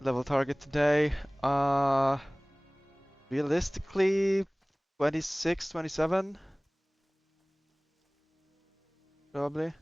level target today. Realistically, 26, 27, probably.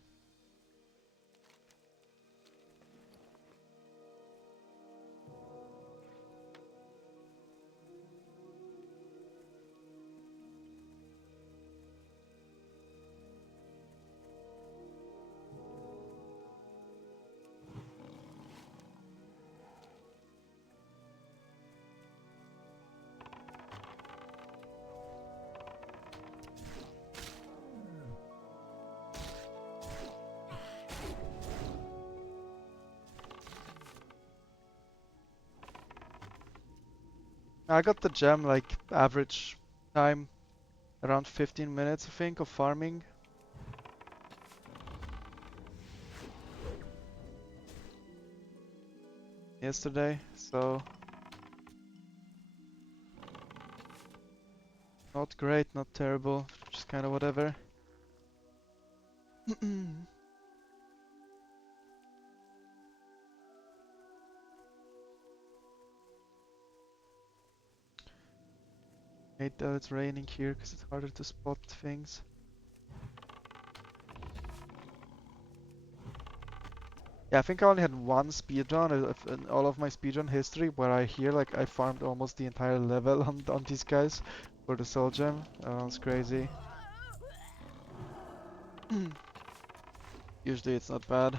I got the gem like average time around 15 minutes, I think, of farming. Yesterday, so not great, not terrible, just kind of whatever. Hate that it's raining here because it's harder to spot things. Yeah, I think I only had one speedrun in all of my speedrun history where I hear like I farmed almost the entire level on these guys for the soul gem. That was crazy. Usually it's not bad.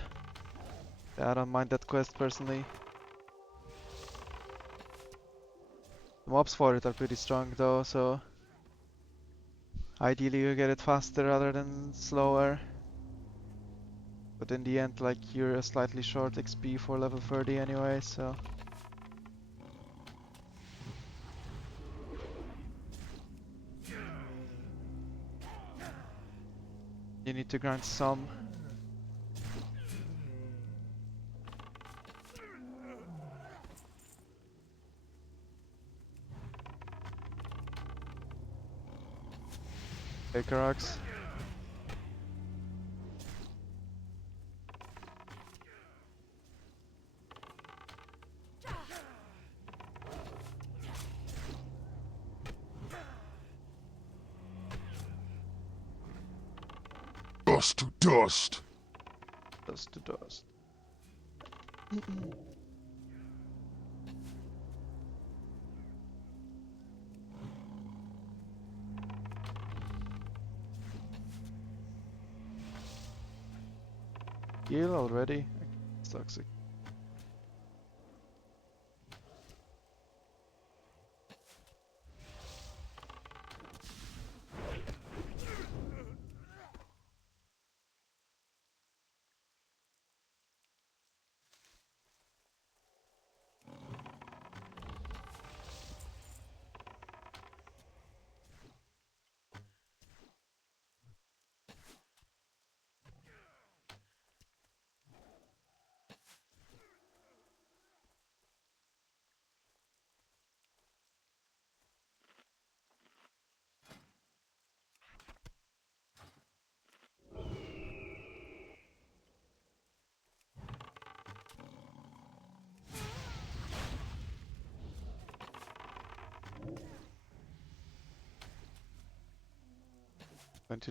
Yeah, I don't mind that quest personally. The mobs for it are pretty strong though, so ideally you get it faster rather than slower. But in the end, like, you're a slightly short XP for level 30 anyway, so... You need to grind some. Bakerax. Dust to dust. Dust to dust. Heal already? It's toxic.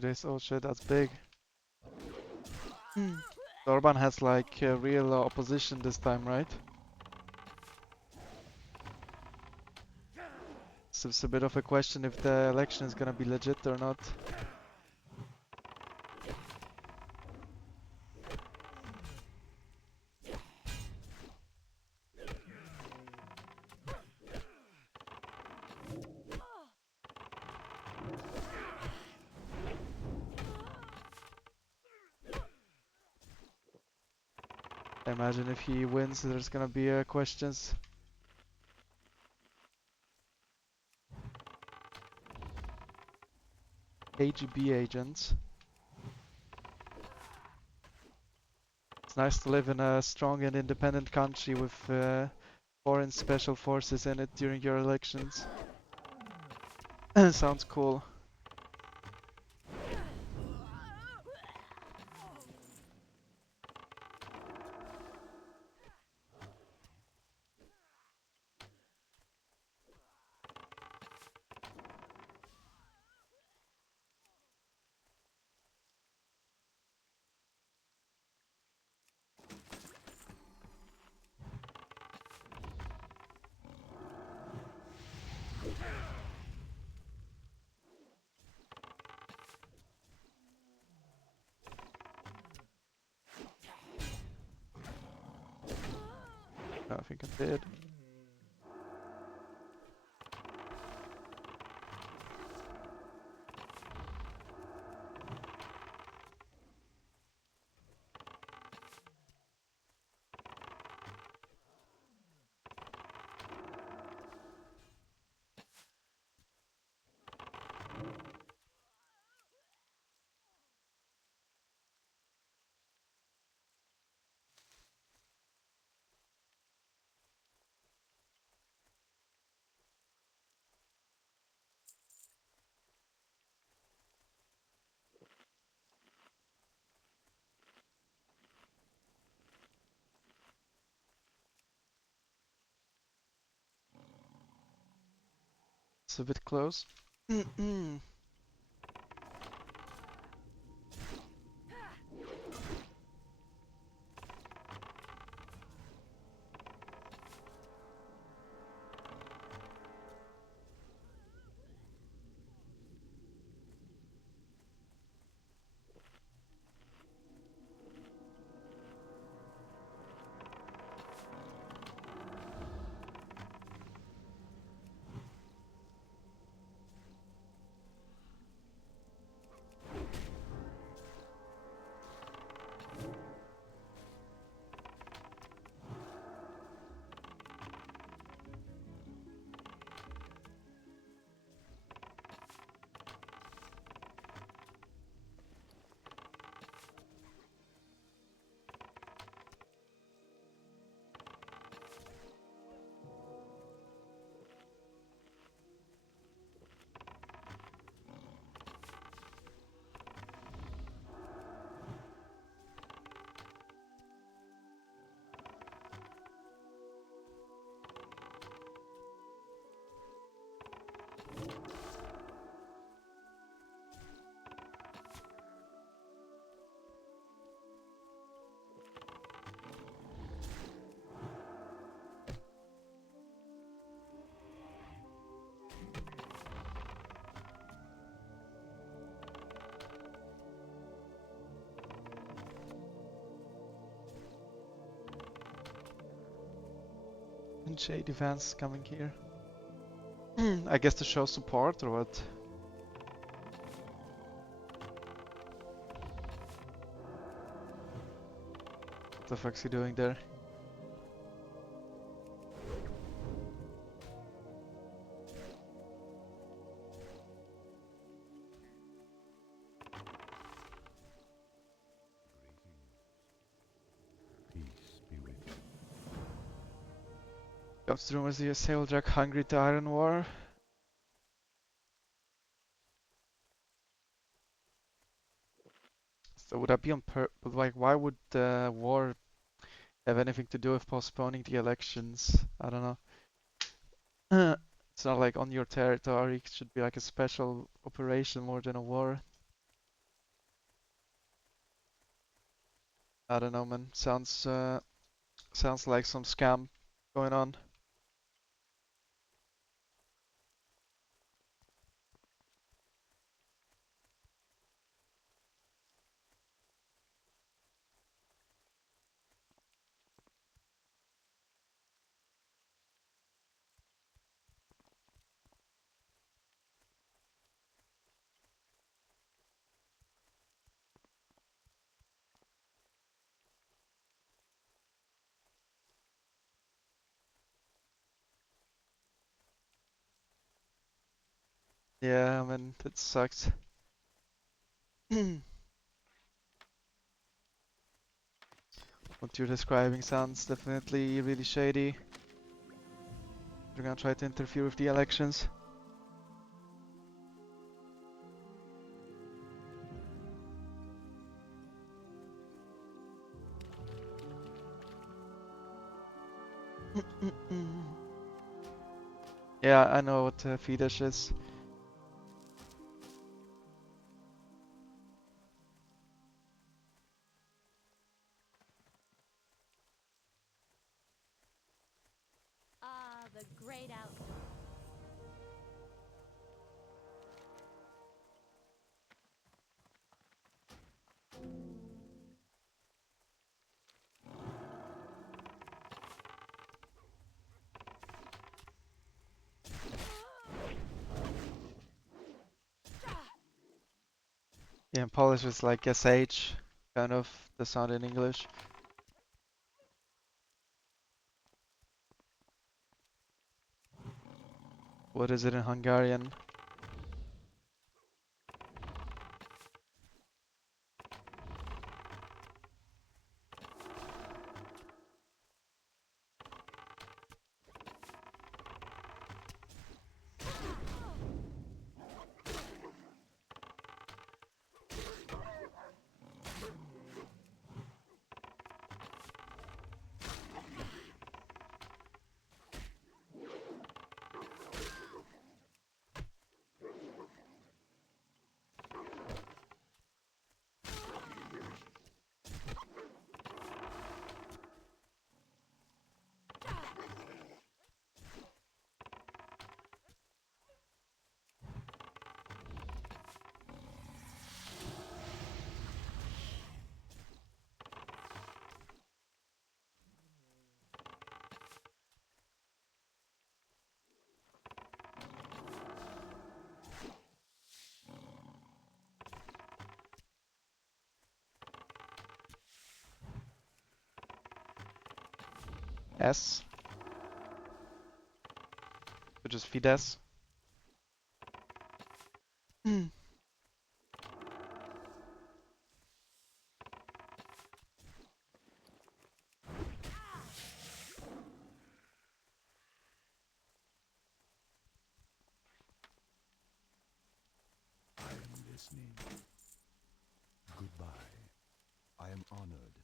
Days, oh shit, that's big. Dorban has like real opposition this time, right? So it's a bit of a question if the election is gonna be legit or not. I imagine if he wins, there's gonna be questions. AGB agents. It's nice to live in a strong and independent country with foreign special forces in it during your elections. Sounds cool. I think I did. It's a bit close. And shady fans coming here. I guess to show support or what? What the fuck's he doing there? Peace be with you. Ghost rumors here, Saildrack hungry to Iron War. So would that be on purpose? Like, why would the war have anything to do with postponing the elections? I don't know. It's not like on your territory. It should be like a special operation more than a war. I don't know, man. Sounds like some scam going on. Yeah, I mean, that sucks. What you're describing sounds definitely really shady. They're gonna try to interfere with the elections. Yeah, I know what Fidesz is. Ah, the great outdoors. Yeah, in Polish it's like SH, kind of the sound in English. What is it in Hungarian? S, which is Fidesz. I am listening. Goodbye. I am honored.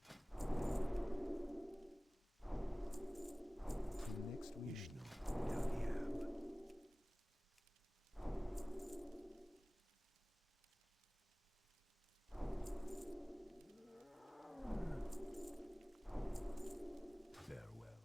Till next week. Farewell.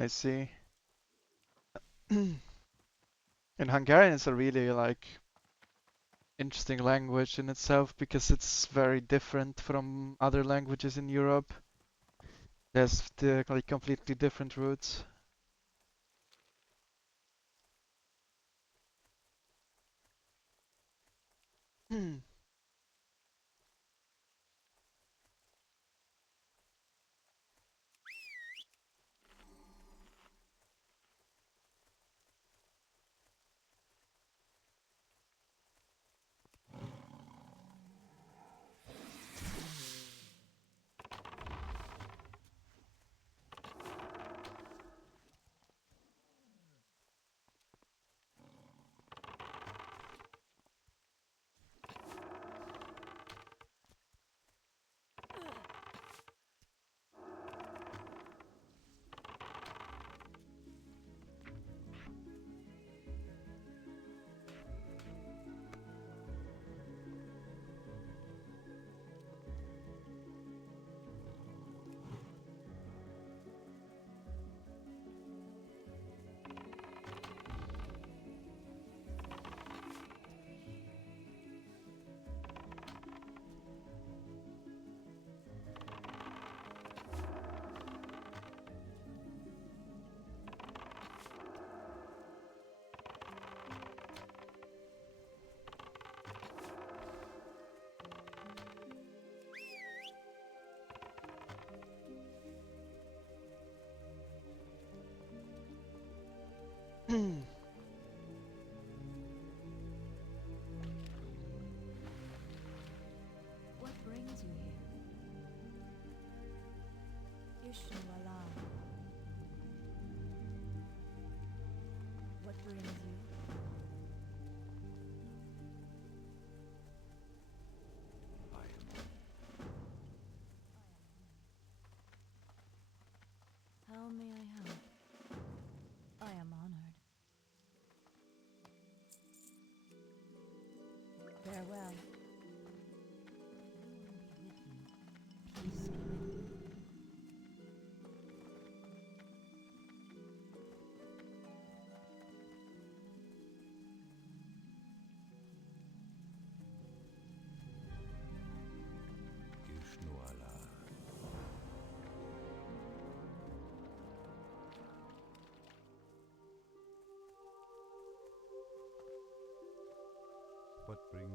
I see. In Hungarian it's a really like interesting language in itself because it's very different from other languages in Europe. There's the like completely different roots. What brings you here? Ishwala. What brings you?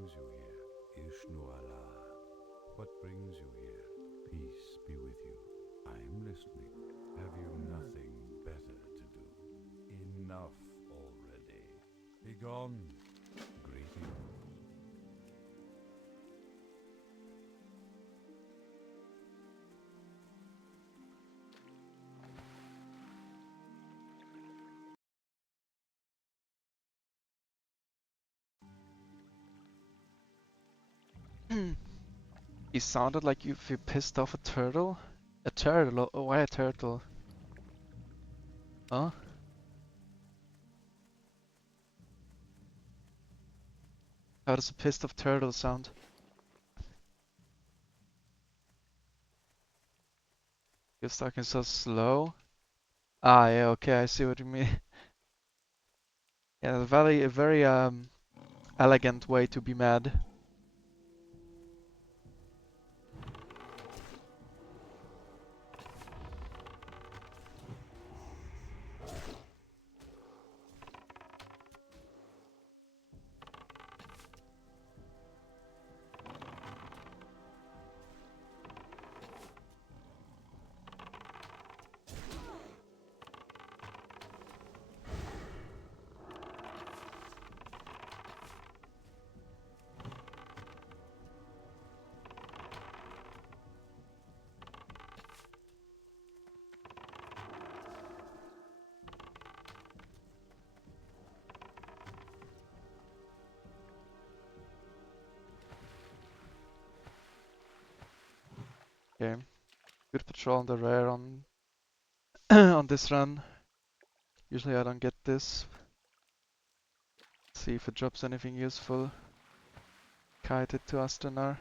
brings you here? Ishnuala. What brings you here? Peace be with you. I'm listening. Have you nothing better to do? Enough already. Begone. Greetings. You sounded like if you pissed off a turtle? A turtle? Oh, why a turtle? Huh? How does a pissed off turtle sound? You're talking so slow? Ah, yeah, okay, I see what you mean. Yeah, a very elegant way to be mad. Okay, good patrol on the rear on on this run. Usually I don't get this. See if it drops anything useful. Kite it to Astranar.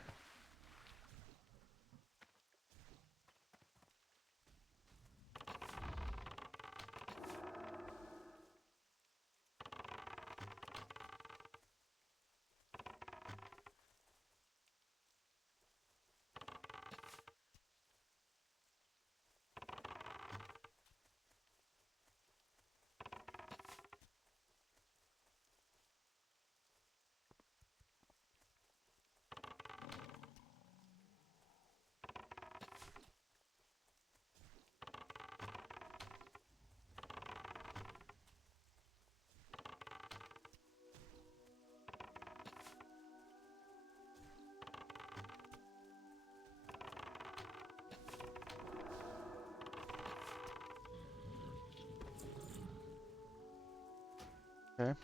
Okay.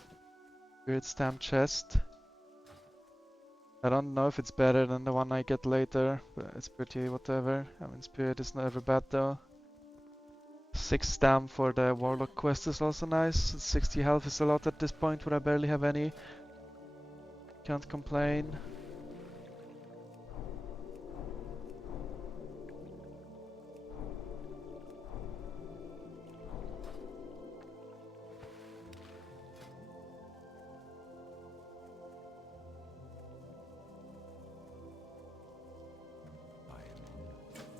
Weird stamp chest. I don't know if it's better than the one I get later, but it's pretty whatever. I mean, Spirit is never bad though. 6 stamp for the Warlock quest is also nice. 60 health is a lot at this point where I barely have any. Can't complain. I am honored.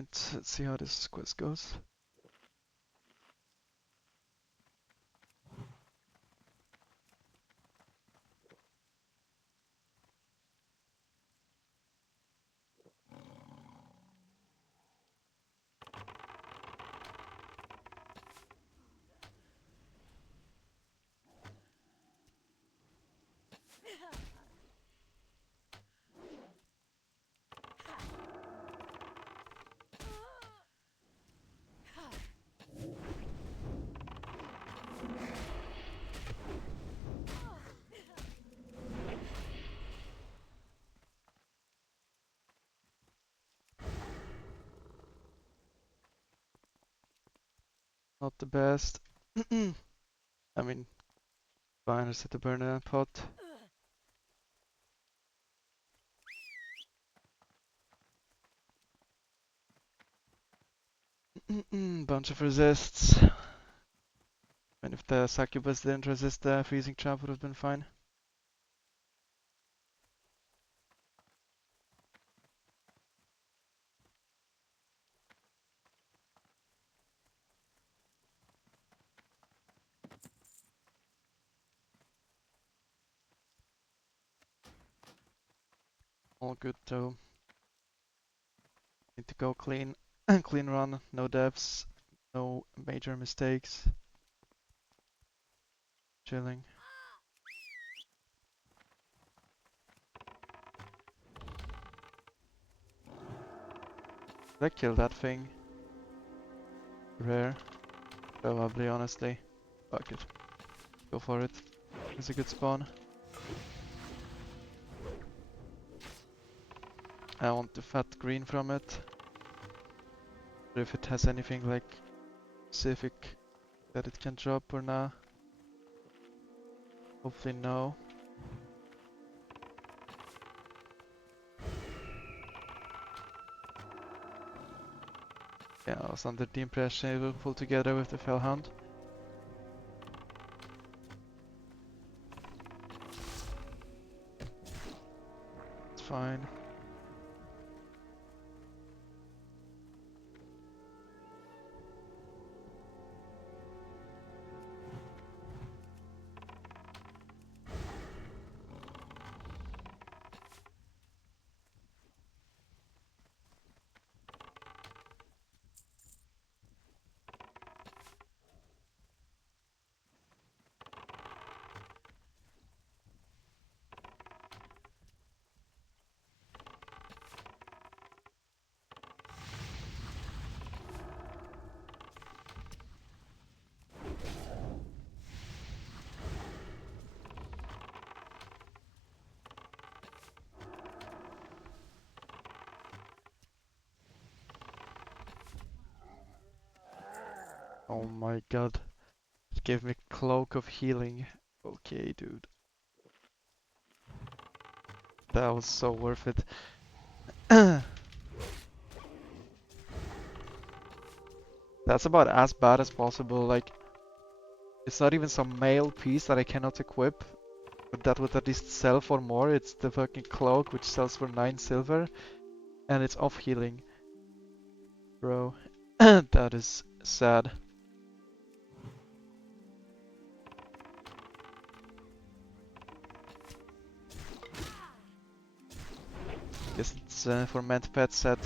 point. Let's see how this quest goes. Not the best. I mean, fine, I set the burner pot. Bunch of resists. And if the succubus didn't resist the freezing trap, would have been fine. All good though. Need to go clean. Clean run, no deaths, no major mistakes. Chilling. Did I kill that thing? Rare. Probably, honestly. Fuck it. Go for it. It's a good spawn. I want the fat green from it. But if it has anything like specific that it can drop or not. Hopefully no. Yeah, I was under the impression it will pull together with the Fellhound. It's fine. Oh my god. It gave me Cloak of Healing. Okay, dude. That was so worth it. That's about as bad as possible. Like, it's not even some mail piece that I cannot equip, but that would at least sell for more. It's the fucking cloak, which sells for 9 silver, and it's off healing. Bro, that is sad. Guess it's for Ment Pet set.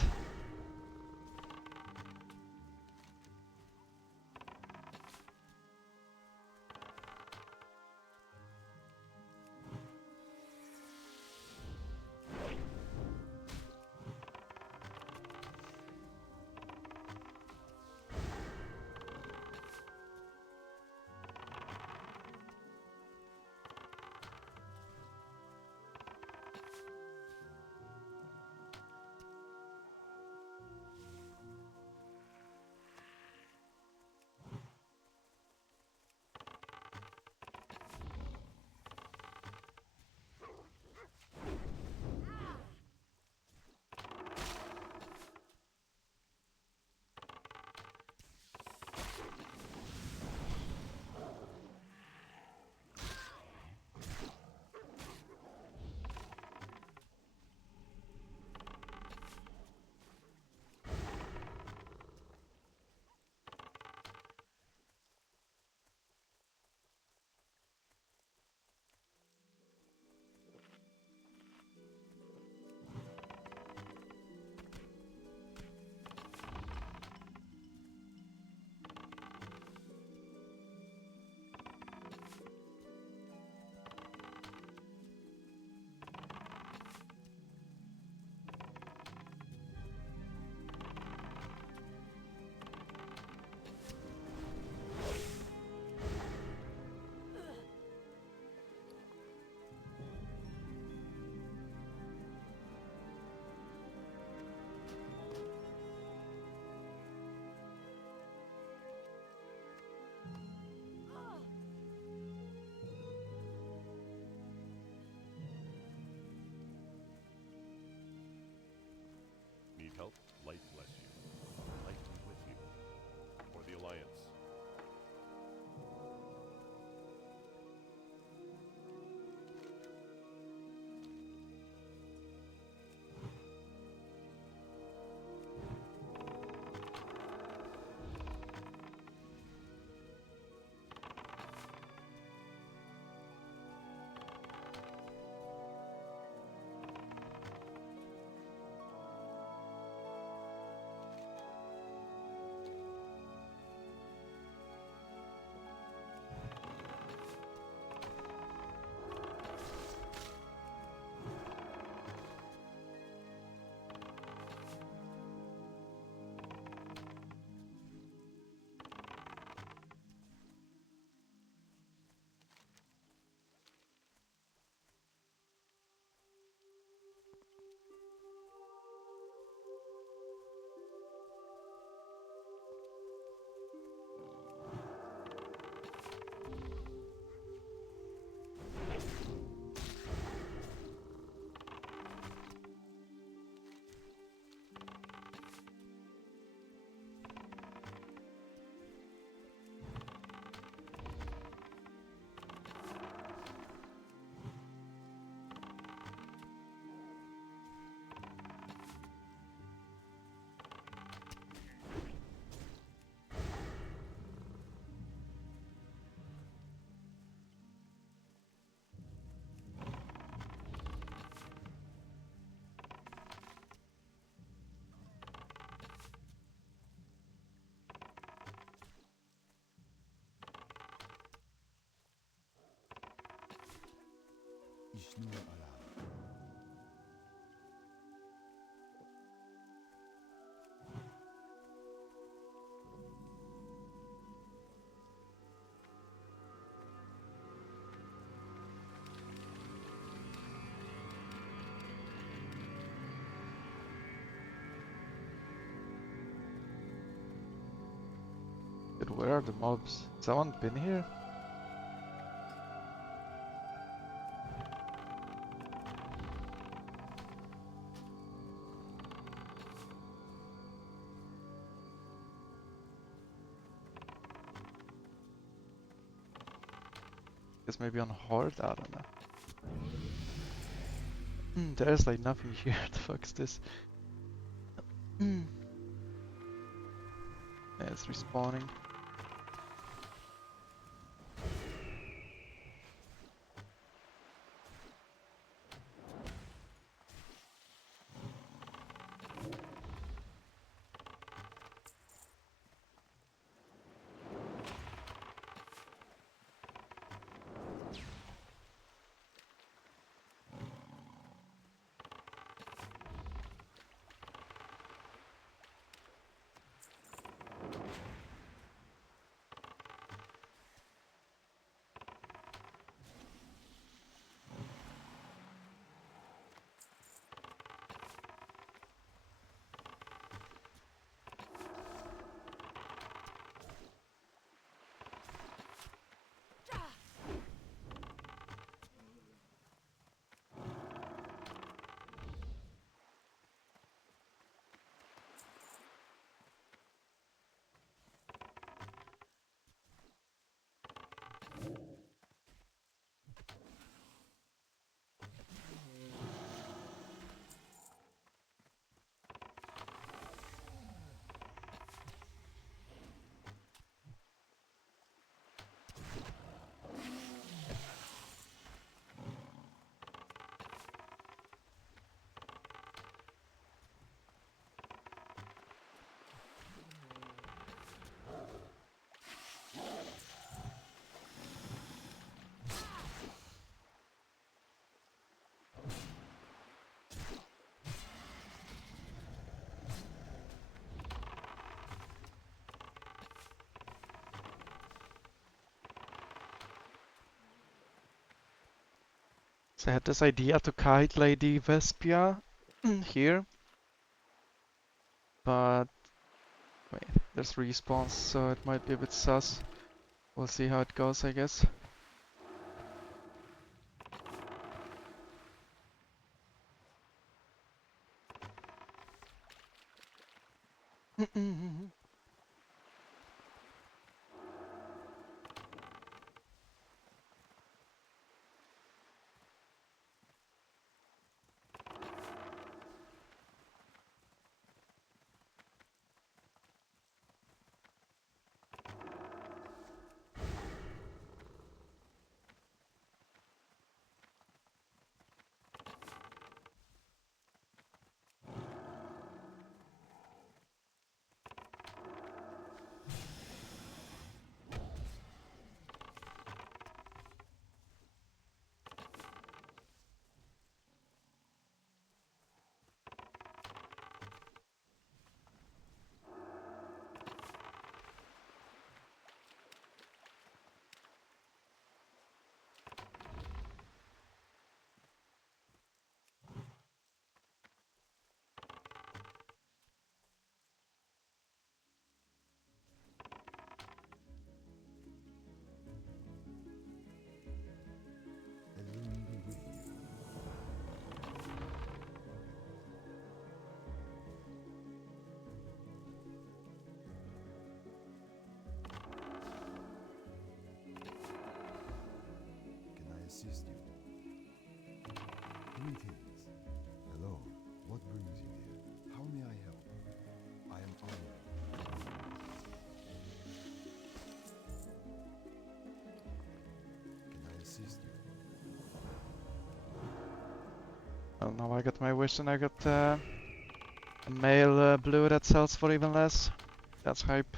Dude, where are the mobs? Someone been here? Guess maybe on Horde? I don't know. There's like nothing here. The fuck's this? Yeah, it's respawning. So I had this idea to kite Lady Vespia here, but wait, there's respawns, so it might be a bit sus. We'll see how it goes, I guess. assist you? Greetings. Hello. What brings you here? How may I help? I am Ormer. Can I assist you? Well, now I got my wish and I got a male blue that sells for even less. That's hype.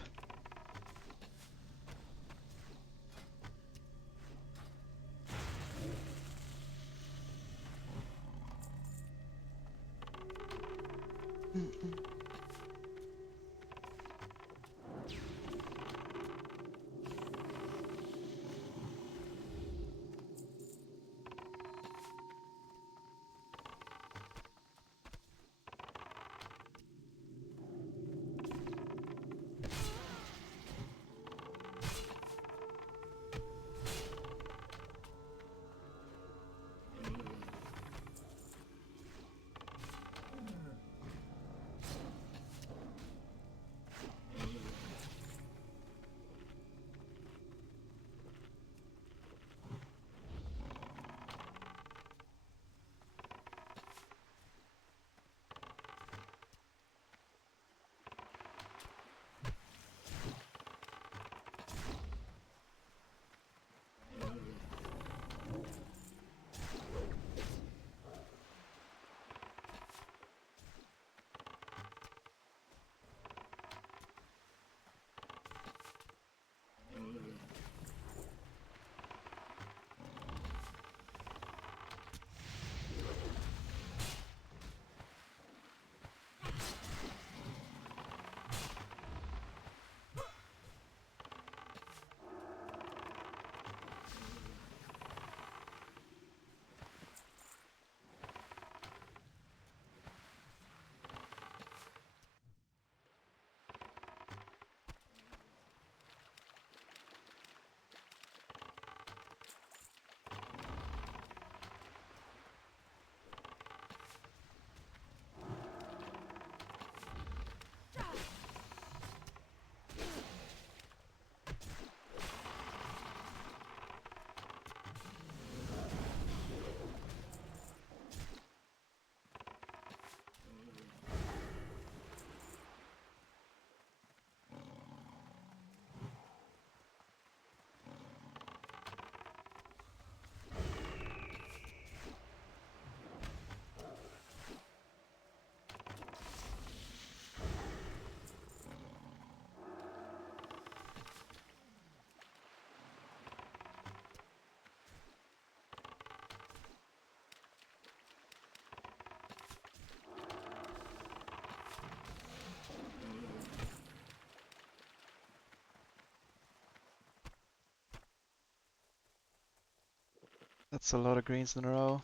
That's a lot of greens in a row,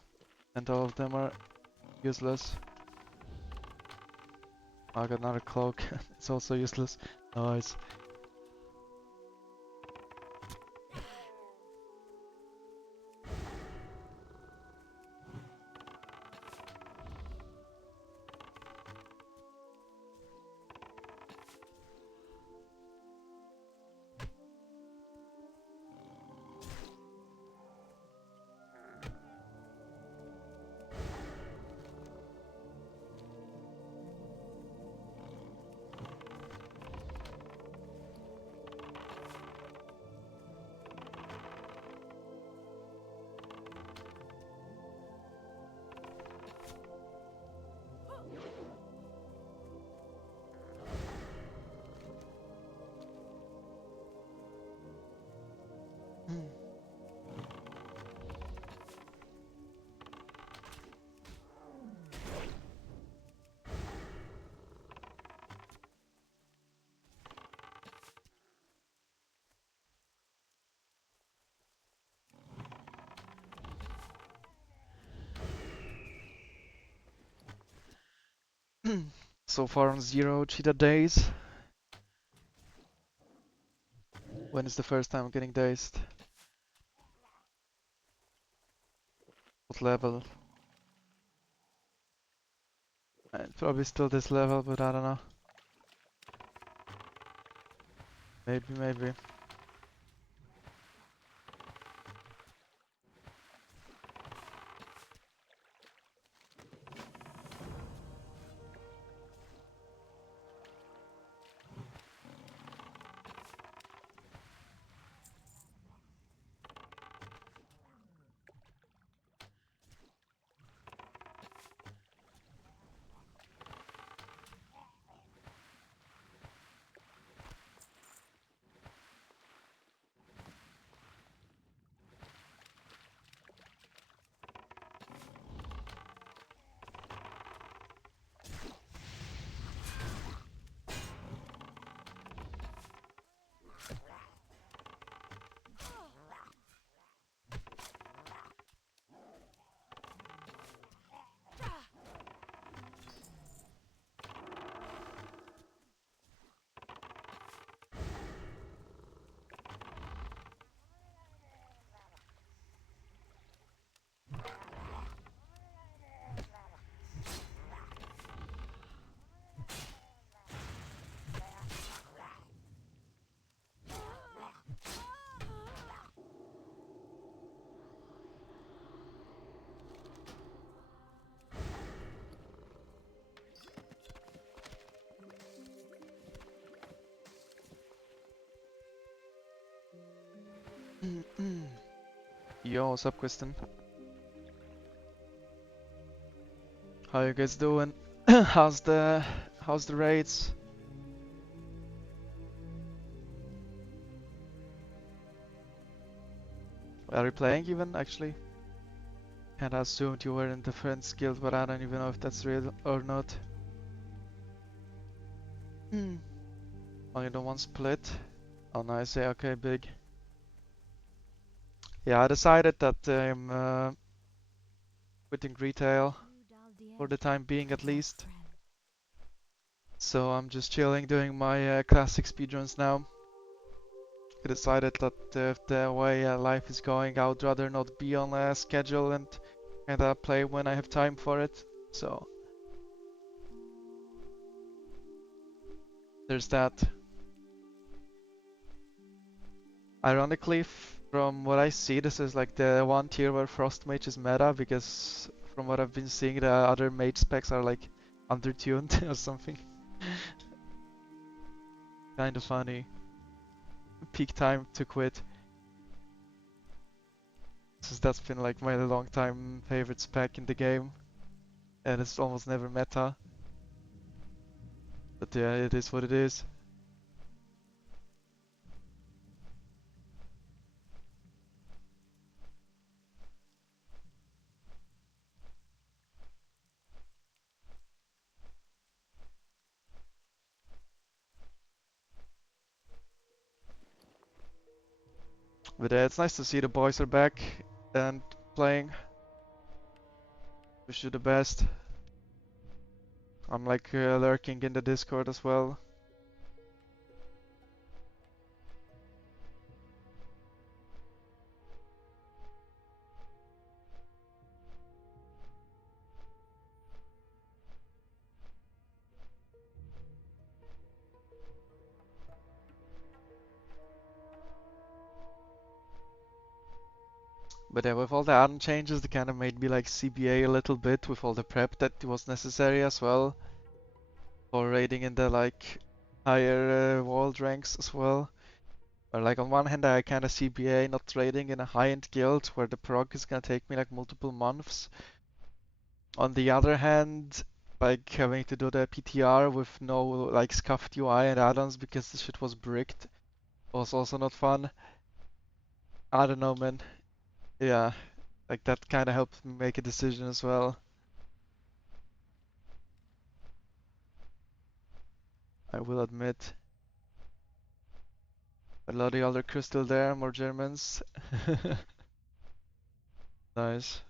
and all of them are useless. I got another cloak. It's also useless. Nice. So far on 0 cheetah days. When is the first time I'm getting dazed? What level? Probably still this level, but I don't know. Maybe. Yo, what's up, Kristen? How you guys doing? how's the raids? Are you playing even actually? And I assumed you were in the Friends Guild, but I don't even know if that's real or not. Only the one split. Oh nice, yeah, okay, big. Yeah, I decided that I'm quitting retail for the time being at least. So I'm just chilling, doing my classic speedruns now. I decided that the way life is going, I would rather not be on a schedule and play when I have time for it. So there's that. Ironically, from what I see, this is like the one tier where Frost Mage is meta, because from what I've been seeing, the other mage specs are like undertuned or something. Kinda funny. Peak time to quit. Since that's been like my long time favorite spec in the game, and it's almost never meta. But yeah, it is what it is. But it's nice to see the boys are back and playing. Wish you the best. I'm like lurking in the Discord as well. But yeah, with all the add-on changes, they kind of made me like CBA a little bit with all the prep that was necessary as well. For raiding in the like higher world ranks as well. Or like on one hand I kind of CBA not raiding in a high-end guild where the prog is gonna take me like multiple months. On the other hand, like having to do the PTR with no like scuffed UI and add-ons because the shit was bricked was also not fun. I don't know, man. Yeah, like that kind of helped me make a decision as well. I will admit. A lot of other crystal there, more Germans. Nice.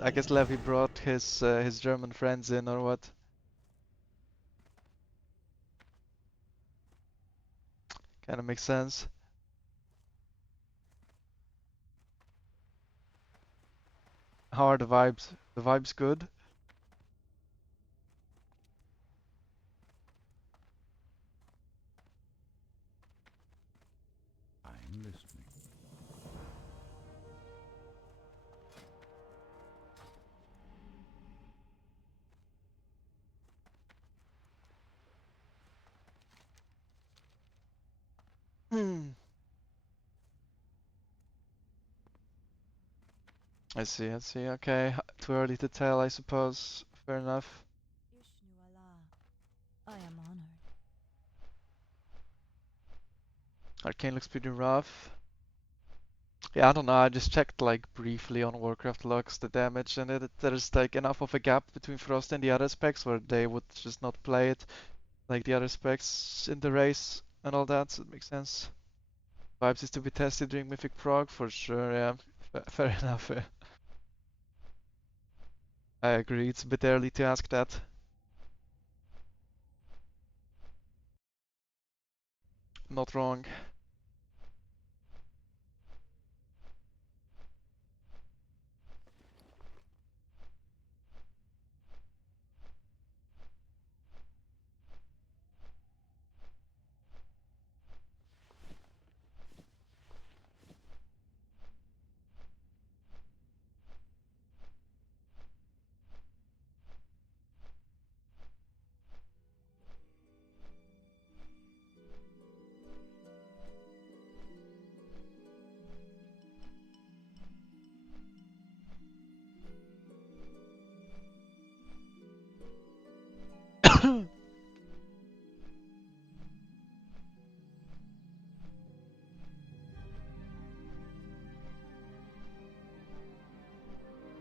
I guess Levi brought his German friends in or what? Kind of makes sense. How are the vibes? The vibes good? I'm listening. Hmm. I see, I see. Okay, too early to tell, I suppose. Fair enough. I am honored. Arcane looks pretty rough. Yeah, I don't know. I just checked like briefly on Warcraft logs the damage, and there's like enough of a gap between Frost and the other specs where they would just not play it like the other specs in the race and all that. So it makes sense. Vibes is to be tested during Mythic Prog for sure. Yeah, fair enough. I agree. It's a bit early to ask that. Not wrong.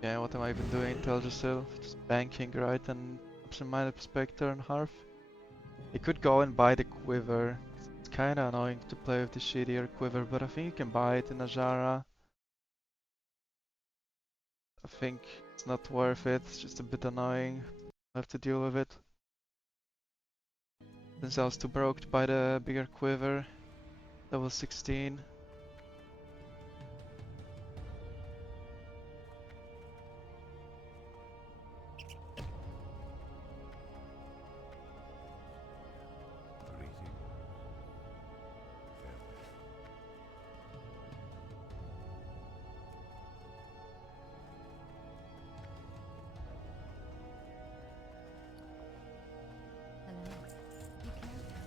Yeah, what am I even doing? Teldrassil? Just banking, right? And absent-minded Spectre and Harf. He could go and buy the Quiver. It's kinda annoying to play with the shittier Quiver, but I think you can buy it in Ajara. I think it's not worth it, it's just a bit annoying. I have to deal with it. Since I was too broke to buy the bigger Quiver. Level 16. Greeting. Farewell. Hello. Be careful.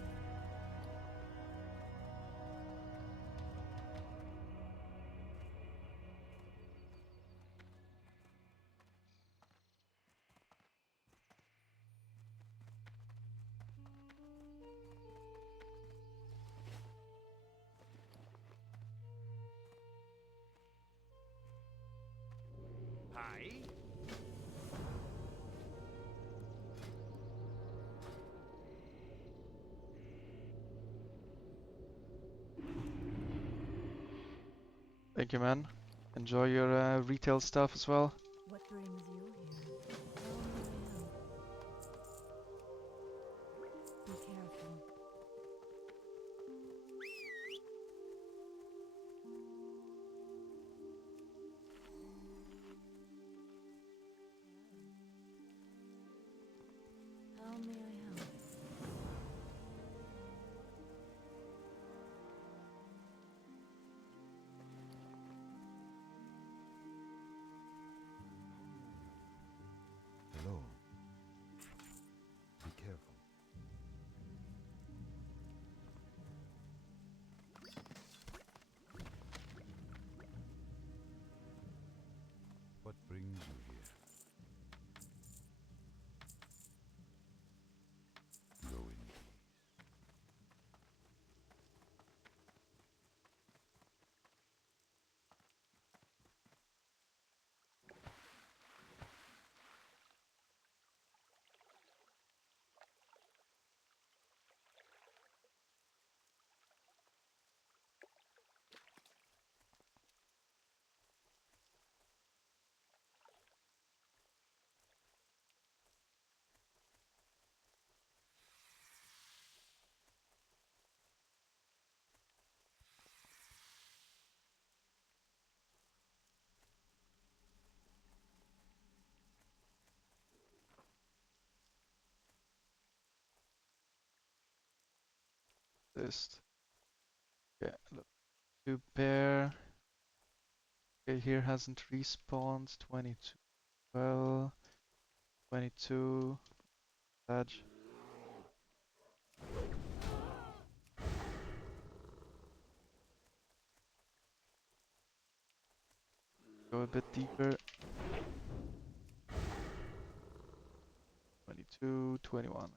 Hi. Thank you, man. Enjoy your retail stuff as well. What brings you here? Tell me I help. Be careful. How may I help? Hello. Be careful. What brings you here? Go in peace. Just yeah, look, 2 pair. Okay, here hasn't respawned. 22. Well, 22. Badge. Go a bit deeper. 22, 21.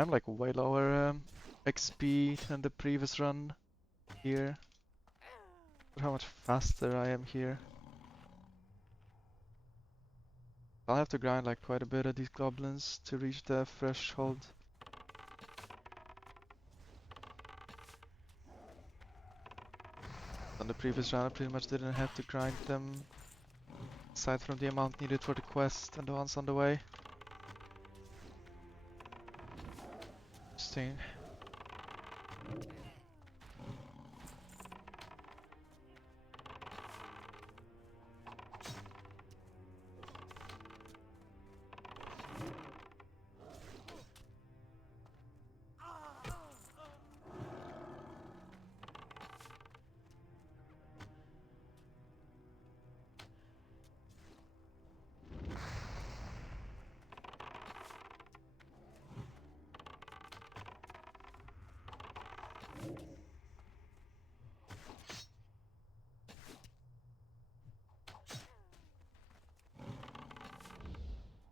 I'm like way lower XP than the previous run here. Look how much faster I am here. I'll have to grind like quite a bit of these goblins to reach the threshold. On the previous run I pretty much didn't have to grind them, aside from the amount needed for the quest and the ones on the way. Interesting.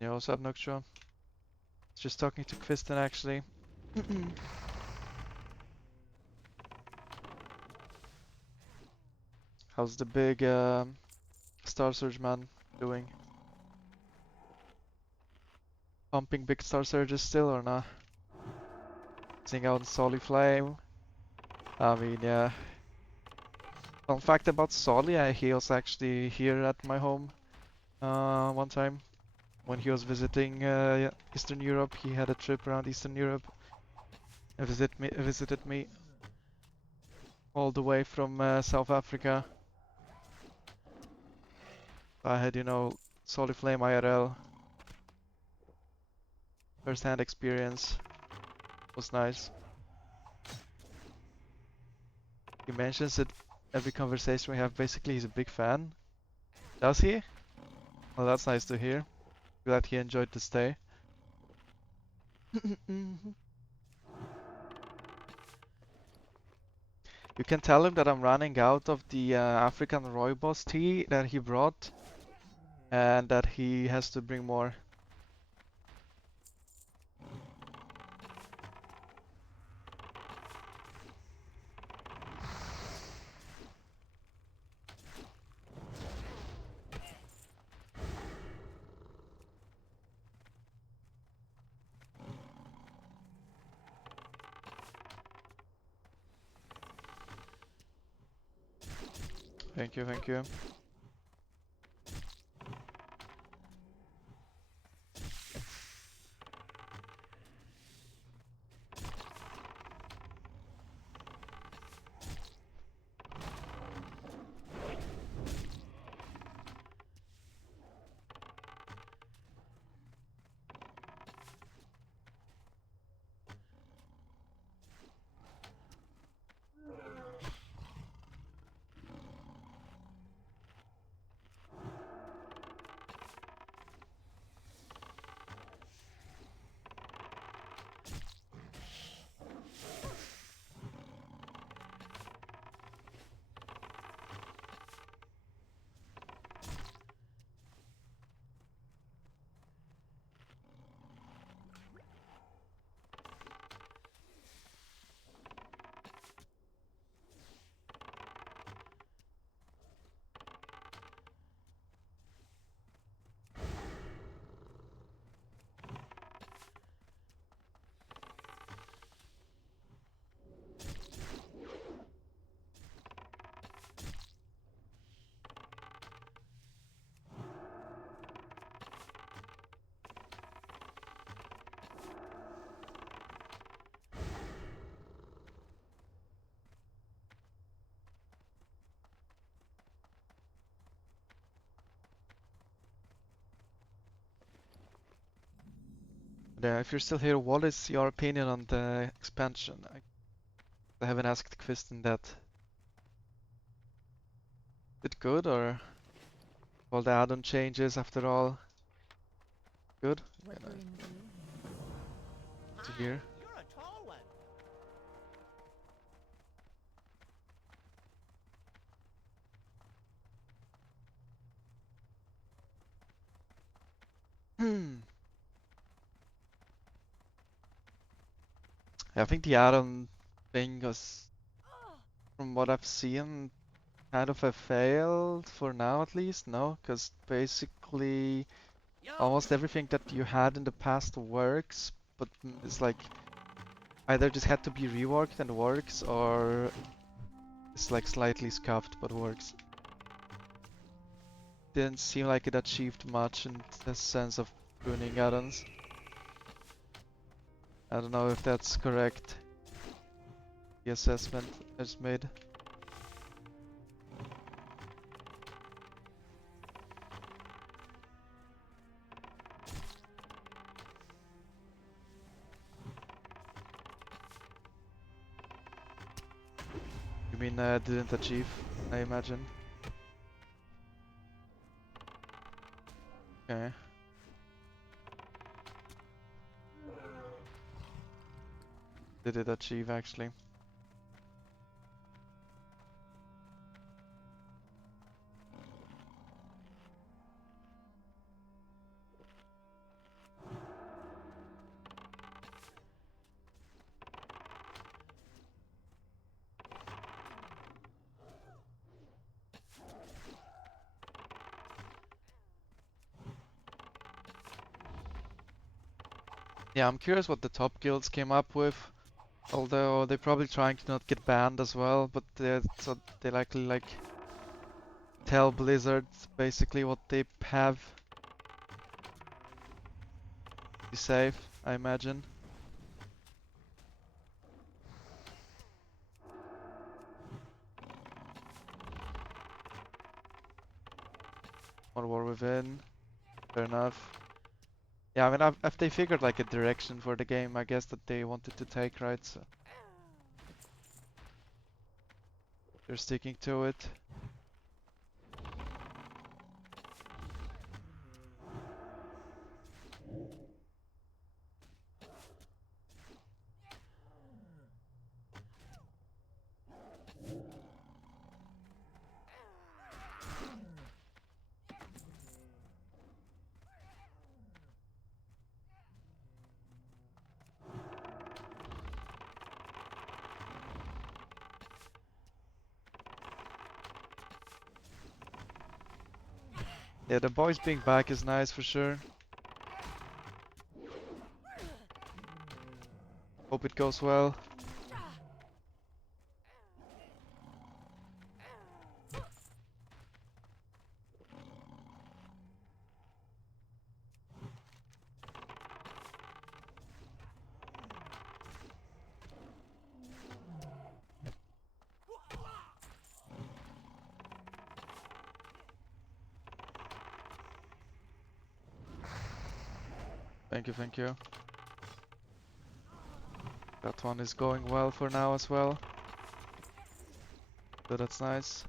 Yeah, what's up, Noctua? Just talking to Kristen actually. How's the big Star Surge man doing? Pumping big Star Surges still or not? Seeing out in Solly Flame. I mean, yeah. Fun fact about Solly, he was actually here at my home one time. When he was visiting Eastern Europe, he had a trip around Eastern Europe and visited me all the way from South Africa. I had, you know, Solid Flame IRL. First-hand experience. Was nice. He mentions it every conversation we have. Basically, he's a big fan. Does he? Well, that's nice to hear. Glad he enjoyed the stay. You can tell him that I'm running out of the African Rooibos tea that he brought, and that he has to bring more. Thank you, thank you. If you're still here, what is your opinion on the expansion? I haven't asked Kristen that. Is it good or all the add-on changes after all? Good? What Yeah, nice brings you to Hi, hear. you're a tall one. Hmm. I think the add-on thing was, from what I've seen, kind of a fail for now at least, no? Because basically almost everything that you had in the past works, but it's like either just had to be reworked and works, or it's like slightly scuffed but works. Didn't seem like it achieved much in the sense of pruning add-ons. I don't know if that's correct, the assessment I just made. You mean didn't achieve, I imagine? Okay. Did it achieve actually? Yeah, I'm curious what the top guilds came up with. Although they're probably trying to not get banned as well, but so they likely like tell Blizzard basically what they have to be safe, I imagine. More War Within, fair enough. Yeah, I mean, if they figured like a direction for the game, I guess that they wanted to take, right? So they're sticking to it. Yeah, the boys being back is nice for sure. Hope it goes well. Thank you, thank you. That one is going well for now as well. So that's nice.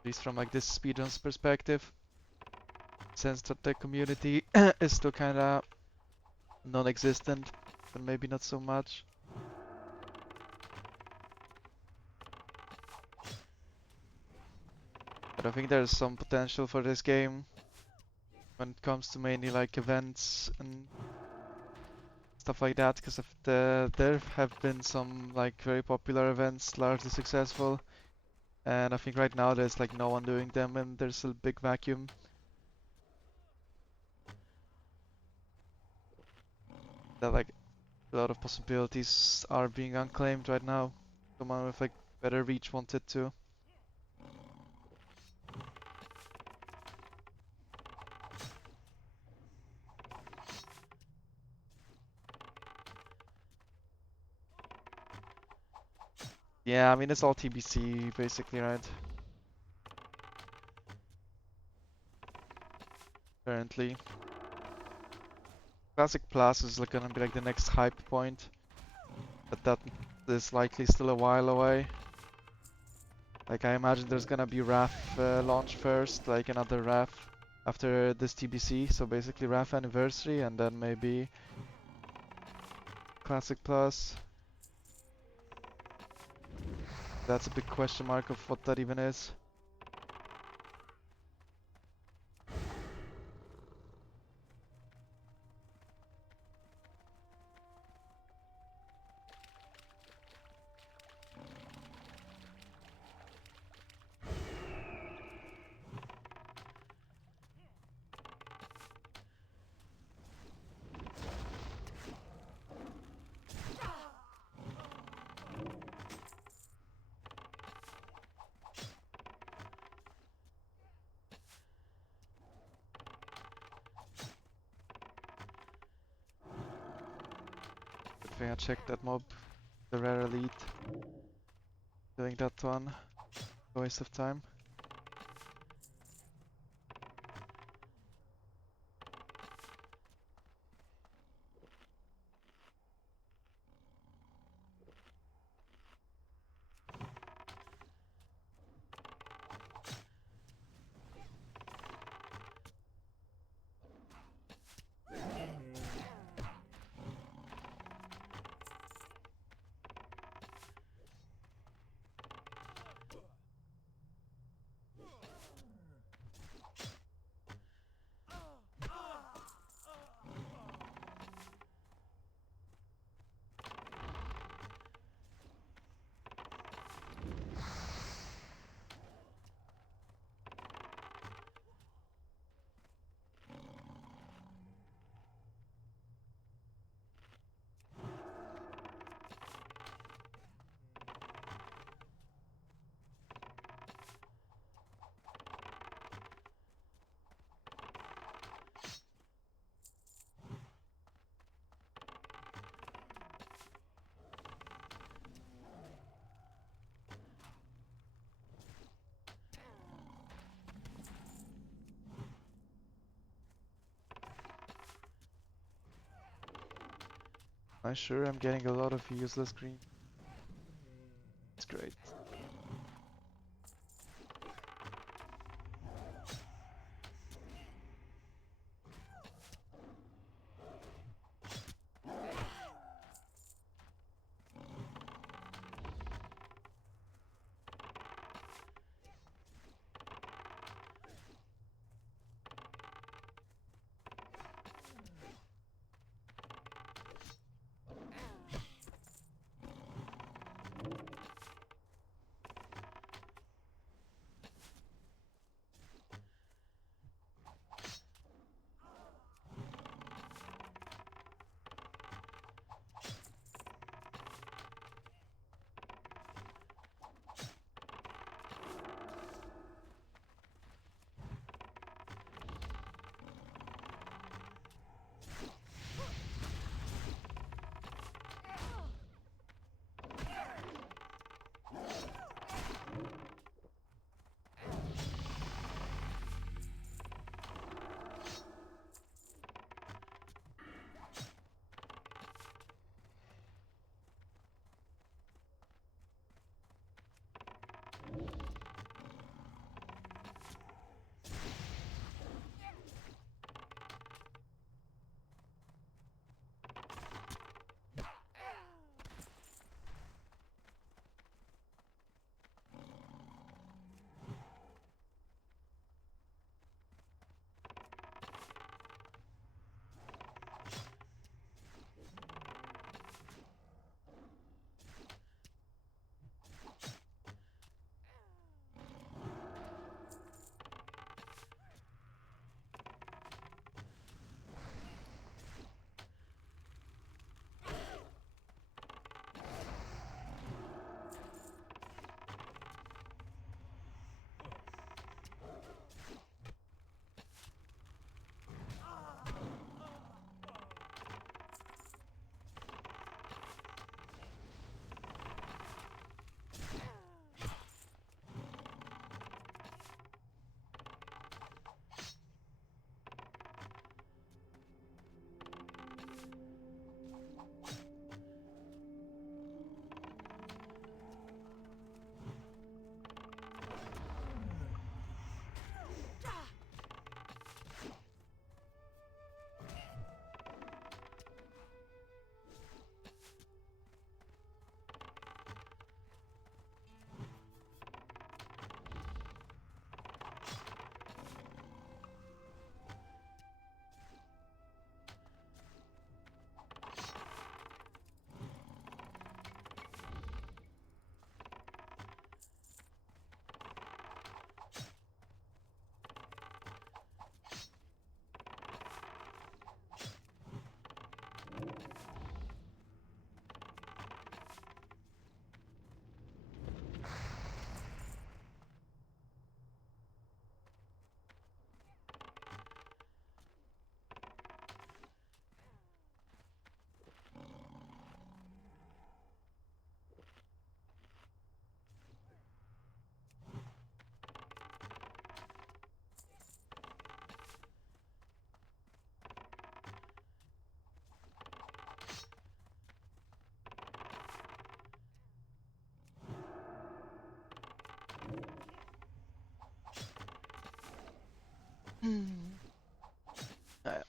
At least from like this speedrun's perspective. Since that the community is still kinda non-existent, but maybe not so much. But I think there's some potential for this game when it comes to mainly like events and stuff like that, because there have been some like very popular events, largely successful, and I think right now there's like no one doing them and there's a big vacuum. That like a lot of possibilities are being unclaimed right now. Someone with like better reach wanted to. Yeah, I mean it's all TBC basically, right? Apparently. Classic Plus is like gonna be like the next hype point, but that is likely still a while away. Like I imagine there's gonna be RAF launch first, like another RAF after this TBC, so basically RAF anniversary and then maybe Classic Plus. That's a big question mark of what that even is. think I checked that mob, the rare elite. Doing that one, a waste of time. I'm sure I'm getting a lot of useless green. It's great.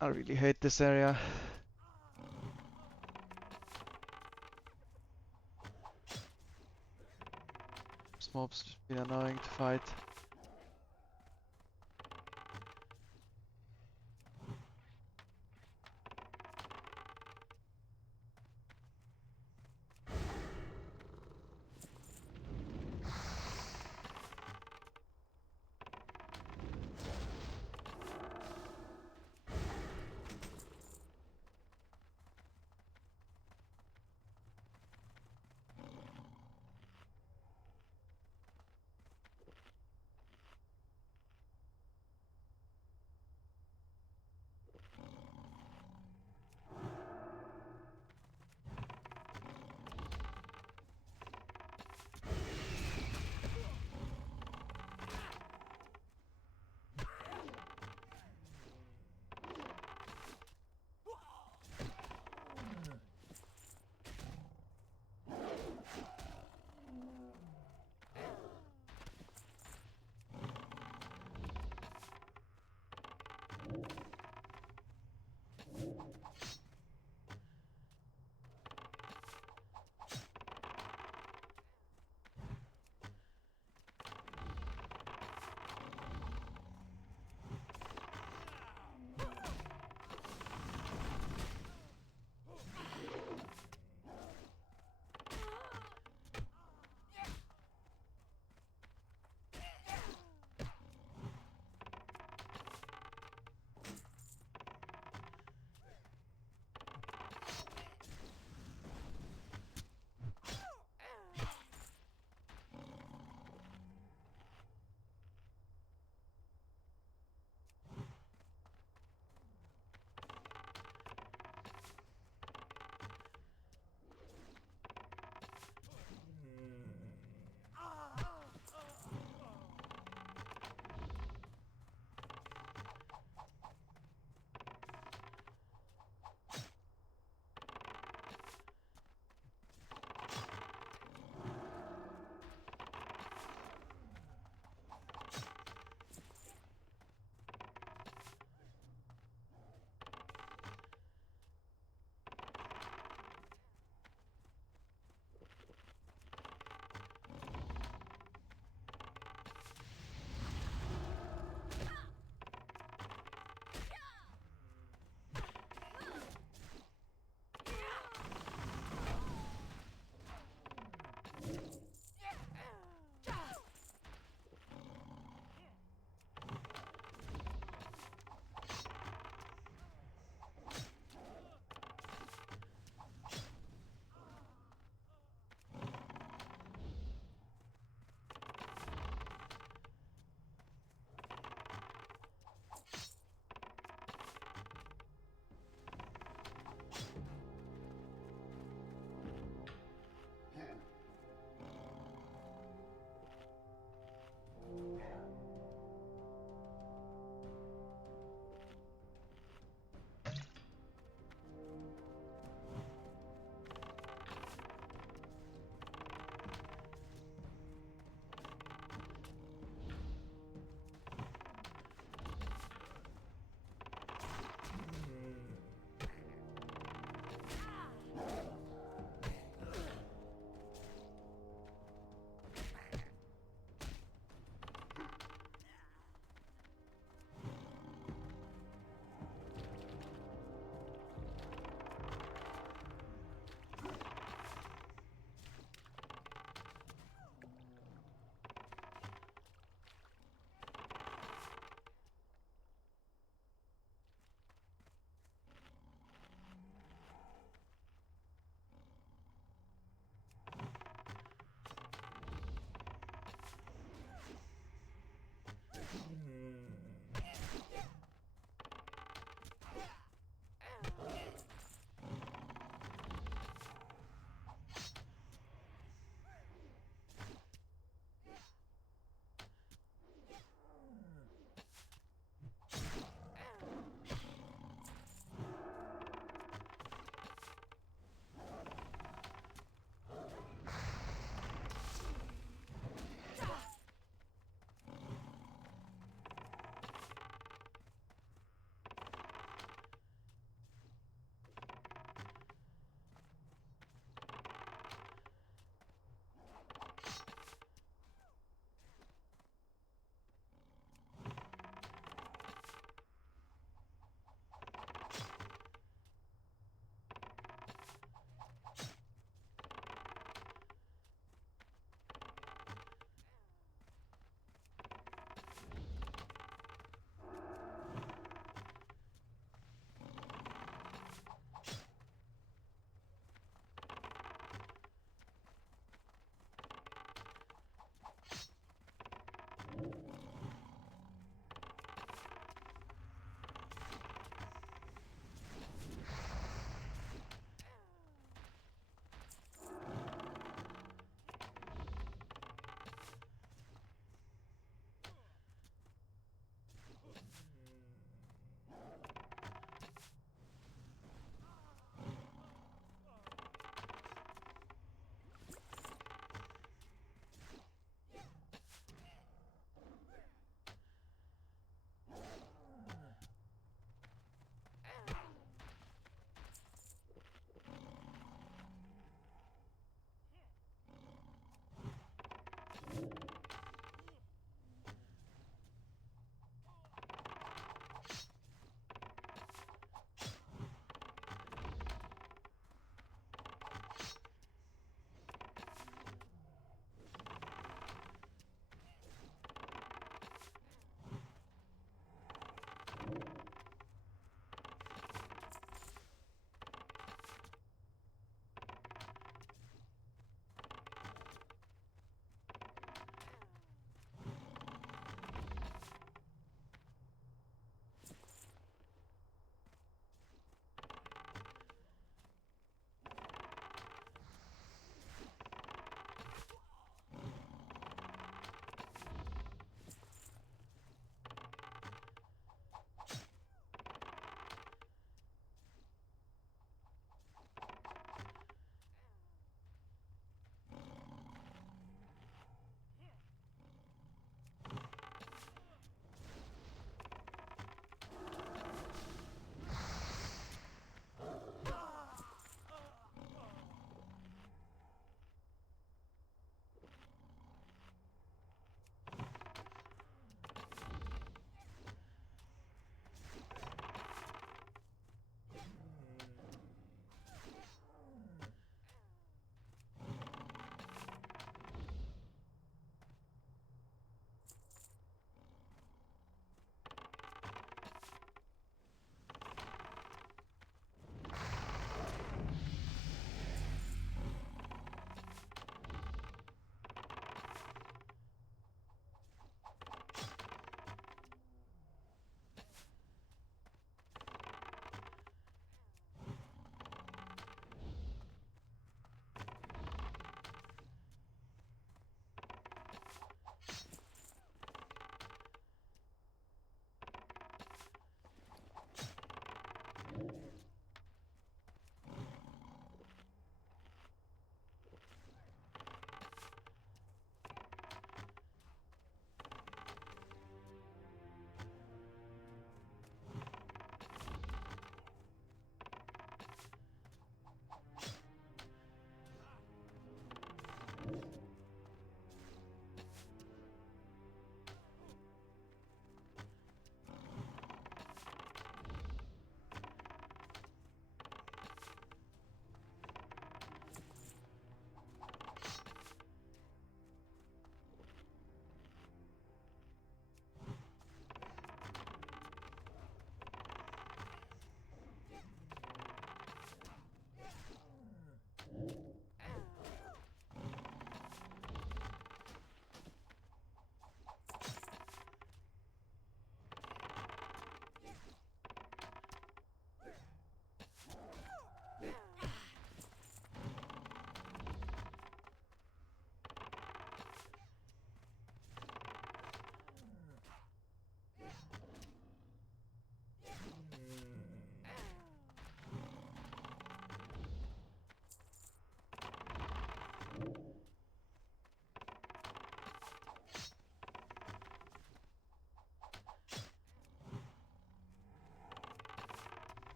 I really hate this area. This mob's just been annoying to fight.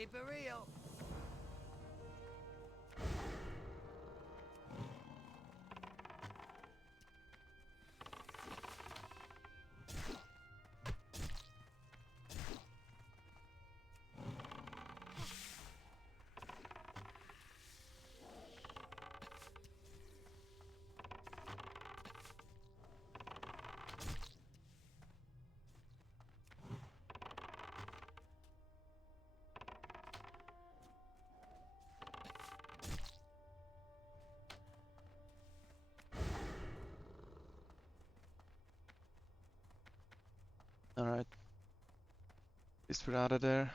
Keep it real. Alright. At least we're out of there.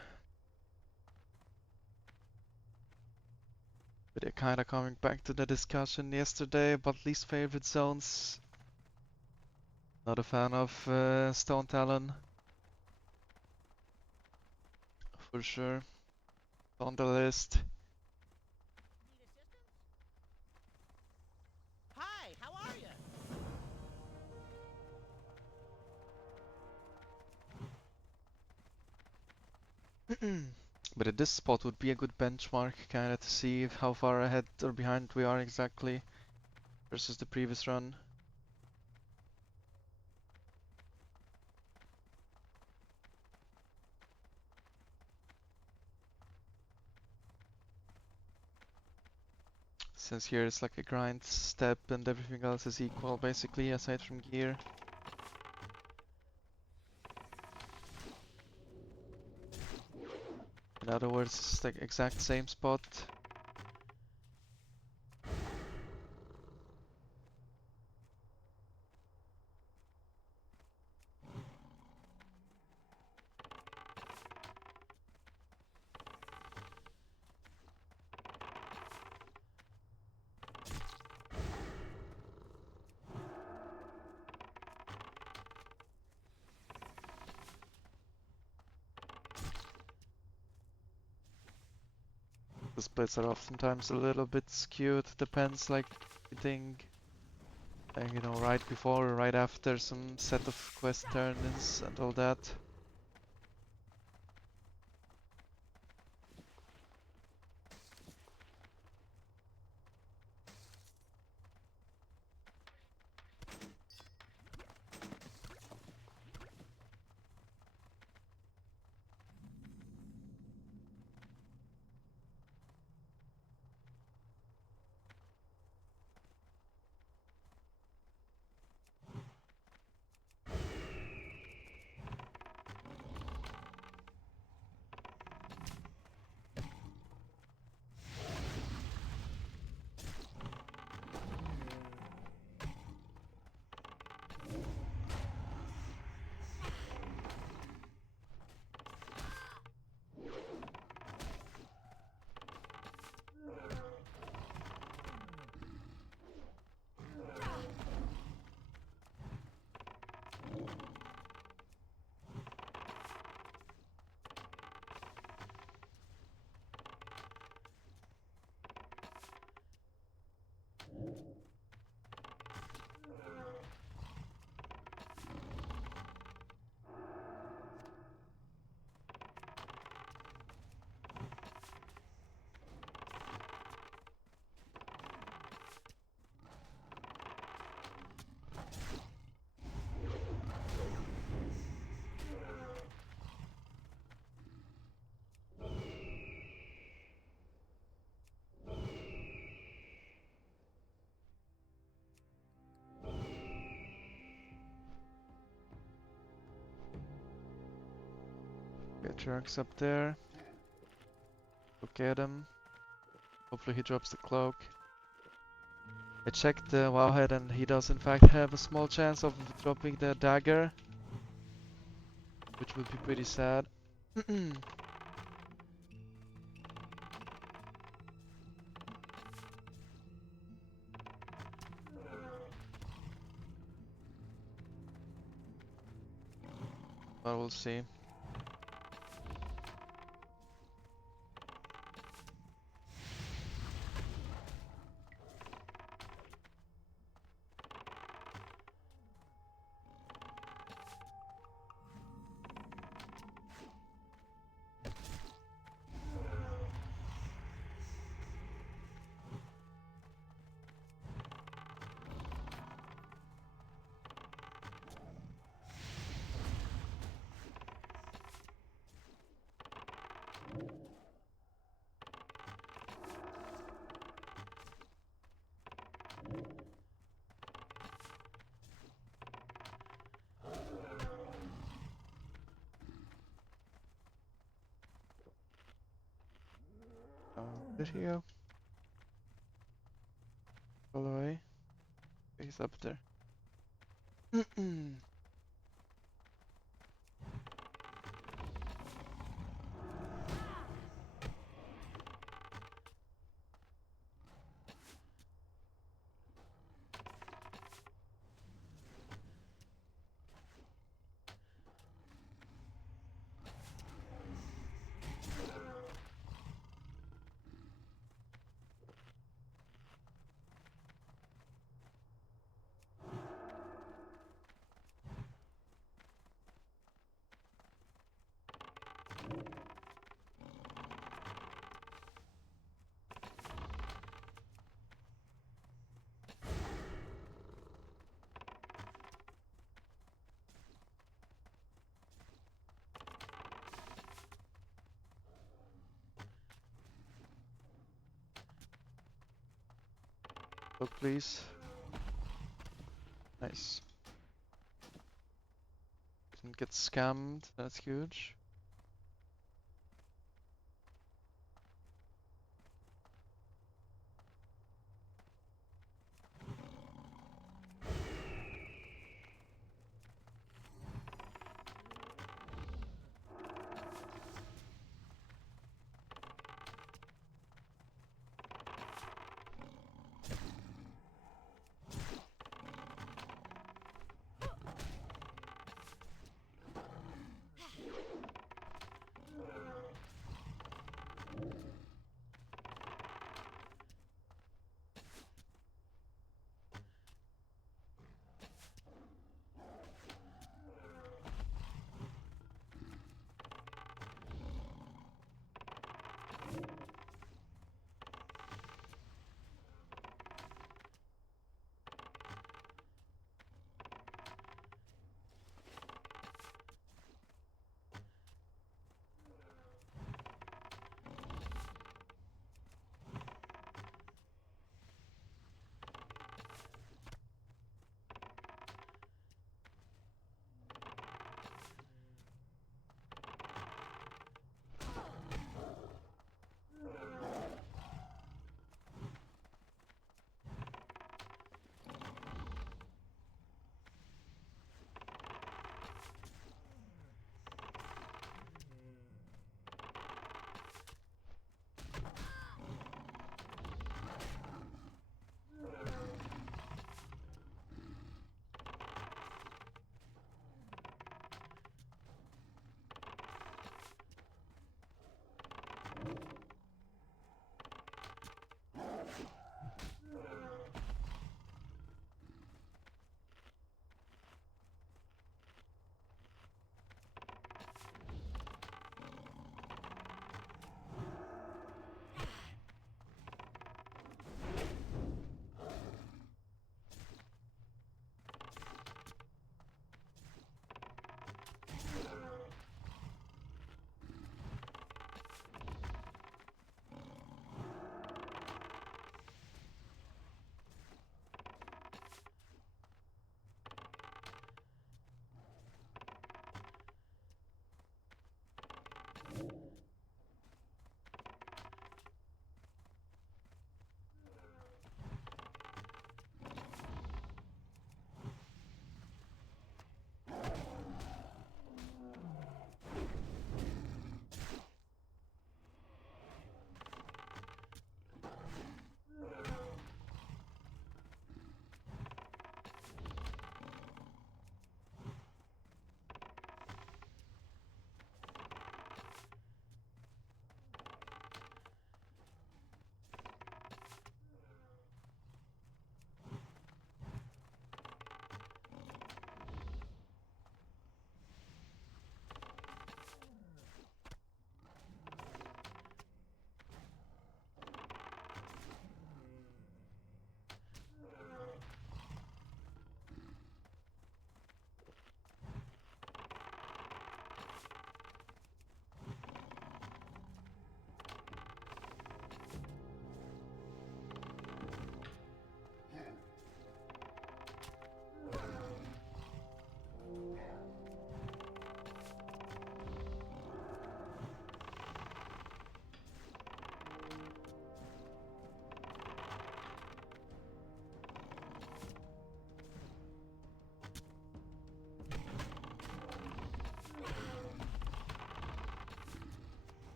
But they're kinda coming back to the discussion yesterday about least favorite zones. Not a fan of Stonetalon. For sure. On the list. Need assistance? Hi, how are you? But at this spot would be a good benchmark kinda to see if how far ahead or behind we are exactly versus the previous run. Since here it's like a grind step and everything else is equal basically aside from gear. In other words, it's the exact same spot. The splits are oftentimes a little bit skewed, depends like you think, you know, right before or right after some set of quest turn-ins and all that. Get Jerks up there. Look at him. Hopefully he drops the cloak. I checked the Wowhead and he does in fact have a small chance of dropping the dagger, which would be pretty sad. But we'll see. Where'd he go? All away. He's up there. Look, please. Nice. Didn't get scammed. That's huge.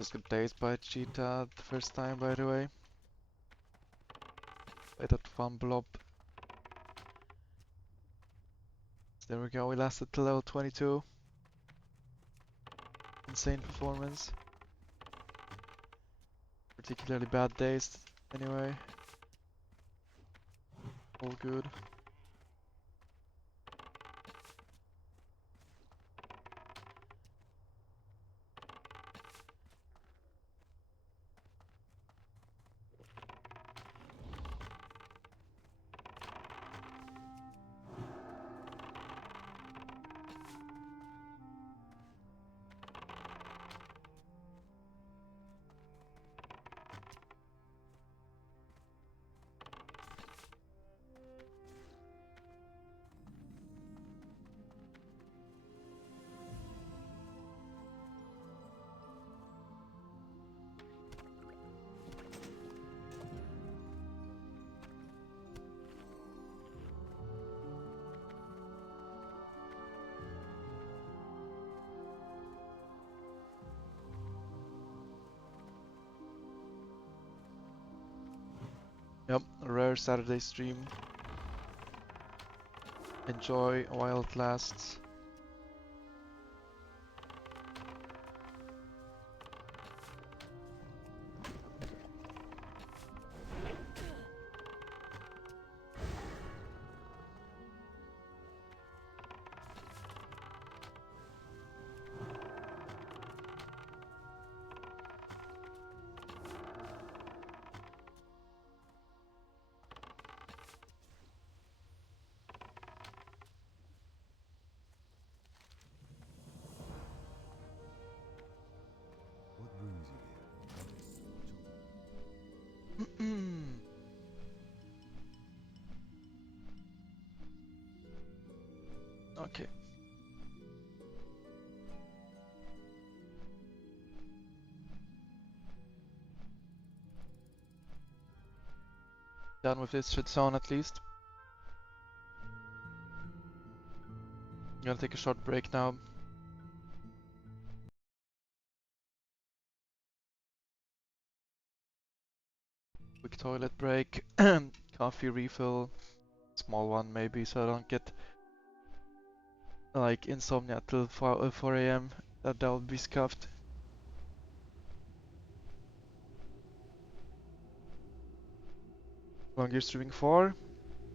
Just got dazed by a cheetah the first time, by the way. By that one blob. There we go, we lasted till level 22. Insane performance. Particularly bad days, anyway. All good. Yep, a rare Saturday stream. Enjoy while it lasts. What brings you Okay. Done with this shit zone at least. Gonna take a short break now. Quick toilet break. Coffee refill. Small one maybe, so I don't get like insomnia till 4 a.m. That would be scuffed. How long you're streaming for?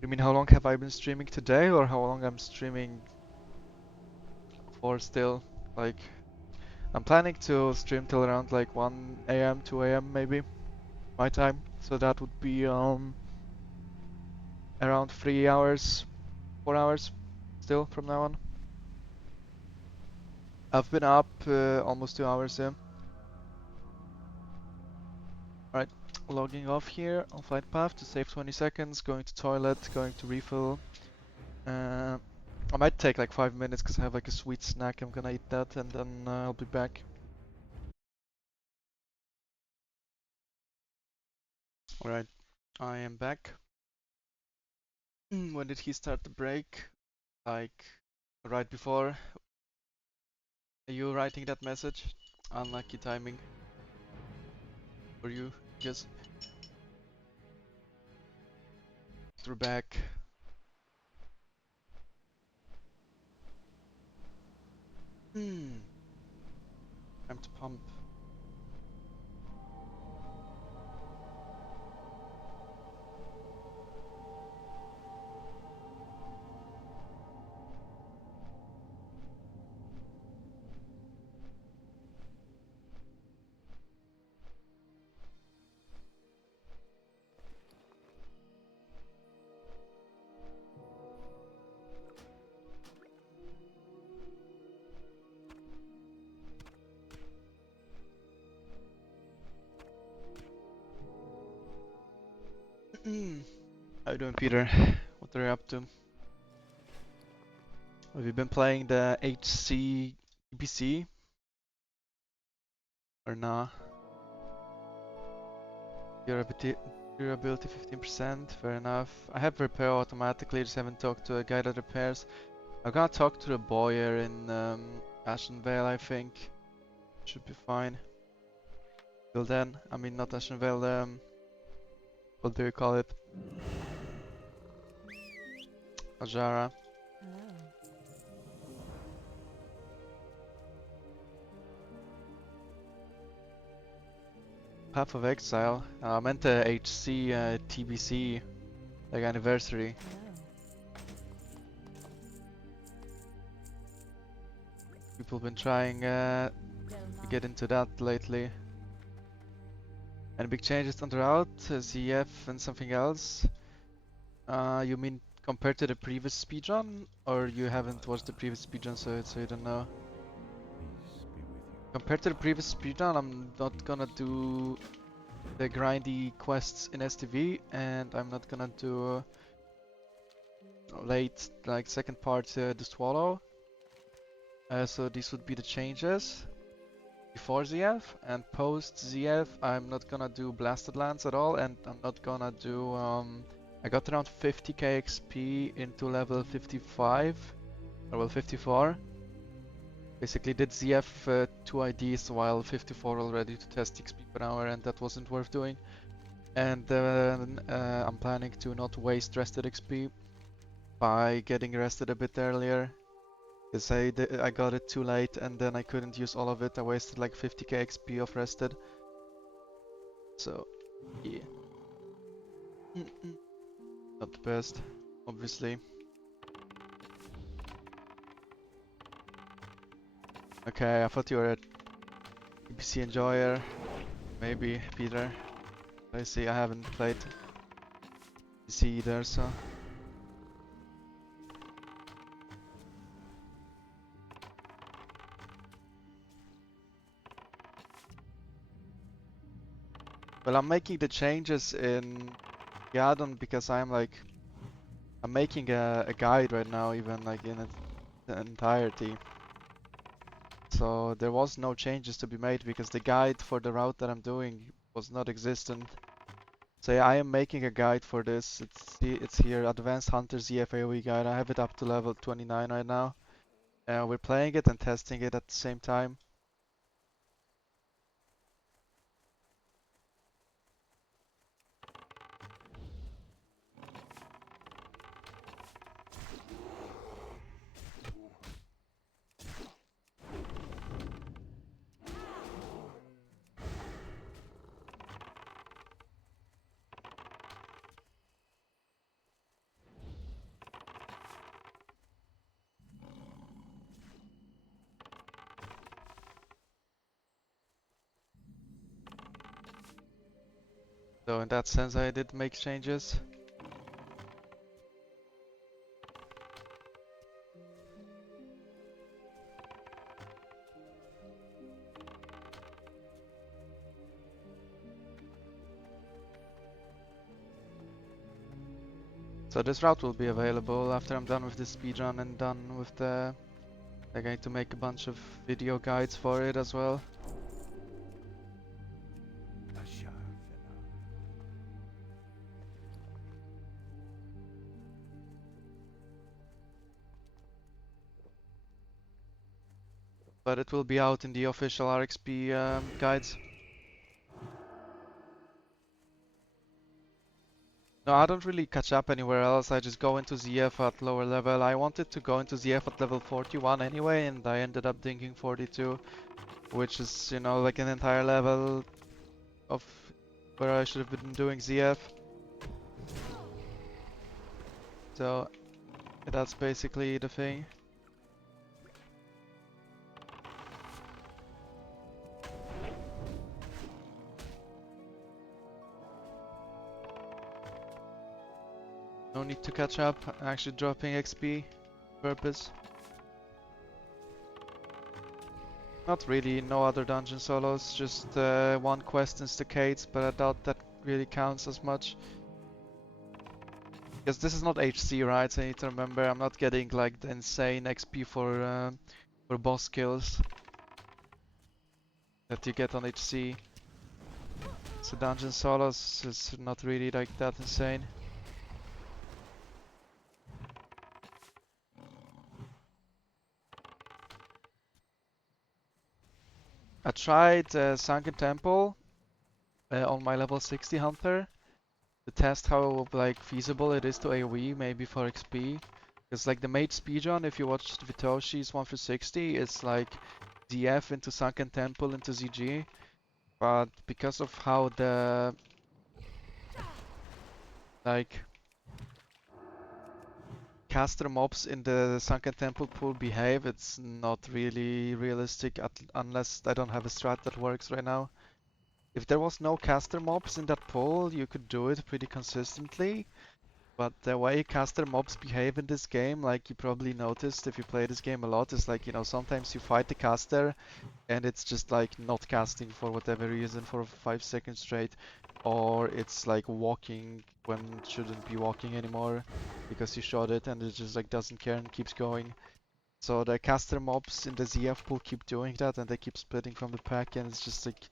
You mean how long have I been streaming today, or how long I'm streaming for still? Like, I'm planning to stream till around like 1 a.m., 2 a.m. maybe, my time. So that would be around 3 hours, 4 hours still from now on. I've been up almost 2 hours, yeah. Alright, logging off here on flight path to save 20 seconds, going to toilet, going to refill. I might take like 5 minutes because I have like a sweet snack, I'm gonna eat that and then I'll be back. Alright, I am back. When did he start the break? Like, right before you writing that message? Unlucky timing for you, yes. We're back. Time to pump. How you doing, Peter? What are you up to? Have you been playing the HC EPC? Or nah? Durability 15%, fair enough. I have repair automatically, just haven't talked to a guy that repairs. I'm gonna talk to the bowyer in Ashenvale, I think. Should be fine. Till then, I mean not Ashenvale, what do you call it? Ajara. Oh. Path of Exile. I meant the HC TBC, like anniversary. People been trying to get into that lately. Any big changes on the route? ZF and something else? You mean compared to the previous speedrun? Or you haven't watched the previous speedrun so you don't know? Peace be with you. Compared to the previous speedrun, I'm not gonna do the grindy quests in STV, and I'm not gonna do late, like second part, the Swallow. So these would be the changes before ZF, and post ZF I'm not gonna do Blasted Lands at all, and I'm not gonna do I got around 50k XP into level 55, or well 54. Basically did ZF 2 IDs while 54 already to test XP per hour, and that wasn't worth doing. And I'm planning to not waste rested XP by getting rested a bit earlier. Because I got it too late and then I couldn't use all of it. I wasted like 50k XP of rested. So, yeah. Not the best, obviously. Okay, I thought you were a BBC enjoyer. Maybe, Peter. I see, I haven't played PC either, so... Well, I'm making the changes in Yadon because I'm making a guide right now, even like in its entirety. So there was no changes to be made because the guide for the route that I'm doing was not existent. So yeah, I am making a guide for this. It's here, Advanced Hunter ZFAOE guide. I have it up to level 29 right now. We're playing it and testing it at the same time. So in that sense I did make changes. So this route will be available after I'm done with this speedrun and done with the... They're going to make a bunch of video guides for it as well. But it will be out in the official RXP guides. No, I don't really catch up anywhere else. I just go into ZF at lower level. I wanted to go into ZF at level 41 anyway, and I ended up thinking 42, which is, you know, like an entire level of where I should have been doing ZF. So that's basically the thing. No need to catch up, actually dropping XP purpose. Not really, no other dungeon solos, just one quest in Stockades, but I doubt that really counts as much. Because this is not HC, right? So I need to remember I'm not getting like the insane XP for boss kills that you get on HC. So dungeon solos is not really like that insane. I tried Sunken Temple, on my level 60 hunter to test how like feasible it is to AoE, maybe for XP. Because like the mage speedrun, if you watch Vitoshi's 1 through 60, it's like DF into Sunken Temple into ZG. But because of how the like caster mobs in the Sunken Temple pool behave, it's not really realistic unless I don't have a strat that works right now. If there was no caster mobs in that pool, you could do it pretty consistently. But the way caster mobs behave in this game, like you probably noticed if you play this game a lot, is like, you know, sometimes you fight the caster and it's just like not casting for whatever reason for 5 seconds straight, or it's like walking when it shouldn't be walking anymore because you shot it and it just like doesn't care and keeps going. So the caster mobs in the ZF pool keep doing that and they keep splitting from the pack and it's just like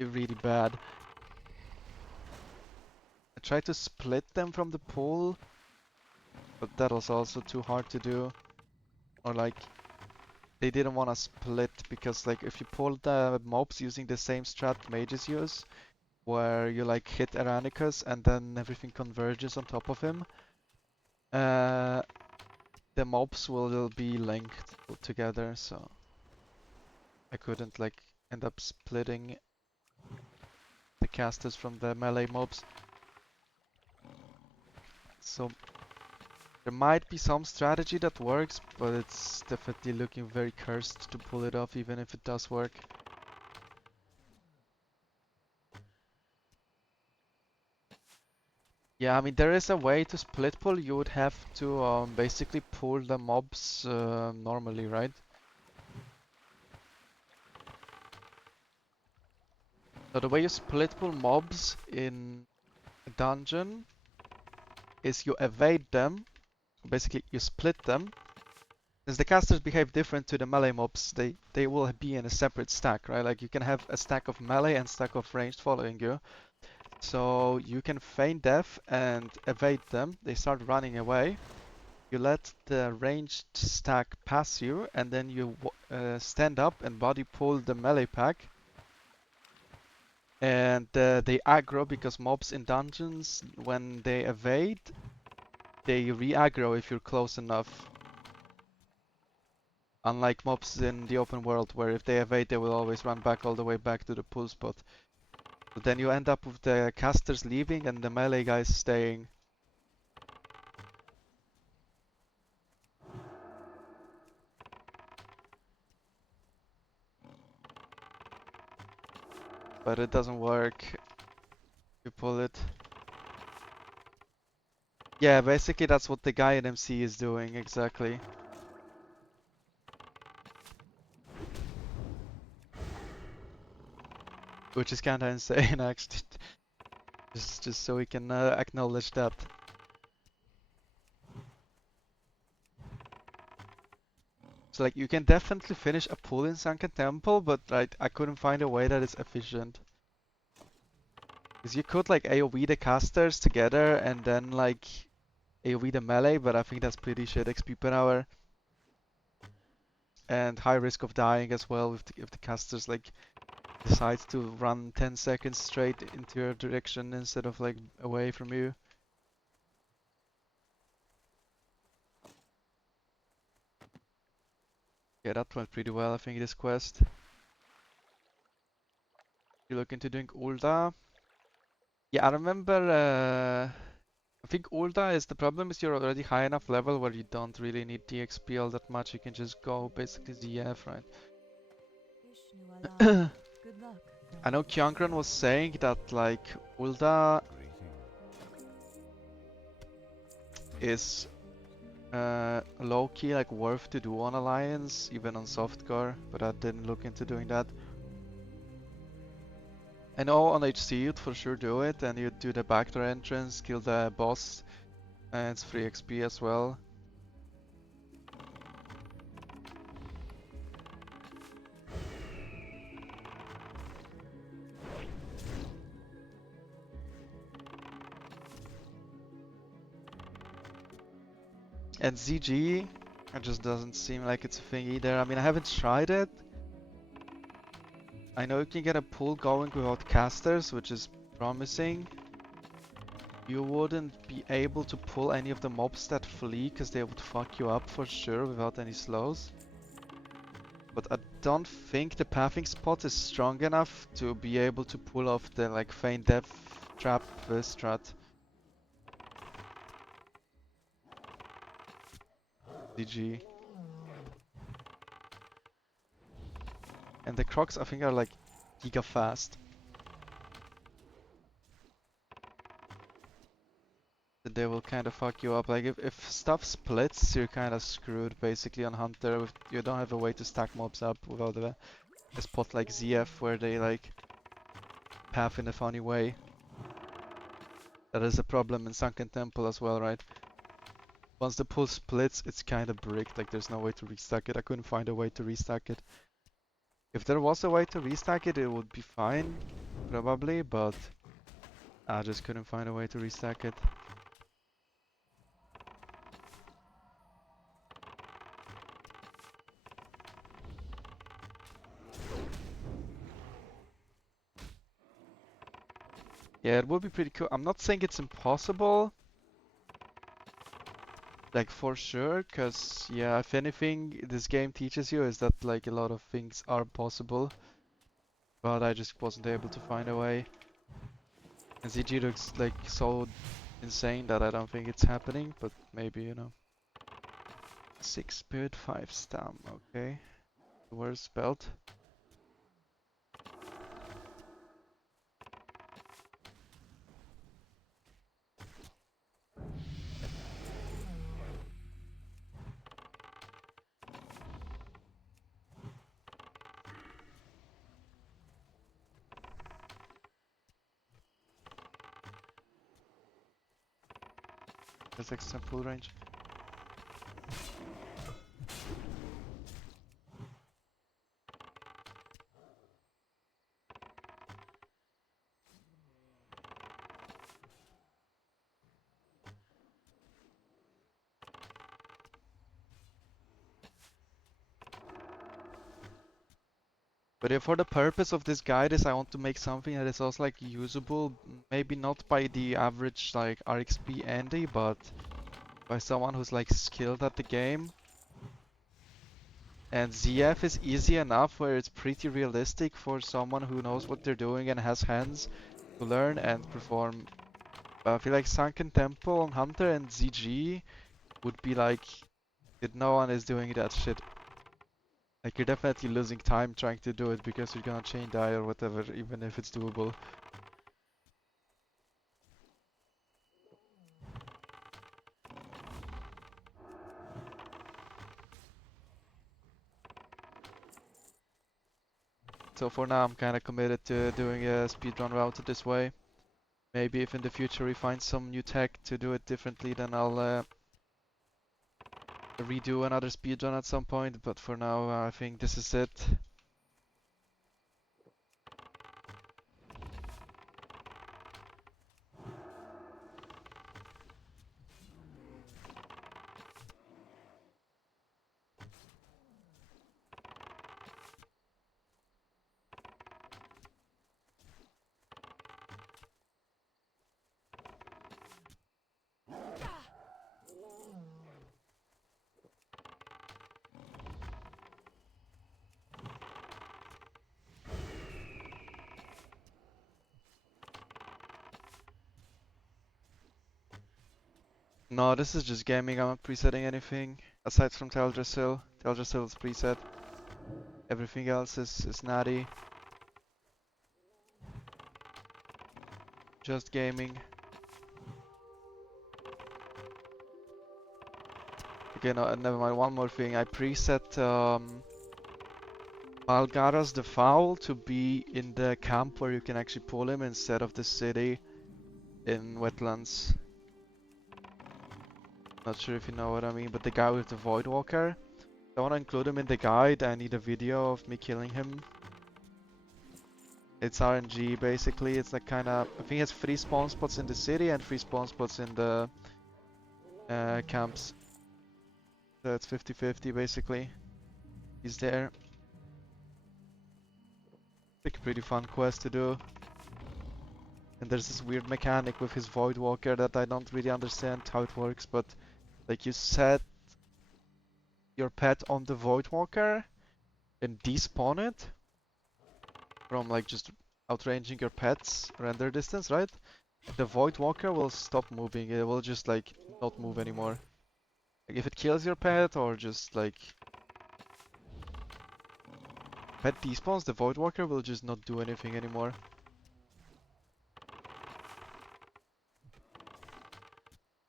really bad. I tried to split them from the pool, but that was also too hard to do. Or like, they didn't want to split because like if you pull the mobs using the same strat mages use, where you like hit Aranicus and then everything converges on top of him, the mobs will be linked together, so I couldn't like end up splitting the casters from the melee mobs. So there might be some strategy that works, but it's definitely looking very cursed to pull it off, even if it does work. Yeah, I mean, there is a way to split pull. You would have to basically pull the mobs normally, right? So the way you split pull mobs in a dungeon is you evade them. Basically, you split them. Since the casters behave different to the melee mobs, they will be in a separate stack, right? Like you can have a stack of melee and stack of ranged following you. So you can feign death and evade them. They start running away. You let the ranged stack pass you, and then you stand up and body pull the melee pack. And they aggro because mobs in dungeons, when they evade, they re-aggro if you're close enough. Unlike mobs in the open world, where if they evade, they will always run back all the way back to the pull spot. But then you end up with the casters leaving and the melee guys staying. But it doesn't work. You pull it. Yeah, basically that's what the guy in MC is doing, exactly. Which is kinda insane, actually. Just so we can acknowledge that. So like, you can definitely finish a pull in Sunken Temple, but like, I couldn't find a way that is efficient. Because you could like AoE the casters together and then like AoE the melee, but I think that's pretty shit XP per hour. And high risk of dying as well if the casters like decide to run 10 seconds straight into your direction instead of like away from you. Yeah, that went pretty well, I think, this quest. You look into doing Ulda. Yeah, I remember, I think Ulda is the problem is you're already high enough level where you don't really need the XP all that much. You can just go basically ZF, right? Ishnu Allah. Good luck. I know Kyongran was saying that like Ulda is low-key like worth to do on Alliance, even on softcore, but I didn't look into doing that. I know on HC you'd for sure do it, and you'd do the backdoor entrance, kill the boss, and it's free XP as well. And ZG, it just doesn't seem like it's a thing either. I mean, I haven't tried it, I know you can get a pool going without casters, which is promising. You wouldn't be able to pull any of the mobs that flee, because they would fuck you up for sure without any slows. But I don't think the pathing spot is strong enough to be able to pull off the like feign death trap strat. GG. And the crocs I think are like giga fast. They will kind of fuck you up. Like if stuff splits, you're kind of screwed basically on Hunter. You don't have a way to stack mobs up without a spot like ZF where they like path in a funny way. That is a problem in Sunken Temple as well, right? Once the pool splits, it's kind of bricked. Like there's no way to restack it. I couldn't find a way to restack it. If there was a way to restack it, it would be fine, probably, but I just couldn't find a way to restack it. Yeah, it would be pretty cool. I'm not saying it's impossible, like for sure, because yeah, if anything this game teaches you is that like a lot of things are possible, but I just wasn't able to find a way. And ZG looks like so insane that I don't think it's happening, but maybe, you know. 6 spirit, 5 stam, okay. Worst belt. That's extra full range. But yeah, for the purpose of this guide is I want to make something that is also like usable, maybe not by the average like RXP Andy, but by someone who's like skilled at the game. And ZF is easy enough where it's pretty realistic for someone who knows what they're doing and has hands to learn and perform. But I feel like Sunken Temple on Hunter and ZG would be like, no one is doing that shit. Like you're definitely losing time trying to do it because you're gonna chain die or whatever, even if it's doable. So for now I'm kinda committed to doing a speedrun route this way. Maybe if in the future we find some new tech to do it differently, then I'll redo another speedrun at some point, but for now I think this is it. No, this is just gaming, I'm not presetting anything. Aside from Tharil'zun. Tharil'zun is preset. Everything else is natty. Just gaming. Okay, no, never mind, one more thing. I preset Balgaras the Foul to be in the camp where you can actually pull him instead of the city in Wetlands. Not sure if you know what I mean, but the guy with the Voidwalker. I want to include him in the guide. I need a video of me killing him. It's RNG basically. It's like kind of, I think it's 3 spawn spots in the city and 3 spawn spots in the camps. So it's 50-50 basically. He's there. Like a pretty fun quest to do. And there's this weird mechanic with his Voidwalker that I don't really understand how it works, but like you set your pet on the Voidwalker and despawn it from like just outranging your pet's render distance, right? The Voidwalker will stop moving, it will just like not move anymore. Like if it kills your pet or just like pet despawns, the Voidwalker will just not do anything anymore.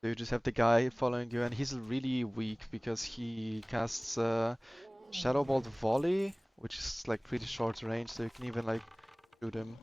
So you just have the guy following you, and he's really weak because he casts Shadow Bolt Volley, which is like pretty short range, so you can even like shoot him.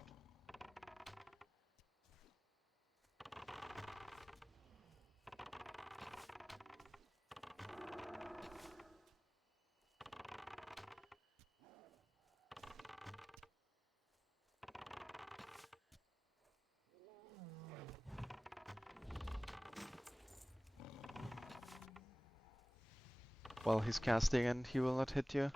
While he's casting, and he will not hit you.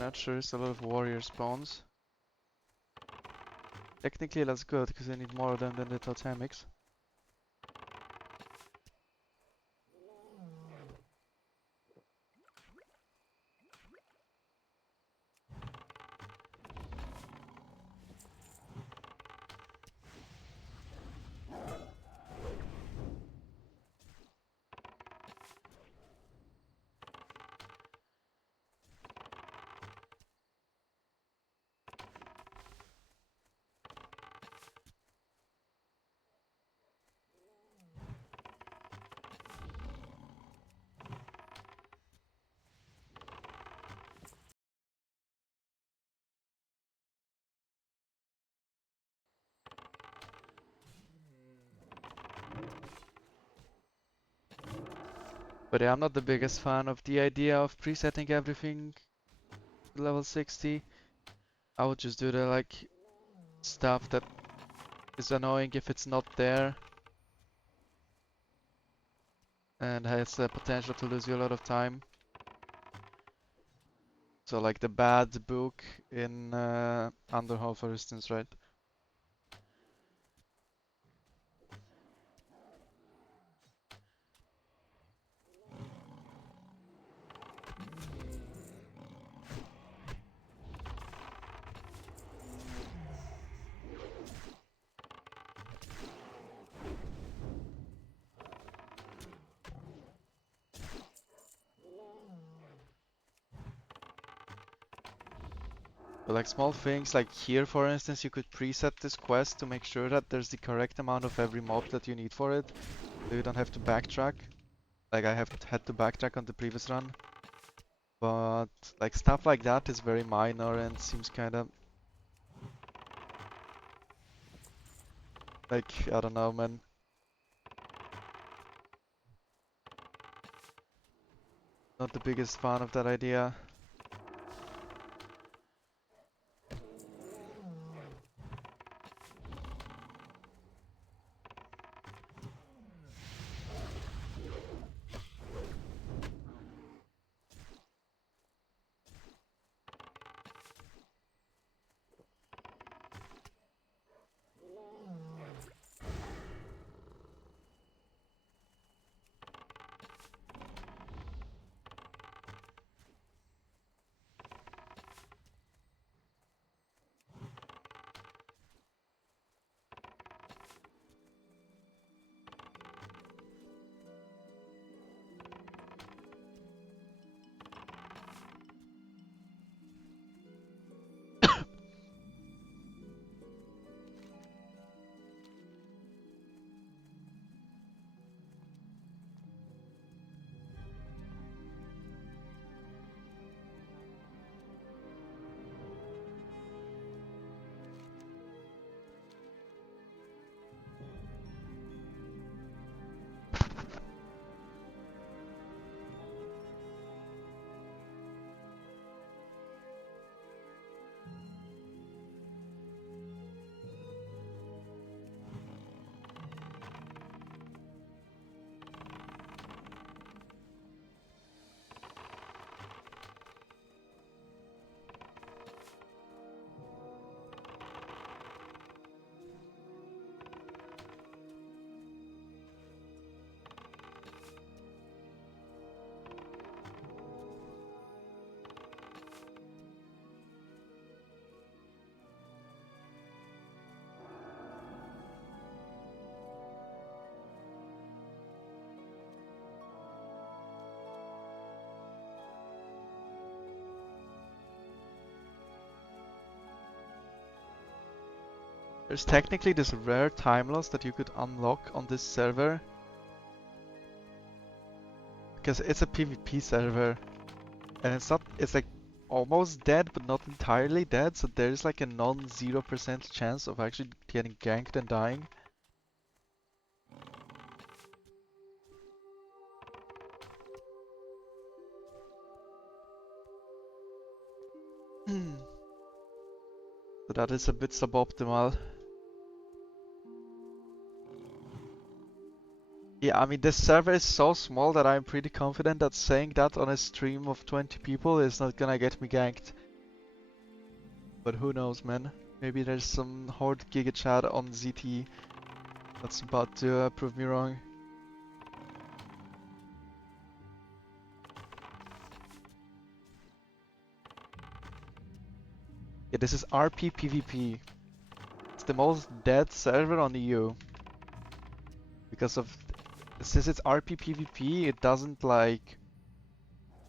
Not sure, it's a lot of warrior spawns. Technically that's good, because I need more of them than the totemics. But yeah, I'm not the biggest fan of the idea of presetting everything to level 60. I would just do the like stuff that is annoying if it's not there and has the potential to lose you a lot of time. So like the bad book in Underhall, for instance, right? But like small things like here, for instance, you could preset this quest to make sure that there's the correct amount of every mob that you need for it, so you don't have to backtrack. Like I have had to backtrack on the previous run. But like stuff like that is very minor and seems kind of like, I don't know, man. Not the biggest fan of that idea. There's technically this rare time loss that you could unlock on this server. Because it's a PvP server. And it's like almost dead, but not entirely dead. So there's like a non-0% chance of actually getting ganked and dying. So that is a bit suboptimal. Yeah, I mean, this server is so small that I'm pretty confident that saying that on a stream of 20 people is not gonna get me ganked. But who knows, man? Maybe there's some horde giga chat on ZT that's about to prove me wrong. Yeah, this is RP PvP. It's the most dead server on EU. Because of... Since it's RP PvP, it doesn't like...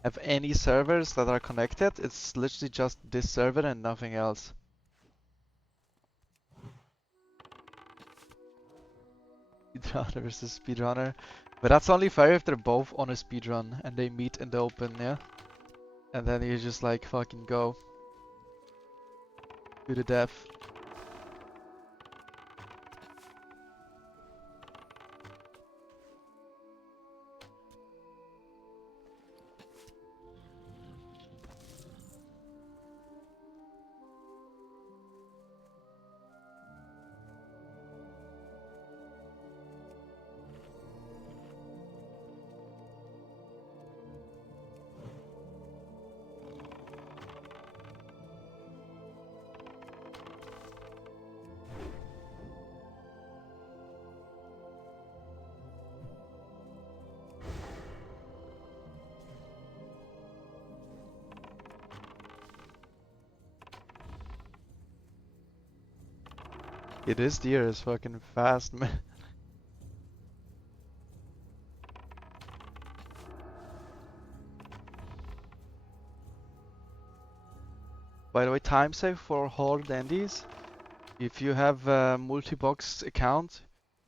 have any servers that are connected. It's literally just this server and nothing else. Speedrunner versus speedrunner. But that's only fair if they're both on a speedrun and they meet in the open, yeah? And then you just like fucking go to the death. Yeah, this deer is fucking fast, man. By the way, time save for Horde Andes. If you have a multi-box account,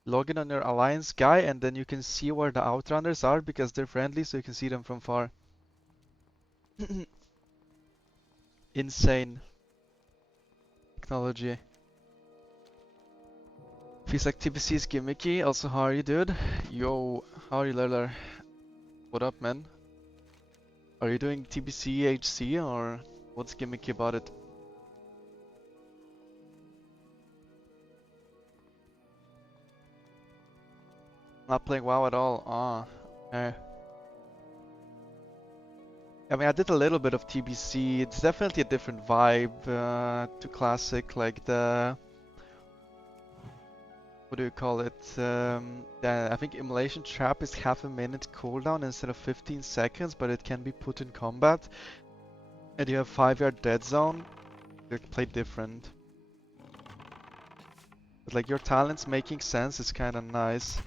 log in on your alliance guy and then you can see where the outrunners are because they're friendly so you can see them from far. Insane technology. Feels like TBC is gimmicky. Also, how are you, dude? Yo, how are you, Lerler? What up, man? Are you doing TBC HC or what's gimmicky about it? Not playing WoW at all. Ah, okay. I mean, I did a little bit of TBC. It's definitely a different vibe to Classic. Like the... what do you call it? I think Immolation Trap is half a minute cooldown instead of 15 seconds, but it can be put in combat. And you have 5-yard dead zone. They play different. But like your talents making sense is kind of nice.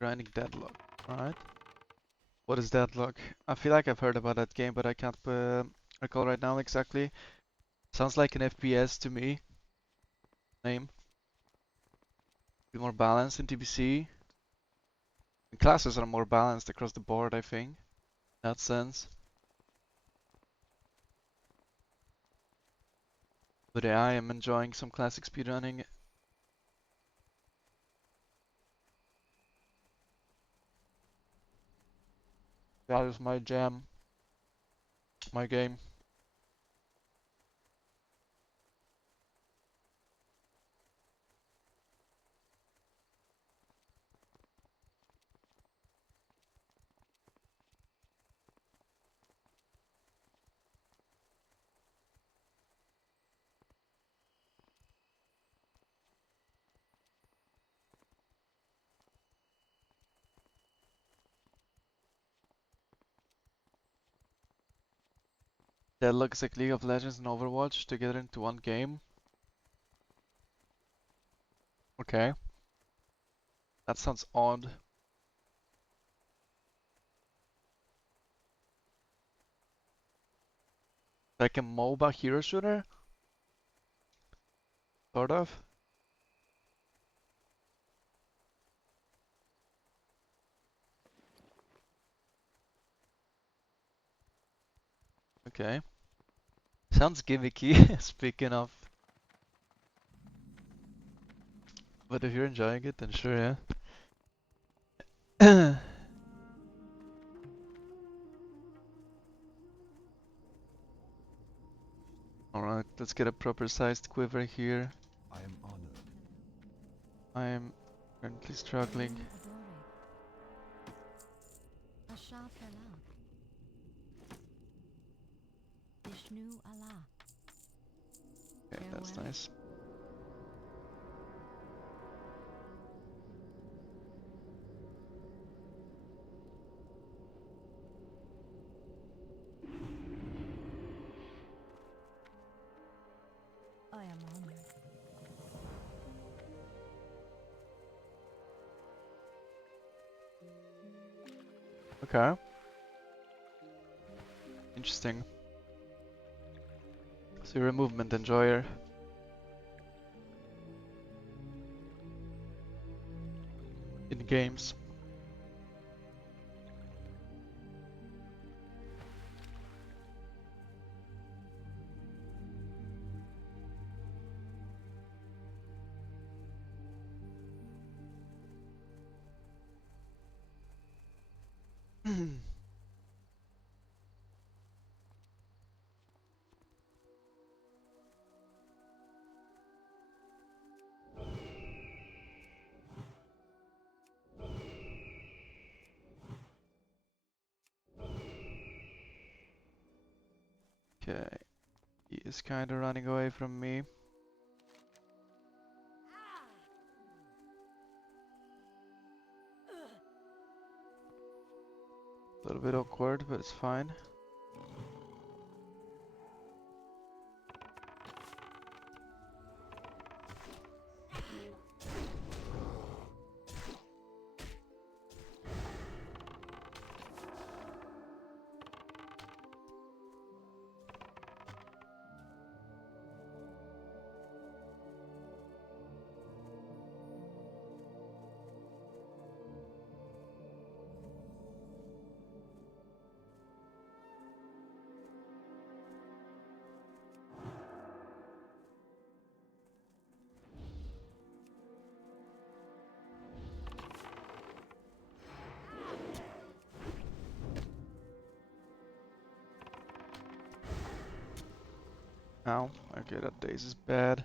Grinding Deadlock. Alright. What is Deadlock? I feel like I've heard about that game, but I can't recall right now exactly. Sounds like an FPS to me. Name. Bit more balanced in TBC. And classes are more balanced across the board, I think. In that sense. But yeah, I am enjoying some classic speedrunning. That is my jam. My game. That looks like League of Legends and Overwatch together into one game. Okay. That sounds odd. Like a MOBA hero shooter? Sort of. Okay. Sounds gimmicky, speaking of. But if you're enjoying it, then sure, yeah. Alright, let's get a proper sized quiver here. I am honored. I am currently struggling. Ashenvale. Vishnu Allah. Okay, that's Farewell. nice. I am honored. Okay. Interesting. So you're a movement enjoyer. In games. Okay. He is kinda running away from me. A little bit awkward, but it's fine. Ow. Okay, that daze is bad.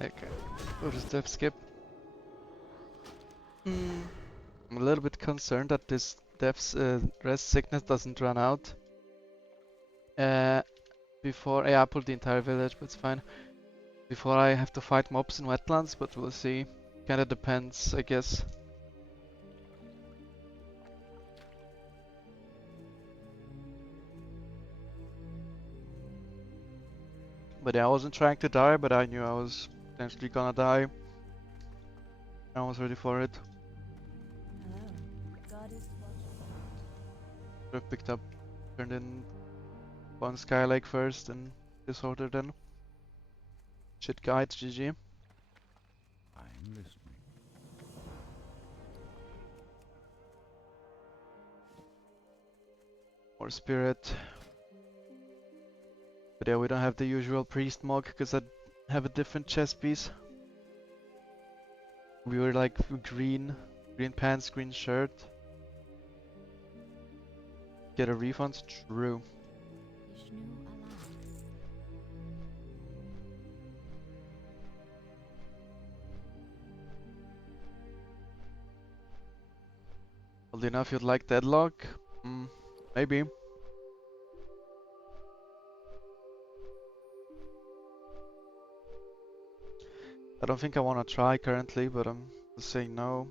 Okay. What is death skip? I'm a little bit concerned that this death's rest sickness doesn't run out. Before I pulled the entire village, but it's fine. Before I have to fight mobs in wetlands, but we'll see. Kinda depends, I guess. But yeah, I wasn't trying to die, but I knew I was potentially gonna die. I was ready for it. Hello. God is watching. Should have picked up, turned in one Skylake first and disorder then. Shit guide, GG. I'm listening. More spirit. But yeah, we don't have the usual priest mug because I have a different chest piece. We were like green pants, green shirt. Get a refund? True. Ishnu Allah. Oddly enough, you'd like Deadlock? Maybe. I don't think I want to try currently, but I'm saying no.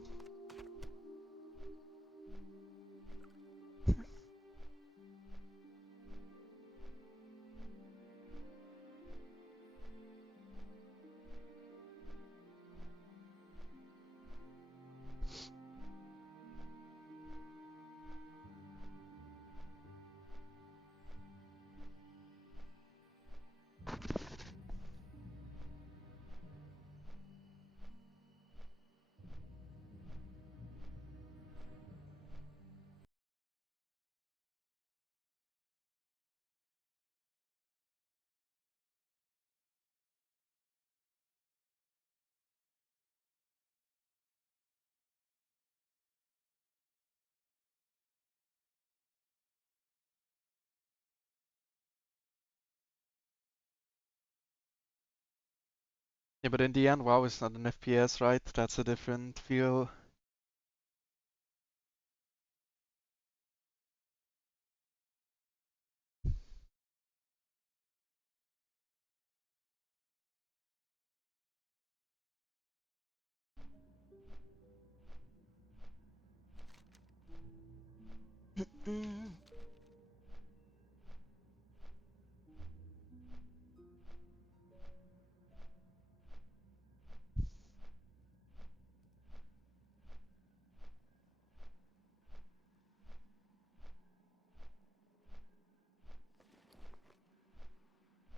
Yeah, but in the end, WoW is not an FPS, right? That's a different feel.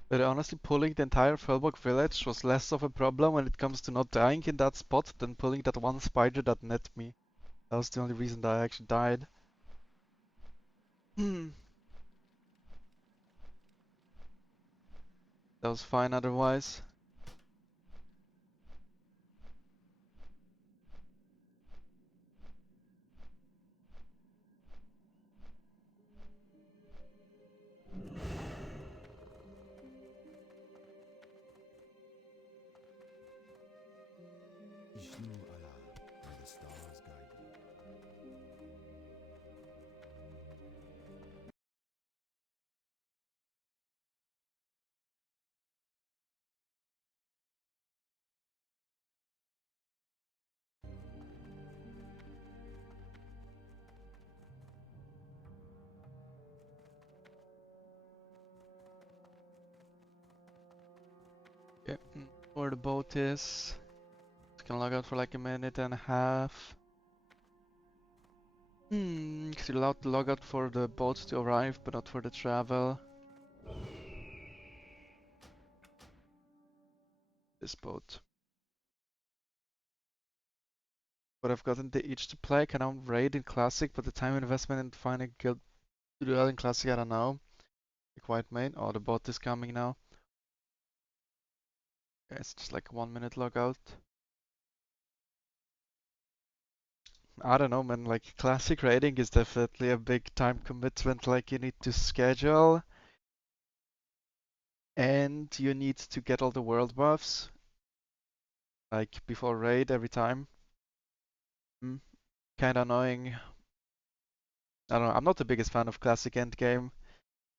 But honestly, pulling the entire Fellbog village was less of a problem when it comes to not dying in that spot than pulling that one spider that net me. That was the only reason that I actually died. That was fine otherwise. Ishnu Allah, may the stars guide you. Yeah, where the boat is. It's gonna log out for like a minute and a half. Cause you're allowed to log out for the boat to arrive, but not for the travel. This boat. But I've gotten the itch to play. Can I raid in Classic, but the time investment in finding a guild to do that in Classic, I don't know. Like White Main. Oh, the bot is coming now. Yeah, it's just like a 1 minute logout. I don't know, man. Like Classic raiding is definitely a big time commitment. Like you need to schedule, and you need to get all the world buffs. Like before raid every time. Kinda annoying. I don't know. I'm not the biggest fan of Classic endgame,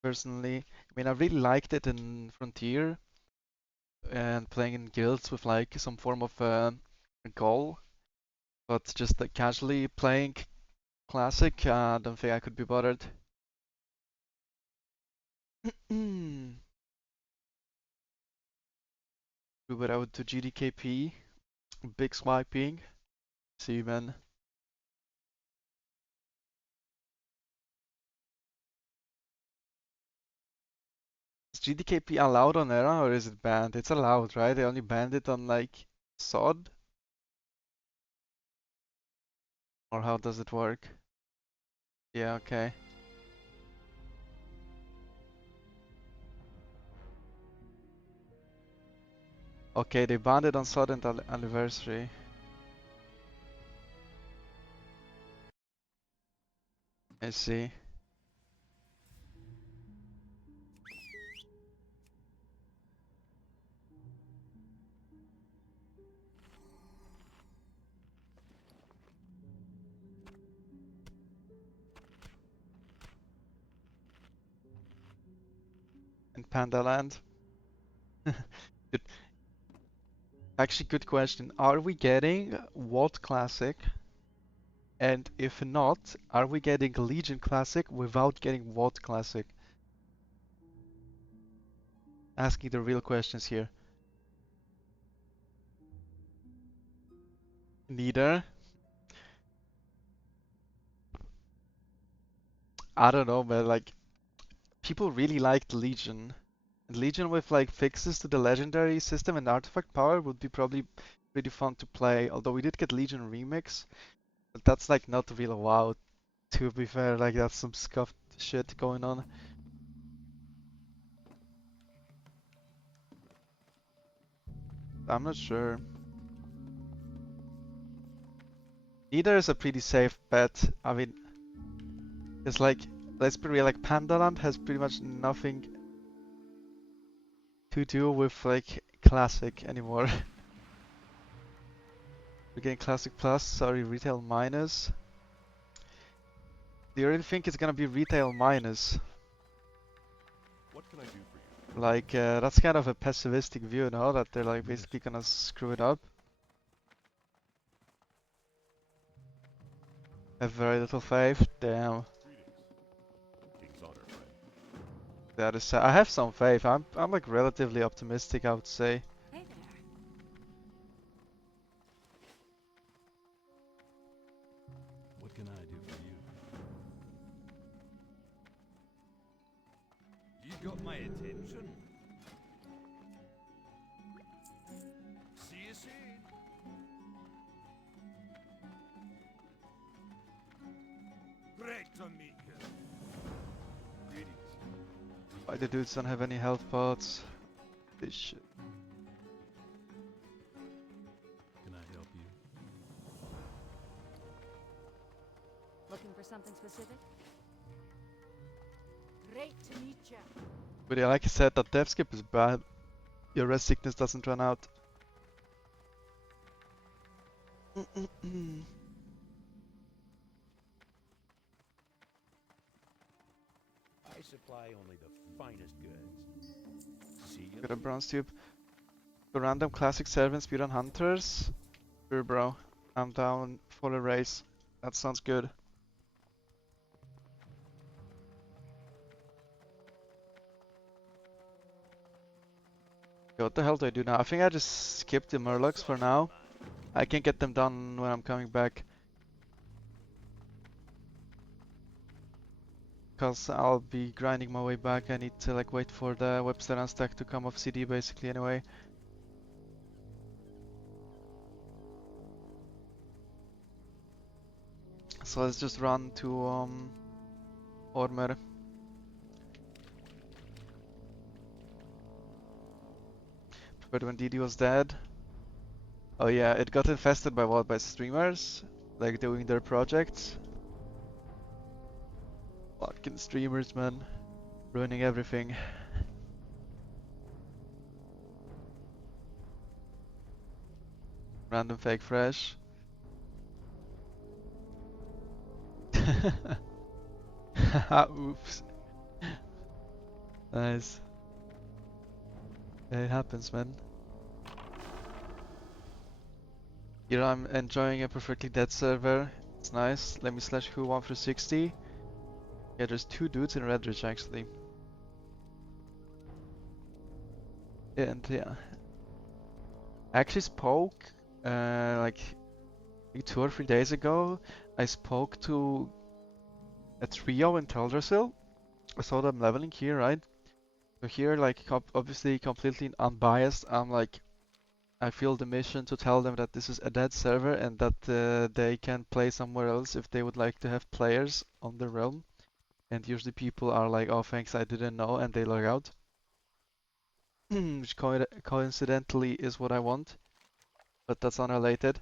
personally. I mean, I really liked it in Frontier and playing in guilds with like some form of goal, but just like casually playing Classic, I don't think I could be bothered. But I would do GDKP, big swiping. See you, man. Is GDKP allowed on Era or is it banned? It's allowed, right? They only banned it on like SOD? Or how does it work? Yeah, okay. Okay, they banned it on Southern Anniversary. I see. In Pandaland. Good. Actually, good question. Are we getting What Classic? And if not, are we getting Legion Classic without getting What Classic? Asking the real questions here. Neither. I don't know, man. Like, people really liked Legion. And Legion with like fixes to the legendary system and artifact power would be probably pretty fun to play. Although we did get Legion Remix, but that's like not real WoW. To be fair, like that's some scuffed shit going on. I'm not sure. Neither is a pretty safe bet. I mean, it's like, let's be real, like Pandaland has pretty much nothing to do with like Classic anymore. We're getting Classic Plus, sorry, Retail Minus. Do you really think it's gonna be Retail Minus? What can I do for you? Like, that's kind of a pessimistic view, no? That they're like basically gonna screw it up. Have very little faith. Damn. Greetings. King's honor, friend. That is. I have some faith. I'm like relatively optimistic, I would say. Hey there. What can I do for you? You got my attention. See you soon. Great to meet you. Greetings. Why the dudes don't have any health pots? This shit. Can I help you? Looking for something specific? Great to meet you. But yeah, like I said, that death skip is bad. Your rest sickness doesn't run out. I supply only the finest goods. See you. Got a bronze tube. The random classic servant speedrun hunters. Sure, bro. I'm down for a race. That sounds good. Okay, what the hell do I do now? I think I just skip the Murlocs for now. I can get them done when I'm coming back. Cause I'll be grinding my way back. I need to like wait for the Webster unstuck to come off CD basically anyway. So let's just run to Ormer. But when DD was dead. Oh yeah, it got infested by what? By streamers? Like doing their projects? Fucking streamers, man. Ruining everything. Random fake fresh. Oops. Nice. It happens, man. Here I'm enjoying a perfectly dead server. It's nice. Let me slash who 1 through 60. Yeah, there's 2 dudes in Redridge actually. And yeah. I actually spoke like 2 or 3 days ago. I spoke to a trio in Tharil'zun. I saw them leveling here, right? So here, like, obviously completely unbiased, I'm like, I feel the mission to tell them that this is a dead server and that they can play somewhere else if they would like to have players on the realm. And usually people are like, oh thanks, I didn't know, and they log out. which coincidentally is what I want, but that's unrelated.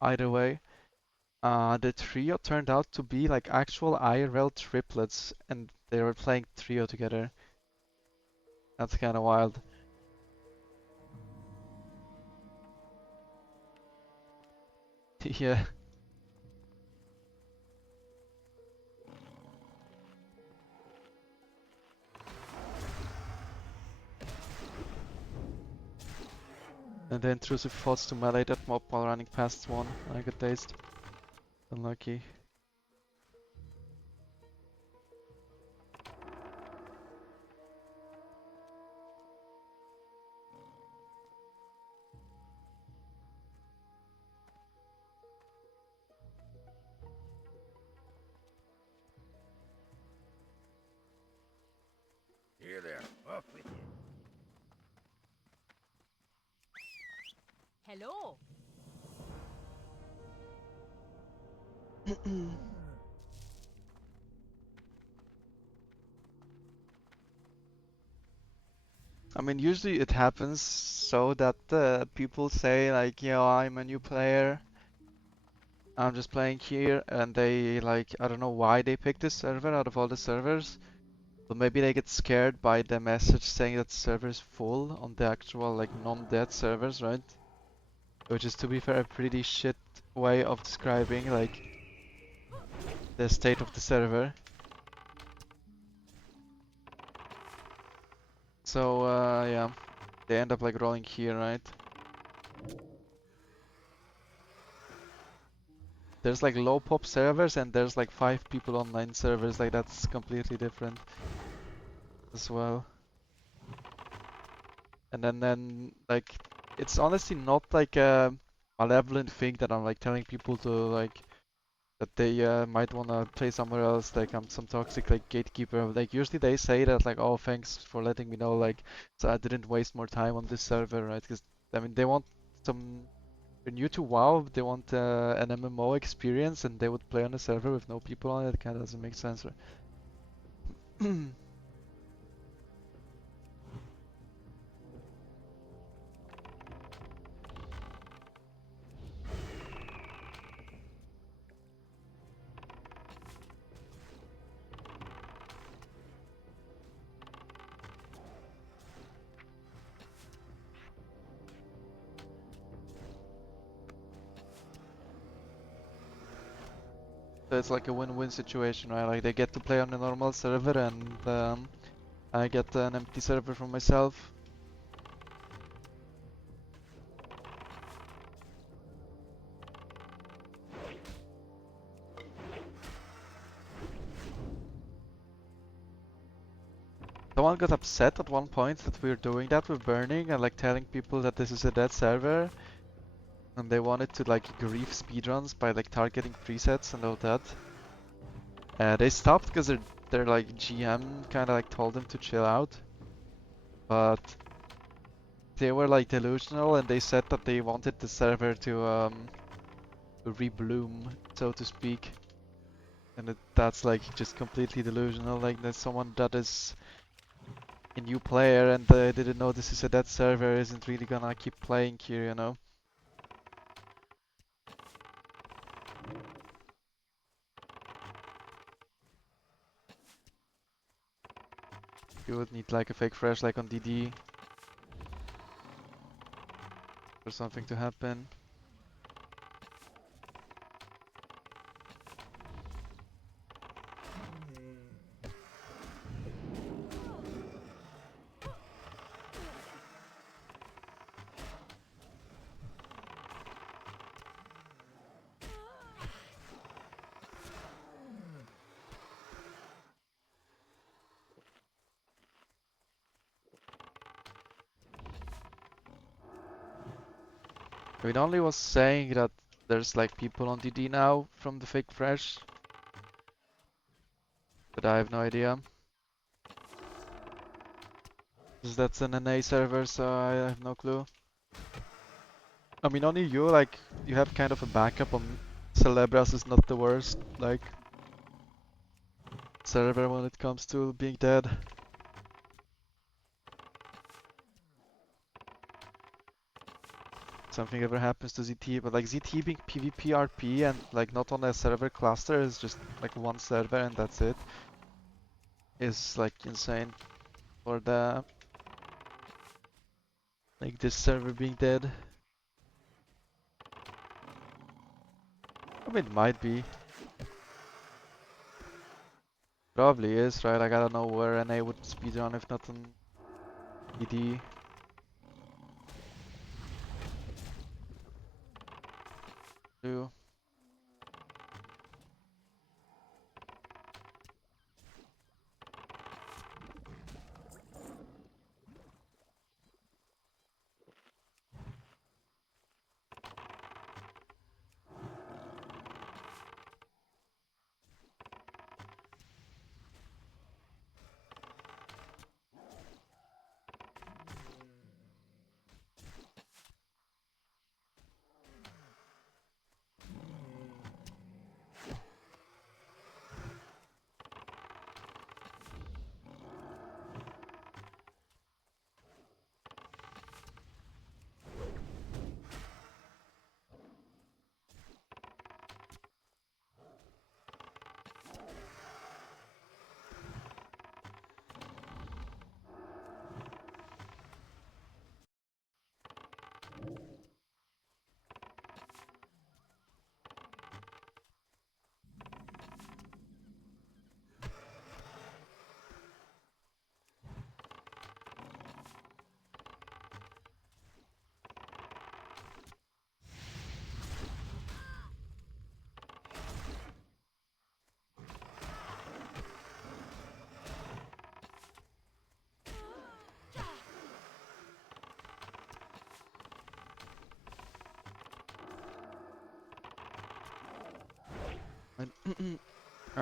Either way, the trio turned out to be like actual IRL triplets, and they were playing trio together. That's kind of wild. Yeah. And the intrusive thoughts to melee that mob while running past one. I got dazed. Unlucky. Here there. Off with you. Hello. I mean, usually it happens so that people say like, yo, I'm a new player. I'm just playing here, and they like, I don't know why they picked this server out of all the servers. But maybe they get scared by the message saying that the server is full on the actual like non-dead servers, right? Which is, to be fair, a pretty shit way of describing like the state of the server. So yeah, they end up like rolling here, right? There's like low pop servers and there's like 5 people online servers, like that's completely different as well. And then like it's honestly not like a malevolent thing that I'm like telling people to like that they might wanna play somewhere else, like I'm some toxic like gatekeeper. Like usually they say that like, oh, thanks for letting me know, like so I didn't waste more time on this server, right? Because I mean they want some, they're new to WoW, they want an MMO experience, and they would play on a server with no people on it. It kind of doesn't make sense, right? So it's like a win-win situation, right? Like they get to play on a normal server, and I get an empty server for myself. Someone got upset at one point that we were doing that with burning and like telling people that this is a dead server, and they wanted to like grief speedruns by like targeting presets and all that. They stopped because their like GM kind of like told them to chill out, but they were like delusional, and they said that they wanted the server to rebloom, so to speak. And that's like just completely delusional. Like there's someone that is a new player and didn't know this is a dead server isn't really gonna keep playing here, you know? You would need like a fake fresh like on DD for something to happen. I mean, only was saying that there's like people on DD now from the fake fresh, but I have no idea. Because that's an NA server, so I have no clue. I mean, only you, like, you have kind of a backup on Celebras is not the worst, like, server when it comes to being dead. something ever happens to ZT, but like ZT being PvP RP and like not on a server cluster is just like one server and that's it, is like insane for the like this server being dead. I mean, it might be. Probably is, right? Like I don't know where NA would speedrun if not on ED. Do.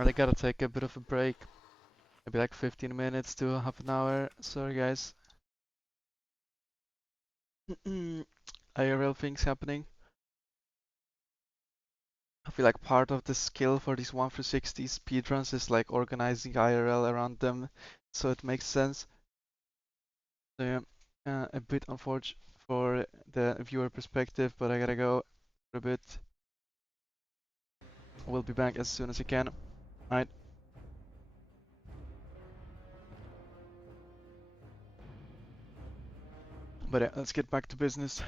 I gotta take a bit of a break. Maybe like 15 minutes to half an hour. Sorry guys. IRL things happening. I feel like part of the skill for these 1 through 60 speedruns is like organizing IRL around them, so it makes sense. So yeah, a bit unfortunate for the viewer perspective, but I gotta go for a bit. We'll be back as soon as I can. Alright. But yeah, let's get back to business.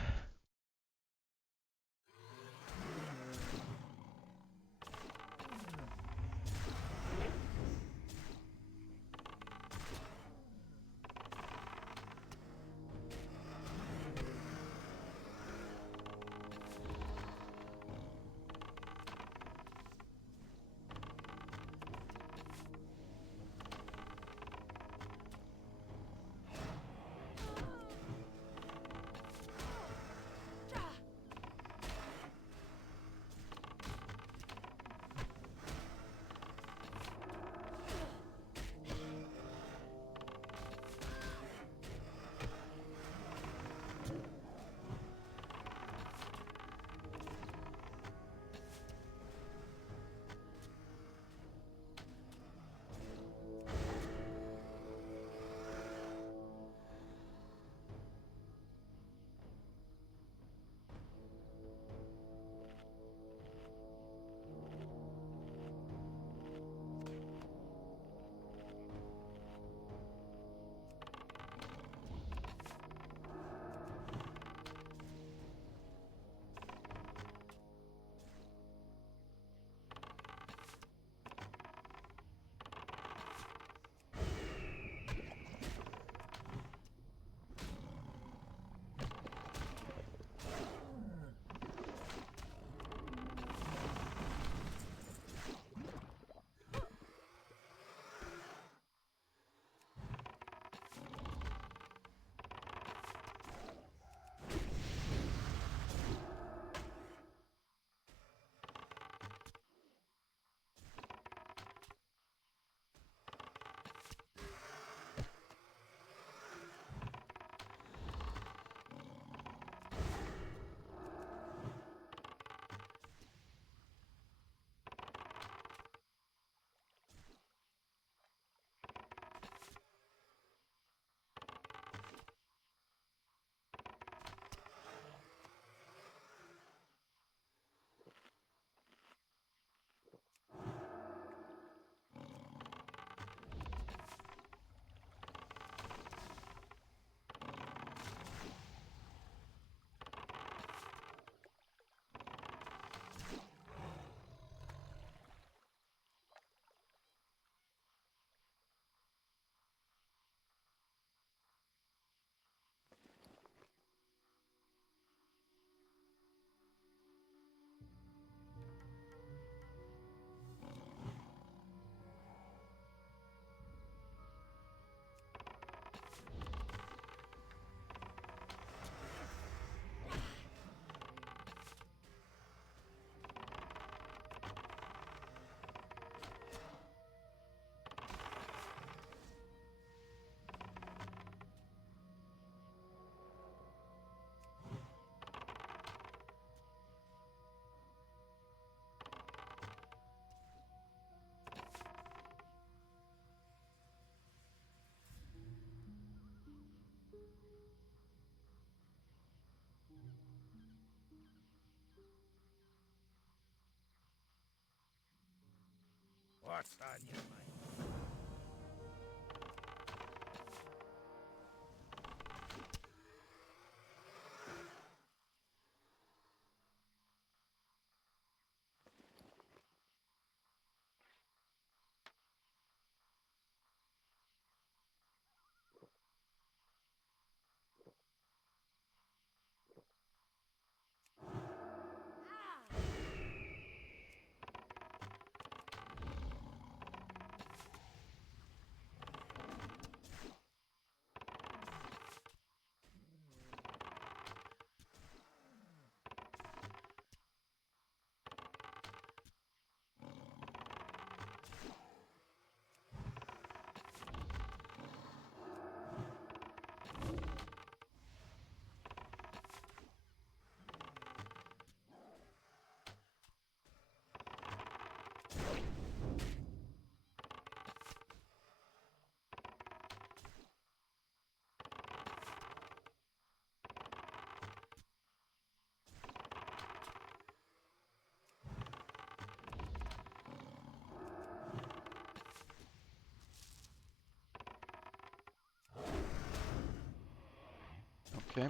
Okay.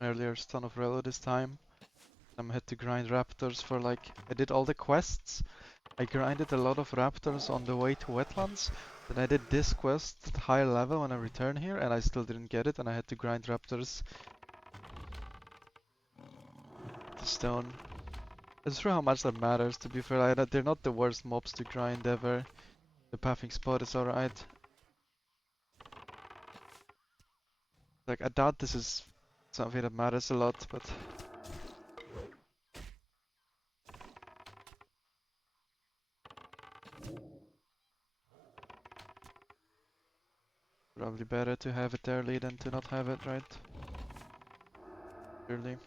Earlier Stone of Relo this time. Had to grind raptors for like... I did all the quests. I grinded a lot of raptors on the way to Wetlands. Then I did this quest at higher level when I returned here and I still didn't get it and I had to grind raptors to stone. It's true how much that matters, to be fair. They're not the worst mobs to grind ever. The pathing spot is alright. Like, I doubt this is something that matters a lot, but... Probably better to have it early than to not have it, right? Early.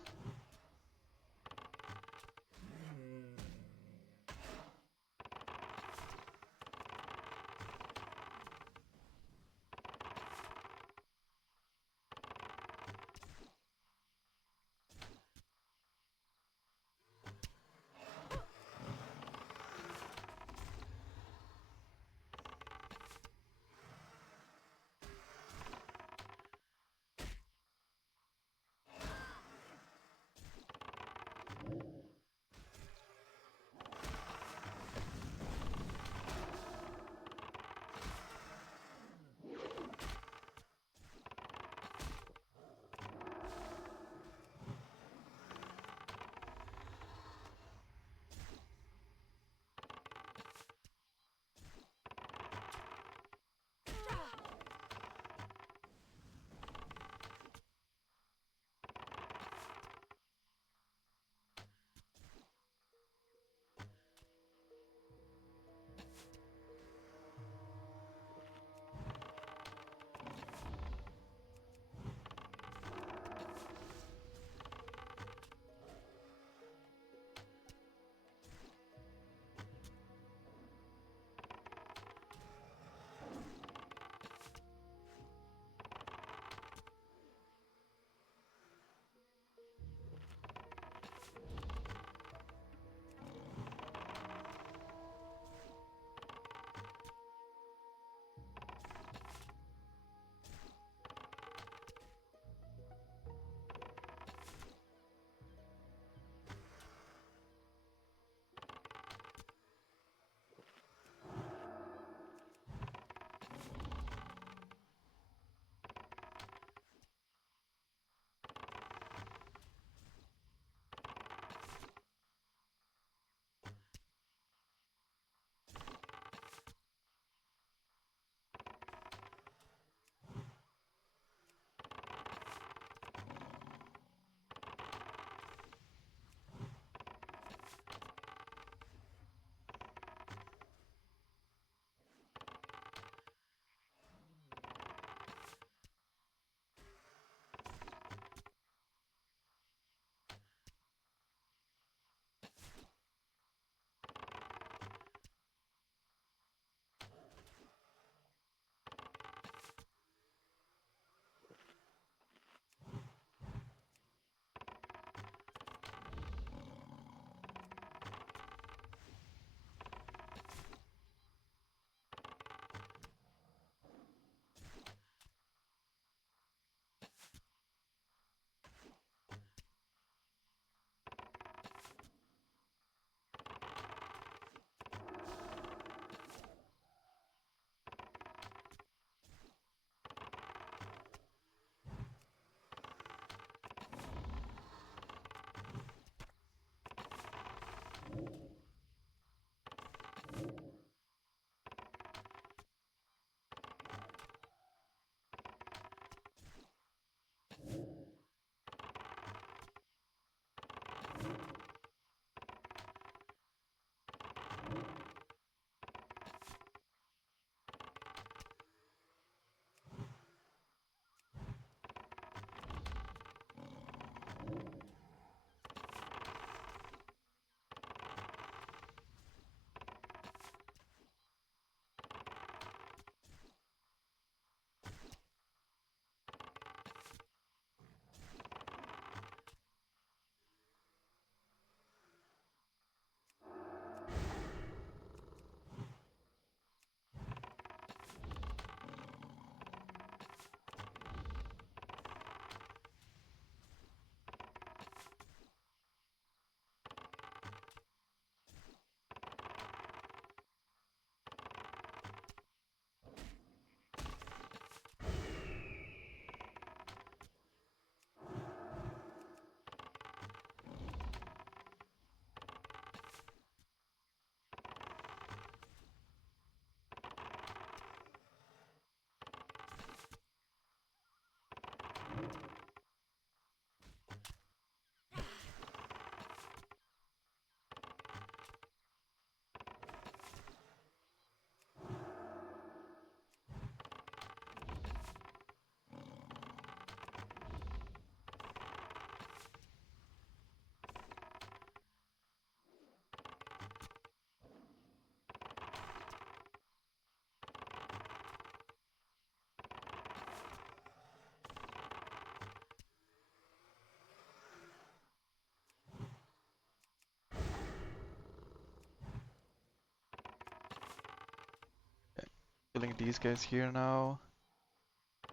killing these guys here now.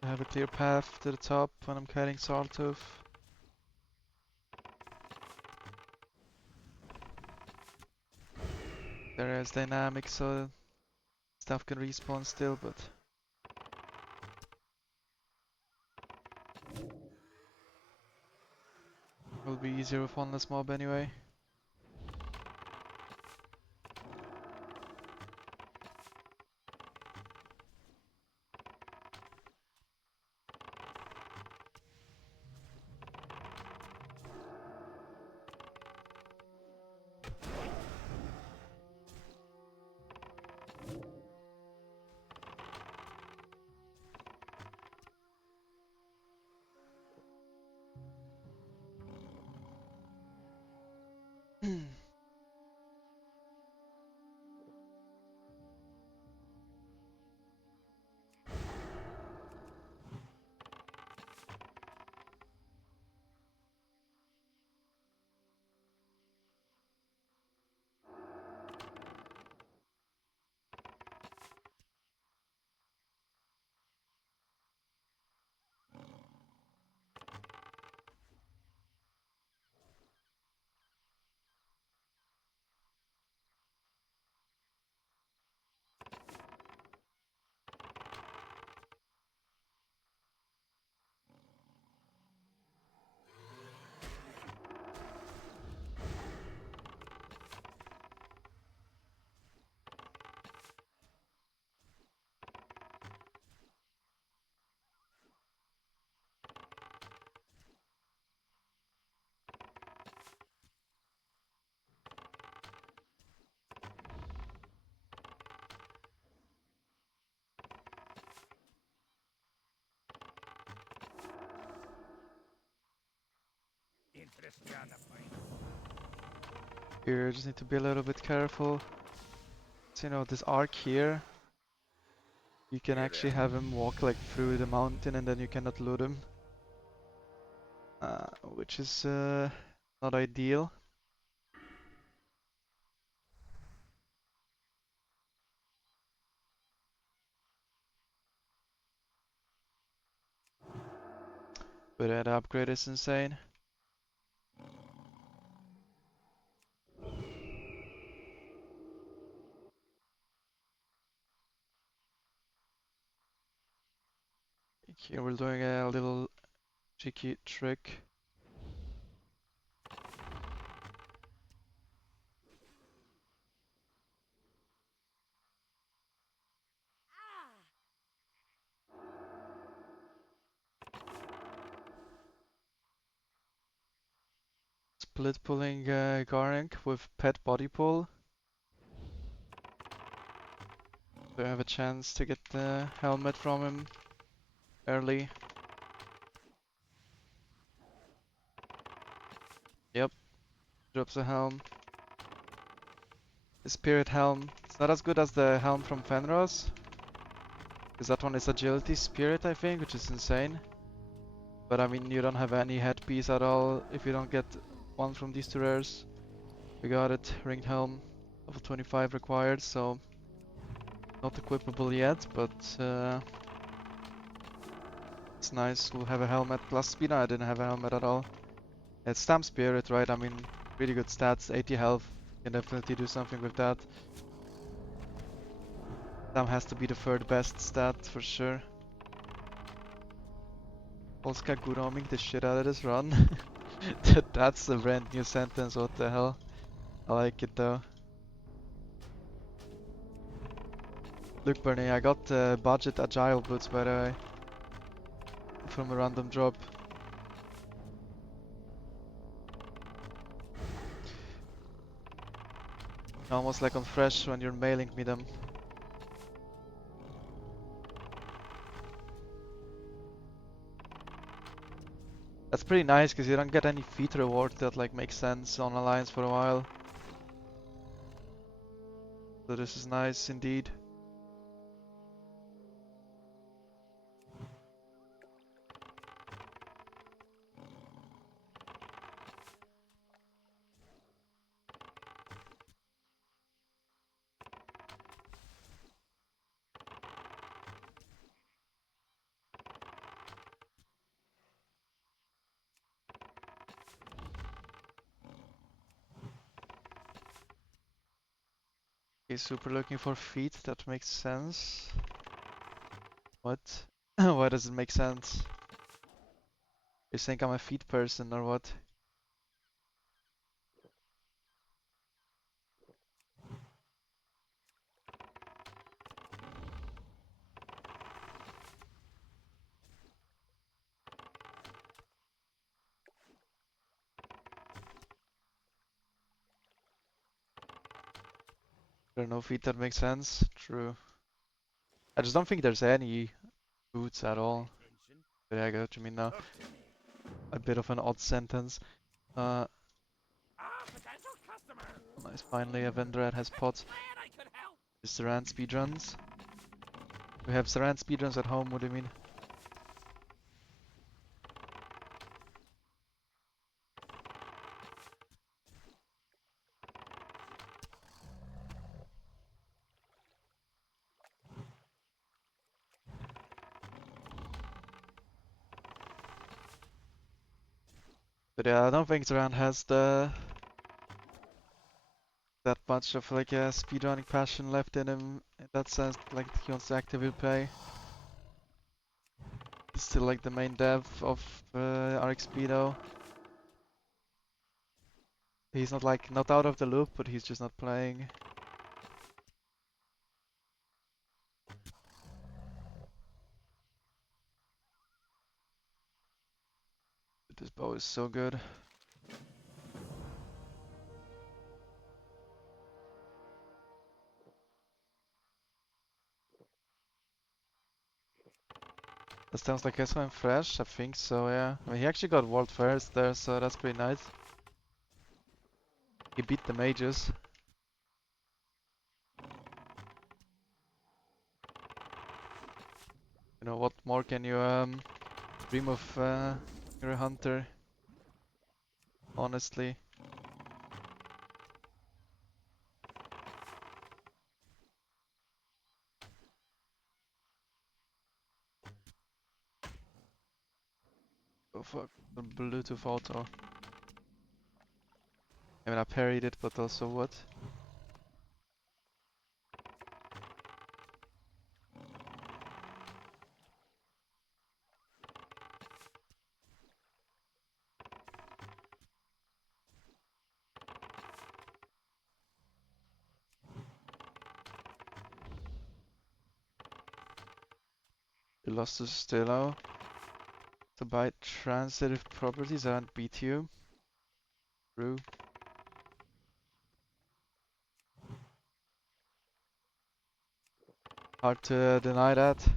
I have a clear path to the top when I'm kiting Sarltooth. There is dynamic, so stuff can respawn still, but will be easier with one less mob anyway. Here, just need to be a little bit careful. So, you know, this arc here, you can actually have him walk like through the mountain and then you cannot loot him. Which is not ideal. But the upgrade is insane. Here we're doing a little cheeky trick. Split pulling Garink with pet body pull. So I have a chance to get the helmet from him early. Yep, drops a helm. The spirit helm. It's not as good as the helm from Fenros. Because that one is agility spirit, I think, which is insane. But I mean, you don't have any headpiece at all if you don't get one from these two rares. We got it, ringed helm, level 25 required, so not equipable yet, but it's nice. We'll have a helmet plus speed. I didn't have a helmet at all. It's Stamp Spirit, right? I mean, really good stats, 80 health. Can definitely do something with that. Stam has to be the third best stat for sure. Polska Guroming the shit out of this run. That's a brand new sentence, what the hell. I like it though. Look Bernie, I got budget agile boots by the way. From a random drop. Almost like on fresh when you're mailing me them. That's pretty nice because you don't get any feat reward that like makes sense on Alliance for a while. So this is nice indeed. Okay, super looking for feet, that makes sense. What? Why does it make sense? You think I'm a feet person or what? There are no feet that make sense. True. I just don't think there's any boots at all. Attention. But yeah, I get what you mean now. Talk to me. A bit of an odd sentence. Uh, Potential customer. nice. Finally, a vendor that has pots. Glad I could help. Is Saran speedruns? We have Saran speedruns at home. What do you mean? But yeah, I don't think Saran has that much of like a speedrunning passion left in him. In that sense, like he wants to actively play. He's still like the main dev of RX Speedo. He's not like not out of the loop, but he's just not playing. This bow is so good. That sounds like SOM fresh, I think so, yeah. I mean, he actually got world first there, so that's pretty nice. He beat the mages. You know, what more can you dream of you're a hunter? Honestly. Oh fuck, the Bluetooth auto. I mean, I parried it, but also what? You lost to Stilo. To buy transitive properties and beat you. True. Hard to deny that.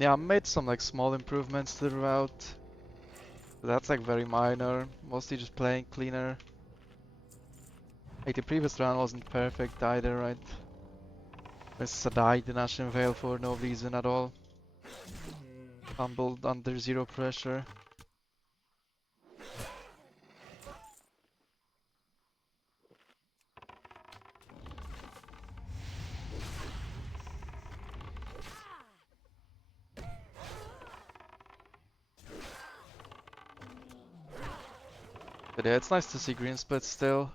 Yeah, I made some like small improvements to the route. But that's like very minor. Mostly just playing cleaner. Like the previous round wasn't perfect either, right? Miss died in Ashenvale for no reason at all. Tumbled under zero pressure. But yeah, it's nice to see green split still.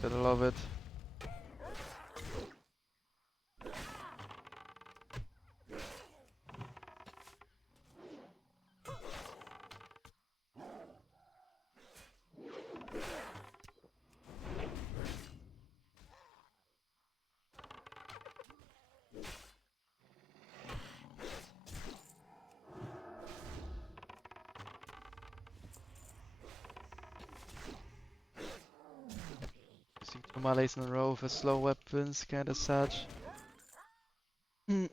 Gotta love it. Using 2 melees in a row for slow weapons, kinda sad.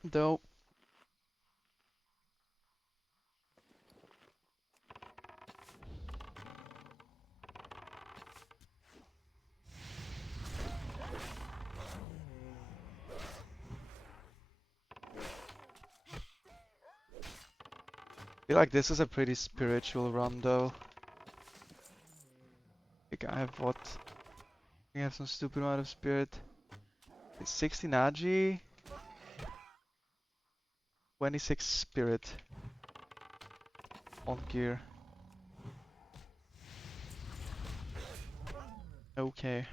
Though. I feel like this is a pretty spiritual run though. Like I have what? I have some stupid amount of spirit. It's 16 agi, 26 spirit on gear. Okay.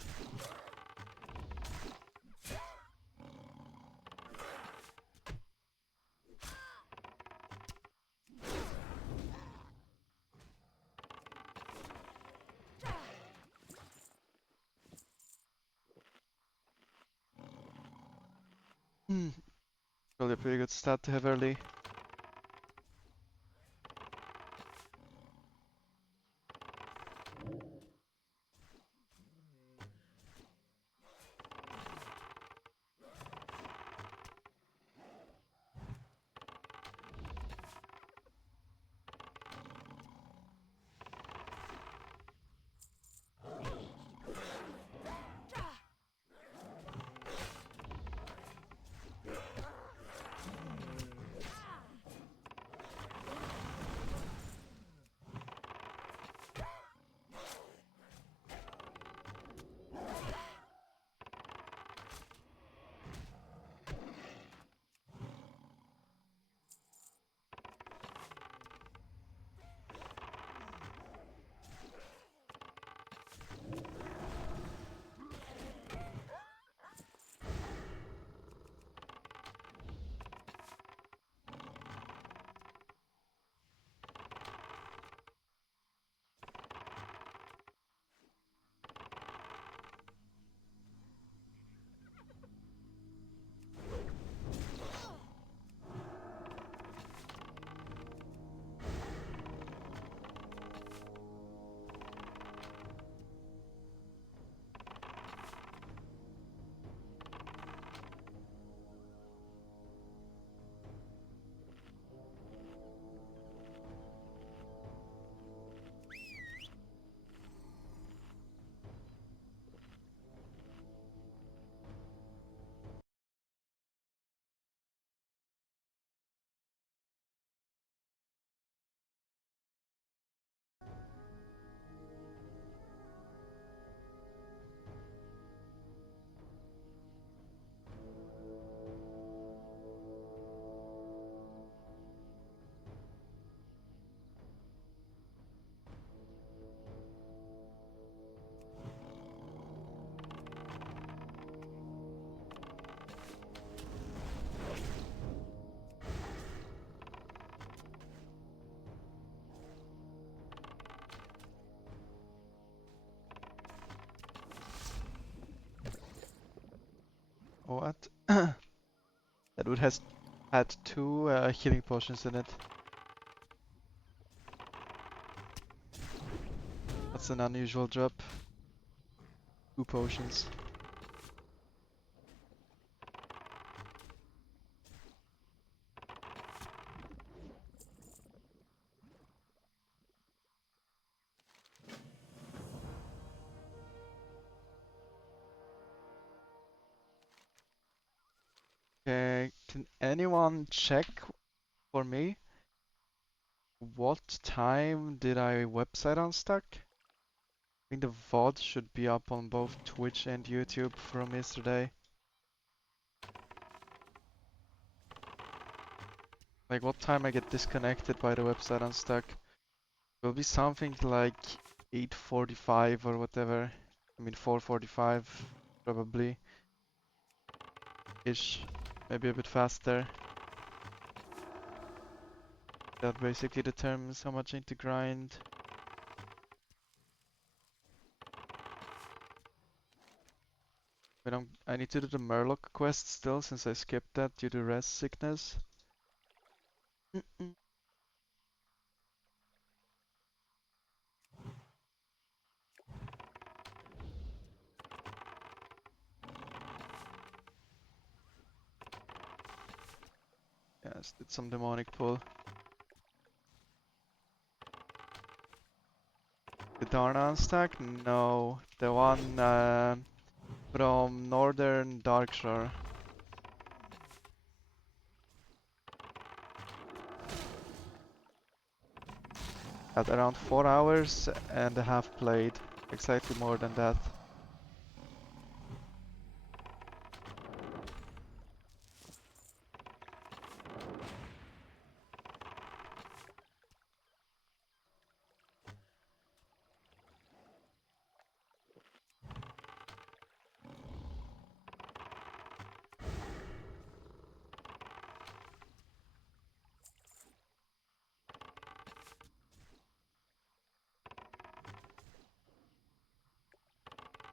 Probably a pretty good stat to have early. What? That would has had 2 healing potions in it. That's an unusual drop. 2 potions. Okay, can anyone check for me what time did I website unstuck? I think the VOD should be up on both Twitch and YouTube from yesterday. Like what time I get disconnected by the website unstuck. Will be something like 8:45 or whatever. I mean 4:45 probably. Ish. Maybe a bit faster. That basically determines how much I need to grind. But I need to do the Murloc quest still since I skipped that due to rest sickness. Yes, did some demonic pull. The Darna unstack? No, the one from Northern Darkshore. At around 4 hours and a half played, exactly more than that.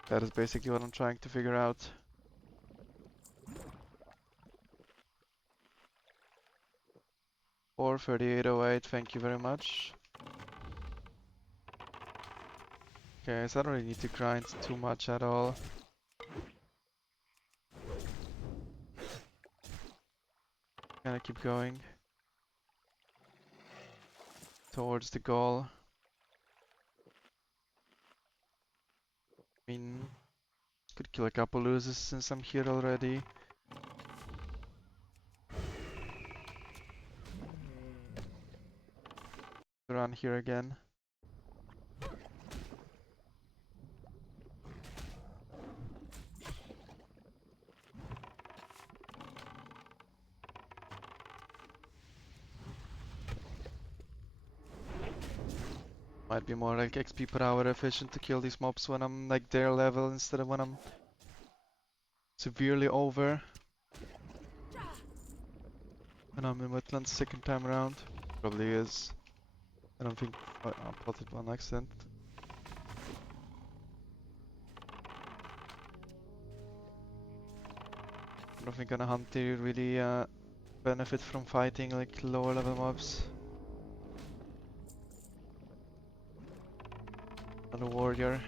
That is basically what I'm trying to figure out. Or 3808, thank you very much. Okay, so I don't really need to grind too much at all. Gonna keep going towards the goal. I mean, could kill a couple losers since I'm here already. Run here again. Might be more like XP per hour efficient to kill these mobs when I'm like their level instead of when I'm severely over. When I'm in Wetlands second time around. Probably is. I don't think I plotted one accident. I don't think on a hunter you really benefit from fighting like lower level mobs. Not a warrior.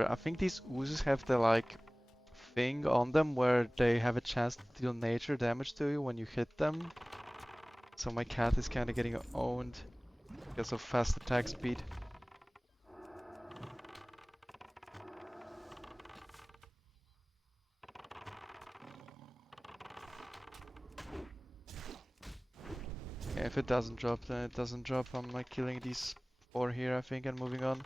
I think these oozes have the like thing on them where they have a chance to deal nature damage to you when you hit them. So my cat is kinda getting owned because of fast attack speed. If it doesn't drop, then it doesn't drop. I'm like killing these 4 here, I think, and moving on.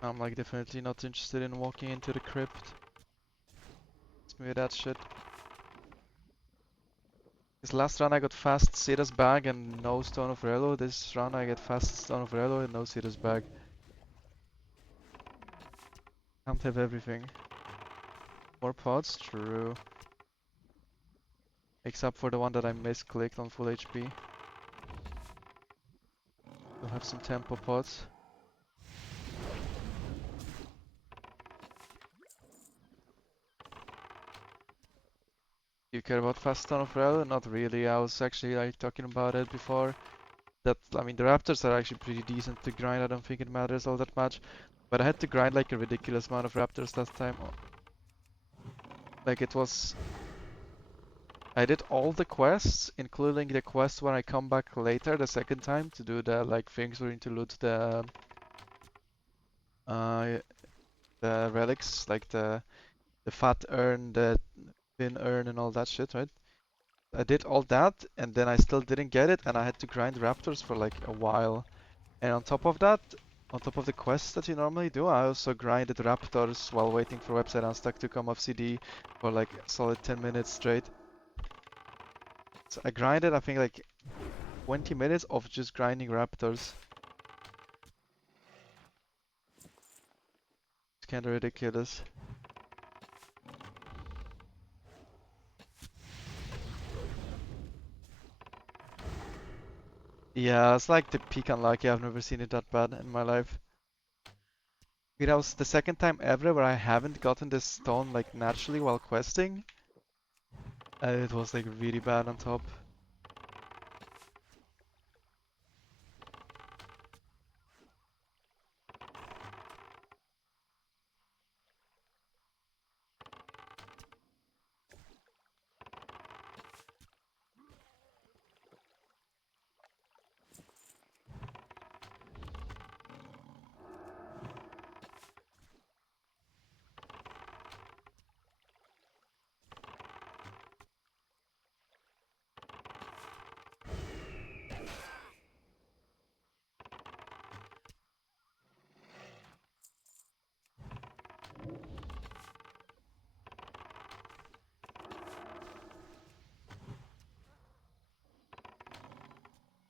I'm like definitely not interested in walking into the crypt. It's me with that shit. This last run I got fast Cedar's bag and no Stone of Relo. This run I get fast Stone of Relo and no Cedar's bag. Can't have everything. More pods? True. Except for the one that I misclicked on full HP. We'll have some tempo pods. You care about fast Stone of Relo? Not really. I was actually like talking about it before. That, I mean, the Raptors are actually pretty decent to grind. I don't think it matters all that much. But I had to grind like a ridiculous amount of Raptors last time. Like it was... I did all the quests, including the quest when I come back later the second time to do the like things we need to loot uh the relics, like the fat urn, the thin urn and all that shit, right? I did all that and then I still didn't get it and I had to grind Raptors for like a while. And on top of that, on top of the quests that you normally do, I also grinded Raptors while waiting for Website Unstuck to come off CD for like a solid 10 minutes straight. So I grinded, I think, like 20 minutes of just grinding Raptors. It's kinda ridiculous. Yeah, it's like the peak unlucky. I've never seen it that bad in my life. It was the second time ever where I haven't gotten this stone like naturally while questing. It was like really bad on top.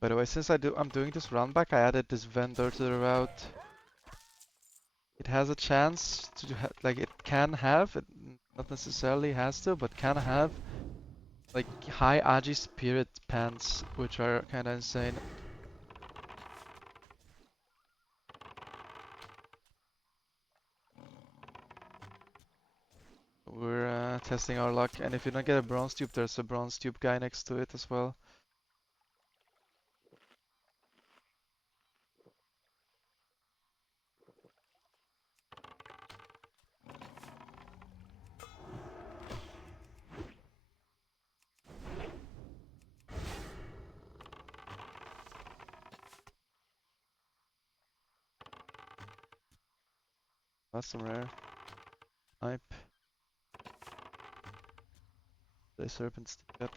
By the way, since I'm doing this run back, I added this vendor to the route. It has a chance to like it can have, it not necessarily has to, but can have like high Agi spirit pants, which are kinda insane. We're testing our luck, and if you don't get a bronze tube, there's a bronze tube guy next to it as well. That's some rare. Snipe. The serpent's yep.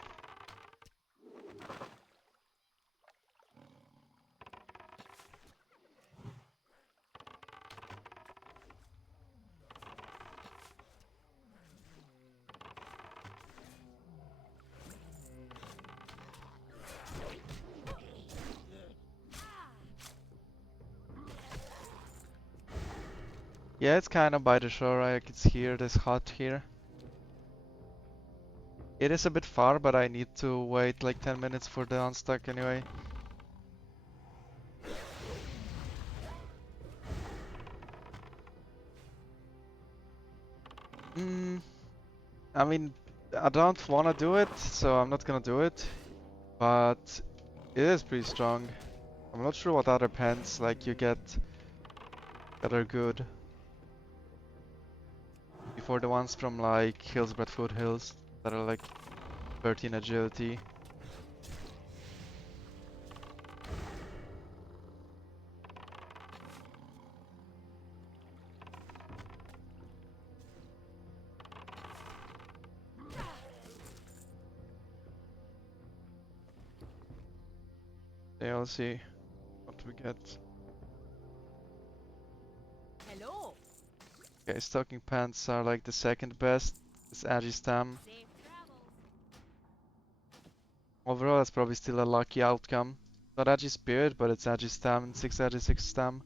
Yeah, it's kind of by the shore. I can hear this hut here. It is a bit far, but I need to wait like 10 minutes for the unstuck anyway. I mean, I don't want to do it, so I'm not gonna do it. But it is pretty strong. I'm not sure what other pens like you get that are good. Before the ones from like Hillsbrad Foothills that are like 13 agility. Okay, I'll see what we get. Hello. Okay, stocking pants are like the second best. It's Agi Stam. Safe travels. Overall, that's probably still a lucky outcome. Not Agi Spirit, but it's Agi Stam and 6 Agi 6 Stam.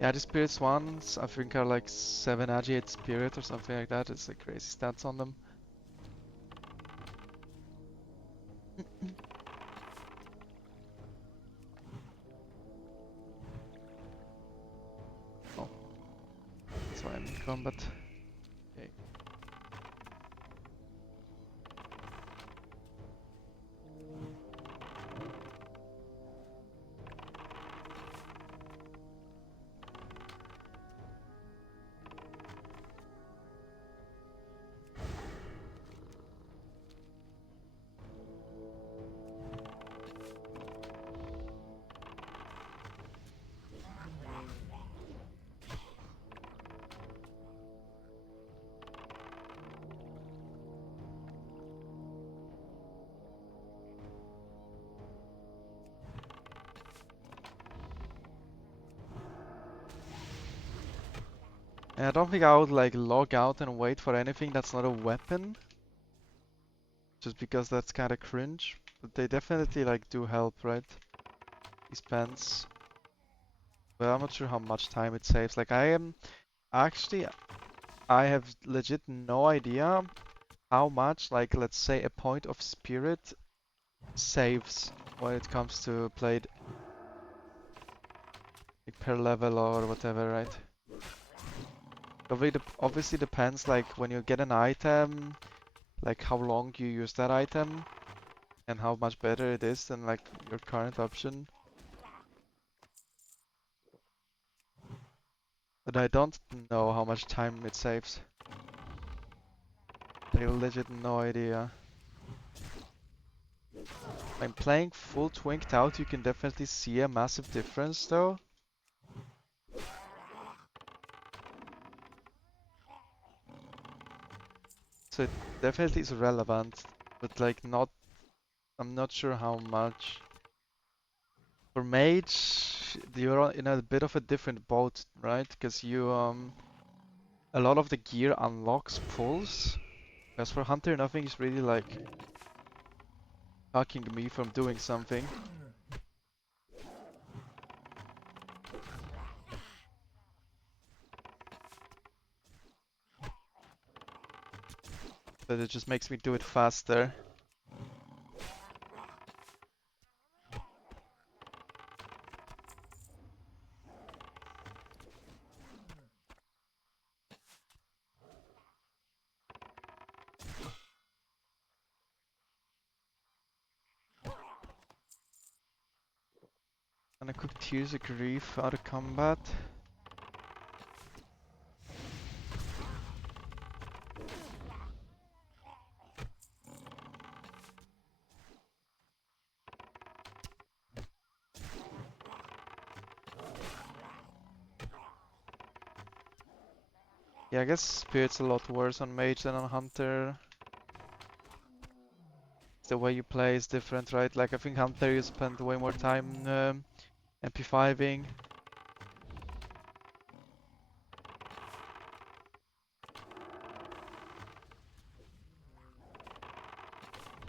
Yeah, the Spirits ones, I think are like 7 Agi 8 Spirit or something like that. It's like crazy stats on them. Oh, that's why I'm in combat. Okay. I don't think I would like log out and wait for anything that's not a weapon. Just because that's kind of cringe. But they definitely like do help, right? These pants. But I'm not sure how much time it saves. Like I have legit no idea how much, like let's say a point of spirit saves when it comes to played like, per level or whatever, right? Obviously depends like when you get an item, like how long you use that item and how much better it is than like your current option. But I don't know how much time it saves. I legit no idea. When playing full twinked out, you can definitely see a massive difference though. So it definitely is relevant, but like not, I'm not sure how much. For mage, you're in a bit of a different boat, right? Because you a lot of the gear unlocks pulls. As for hunter, nothing is really like blocking me from doing something. But it just makes me do it faster. And I cook Tears of Grief out of combat. Yeah, I guess Spirit's a lot worse on Mage than on Hunter. The way you play is different, right? Like I think Hunter you spend way more time MP5ing.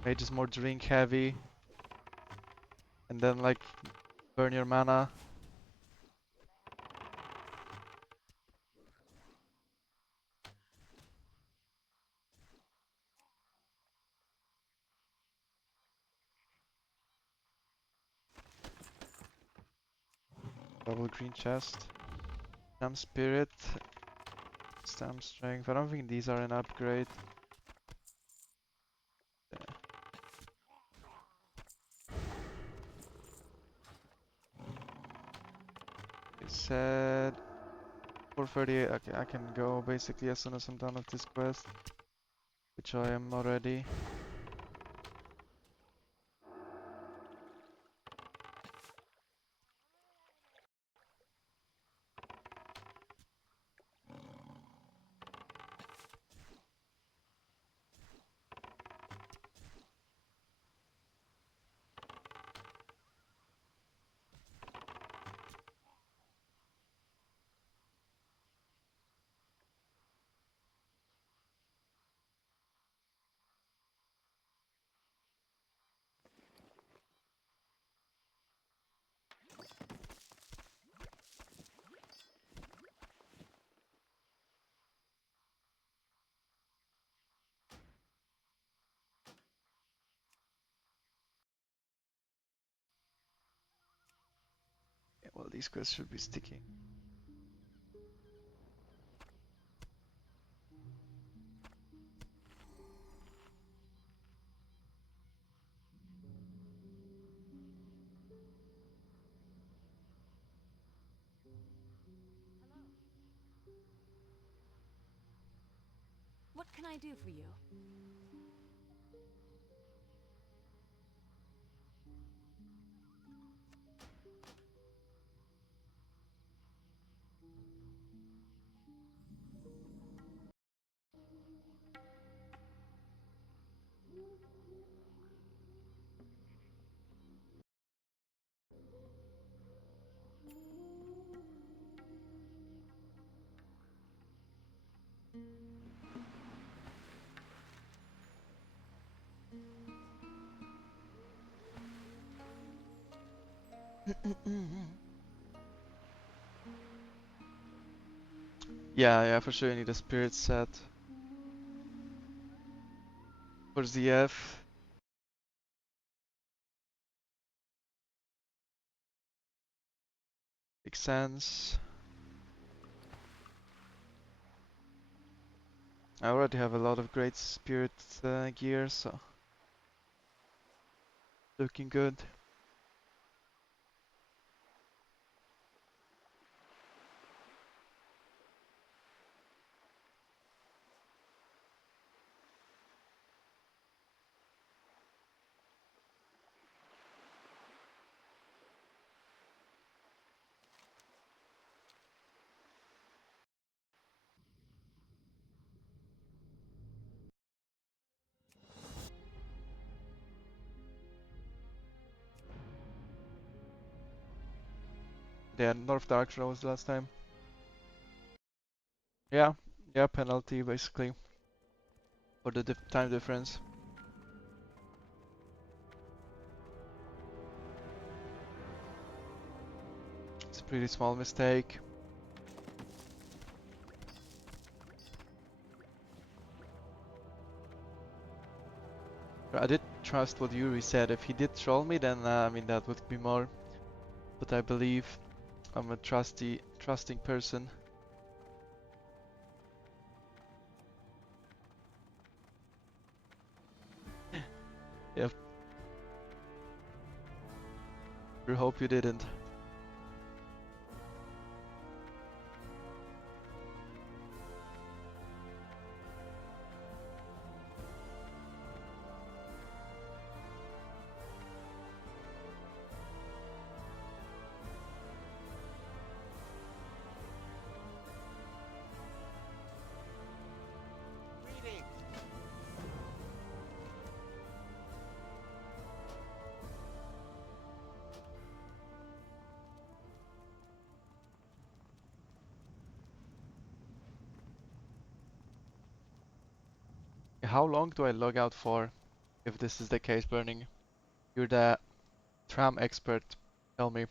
Mage is more drink heavy. And then like burn your mana. Double green chest. Stam Spirit. Stam Strength. I don't think these are an upgrade. It said 438. Okay, I can go basically as soon as I'm done with this quest. Which I am already. Well, these quests should be sticky. What can I do for you? Yeah, for sure you need a spirit set. For ZF. Makes sense. I already have a lot of great spirit gear, so looking good. Yeah, North Dark Rose last time. Yeah, penalty basically for the time difference. It's a pretty small mistake. I did trust what Yuri said. If he did troll me, then I mean that would be more. But I believe I'm a trusting person. Yep. I hope you didn't. Greetings. How long do I log out for if this is the case, Burning? You're the tram expert. Tell me.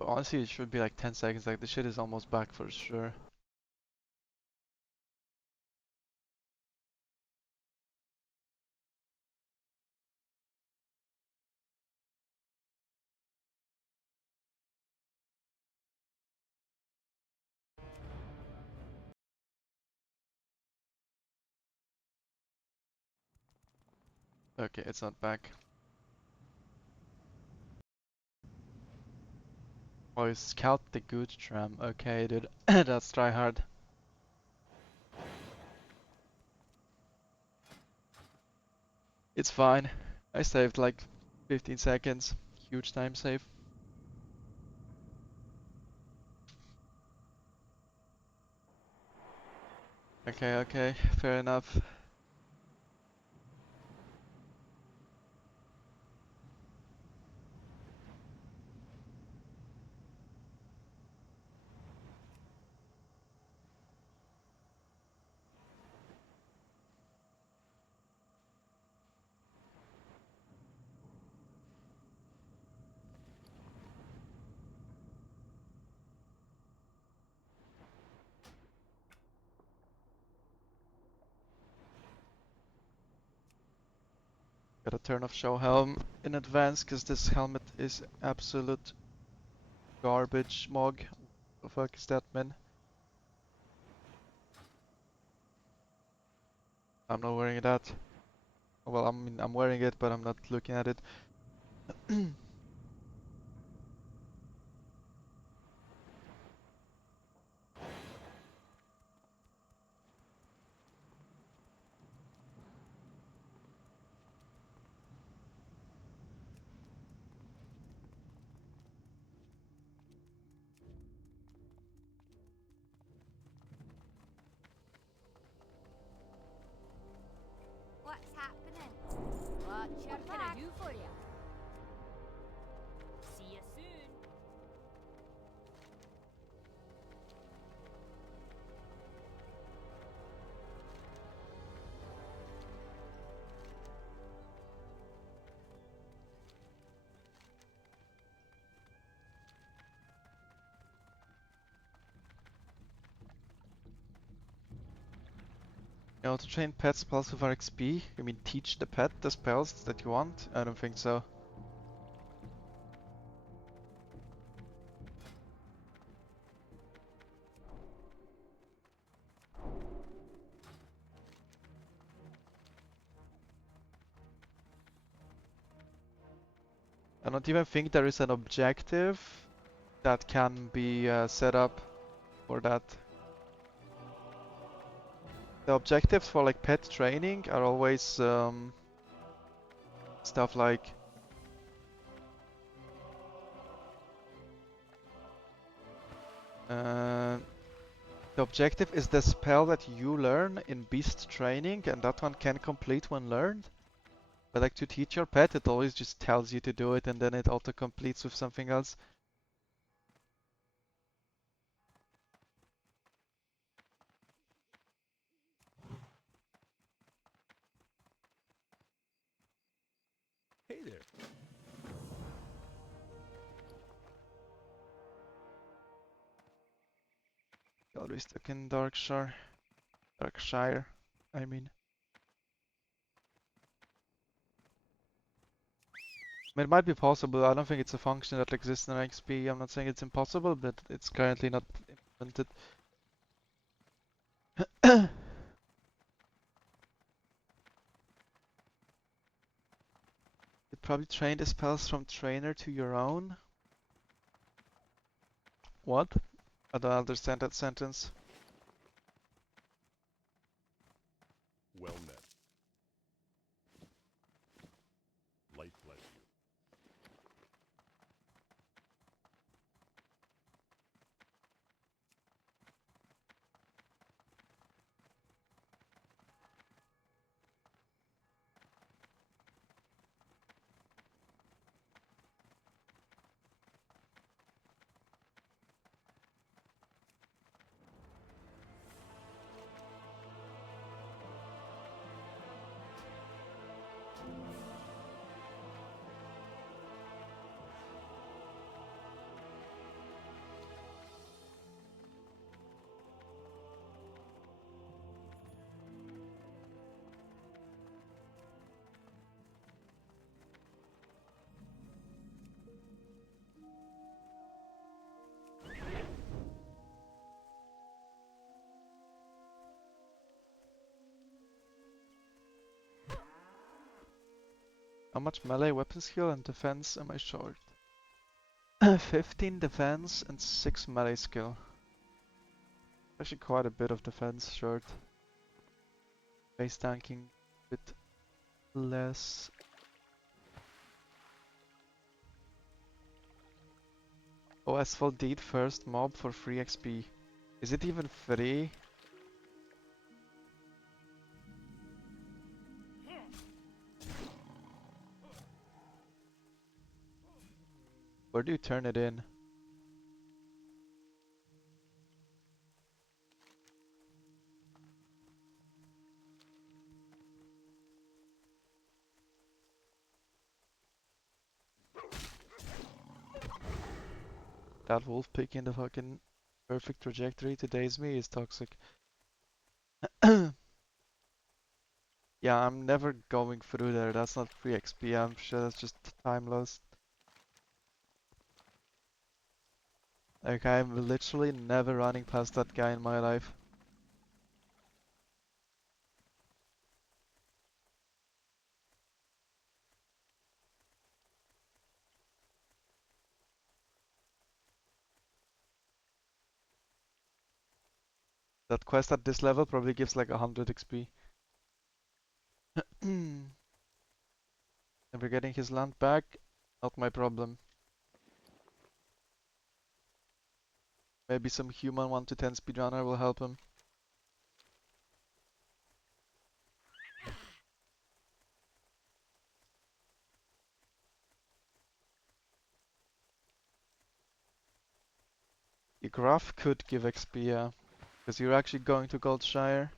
Honestly, it should be like 10 seconds. Like the shit is almost back for sure. Okay, it's not back. Oh, you scout the good tram. Okay, dude. That's try hard. It's fine. I saved like 15 seconds. Huge time save. Okay, fair enough. Gotta turn off show helm in advance, because this helmet is absolute garbage mog. What the fuck is that, man? I'm not wearing that. Well, I mean, I'm wearing it, but I'm not looking at it. What's happening? What can I do for you? See you soon. You know, to train pet spells with RXP, you mean teach the pet the spells that you want? I don't think so. I don't even think there is an objective that can be set up for that. The objectives for like pet training are always stuff like the objective is the spell that you learn in beast training, and that one can complete when learned. But like to teach your pet, it always just tells you to do it, and then it auto completes with something else. Hey there. Got we stuck in Darkshire, I mean. I mean, it might be possible. I don't think it's a function that exists in XP. I'm not saying it's impossible, but it's currently not implemented. You'd probably train the spells from trainer to your own. What? I don't understand that sentence. Well met. Light bless you. How much melee weapon skill and defense am I short? 15 defense and 6 melee skill. Actually quite a bit of defense short. Base tanking a bit less. Oh, Asphalt Deed first mob for free XP. Is it even free? Where do you turn it in? That wolf picking the fucking perfect trajectory to daze me is toxic. Yeah, I'm never going through there. That's not free XP. I'm sure that's just time lost. Like, I'm literally never running past that guy in my life. That quest at this level probably gives like 100 XP. And we're getting his land back. Not my problem. Maybe some human 1 to 10 speedrunner will help him. The graph could give XP, yeah. Because you're actually going to Goldshire.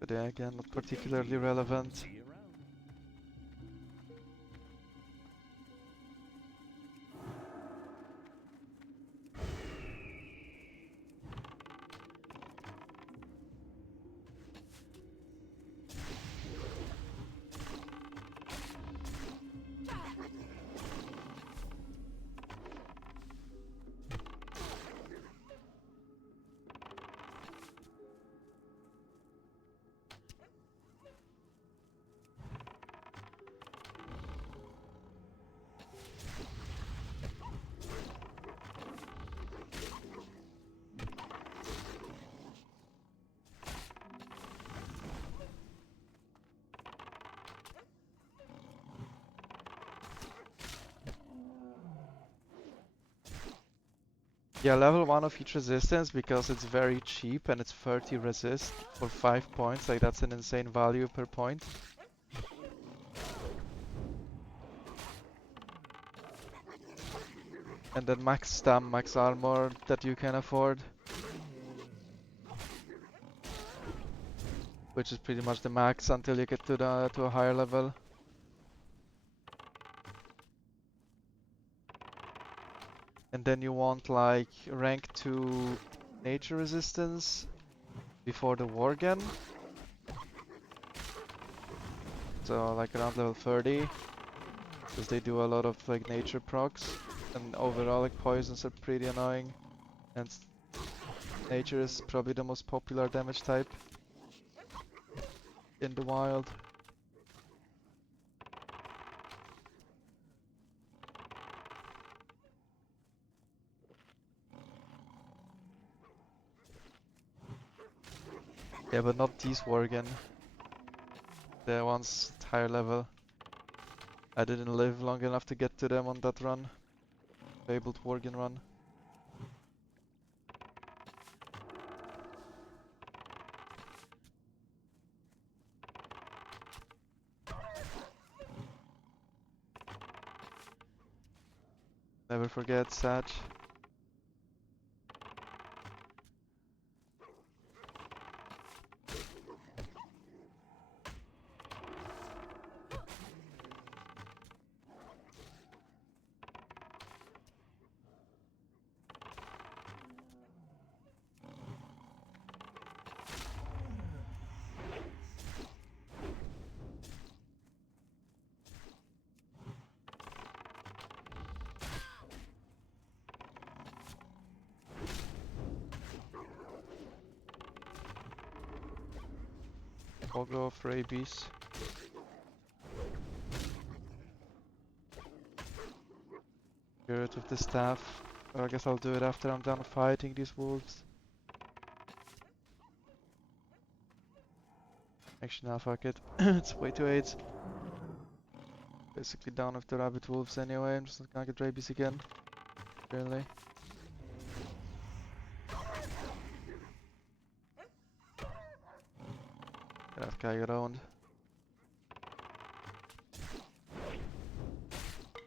But yeah, again, not particularly relevant. See you around. Yeah, level 1 of each resistance because it's very cheap and it's 30 resist for 5 points. Like, that's an insane value per point. And then max stam, max armor that you can afford. Which is pretty much the max until you get to a higher level. And then you want like rank 2 nature resistance before the war again. So like around level 30. Because they do a lot of like nature procs. And overall like poisons are pretty annoying. And nature is probably the most popular damage type in the wild. Yeah, but not these Worgen. The ones at higher level. I didn't live long enough to get to them on that run. Fabled Worgen run. Never forget, Sag. I'll go for ABs. Get rid of the staff. Or I guess I'll do it after I'm done fighting these wolves. Actually, nah, fuck it. It's way too late. Basically down with the rabbit wolves anyway. I'm just not gonna get rabies again. Really. That guy around.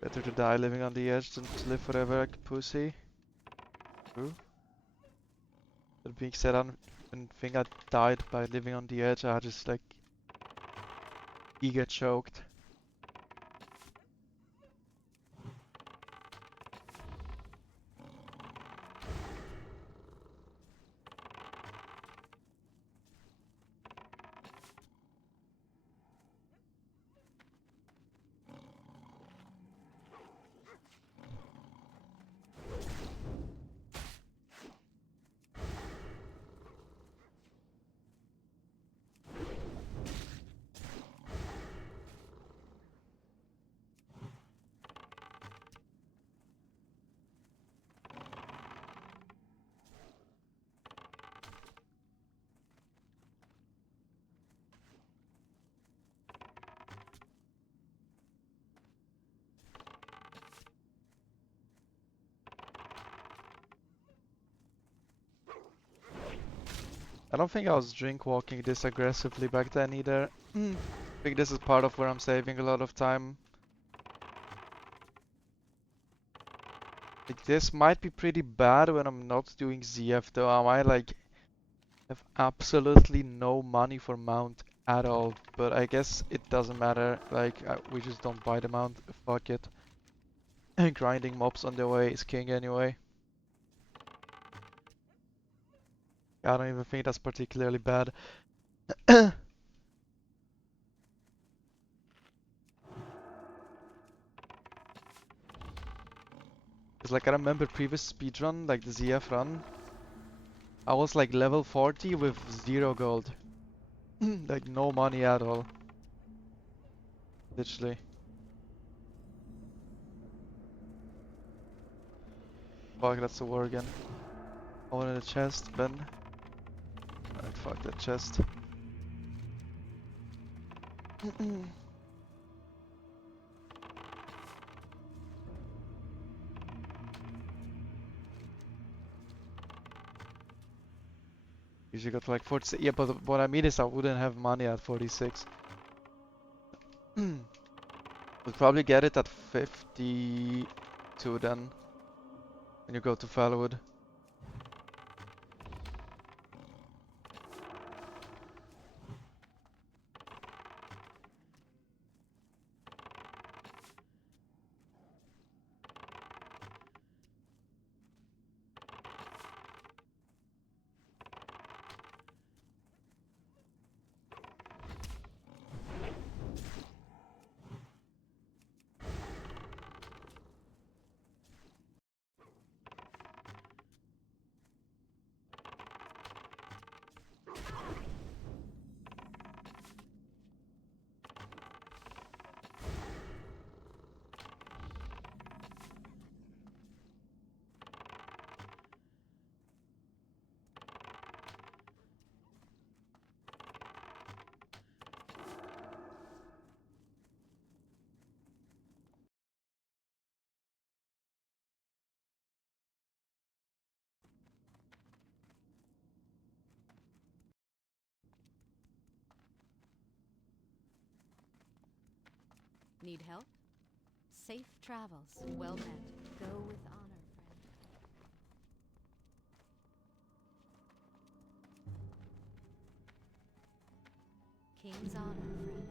Better to die living on the edge than to live forever like a pussy. True. That being said, I don't even think I died by living on the edge. I just like he get choked. I don't think I was drink walking this aggressively back then either. I think this is part of where I'm saving a lot of time. Like this might be pretty bad when I'm not doing ZF though. I might like have absolutely no money for mount at all, but I guess it doesn't matter. Like we just don't buy the mount. Fuck it. Grinding mobs on the way is king anyway. I don't even think that's particularly bad. Cause like I remember previous speedrun, like the ZF run, I was like level 40 with 0 gold. Like no money at all. Literally. Fuck, that's a war again. I wanted a chest, Ben. Alright, fuck that chest. Usually got like 46. Yeah, but what I mean is I wouldn't have money at 46. We'll probably get it at 52 then. When you go to Fallwood. Need help? Safe travels. Well met. Go with honor, friend. King's honor, friend.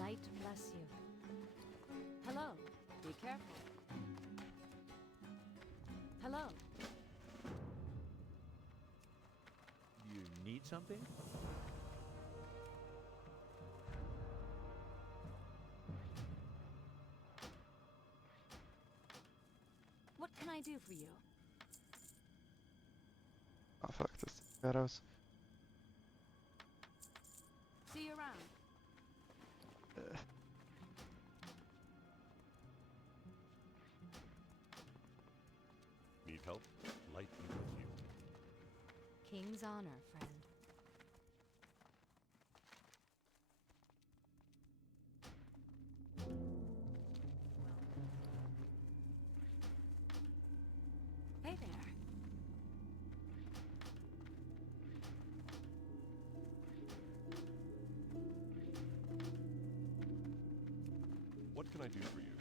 Light bless you. Hello. Be careful. Hello. You need something? What can I do for you? Oh fuck, that's the shadows. See you around. Need help? Light be with you. King's honor, friend. Hey there. What can I do for you?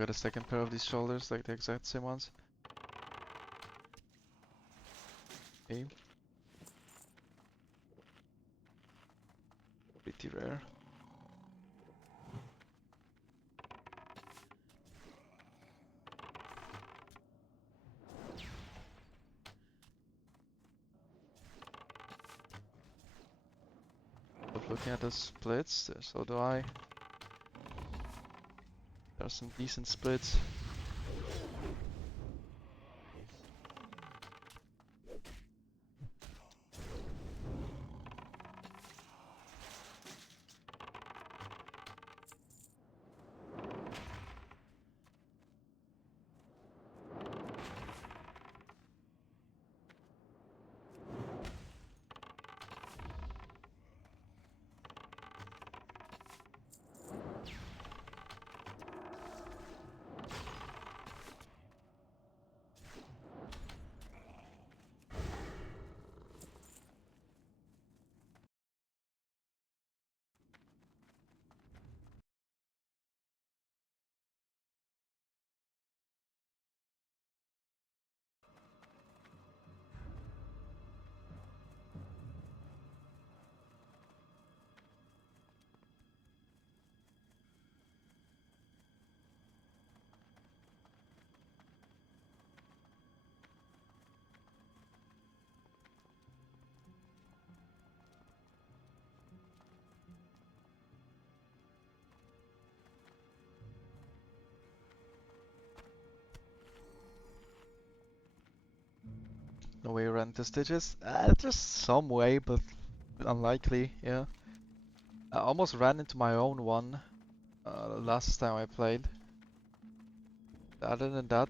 Got a second pair of these shoulders, like the exact same ones. Okay. Pretty rare. But looking at the splits, so do I. There are some decent splits. no way run into stitches. There's some way, but unlikely, yeah. I almost ran into my own one last time I played. Other than that,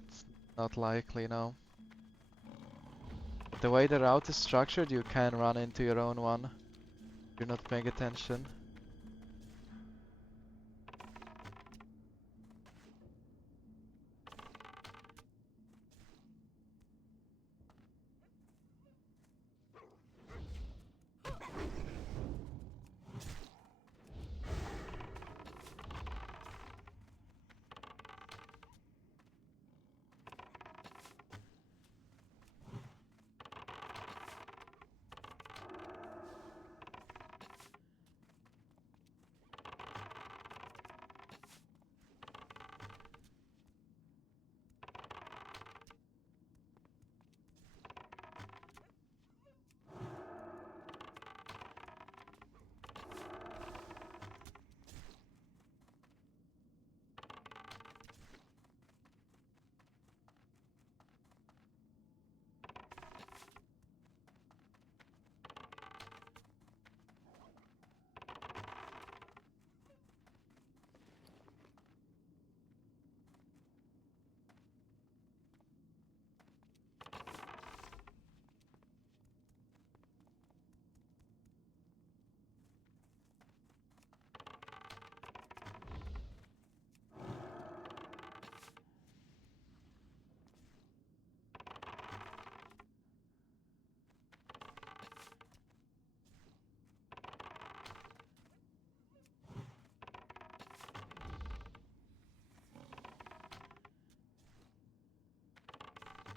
not likely, no. The way the route is structured, you can run into your own one if you're not paying attention.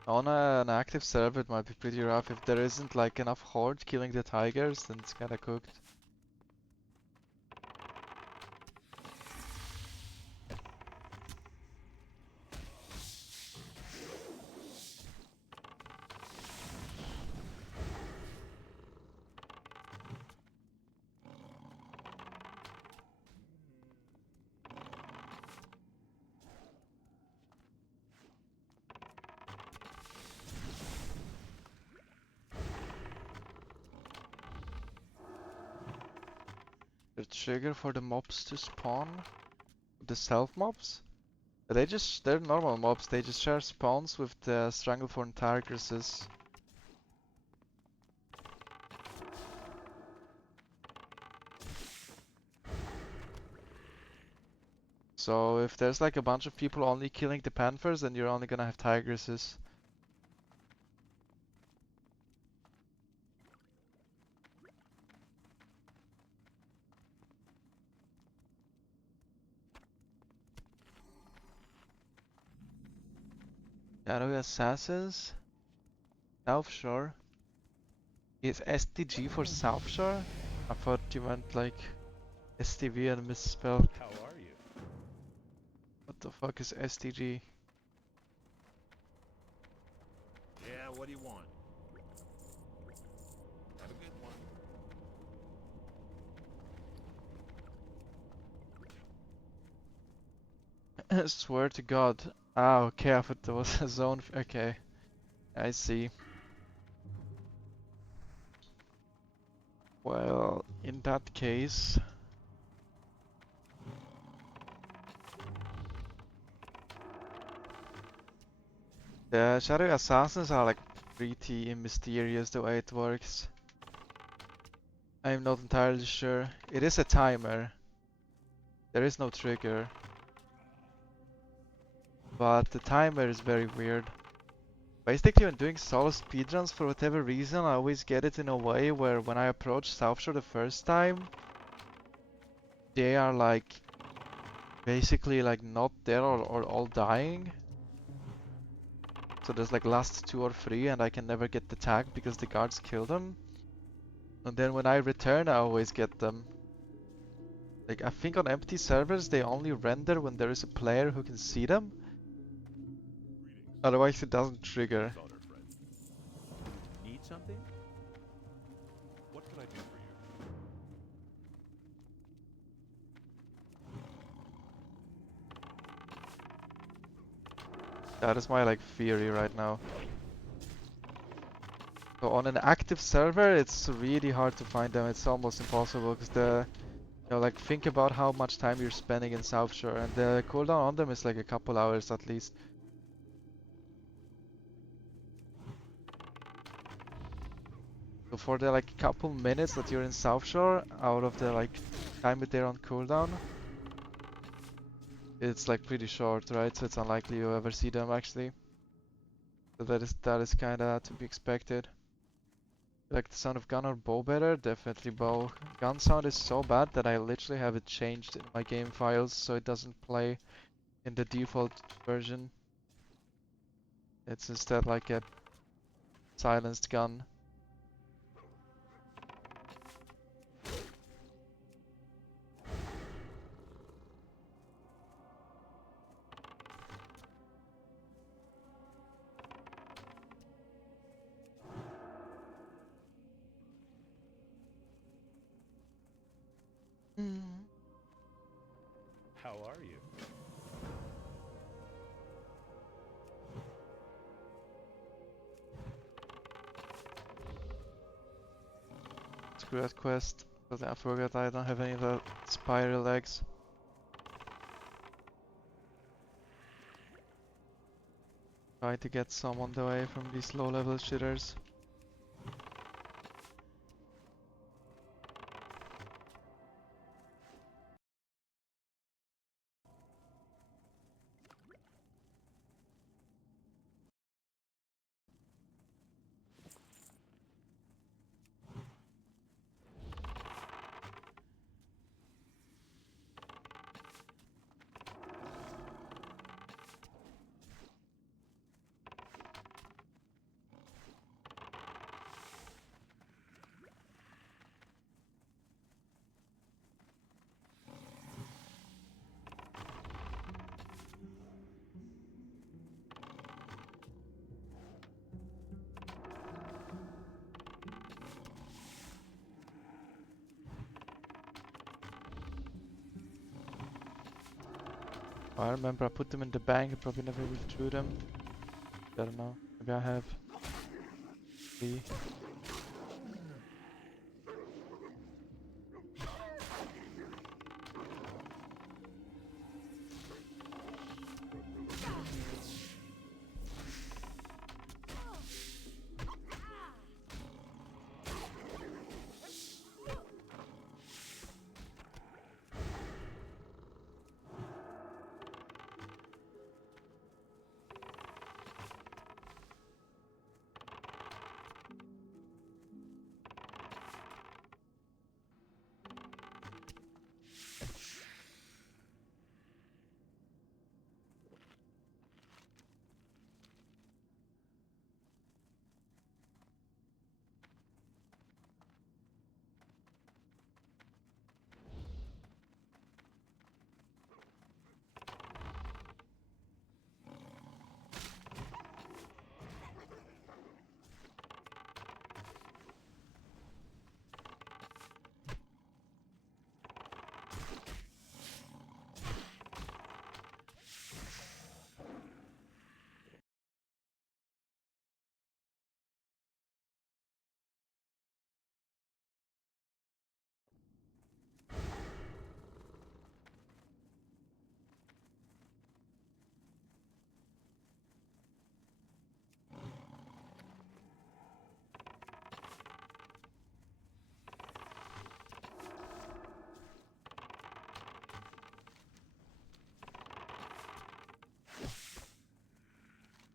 On an active server, it might be pretty rough if there isn't like enough horde killing the tigers, then it's kinda cooked. The trigger for the mobs to spawn? The stealth mobs? They're normal mobs, they just share spawns with the Stranglethorn Targresses. So if there's like a bunch of people only killing the Panthers, then you're only gonna have Tigresses. Shadowy Assassins? South Shore? Is STG for South Shore? I thought you meant like STV and misspelled. How are you? What the fuck is STG? Yeah, what do you want? Have a good one. Swear to God. Ah, okay, I thought there was a zone. Okay, I see. Well, in that case... The Shadow Assassins are like pretty mysterious the way it works. I'm not entirely sure. It is a timer. There is no trigger. But the timer is very weird. Basically, when doing solo speedruns, for whatever reason, I always get it in a way where when I approach South Shore the first time, they are like basically like not there or all dying. So there's like last 2 or 3 and I can never get the tag because the guards kill them. And then when I return, I always get them. Like I think on empty servers they only render when there is a player who can see them. Otherwise it doesn't trigger. Daughter friend. Need something? What can I do for you? That is my like theory right now. So on an active server, it's really hard to find them. It's almost impossible because like think about how much time you're spending in South Shore, and the cooldown on them is like a couple hours at least. So for the like couple minutes that you're in South Shore, out of the like time that they're on cooldown, it's like pretty short, right? So it's unlikely you ever see them actually. So that is kinda to be expected. Like the sound of gun or bow better? Definitely bow. Gun sound is so bad that I literally have it changed in my game files so it doesn't play in the default version. It's instead like a silenced gun. How are you? Screw that quest, because I forgot I don't have any of the spiral eggs. Try to get some on the way from these low level shitters. I remember I put them in the bank, I probably never withdrew them. I don't know, maybe I have. See.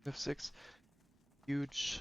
F6. Huge.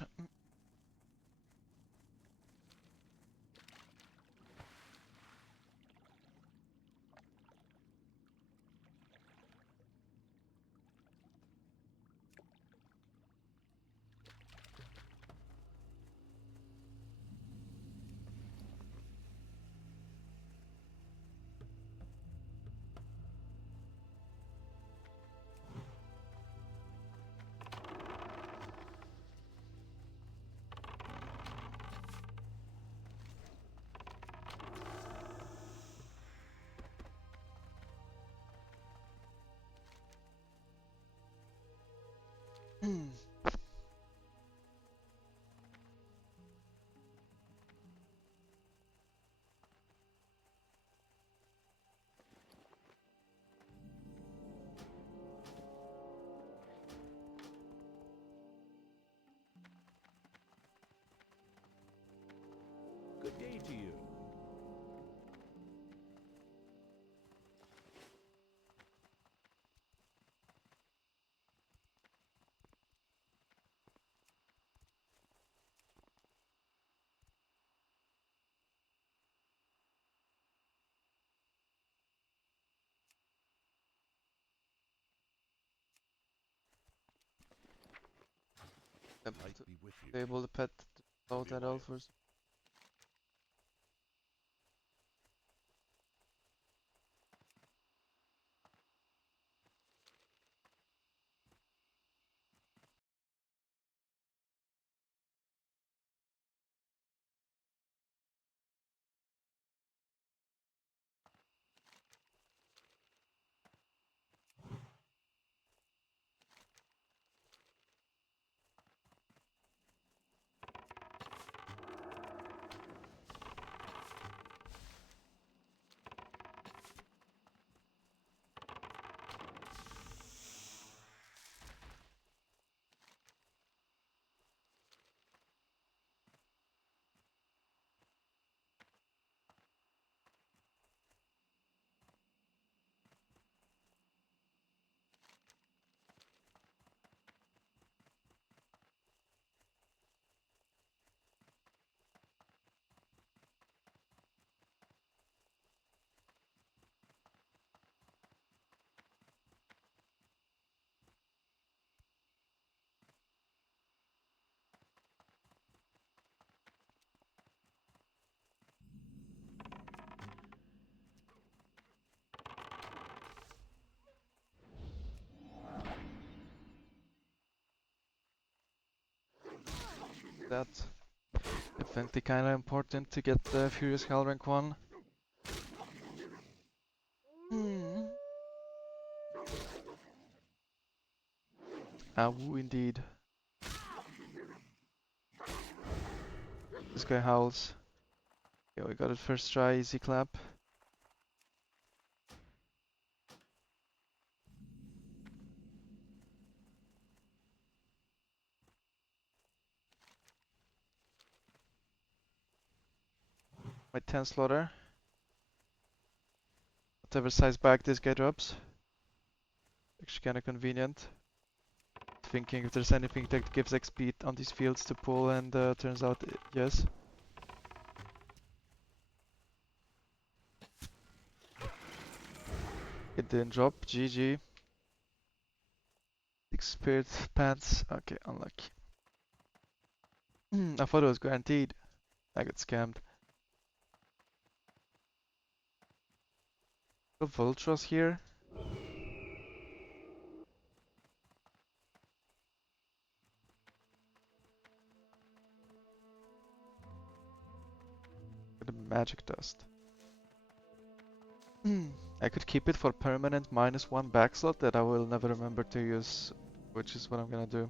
Able Light to be with you. be able to pet load Be that away. elf first. That definitely kinda important to get the Furious Hell rank 1. Woo indeed. This guy howls. Yeah, we got it first try, easy clap. My 10 slaughter. Whatever size bag this guy drops. Actually kinda convenient. Thinking if there's anything that gives XP on these fields to pull, and turns out yes. It didn't drop, GG. 6 spirit pants, okay, unlucky. I thought it was guaranteed. I got scammed. Got Vultros here. The magic dust. I could keep it for permanent -1 backslot that I will never remember to use, which is what I'm gonna do.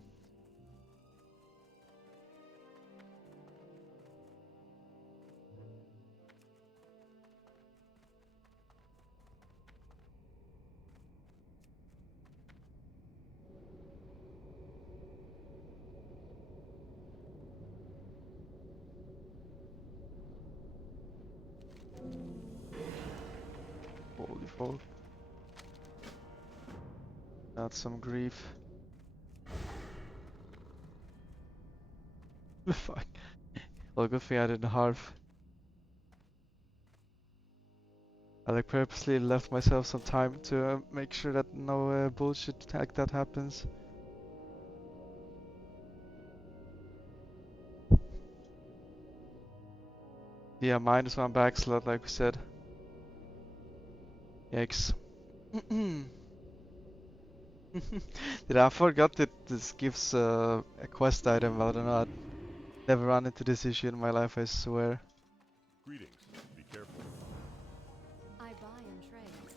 Holy fuck. That's some grief. Fuck. Well, good thing I didn't half. I like purposely left myself some time to make sure that no bullshit like that happens. Yeah, -1 backslot, like we said. Yikes. Dude, I forgot that this gives a quest item. I don't know. I'd never run into this issue in my life, I swear. Greetings. Be careful. I buy and trade.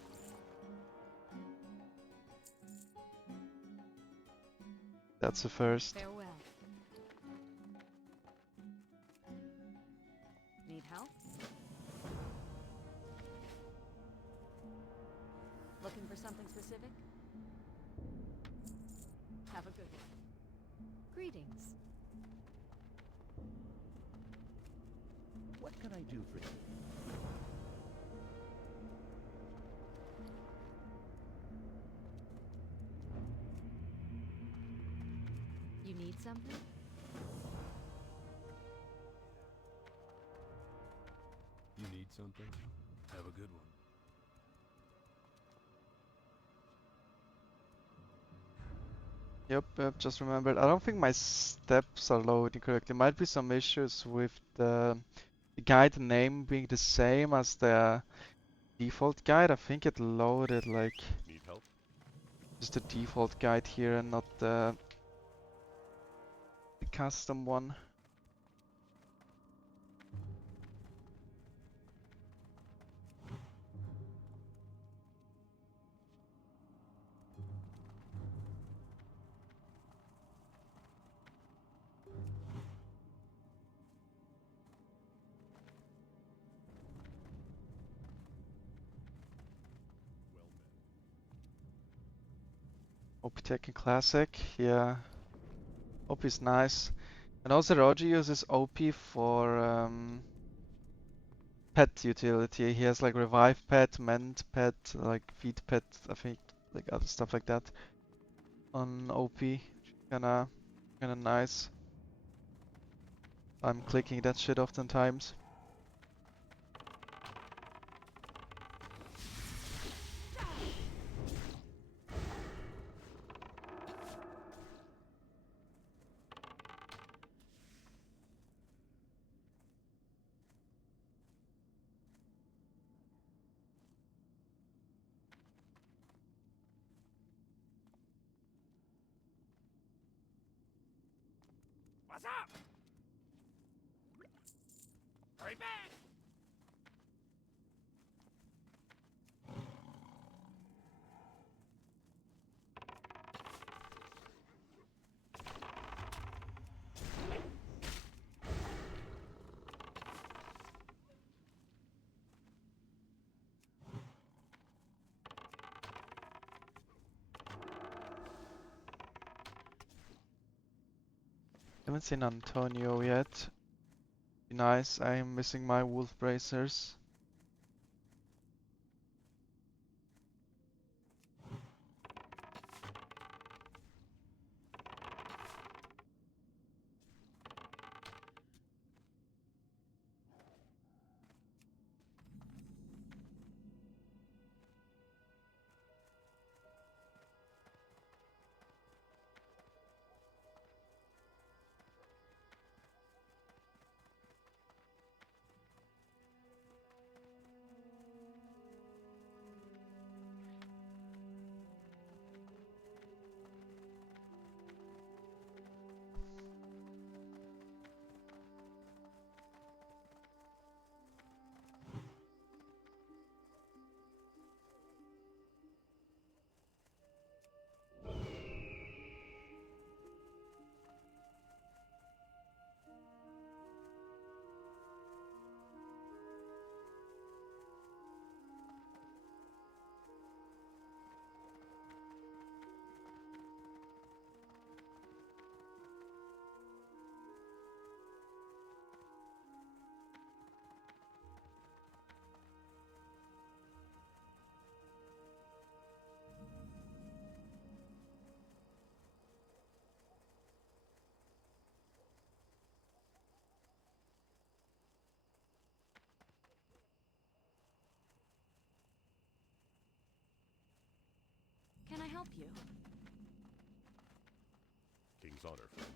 That's a first. Farewell. Need help? Looking for something specific? Have a good one. Greetings. What can I do for you? You need something? You need something? Have a good one. Yep, just remembered. I don't think my steps are loading correctly. Might be some issues with the guide name being the same as the default guide. I think it loaded like Need help? just the default guide here and not the custom one. OP Tekken Classic, yeah. OP is nice. And also Roger uses OP for pet utility. He has like revive pet, mend pet, like feed pet, I think, like other stuff like that on OP. Kinda nice. I'm clicking that shit oftentimes. What's up? Hurry back! Haven't seen Antonio yet. Be nice. I'm missing my wolf bracers. Can I help you? King's honor, friend.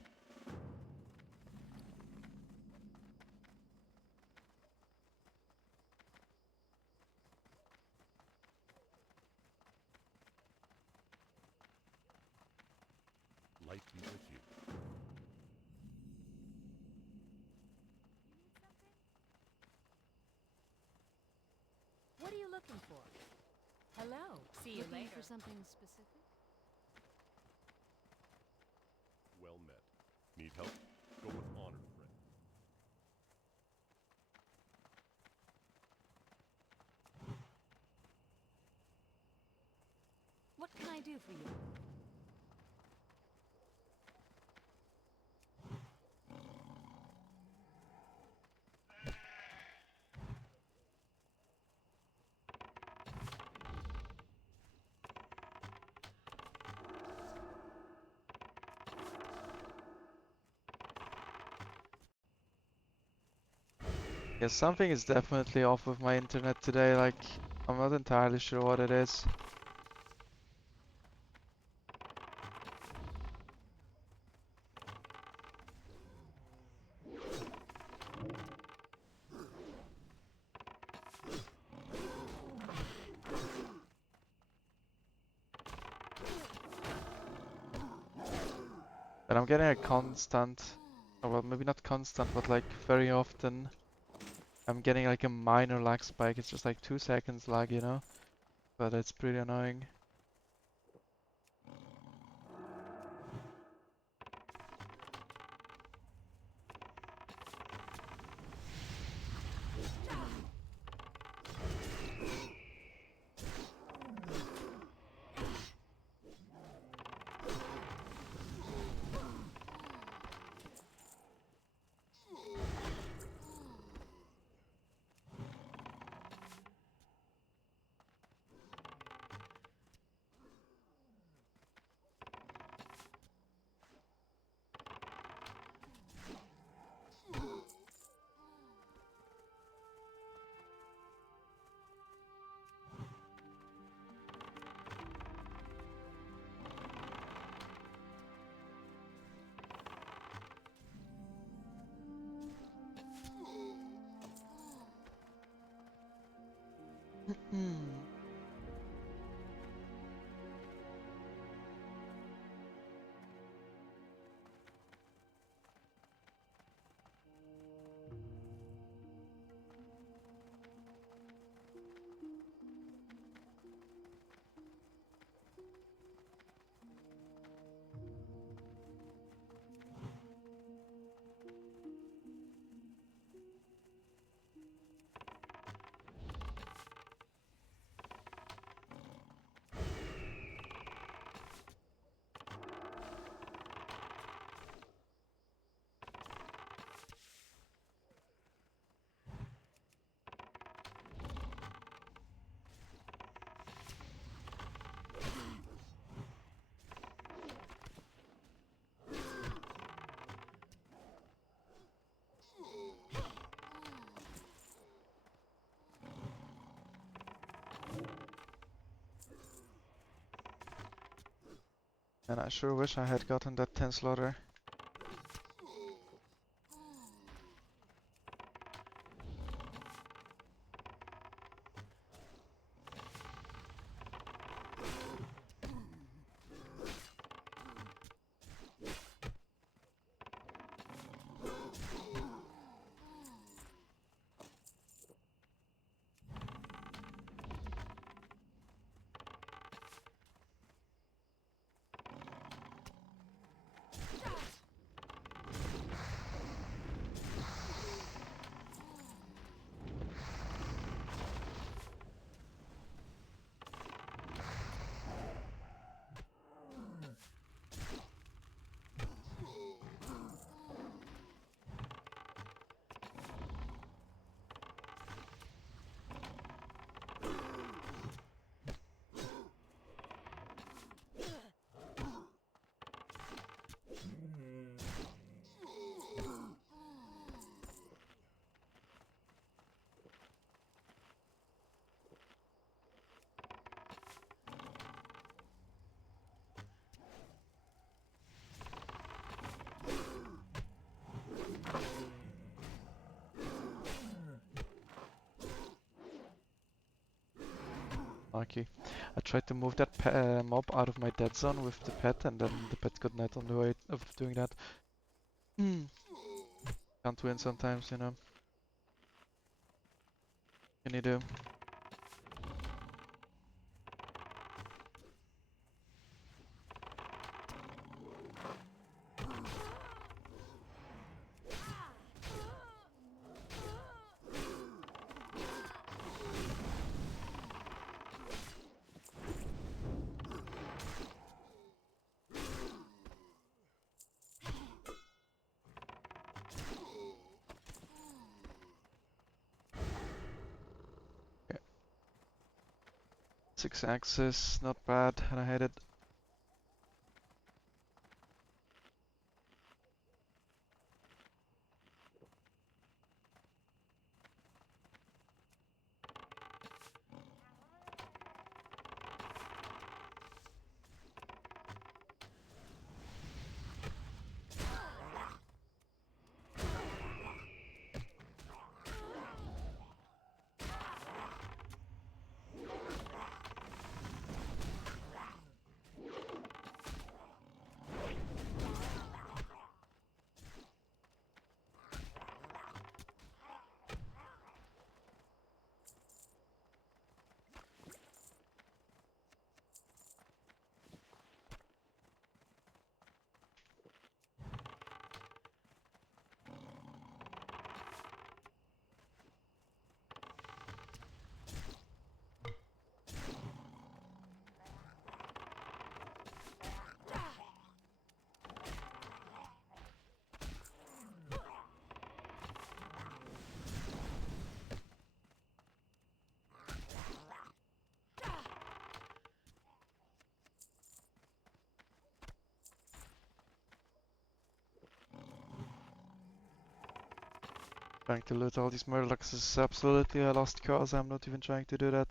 Light be with you. What are you looking for? Hello. See you Looking later. for something specific? Well met. Need help? Go with honor, friend. What can I do for you? Yeah, something is definitely off with my internet today, like, I'm not entirely sure what it is. But I'm getting a constant, or well, maybe not constant, but like very often I'm getting like a minor lag spike. It's just like 2 seconds lag, you know? But it's pretty annoying. Hmm. And I sure wish I had gotten that 10 slaughter. Lucky. I tried to move that mob out of my dead zone with the pet, and then the pet got net on the way of doing that. Can't win sometimes, you know. Can you do? Okay. 6 axes, not bad, and I hit it. Trying to loot all these murlocs is absolutely a lost cause. I'm not even trying to do that.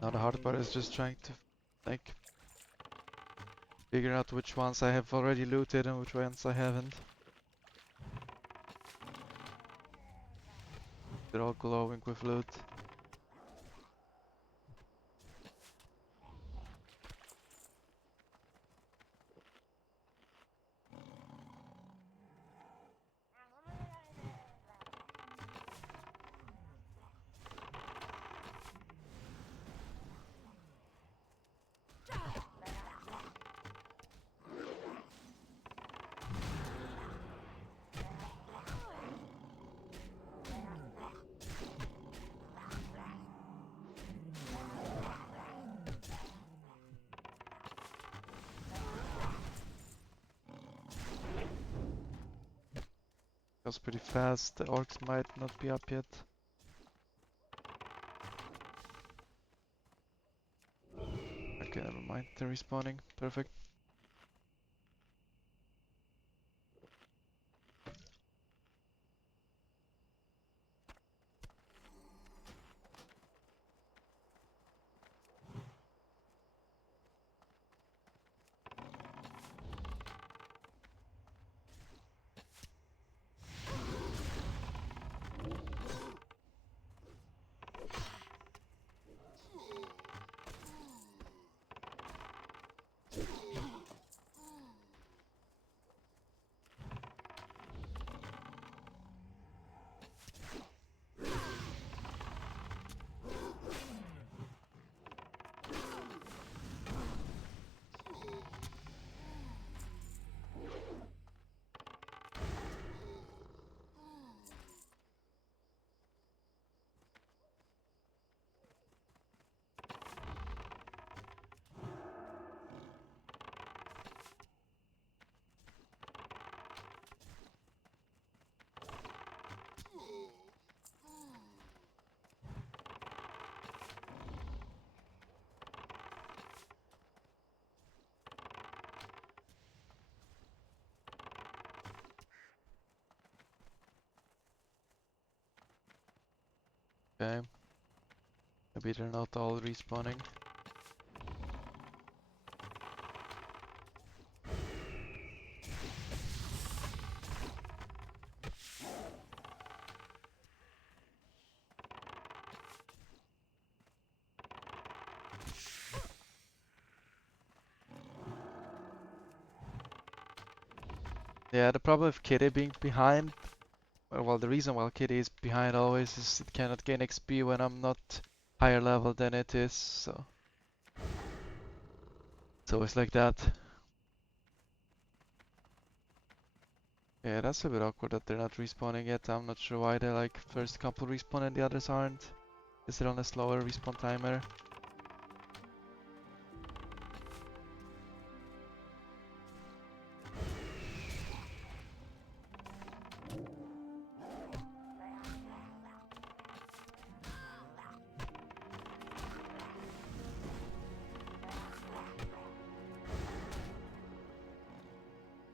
Now the hard part is just trying to like figure out which ones I have already looted and which ones I haven't. They're all glowing with loot. Goes pretty fast. The orcs might not be up yet. Okay, never mind. They're respawning. Perfect. Okay. Maybe they're not all respawning. Yeah, the problem with Kitty being behind, well, the reason why Kitty is behind always is it cannot gain XP when I'm not higher level than it is, so it's always like that. Yeah, that's a bit awkward that they're not respawning yet. I'm not sure why they like first couple respawn and the others aren't. Is it on a slower respawn timer?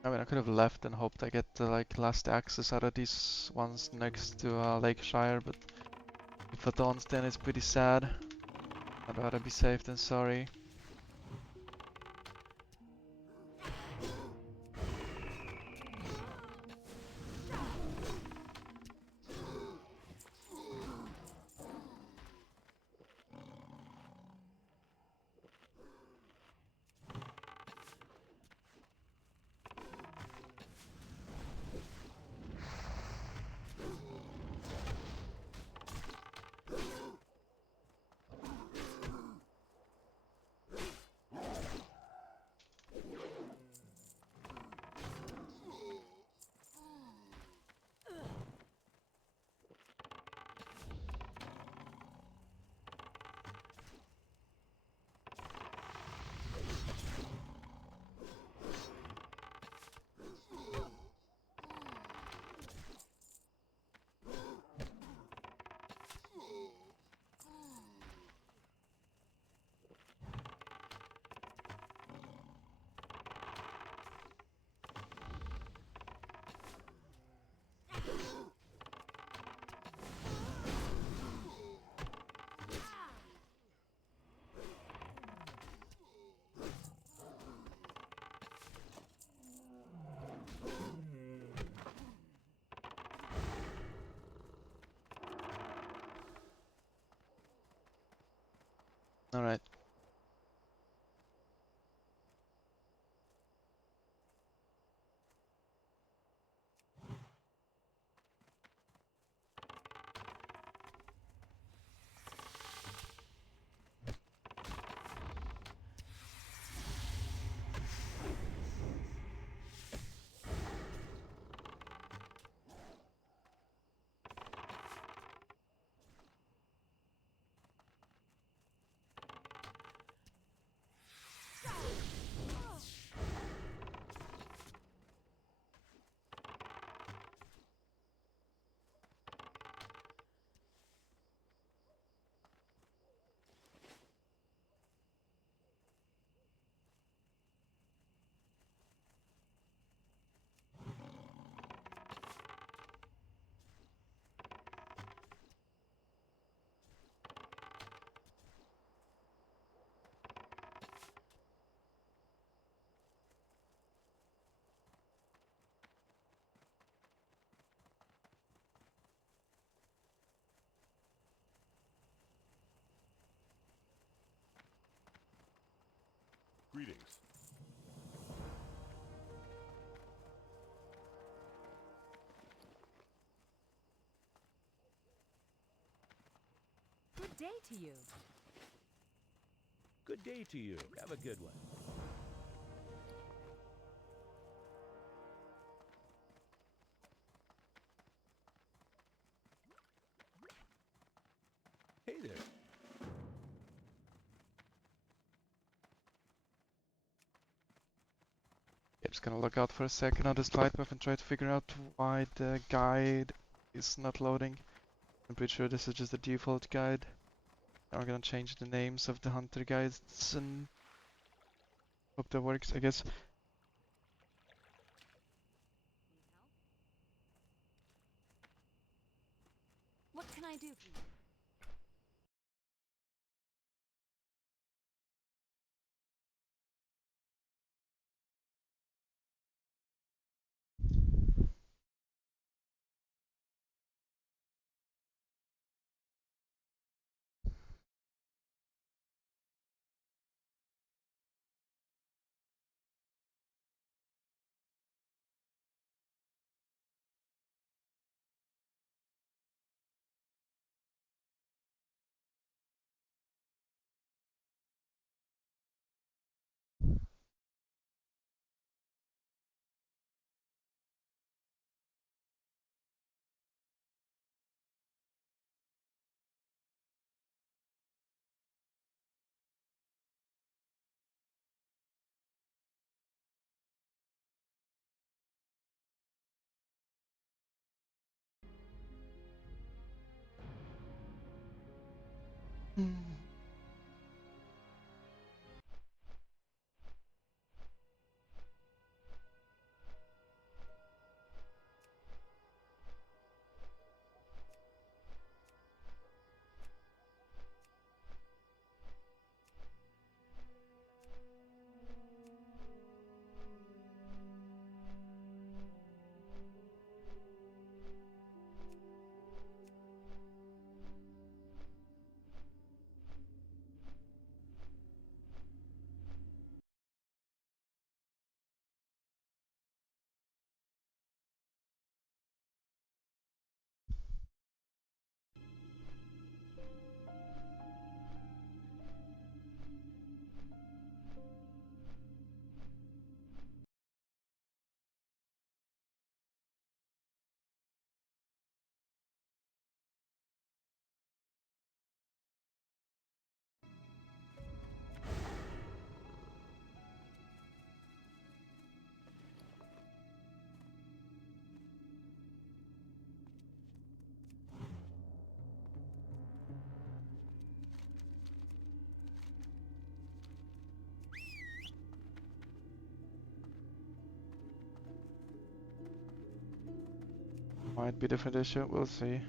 I mean, I could have left and hoped I get the like last access out of these ones next to Lakeshire, but if I don't, then it's pretty sad. I'd rather be safe than sorry. Alright. Greetings. Good day to you. Good day to you. Have a good one. Hey there. Yeah, just gonna look out for a second on this glide path and try to figure out why the guide is not loading. I'm pretty sure this is just the default guide. Now we're gonna change the names of the hunter guides and hope that works, I guess. What can I do for you? Might be different issue, we'll see.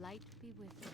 Light be with you.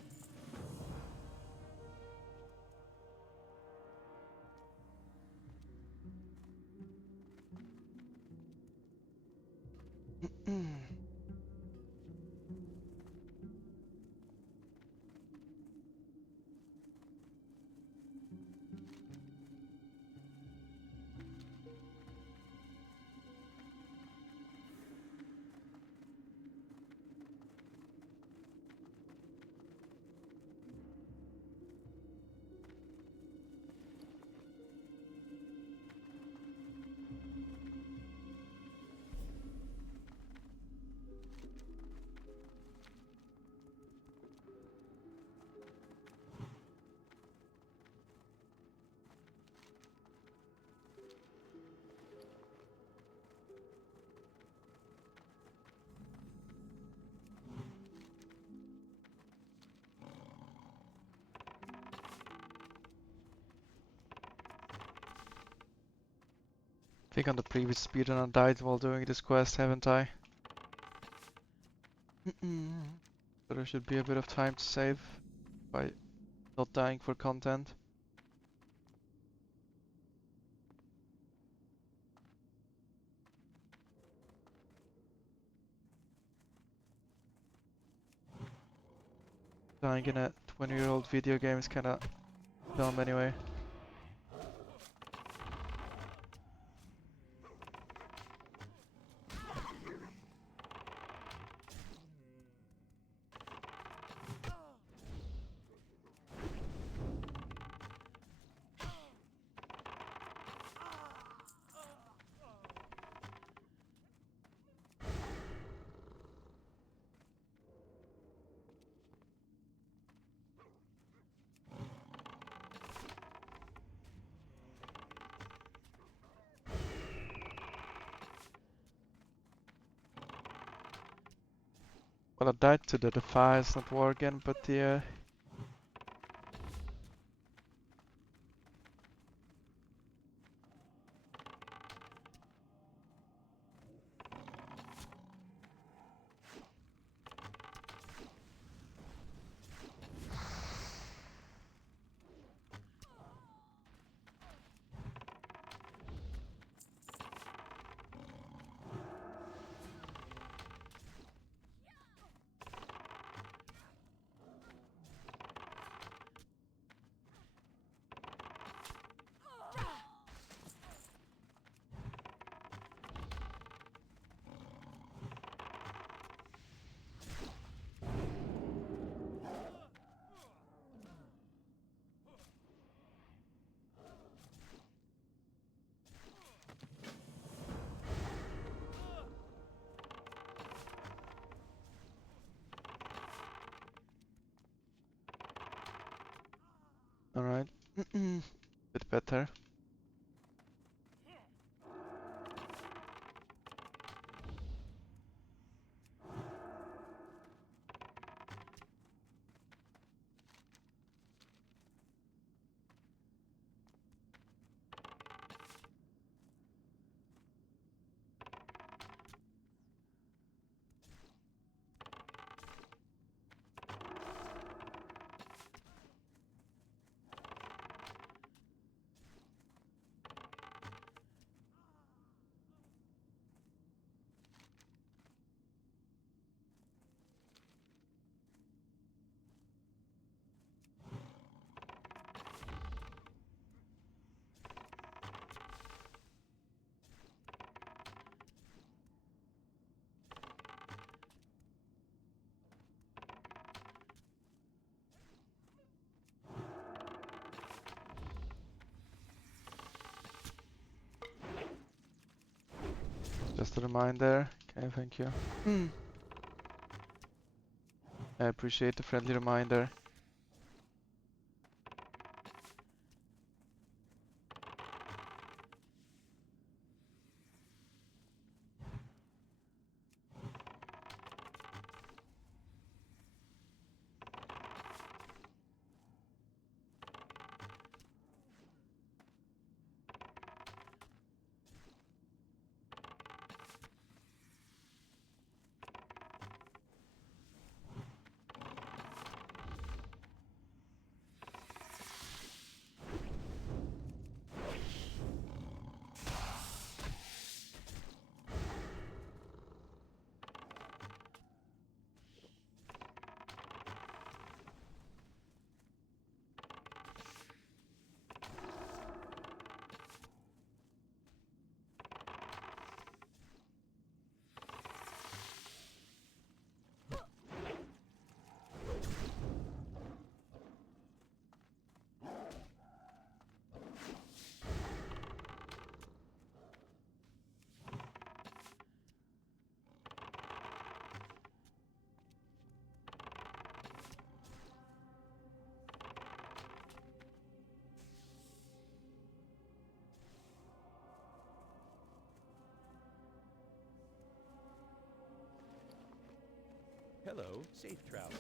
I think on the previous speedrun I died while doing this quest, haven't I? So there should be a bit of time to save by not dying for content. Dying in a 20-year-old video game is kinda dumb anyway. Well, I died to the Defiance, not Worgen, but the Alright. Bit better. Just a reminder. Okay, thank you. I appreciate the friendly reminder. Hello, safe travel.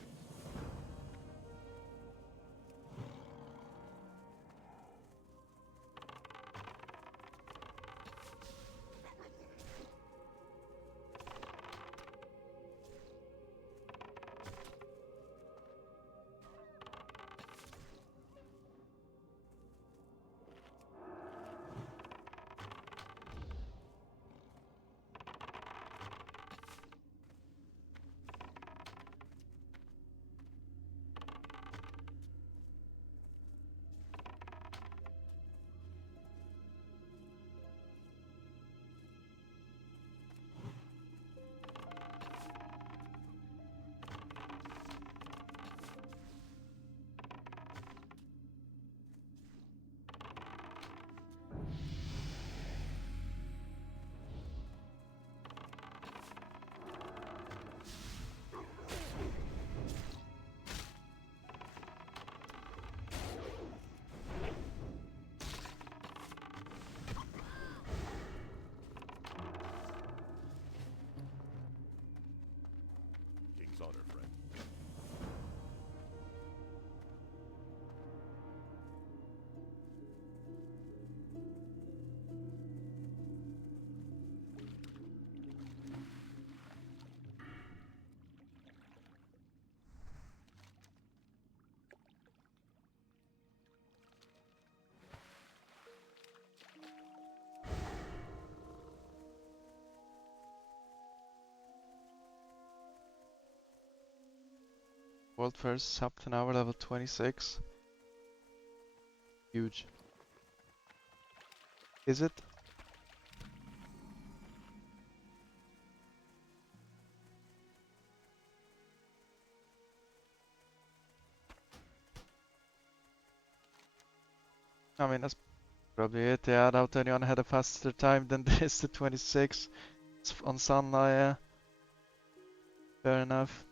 World first, up to now, level 26. Huge. Is it? I mean, that's probably it. Yeah, I doubt anyone had a faster time than this, the 26. It's on Sunlight, yeah. Fair enough.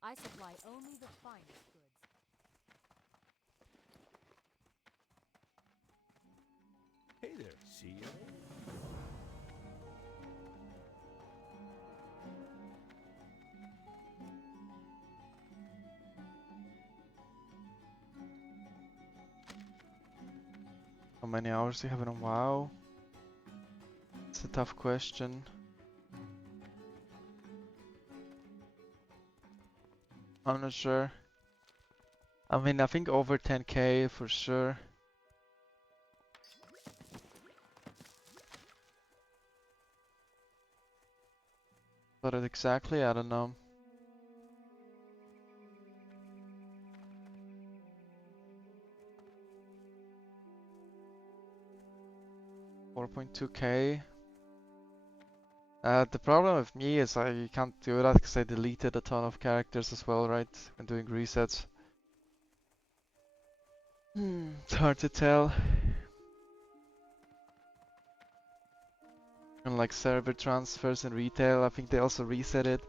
I supply only the finest goods. Hey there, see ya. How many hours do you have in a WoW? It's a tough question. I'm not sure. I mean, I think over 10k for sure. But exactly, I don't know. 4.2k. The problem with me is I can't do that because I deleted a ton of characters as well, right? When doing resets. It's hard to tell. And like server transfers and retail, I think they also reset it.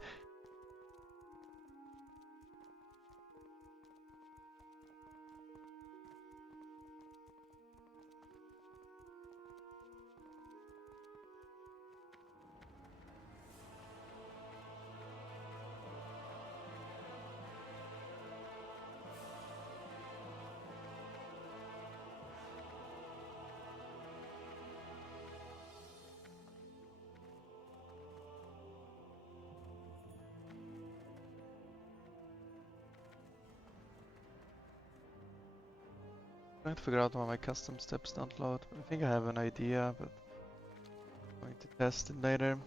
Trying to figure out why my custom steps don't load. I think I have an idea, but I'm going to test it later.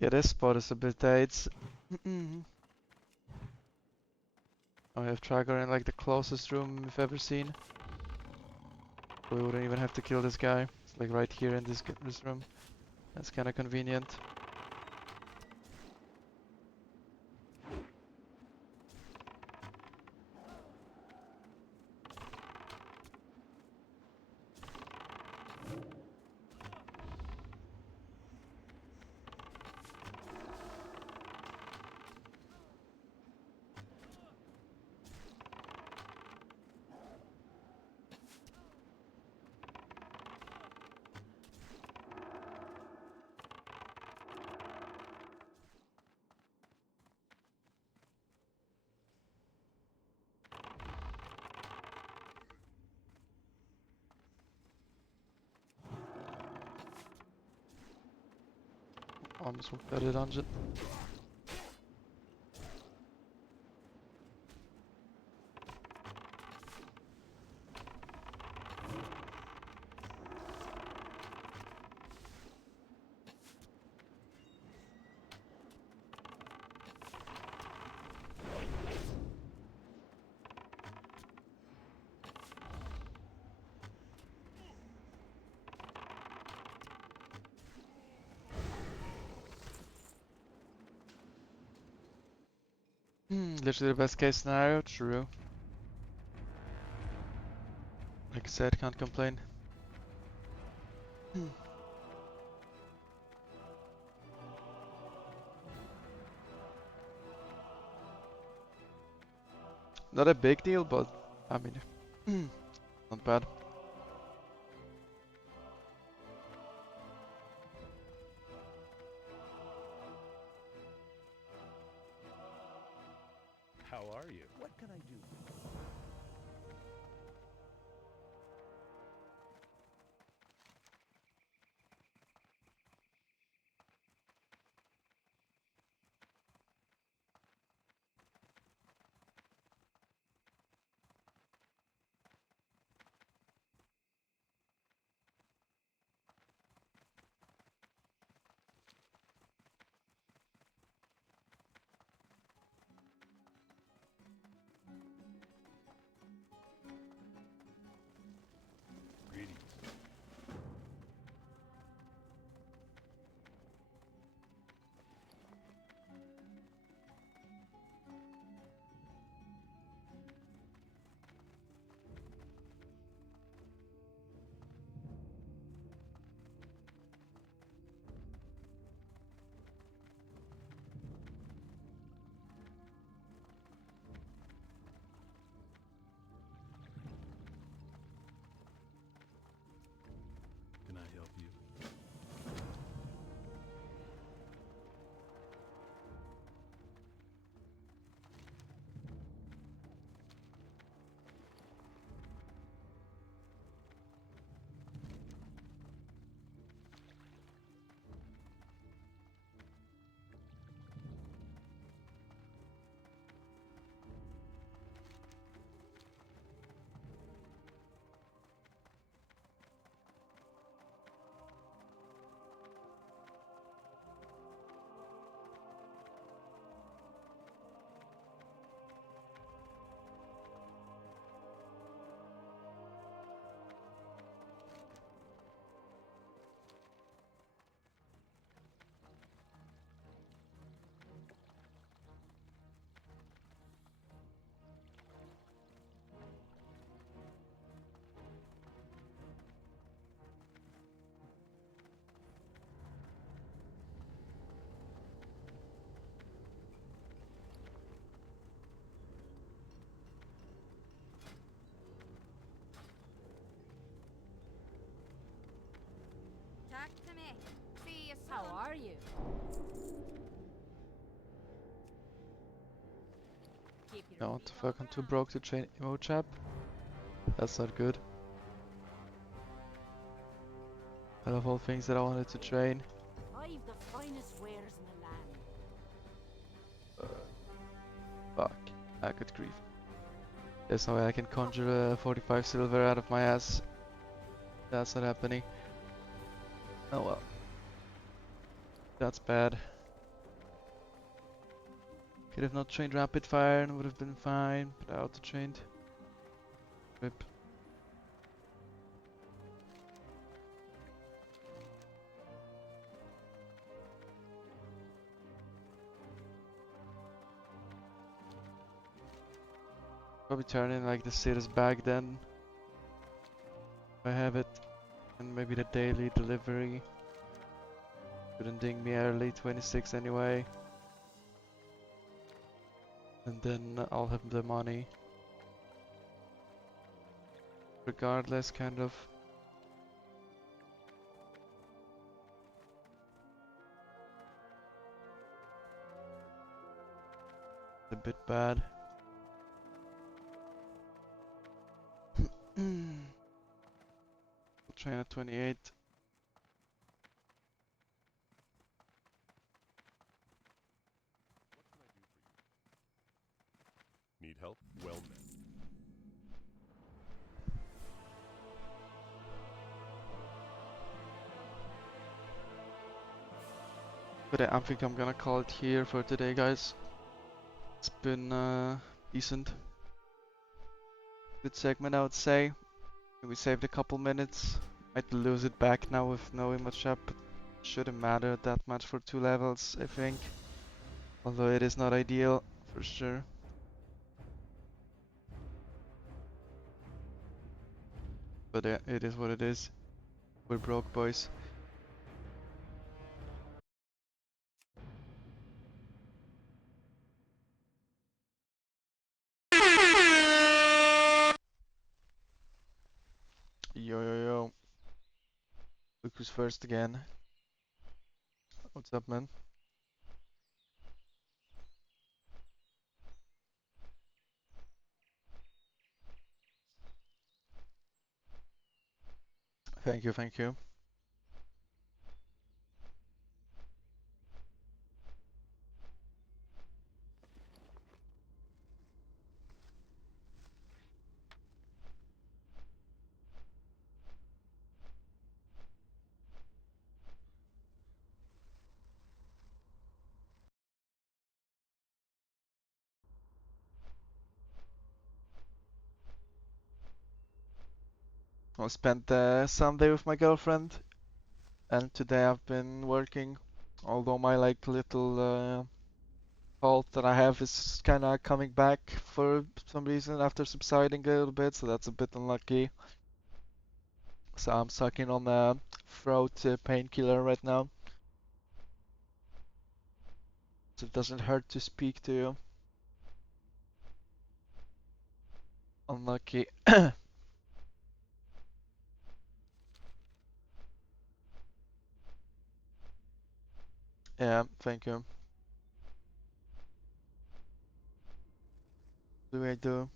Yeah, this spot is a bit tight. Oh, we have Targorr in like the closest room we've ever seen. We wouldn't even have to kill this guy. It's like right here in this room. That's kind of convenient. Almost walked out of the dungeon. Literally the best case scenario, true. Like I said, can't complain. Not a big deal, but I mean, not bad. How are you? What can I do? Greetings. Can I help you? Talk to me. See you soon. How are you? Keep your No, what the feet fuck, on I'm too ground. broke to train emo chap. That's not good. Out of all things that I wanted to train. I've the finest wares in the land. Fuck. Ah, good grief. There's no way I can conjure 45 silver out of my ass. That's not happening. Oh well. That's bad. Could have not trained rapid fire and would have been fine, but I auto-trained. Rip. Probably turn in like the status bag then. If I have it. And maybe the daily delivery. Couldn't ding me early 26 anyway. And then I'll have the money. Regardless, kind of. A bit bad. We'll train at 28. Need help? Well met. But I think I'm gonna call it here for today, guys. It's been decent. Good segment, I would say. We saved a couple minutes. Might lose it back now with no image up. Shouldn't matter that much for 2 levels, I think. Although it is not ideal, for sure. But yeah, it is what it is. We're broke, boys. Yo yo yo. Look who's first again. What's up, man? Thank you, thank you. I spent Sunday with my girlfriend, and today I've been working. Although my like little fault that I have is kind of coming back for some reason after subsiding a little bit, so that's a bit unlucky. So I'm sucking on a throat painkiller right now, so it doesn't hurt to speak to you. Unlucky. Yeah, thank you. Do I do?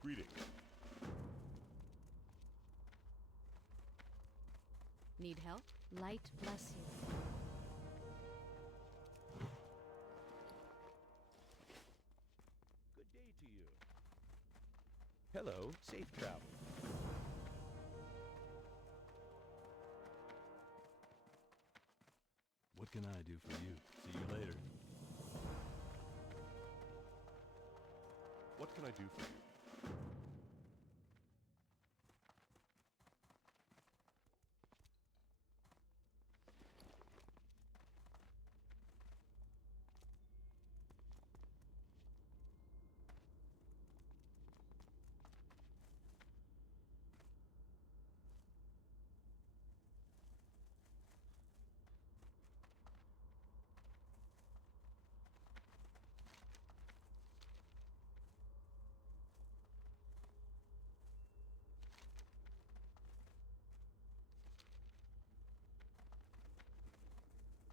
Greetings. Need help? Light bless you. Good day to you. Hello, safe travel. What can I do for you? See you later. What can I do for you?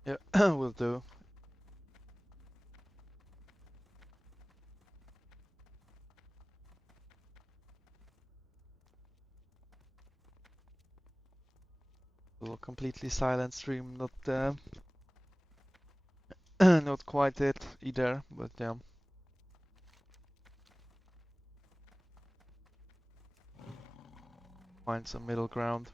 Yeah, will do. Will completely silent stream, not not quite it either, but yeah. find some middle ground.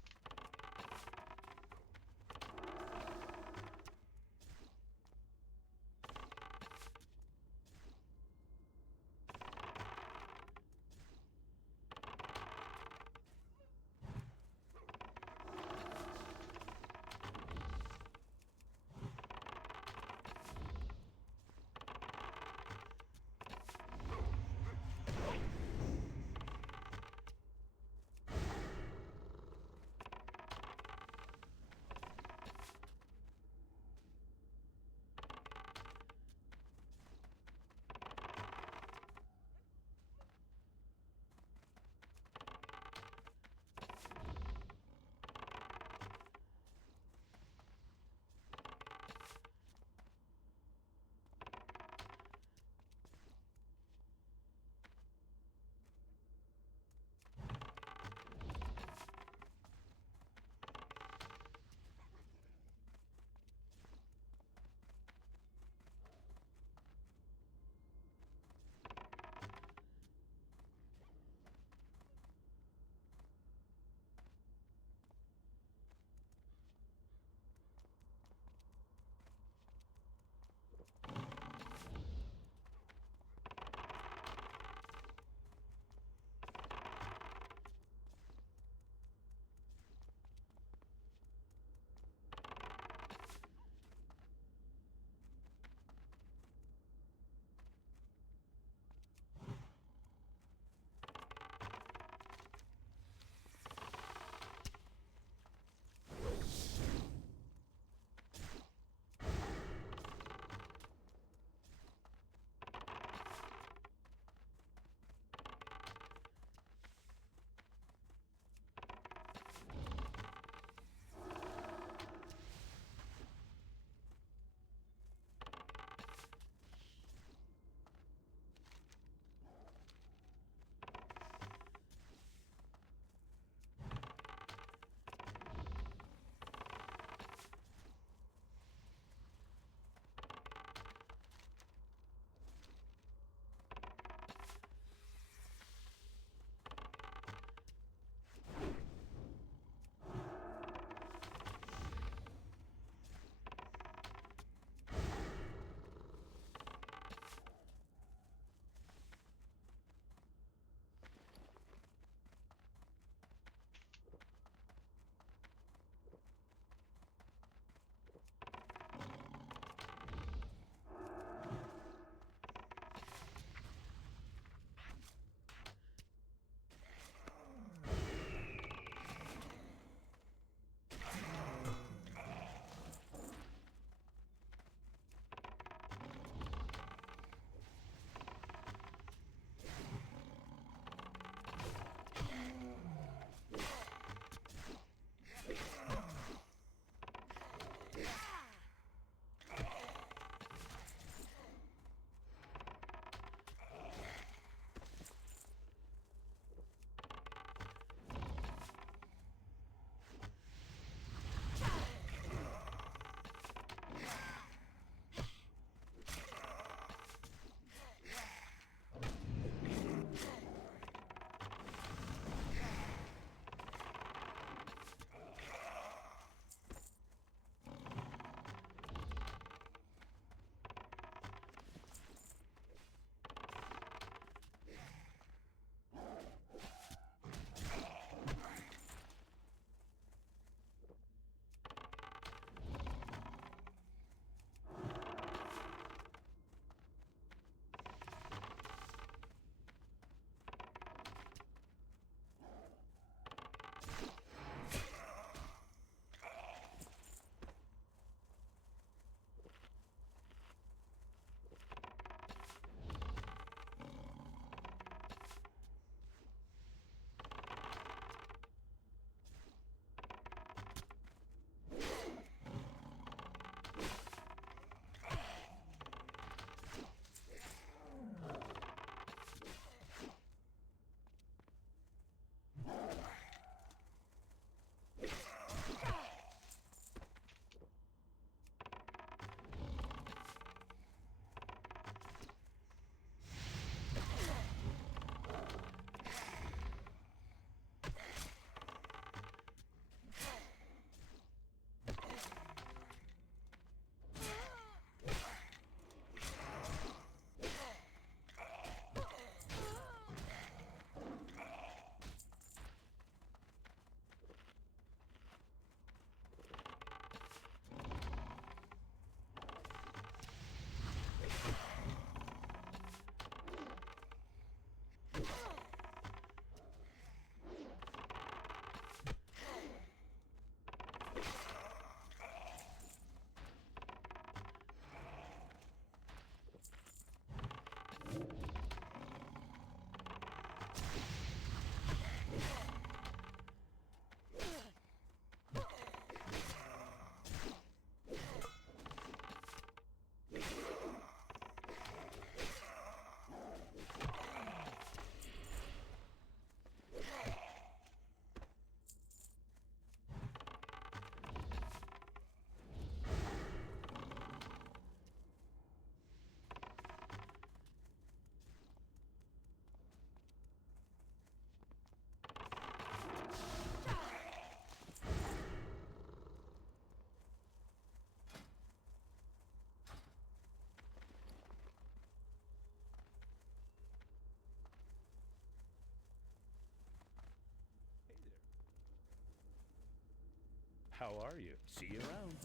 How are you? See you around.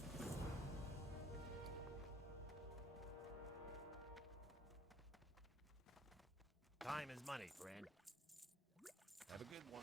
Time is money, friend. Have a good one.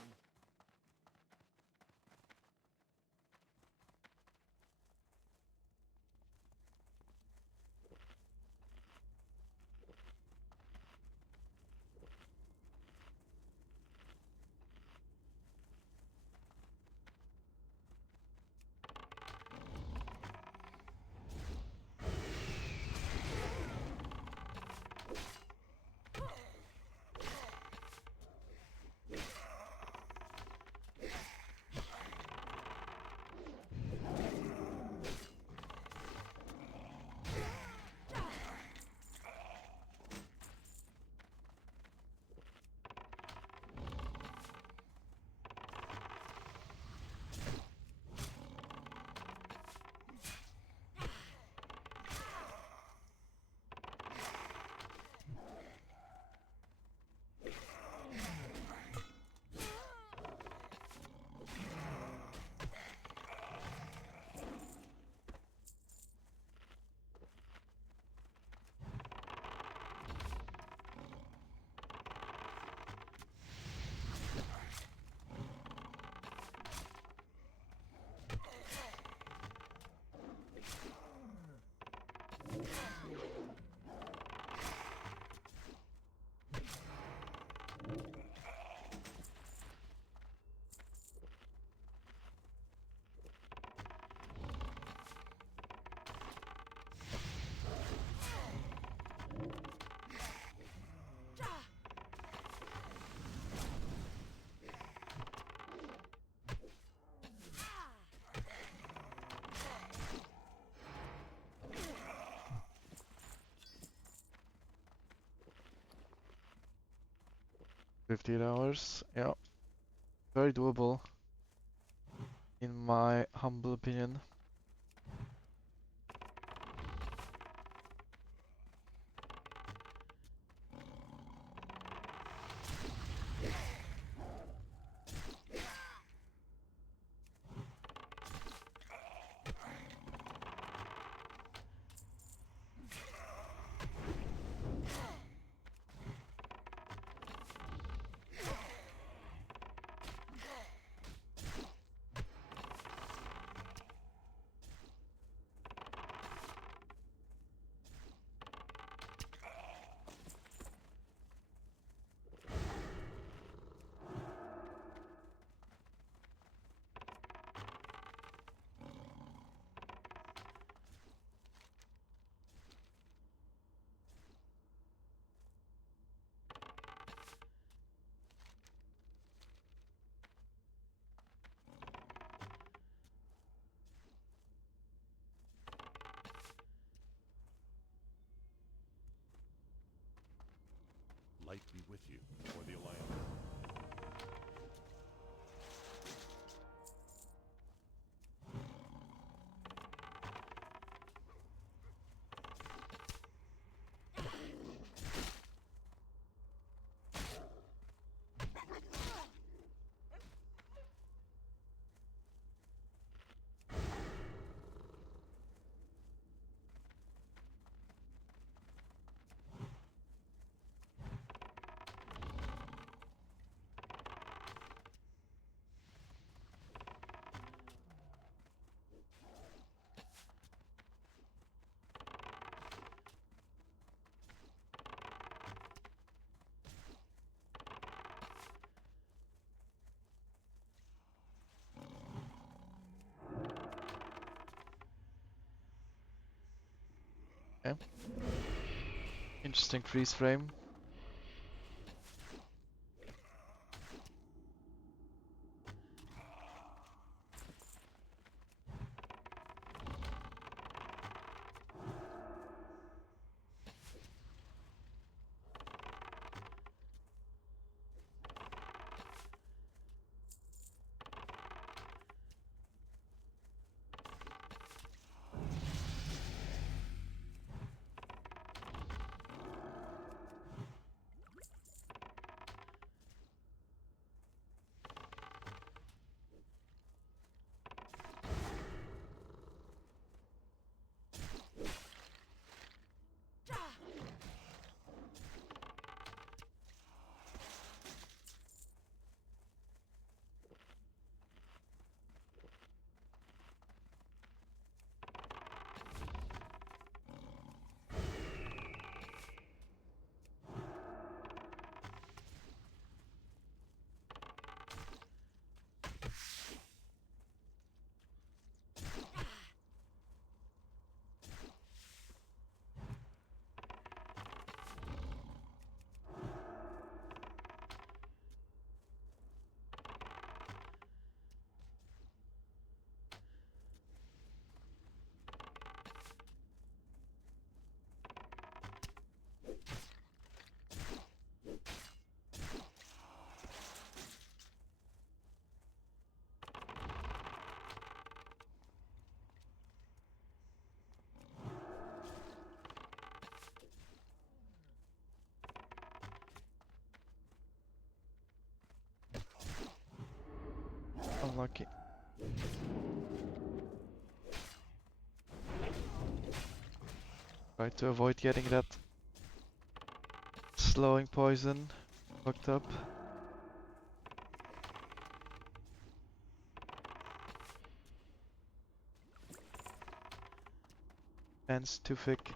$50, yeah. Very doable, in my humble opinion. Light be with you, for the Alliance. Okay. Interesting freeze frame. unlucky. Try to avoid getting that slowing poison hooked up. Ends too thick.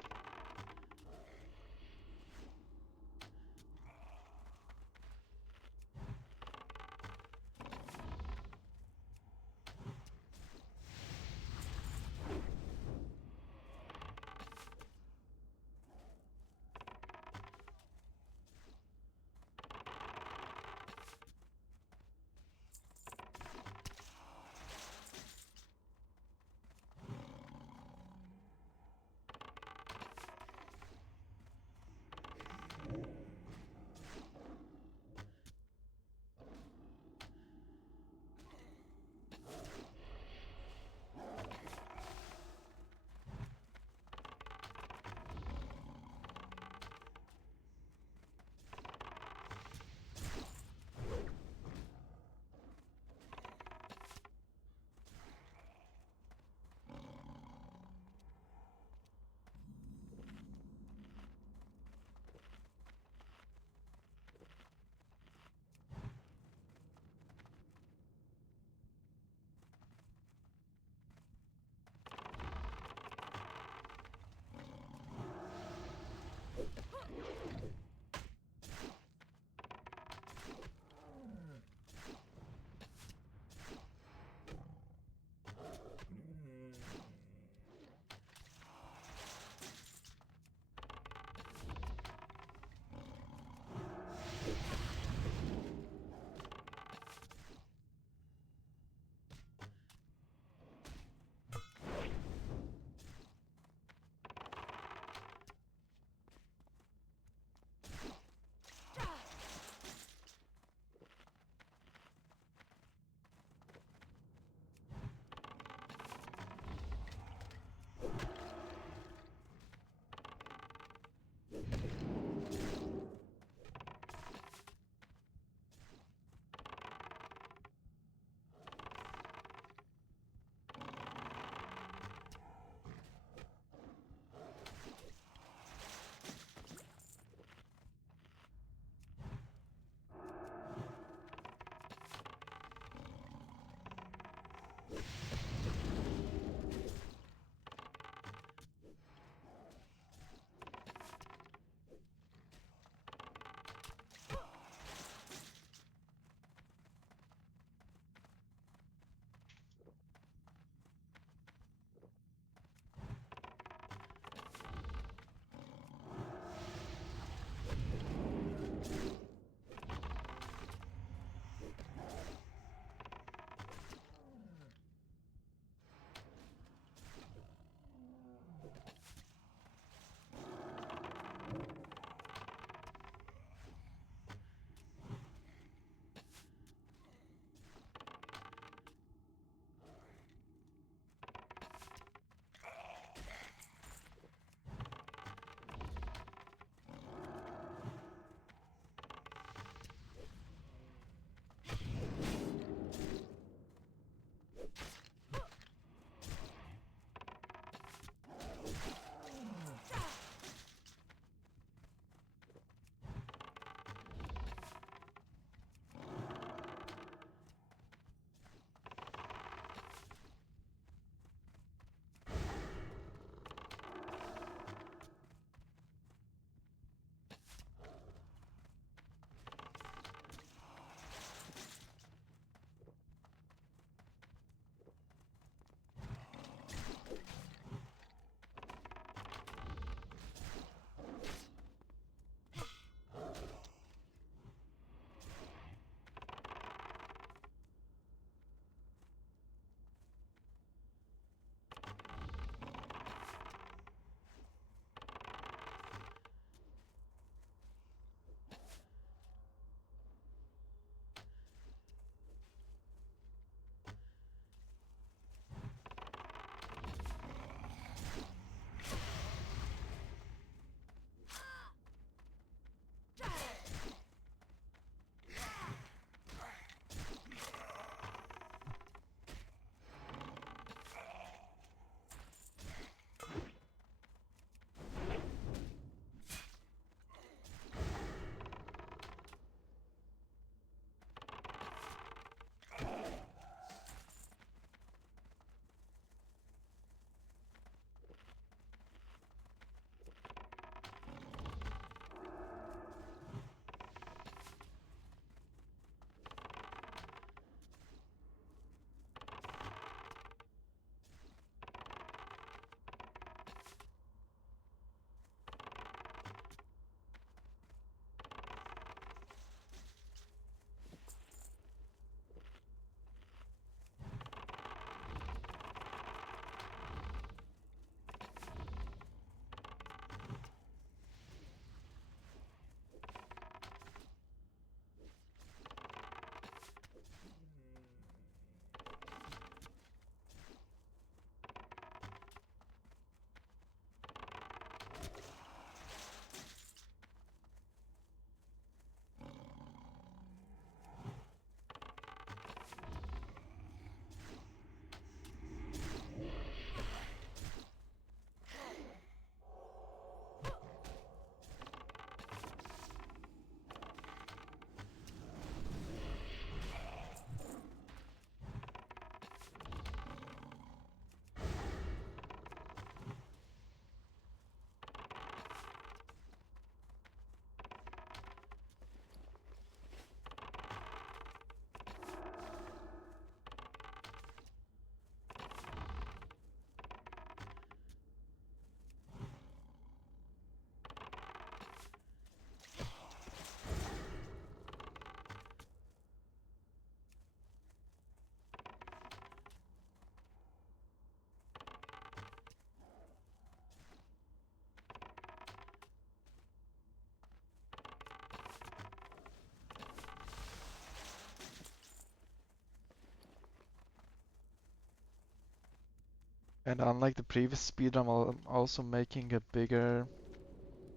And unlike the previous speedrun, I'm also making a bigger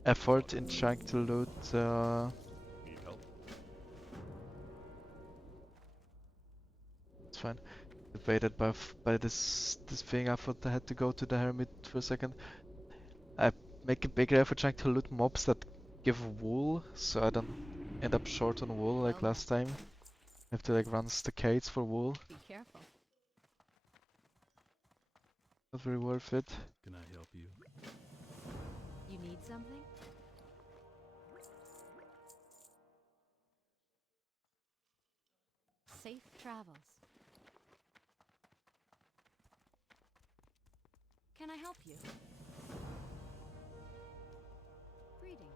effort in trying to loot. Need help? It's fine. Debated by this thing. I thought I had to go to the hermit for a second. I make a bigger effort trying to loot mobs that give wool, so I don't end up short on wool like Well last time. I have to like run stockades for wool. Be careful. Not very worth it. Can I help you? You need something? Safe travels. Can I help you? Greetings.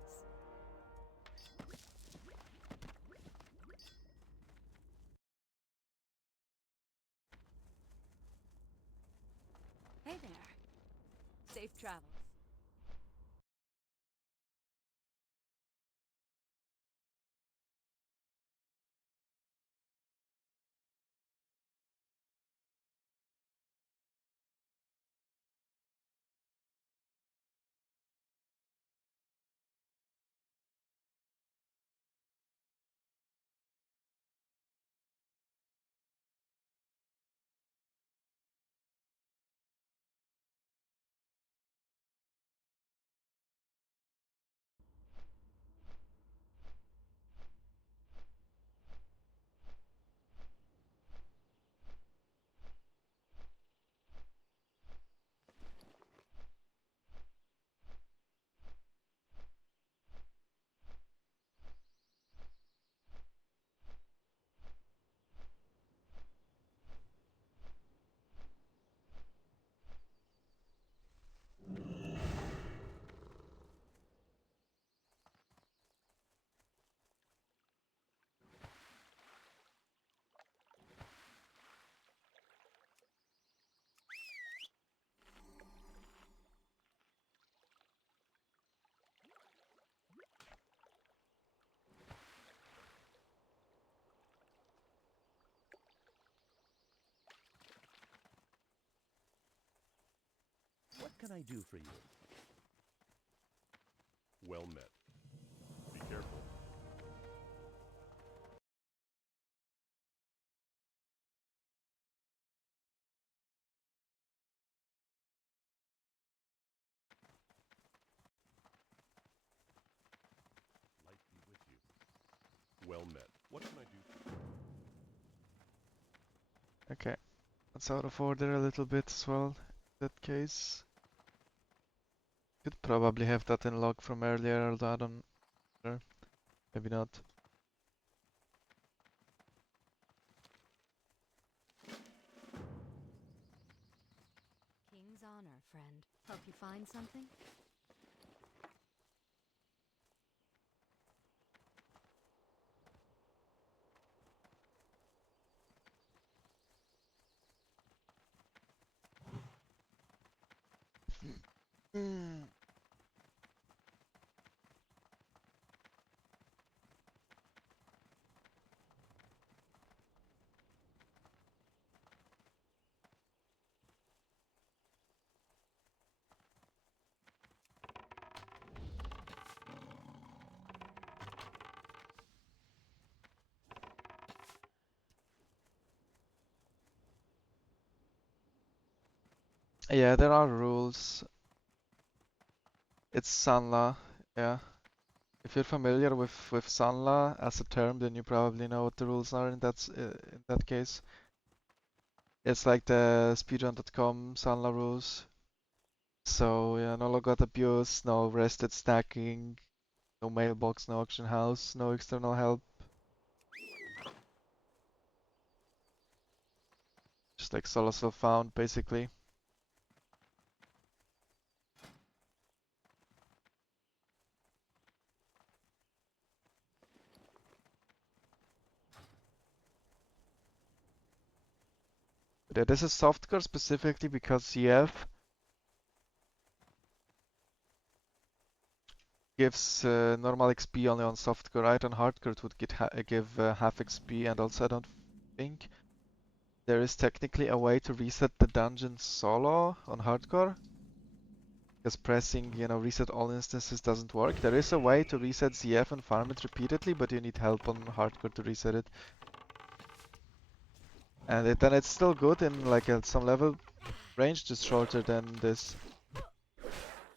Hey there. Safe travels. What can I do for you? Well met. Be careful. Light be with you. Well met. What can I do for you? Okay, that's out of order a little bit as well. In that case, could probably have that in log from earlier, although I don't know. Maybe not. King's honor, friend. Help you find something? Hmm. Yeah, there are rules. It's Sanla, yeah. If you're familiar with Sanla as a term, then you probably know what the rules are in that case. It's like the speedrun.com Sanla rules. So yeah, no logout abuse, no rested stacking, no mailbox, no auction house, no external help. Just like solo self found basically. But yeah, this is softcore specifically because CF gives normal XP only on softcore, right? On hardcore it would give half XP, and also I don't think there is technically a way to reset the dungeon solo on hardcore. Because pressing, reset all instances doesn't work. There is a way to reset ZF and farm it repeatedly, but you need help on hardcore to reset it. And then it's still good in like at some level range, just shorter than this.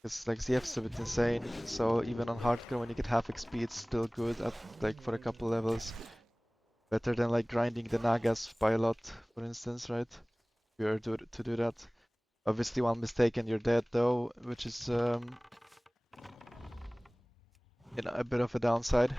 Because like ZF is a bit insane, so even on hardcore when you get half XP it's still good at like for a couple levels. Better than like grinding the Nagas by a lot, for instance, right? If you were to do that. Obviously one mistake and you're dead though, which is a bit of a downside.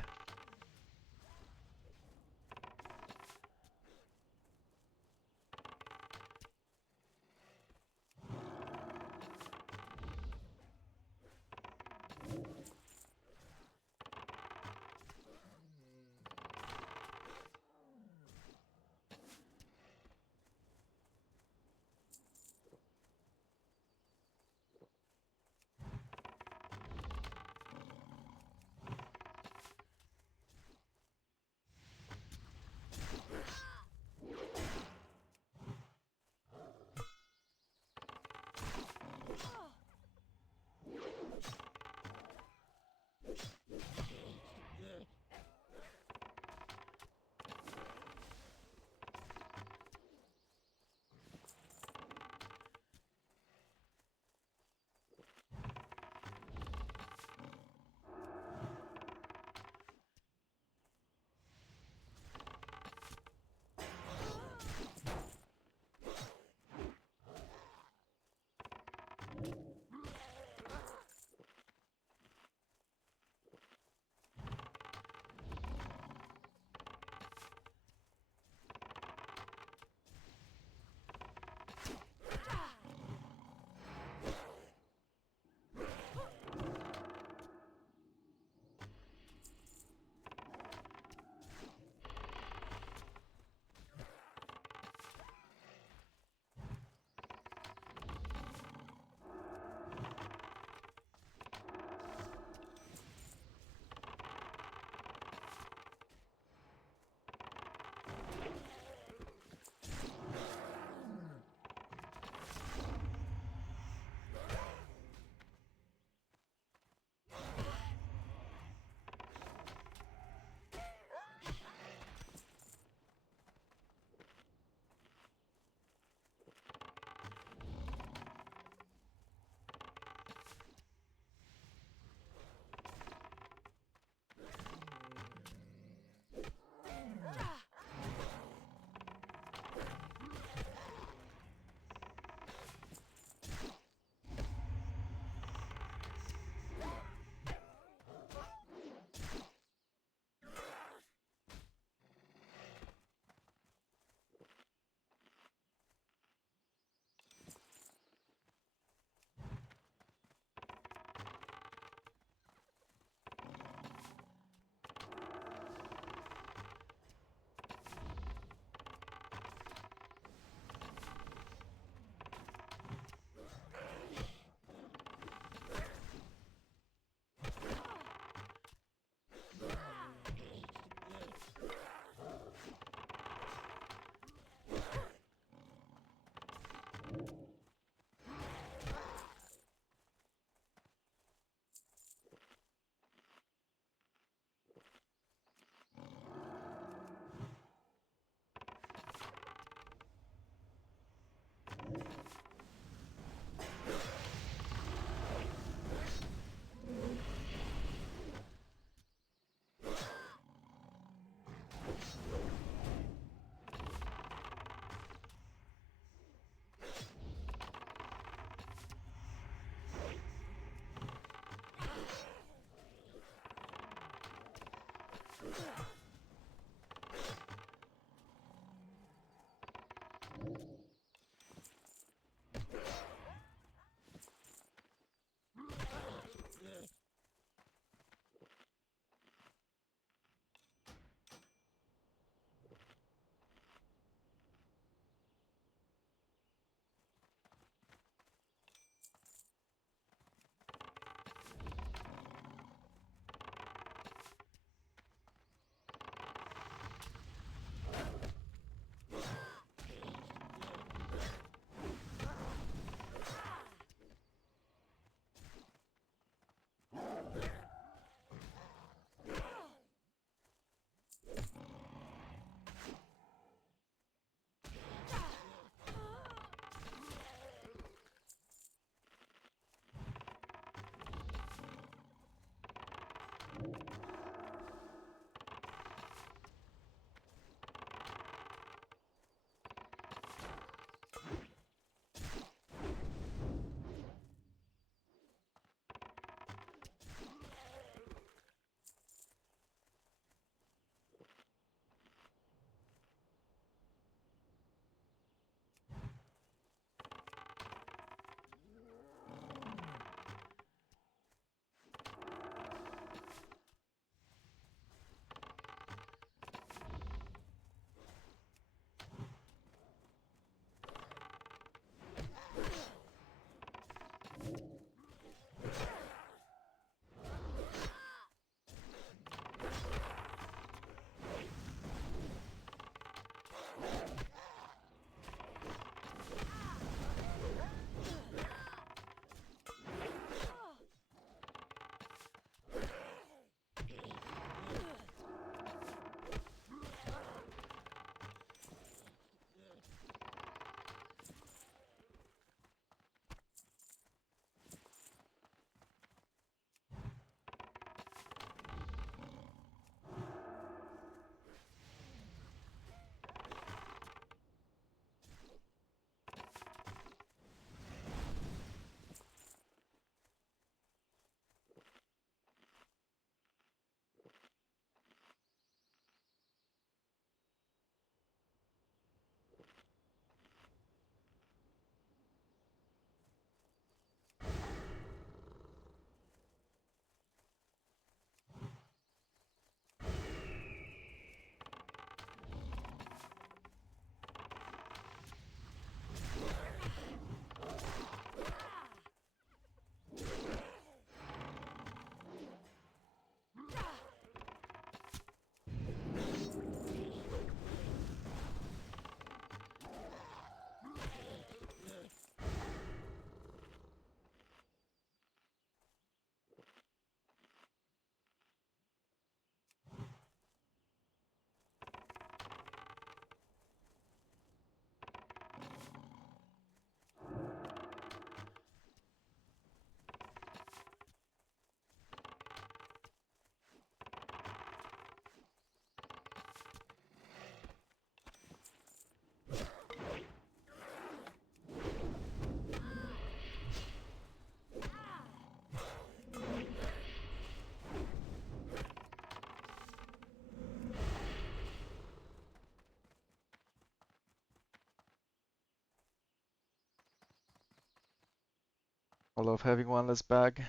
I love having one less bag.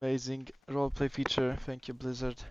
Amazing roleplay feature. Thank you, Blizzard.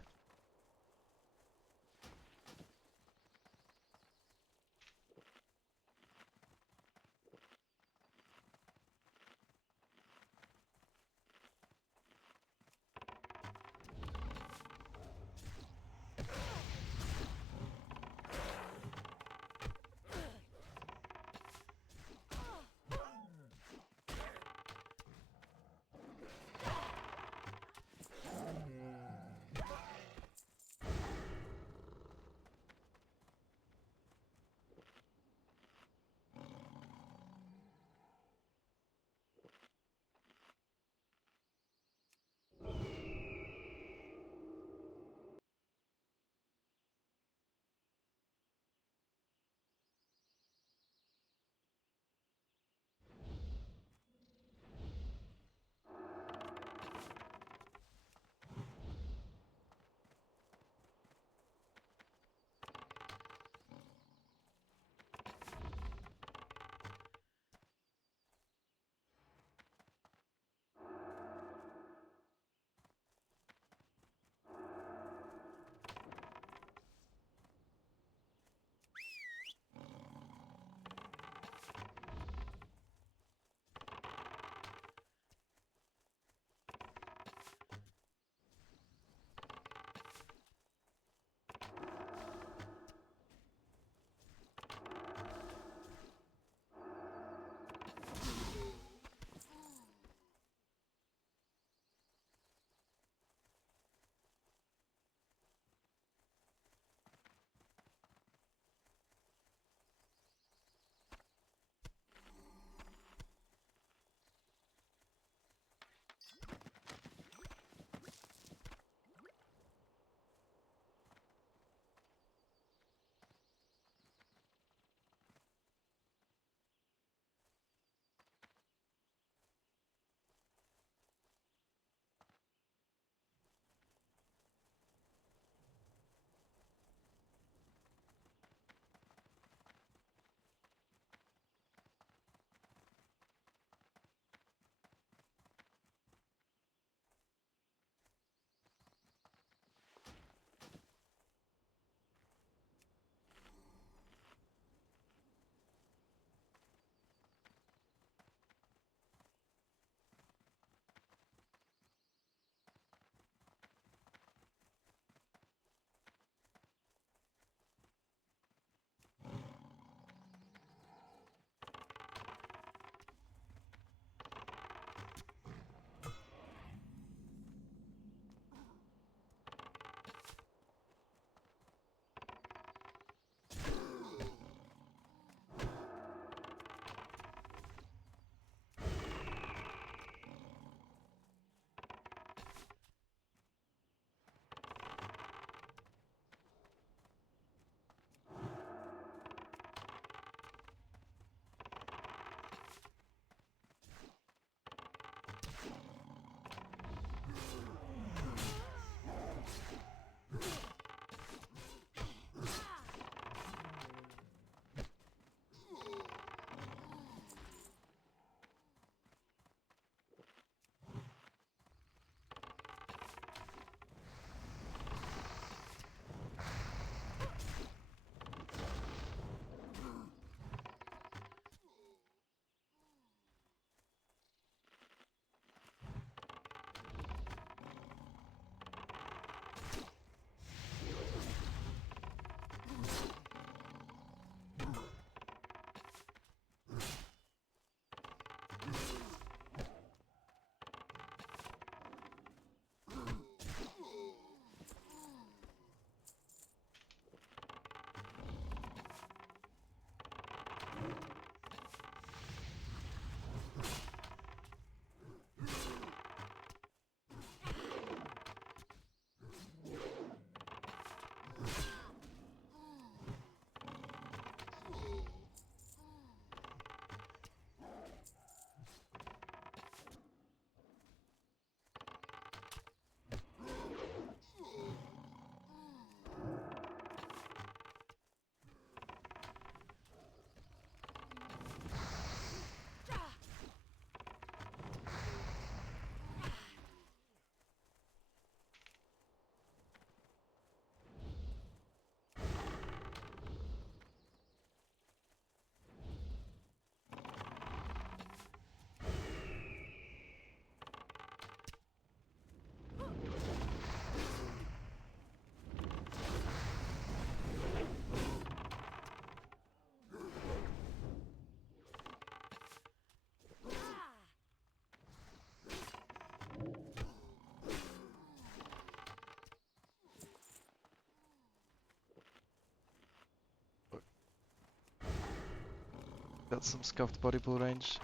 Got some scuffed body pull range.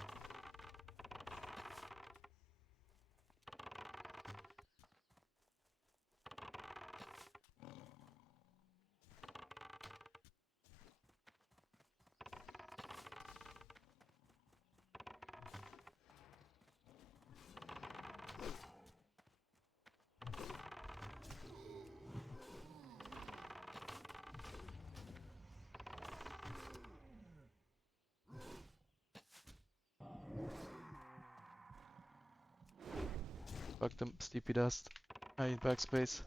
Fuck them, Sleepy Dust. I need backspace.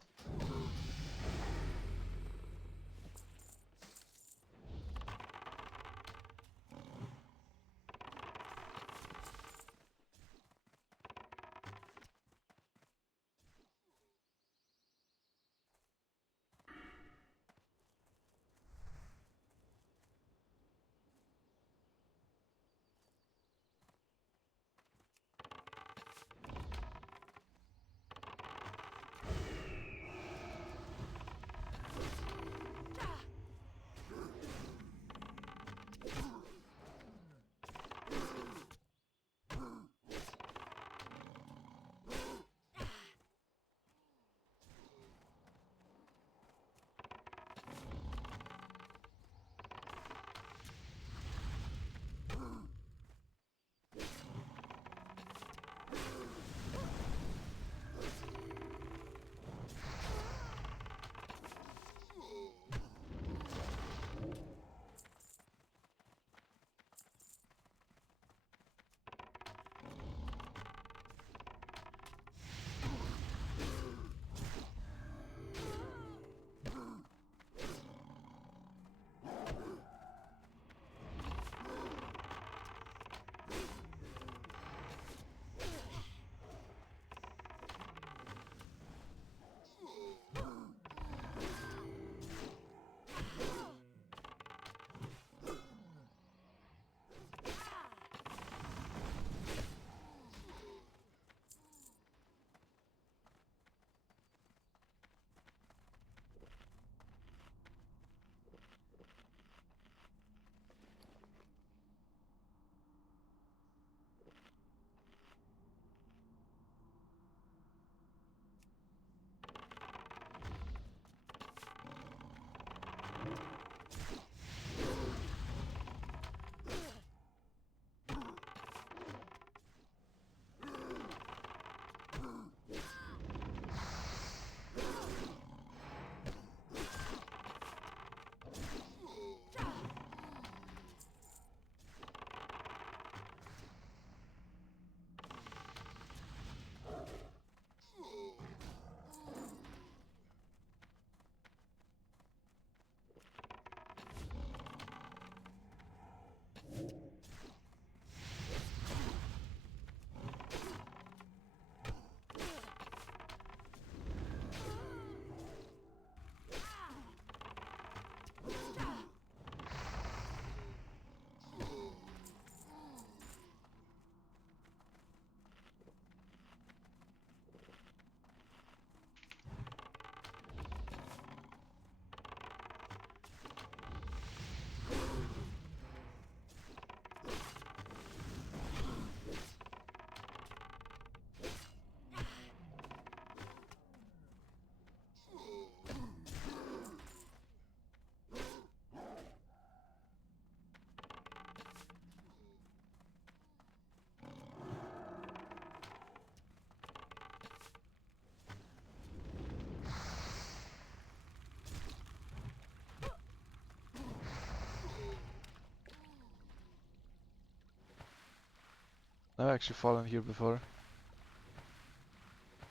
I've actually fallen here before.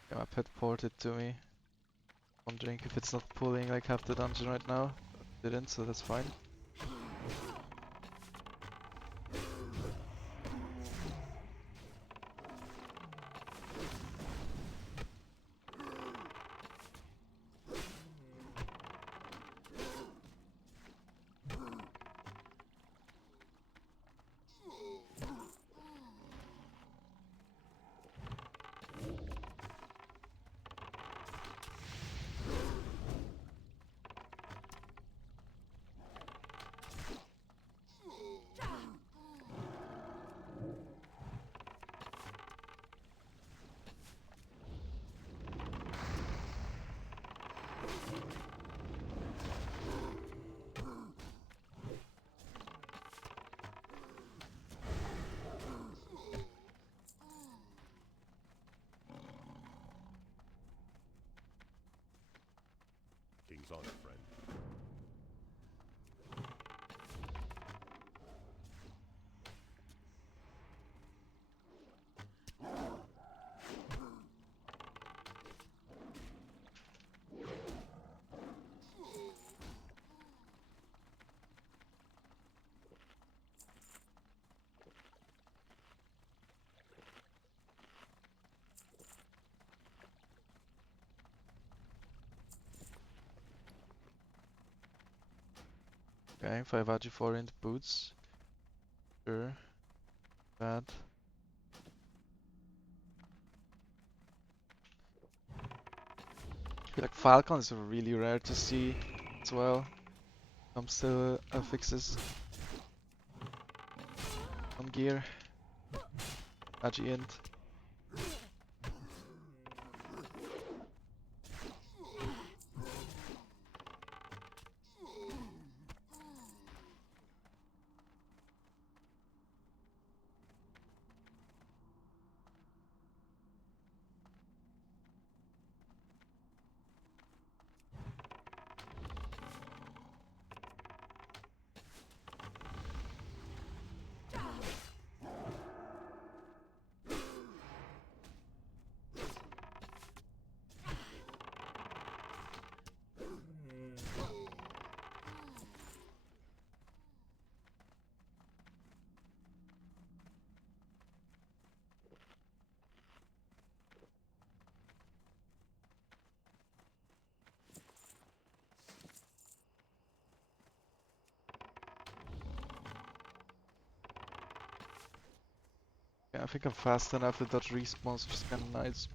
Yeah, my pet ported to me. Wondering if it's not pulling like half the dungeon right now. Didn't, so that's fine. on, friend. Okay, 5 AG4 in the boots. Sure. Bad. I feel like Falcon is really rare to see as well. Comes to affixes on gear. AG int. Yeah, I think I'm fast enough to dodge respawns, which is kinda nice.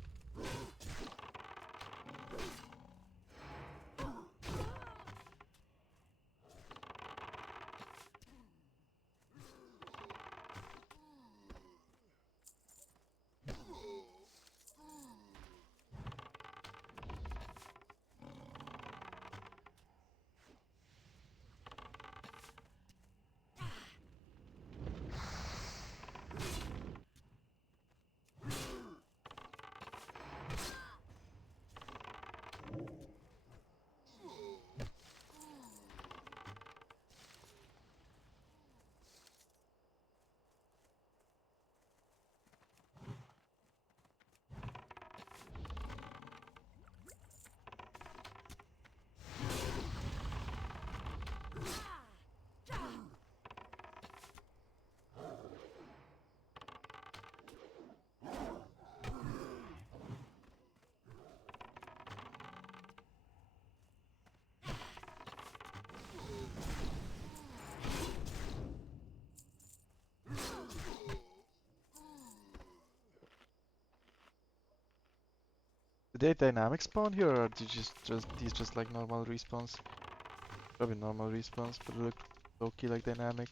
Did they dynamic spawn here, or did these just like normal respawns? Probably normal respawns, but they look low-key like dynamic.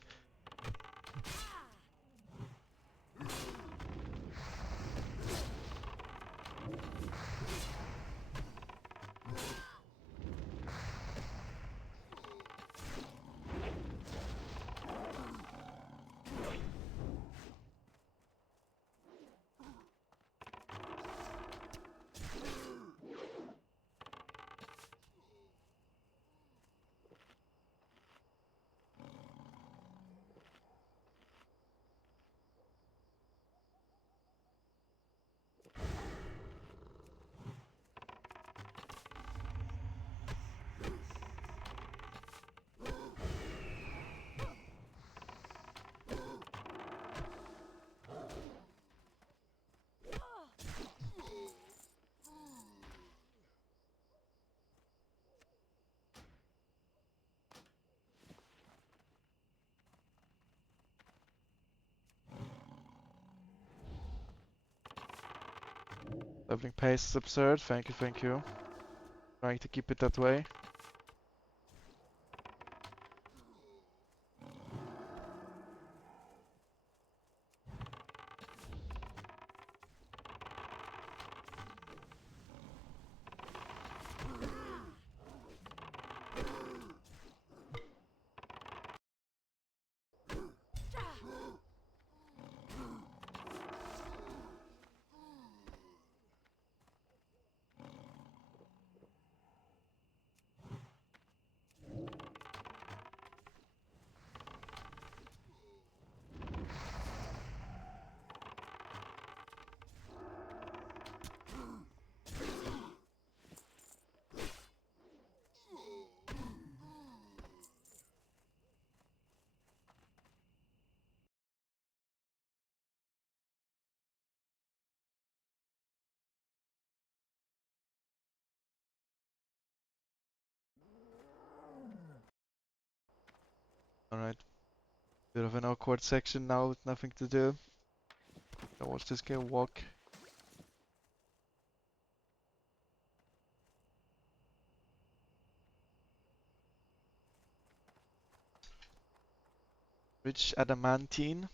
Leveling pace is absurd, thank you, thank you. Trying to keep it that way. Alright. Bit of an awkward section now with nothing to do. I'll watch this guy walk. Rich adamantine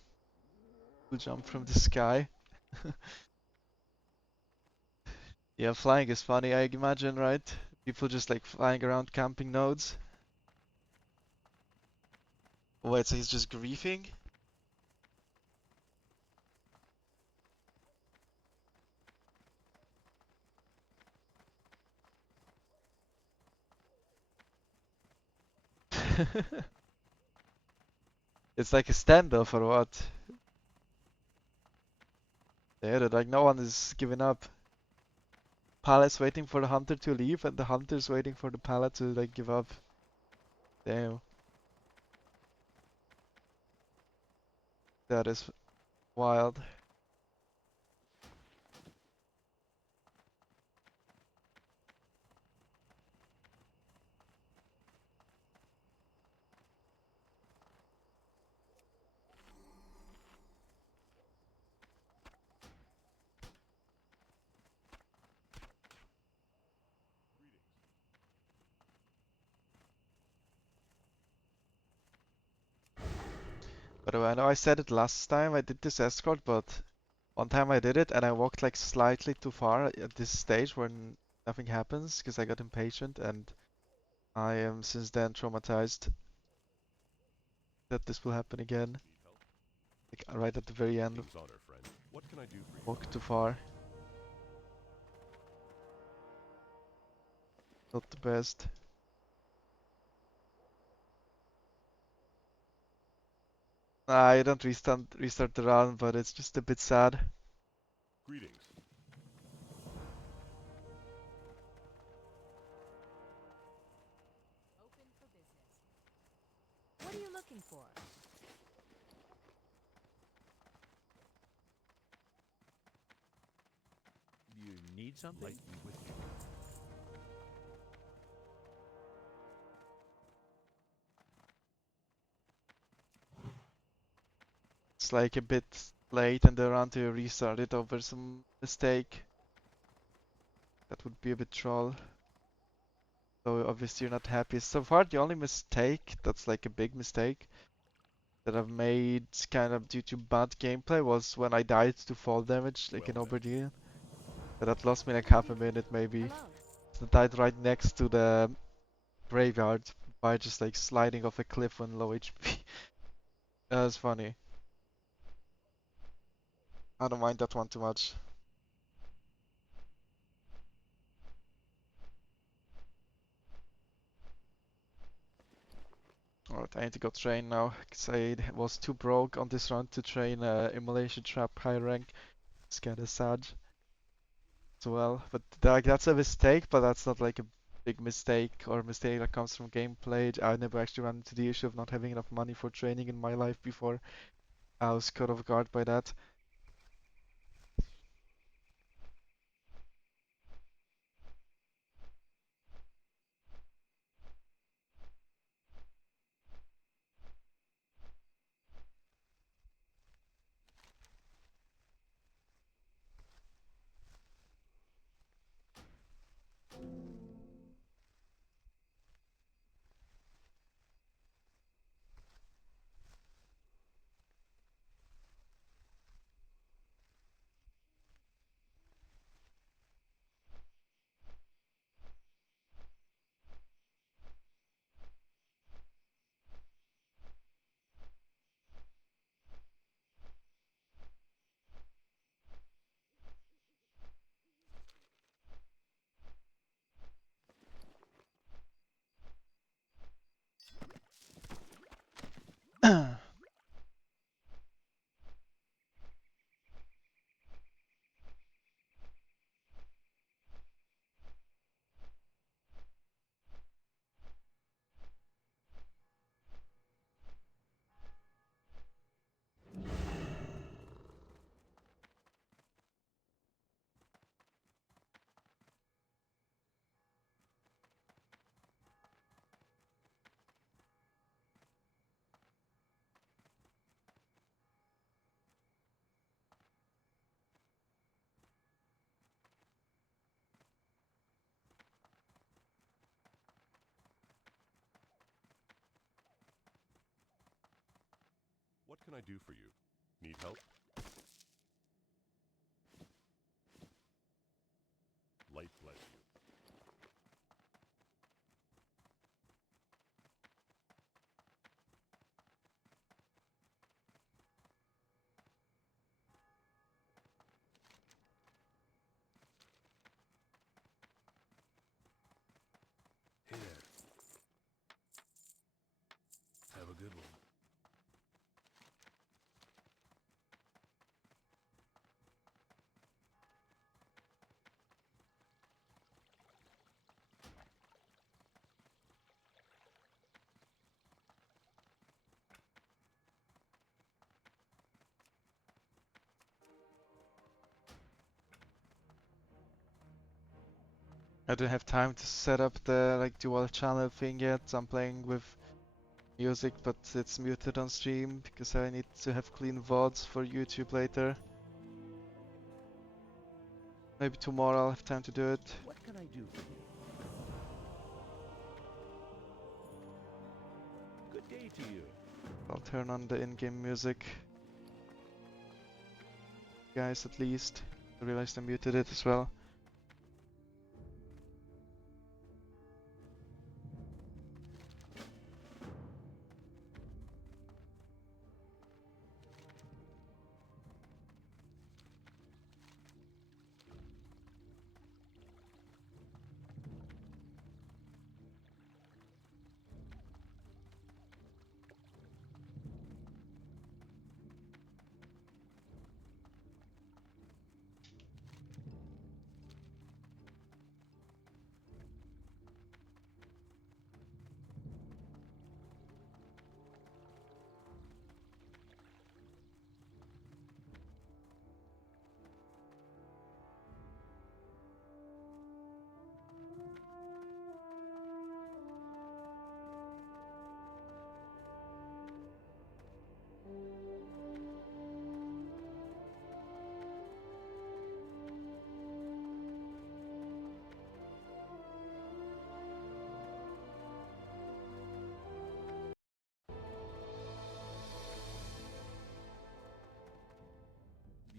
will jump from the sky. Yeah, flying is funny, I imagine, right? People just like flying around camping nodes. Wait, so he's just griefing? It's like a standoff or what? Yeah, that like no one is giving up. Pallet's waiting for the hunter to leave, and the hunter's waiting for the pallet to like give up. Damn, that is wild. By the way, I know I said it last time I did this escort, but one time I did it and I walked like slightly too far at this stage when nothing happens because I got impatient, and I am since then traumatized that this will happen again. Like right at the very end, King's honor, friend. What can I do for you? walk too far. Not the best. I don't restart the run, but it's just a bit sad. Greetings. Open for business. What are you looking for? You need something? Light be with you. It's like a bit late in the run to restart it over some mistake. That would be a bit troll. So obviously you're not happy. So far the only mistake that's like a big mistake that I've made kind of due to bad gameplay was when I died to fall damage, like in Well met. Oberdeen. But that lost me like half a minute maybe. Hello. I died right next to the graveyard by just like sliding off a cliff on low HP. That was funny. I don't mind that one too much. Alright, I need to go train now, because I was too broke on this run to train Immolation Trap high rank. It's kinda sad as well. But like, that's a mistake, but that's not like a big mistake or a mistake that comes from gameplay. I never actually ran into the issue of not having enough money for training in my life before. I was caught off guard by that. What can I do for you? Need help? Light bless you. Hey there. Have a good one. I don't have time to set up the like dual channel thing yet. I'm playing with music, but it's muted on stream because I need to have clean VODs for YouTube later. Maybe tomorrow I'll have time to do it. What can I do for you? Good day to you. I'll turn on the in-game music. Guys, at least. I realized I muted it as well.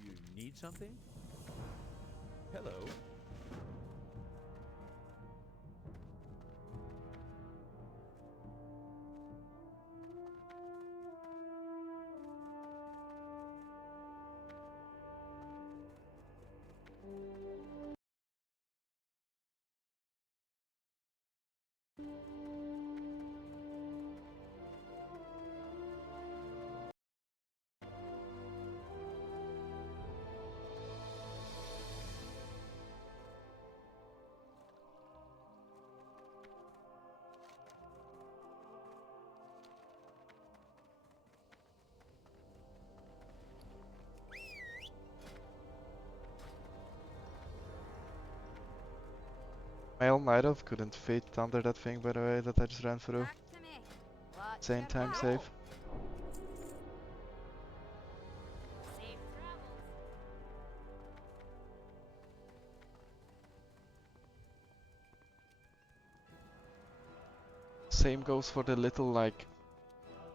You need something? Hello. Male Night Elf couldn't fit under that thing, by the way, that I just ran through. Back to me. Watch Same your time back. save. Safe travels. Same goes for the little like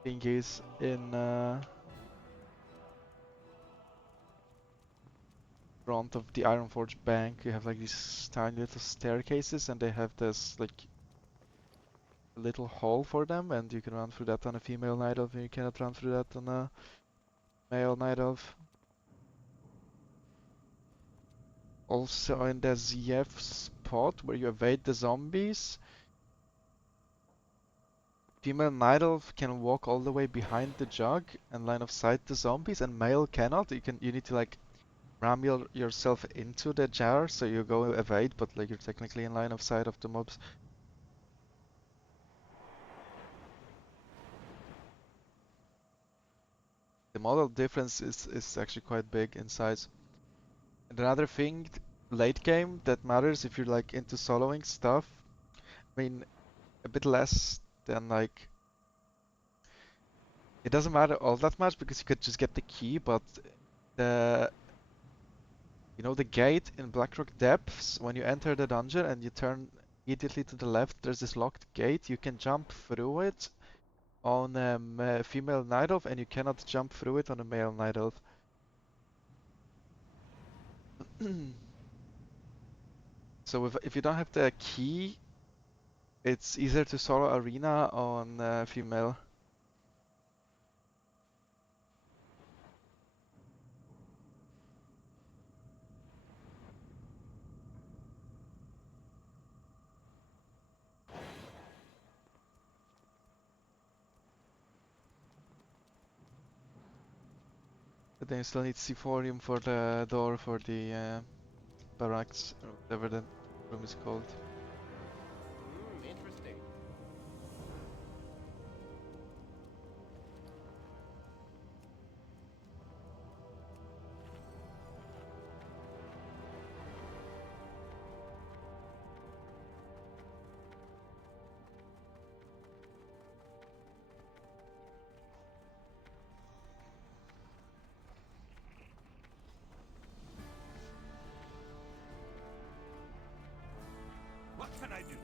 thingies in front of the Ironforge bank. You have like these tiny little staircases, and they have this like little hole for them, and you can run through that on a female Night Elf, and you cannot run through that on a male Night Elf. Also in the ZF spot where you evade the zombies, female Night Elf can walk all the way behind the jug and line of sight the zombies, and male cannot. You need to like ram yourself into the jar, so you go evade, but like you're technically in line of sight of the mobs. The model difference is actually quite big in size. And another thing late game that matters if you're like into soloing stuff, I mean a bit less than like, it doesn't matter all that much because you could just get the key, but the the gate in Blackrock Depths, when you enter the dungeon and you turn immediately to the left, there's this locked gate. You can jump through it on a female night elf, and you cannot jump through it on a male night elf. So if you don't have the key, it's easier to solo arena on female. But then you still need Sephorium for the door for the barracks, or whatever the room is called. Interesting. What can I do?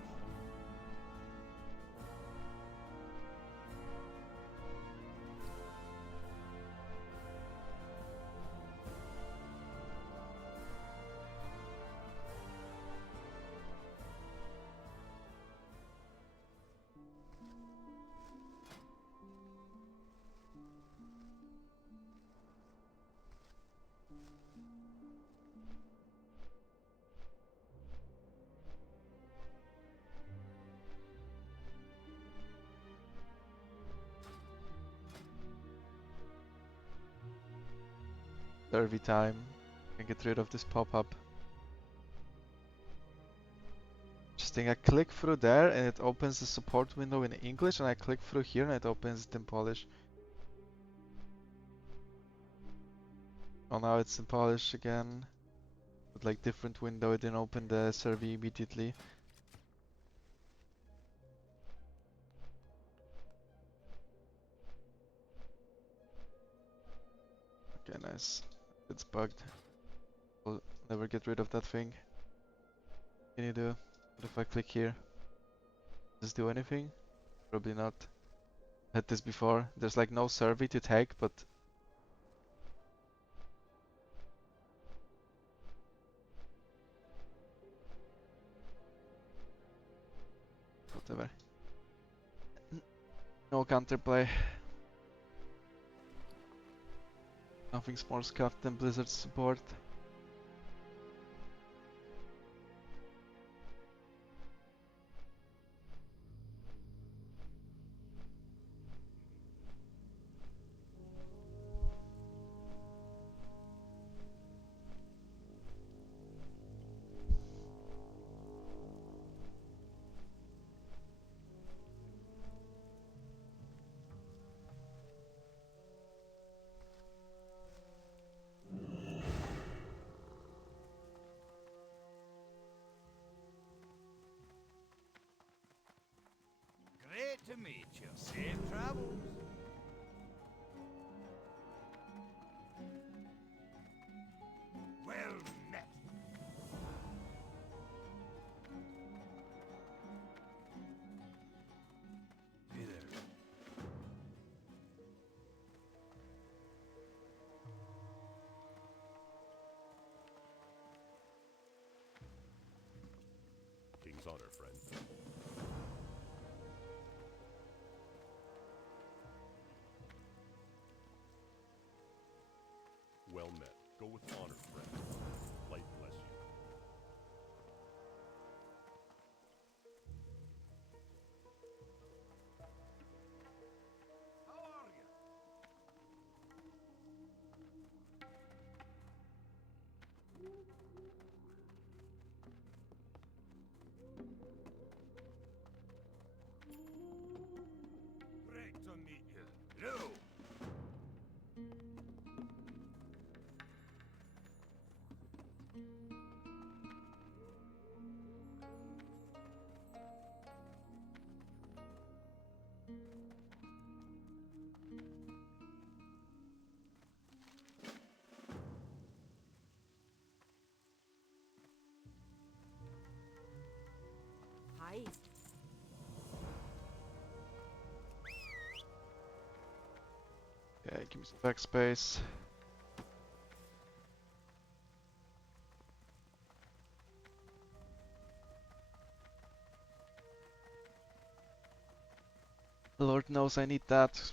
Every time I can get rid of this pop-up. Just think I click through there and it opens the support window in English, and I click through here and it opens it in Polish. Oh, now it's in Polish again. With like different window, it didn't open the survey immediately. Okay, nice. It's bugged. We'll never get rid of that thing. Can you do? What if I click here? Does it do anything? Probably not. Had this before. There's like no survey to take, but whatever. No counterplay. Nothing's more scuffed than Blizzard's support. Great to meet you. Safe travels. Well met. Hey there. King's honor, friend. Well met. Go with honor, friend. Light bless you. How are you? Great to meet you. Hello. Okay, give me some backspace. Lord knows I need that.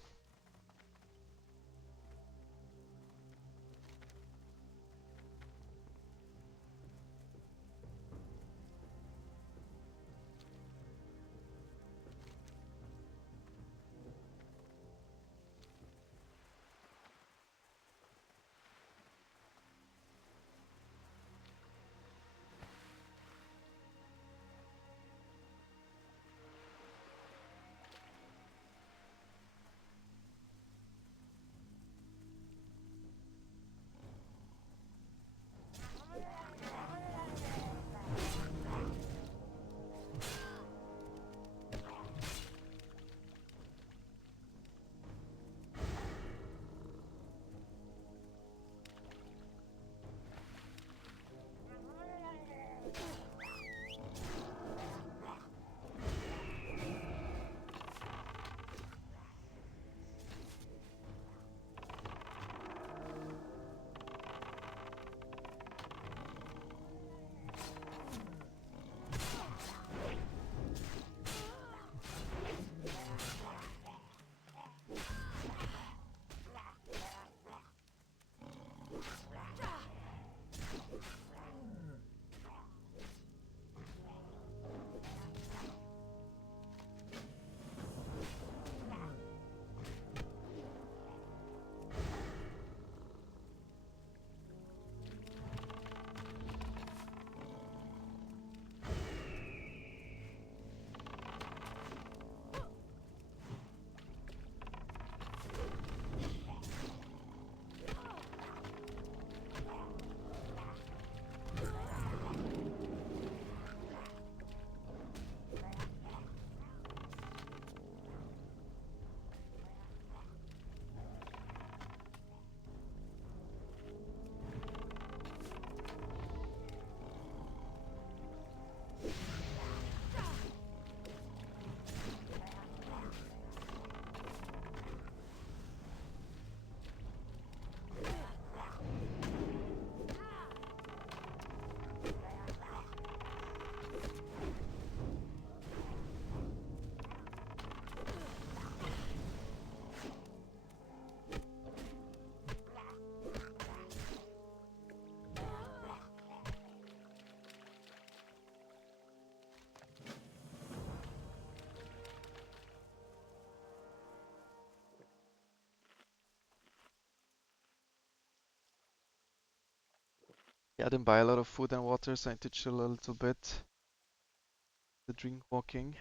Yeah, I didn't buy a lot of food and water, so I need to chill a little bit. The drink walking.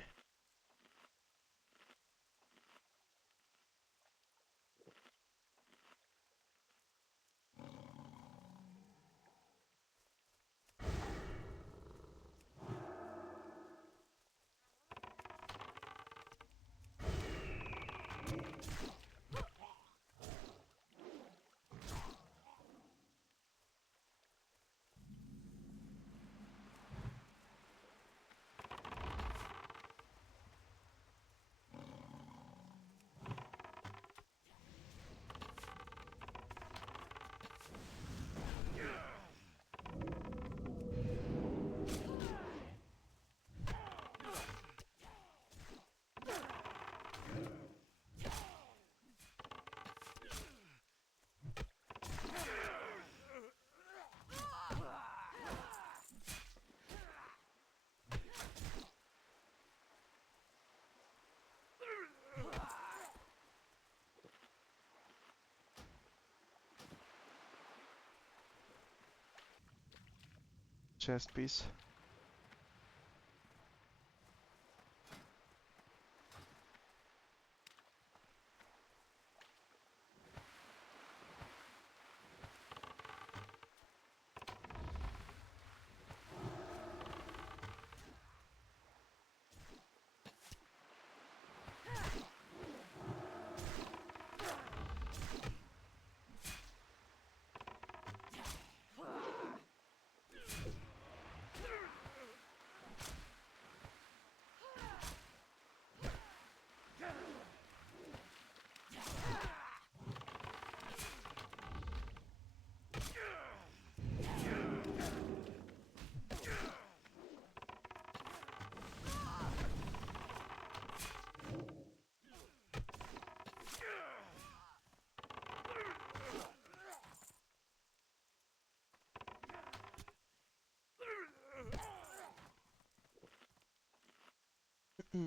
Chest piece.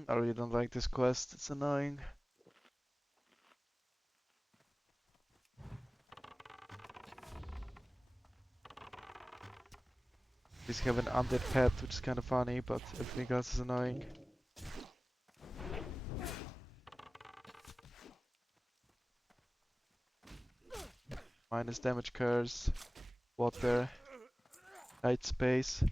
I really don't like this quest, it's annoying. These have an undead pet, which is kind of funny, but everything else is annoying. Minus damage curse, water, tight space.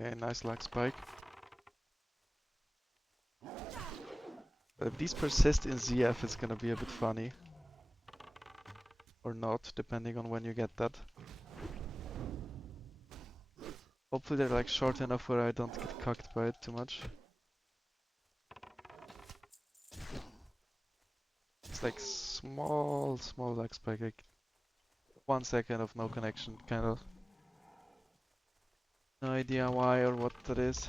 Okay, nice lag spike. But if these persist in ZF, it's gonna be a bit funny. Or not, depending on when you get that. Hopefully they're like short enough where I don't get cucked by it too much. It's like small lag spike, like 1 second of no connection, kind of. No idea why or what that is.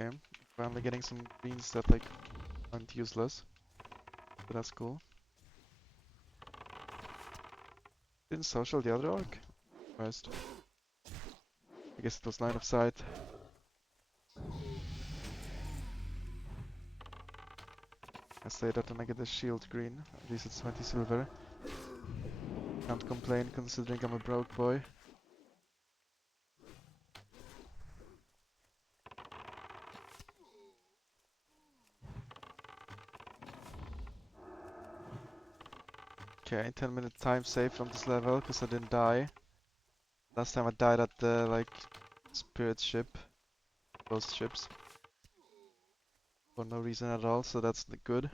Okay, finally getting some greens that like aren't useless. but that's cool. Didn't social the other orc? First. I guess it was line of sight. I say that and I get the shield green. At least it's 20 silver. Can't complain considering I'm a broke boy. Okay, 10-minute time save from this level because I didn't die. Last time I died at the like spirit ship, ghost ships, for no reason at all, so that's good.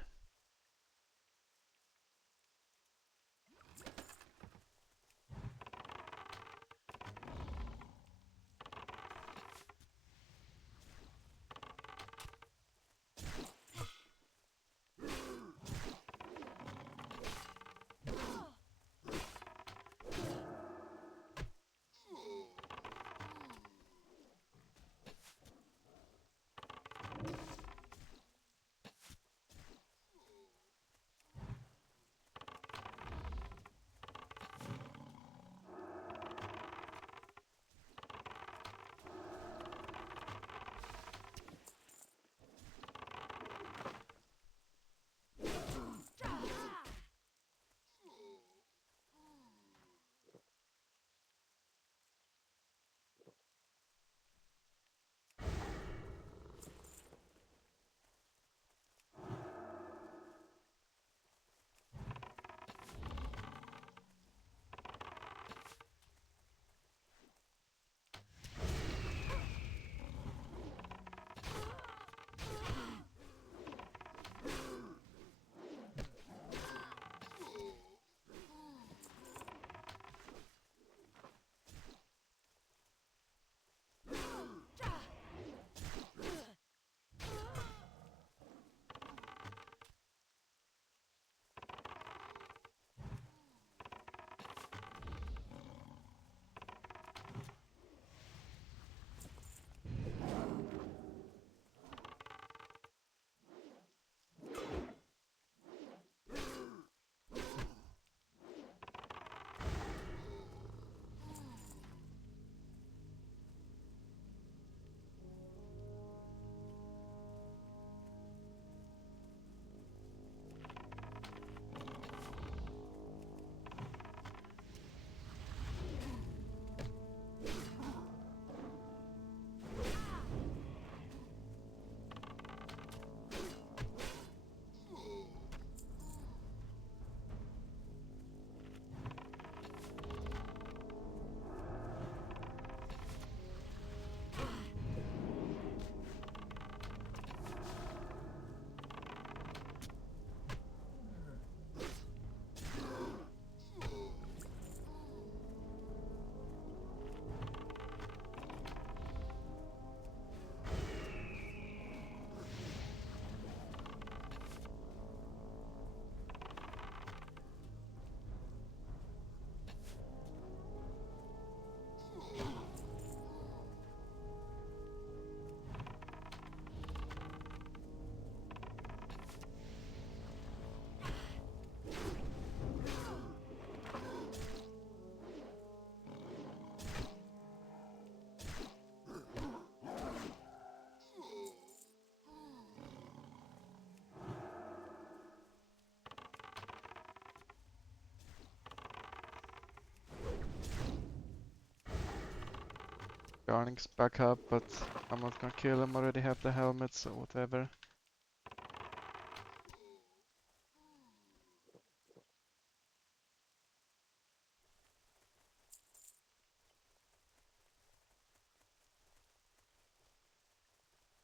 Garning's back up, but I'm not gonna kill him, already have the helmet, so whatever.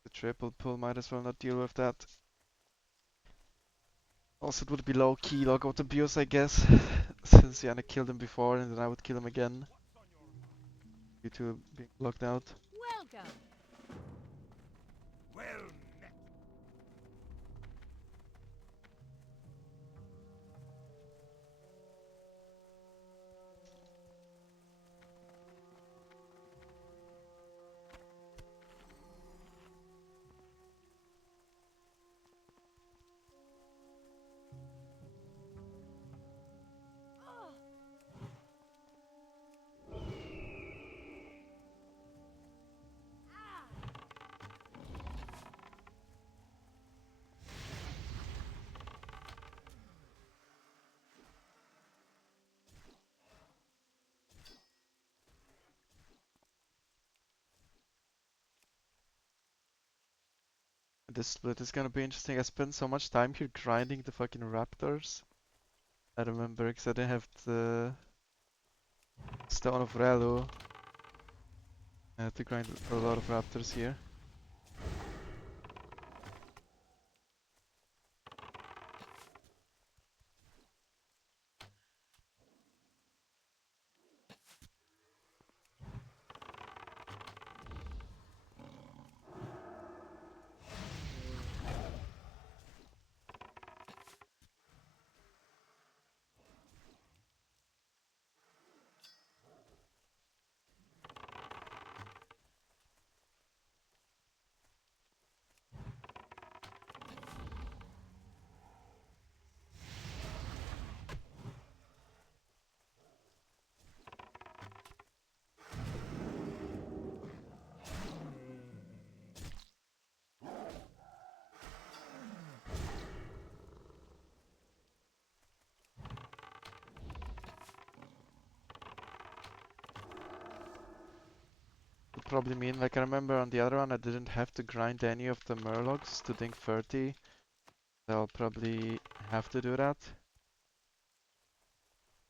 The triple pull, might as well not deal with that. Also, it would be low-key logout abuse, I guess, since Yana killed him before and then I would kill him again due to being locked out. Welcome. Well met. this split is gonna be interesting. I spent so much time here grinding the fucking raptors. I remember because I didn't have the Stone of Relu. I had to grind a lot of raptors here. Would probably mean, like I remember on the other one I didn't have to grind any of the Murlocs to Dink 30. I'll probably have to do that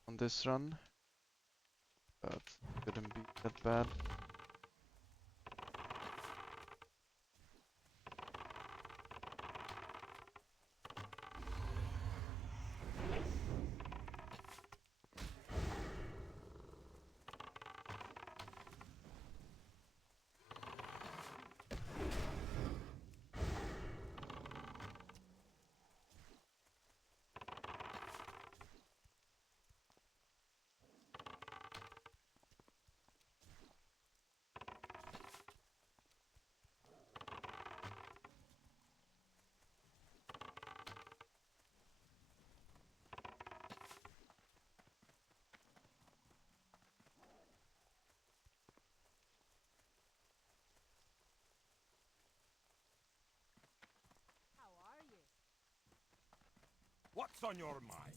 on this run, but couldn't be that bad. What's on your mind?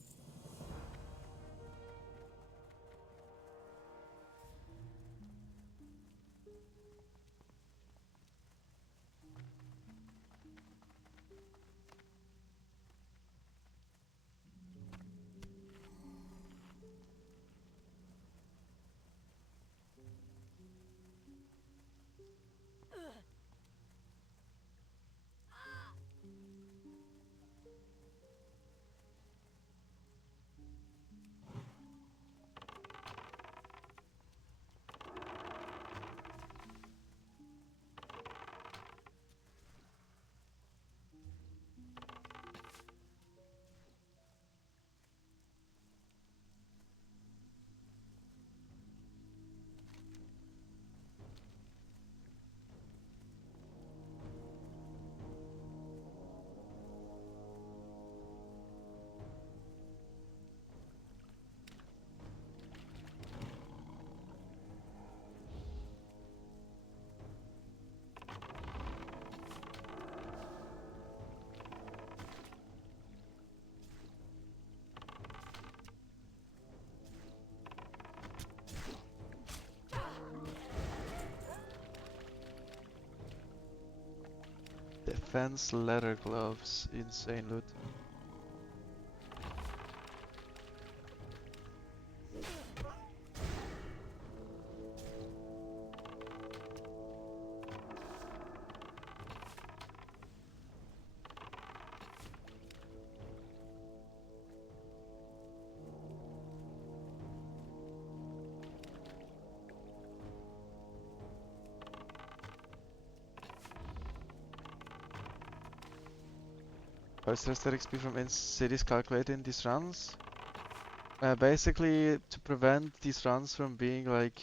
Defense leather gloves, insane loot. How's the rest XP from cities calculated in these runs? Basically, to prevent these runs from being like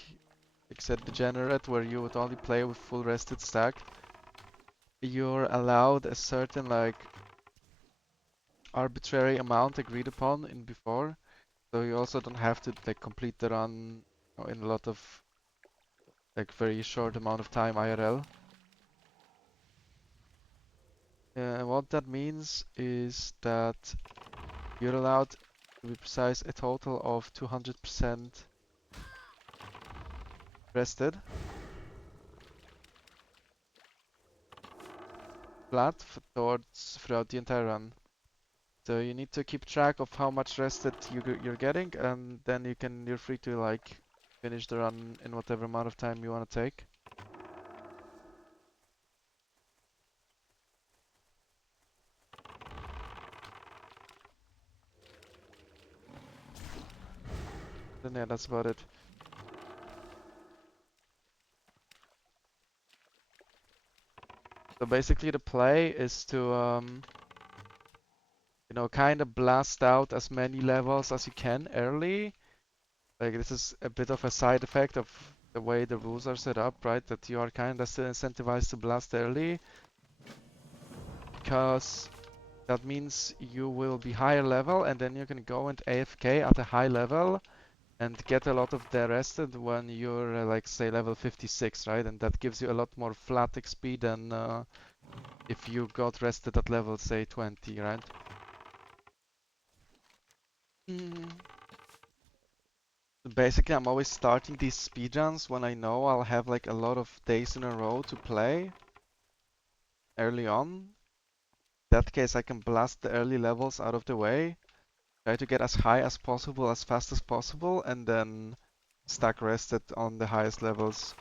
said, degenerate, where you would only play with full rested stack, you're allowed a certain like arbitrary amount agreed upon in before, so you also don't have to like complete the run in a lot of like very short amount of time IRL. What that means is that you're allowed, to be precise, a total of 200% rested. flat throughout the entire run. So you need to keep track of how much rested you're getting, and then you're free to like finish the run in whatever amount of time you want to take. Then yeah, that's about it. So basically the play is to you know, kind of blast out as many levels as you can early. Like this is a bit of a side effect of the way the rules are set up, right? That you are kind of incentivized to blast early, because that means you will be higher level and then you can go and AFK at a high level and get a lot of the rested when you're like say level 56, right? And that gives you a lot more flat XP than if you got rested at level say 20, right? Basically, I'm always starting these speedruns when I know I'll have like a lot of days in a row to play early on. In that case, I can blast the early levels out of the way, try to get as high as possible, as fast as possible, and then stack rested on the highest levels.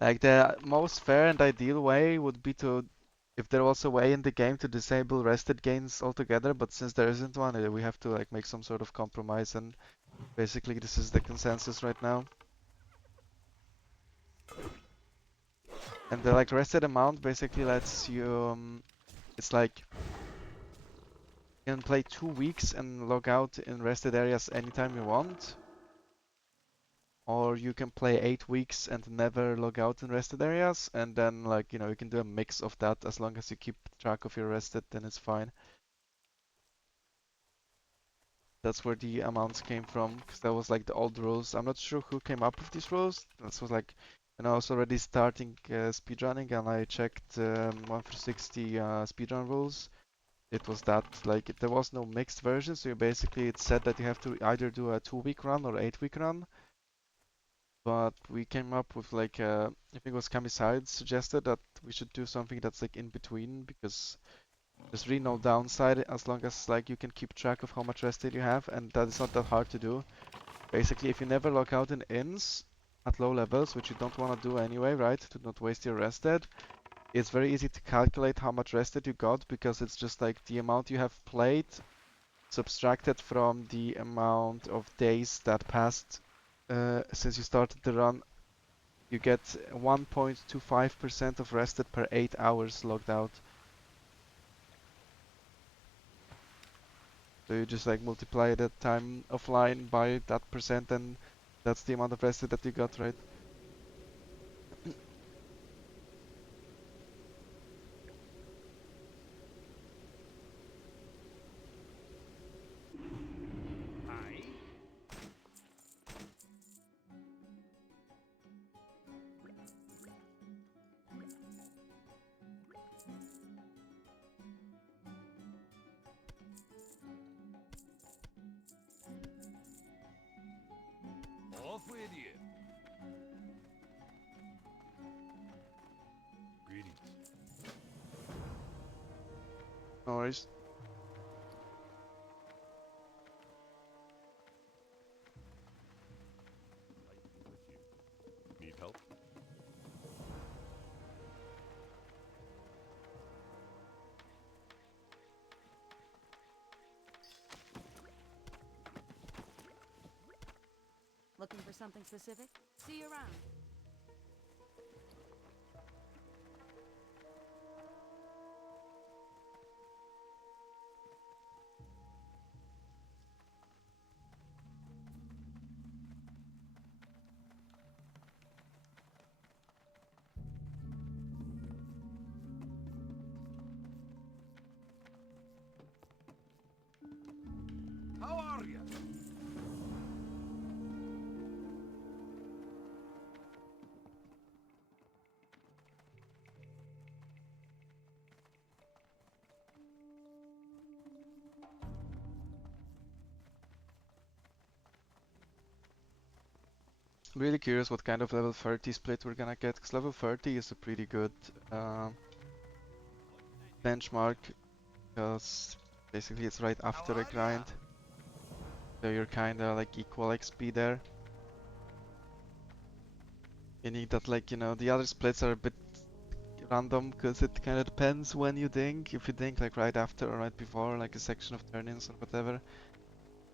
Like the most fair and ideal way would be to, if there was a way in the game to disable rested gains altogether, but since there isn't one, we have to like make some sort of compromise, and basically this is the consensus right now. And the like rested amount basically lets you, it's like you can play 2 weeks and log out in rested areas anytime you want. Or you can play 8 weeks and never log out in rested areas, and then like, you know, you can do a mix of that. As long as you keep track of your rested, then it's fine. That's where the amounts came from, because that was like the old rules. I'm not sure who came up with these rules. That was like when I was already starting speedrunning, and I checked 1 through 60 speedrun rules. It was that, like, there was no mixed version, so you basically, it said that you have to either do a 2-week run or 8-week run. But we came up with like, I think it was Kamiside suggested that we should do something that's like in between, because there's really no downside as long as like you can keep track of how much rested you have, and that is not that hard to do. Basically, if you never log out in inns at low levels, which you don't want to do anyway, right, to not waste your rested, it's very easy to calculate how much rested you got, because it's just like the amount you have played subtracted from the amount of days that passed since you started the run. You get 1.25% of rested per 8 hours logged out. So you just like multiply that time offline by that percent, and that's the amount of rested that you got, right? Aye. Off with you. Greetings. No worries. Light be with you. Need help? Looking for something specific? See you around. How are you? Really curious what kind of level 30 split we're gonna get, because level 30 is a pretty good benchmark, because basically it's right How after a are ya? grind. So you're kinda like equal XP there. Meaning that, like, you know, the other splits are a bit random because it kind of depends when you dink. If you dink like right after or right before, like a section of turn-ins or whatever.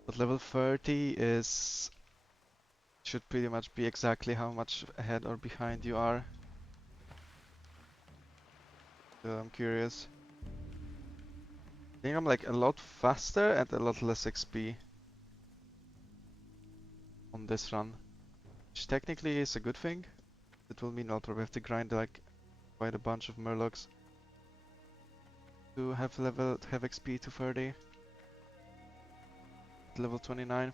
But level 30 is should pretty much be exactly how much ahead or behind you are. So I'm curious. I think I'm like a lot faster and a lot less XP on this run, which technically is a good thing. It will mean I'll probably have to grind like quite a bunch of Murlocs to have XP to 30. Level 29.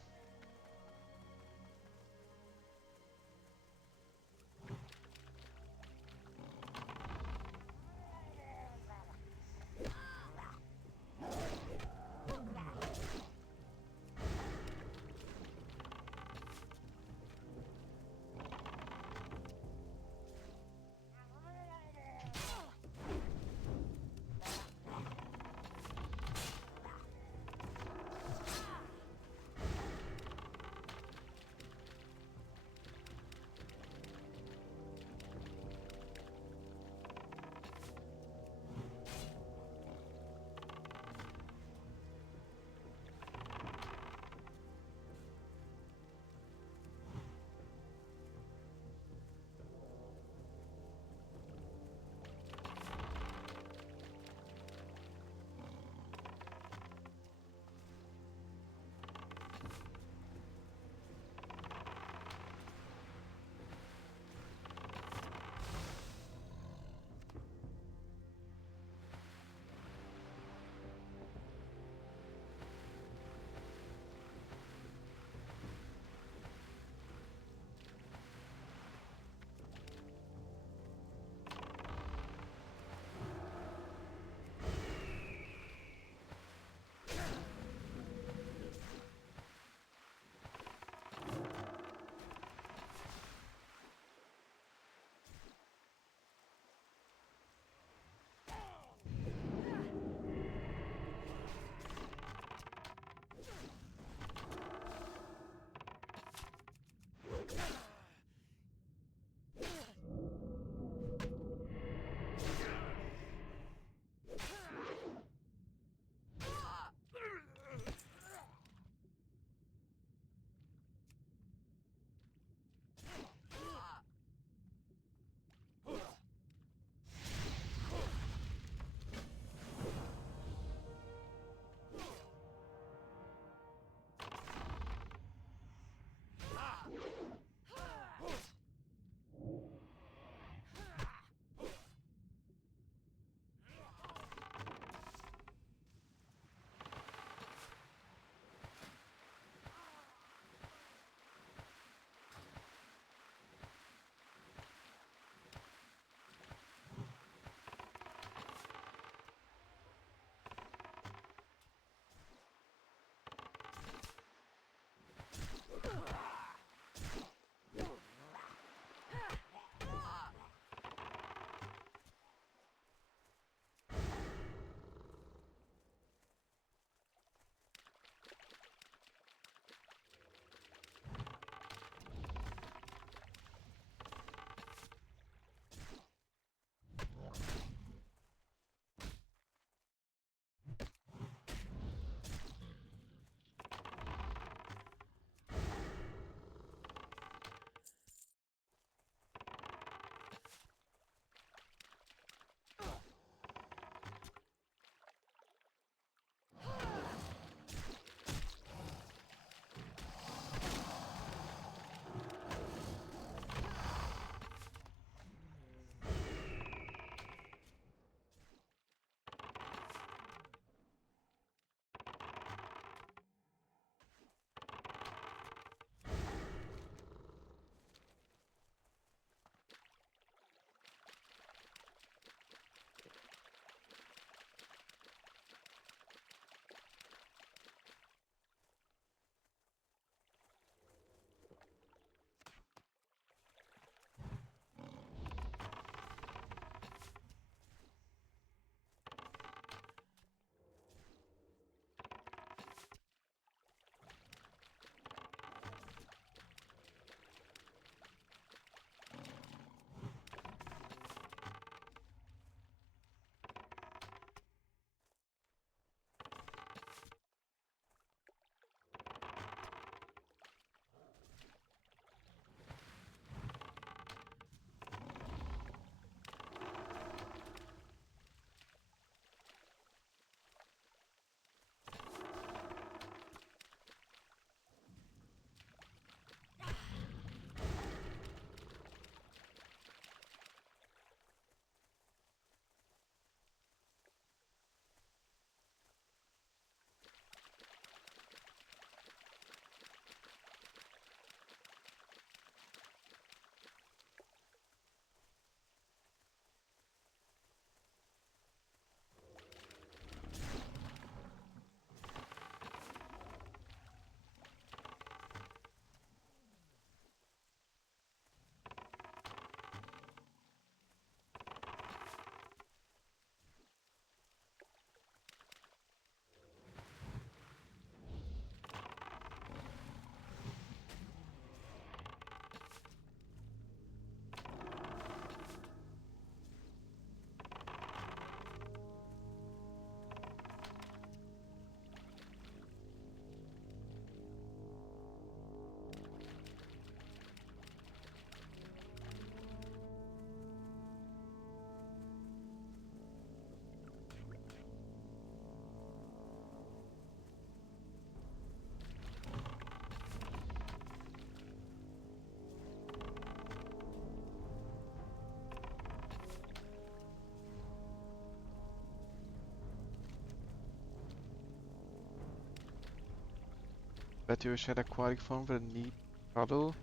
Bet you wish I had aquatic form with a neat cuddle.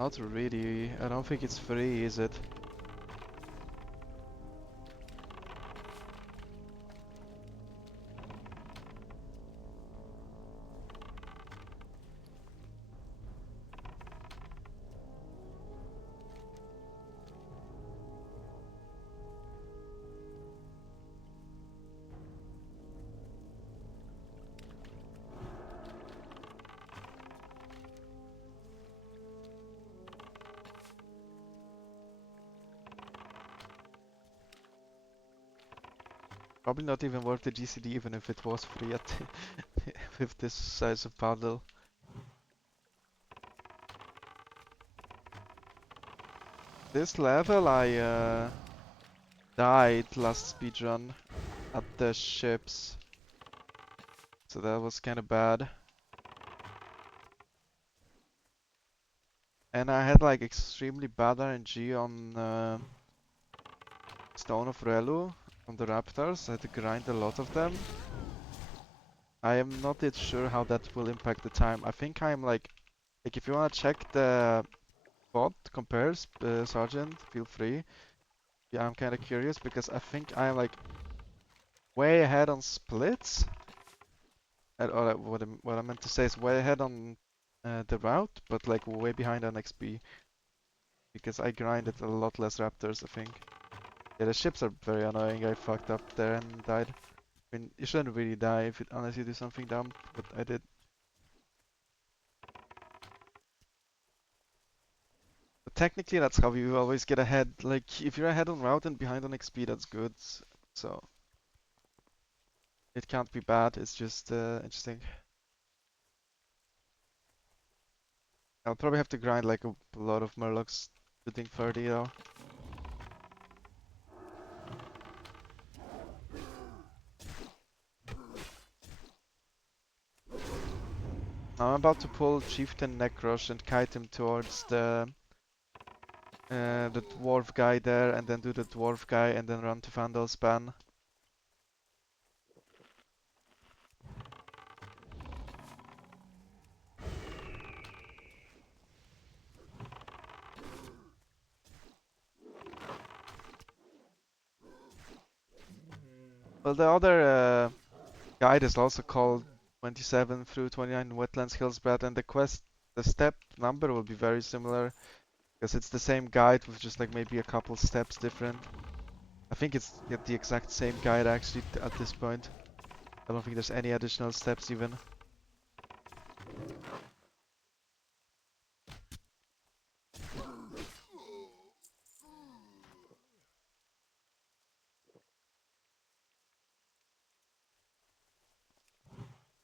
Not really. I don't think it's free, is it? Probably not even worth the GCD even if it was free at with this size of paddle. This level I died last speedrun at the ships. So that was kinda bad. And I had like extremely bad RNG on Stone of Relu on the Raptors. I had to grind a lot of them. I am not yet sure how that will impact the time. I think I'm like if you wanna check the bot compares, Sergeant, feel free. Yeah, I'm kinda curious because I think I'm like way ahead on splits. Or what I meant to say is way ahead on the route, but like way behind on XP. Because I grinded a lot less raptors, I think. Yeah, the ships are very annoying. I fucked up there and died. I mean, you shouldn't really die if unless you do something dumb, but I did. But technically, that's how you always get ahead. Like, if you're ahead on route and behind on XP, that's good. So, it can't be bad. It's just interesting. I'll probably have to grind like a lot of Murlocs shooting 30 though. I'm about to pull Chieftain Nek'rosh and kite him towards the dwarf guy there, and then do the dwarf guy, and then run to Vandalspan. Well, the other guide is also called 27 through 29 Wetlands Hillsbrad, and the step number will be very similar, because it's the same guide with just like maybe a couple steps different. I think it's the exact same guide actually at this point. I don't think there's any additional steps even.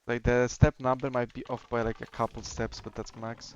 Like the step number might be off by like a couple steps, but that's max.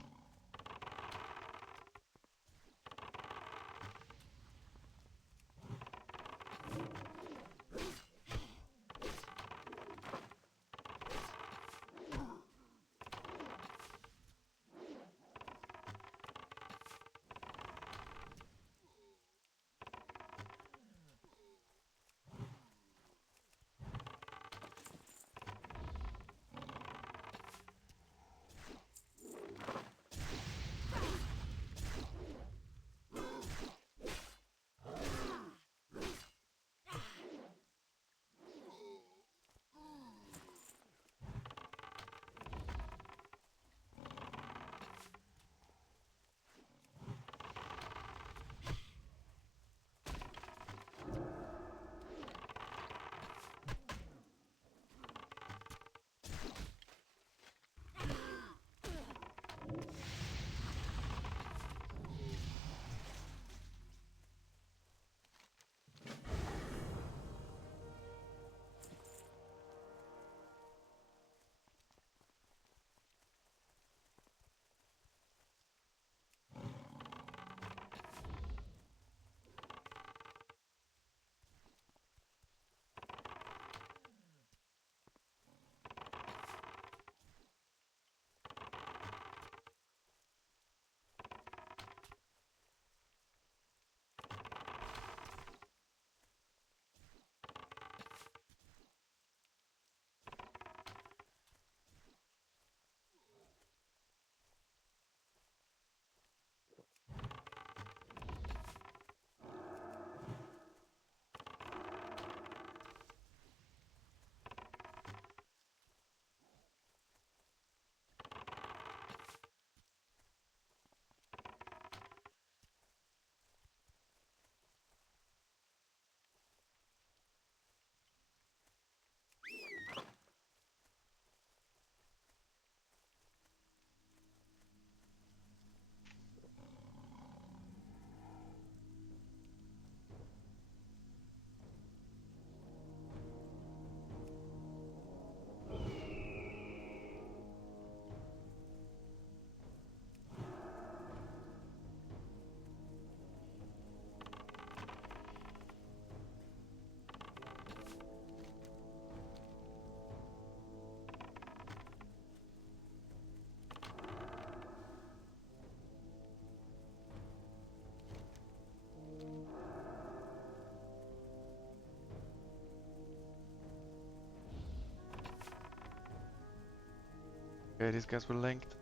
Okay, these guys were linked,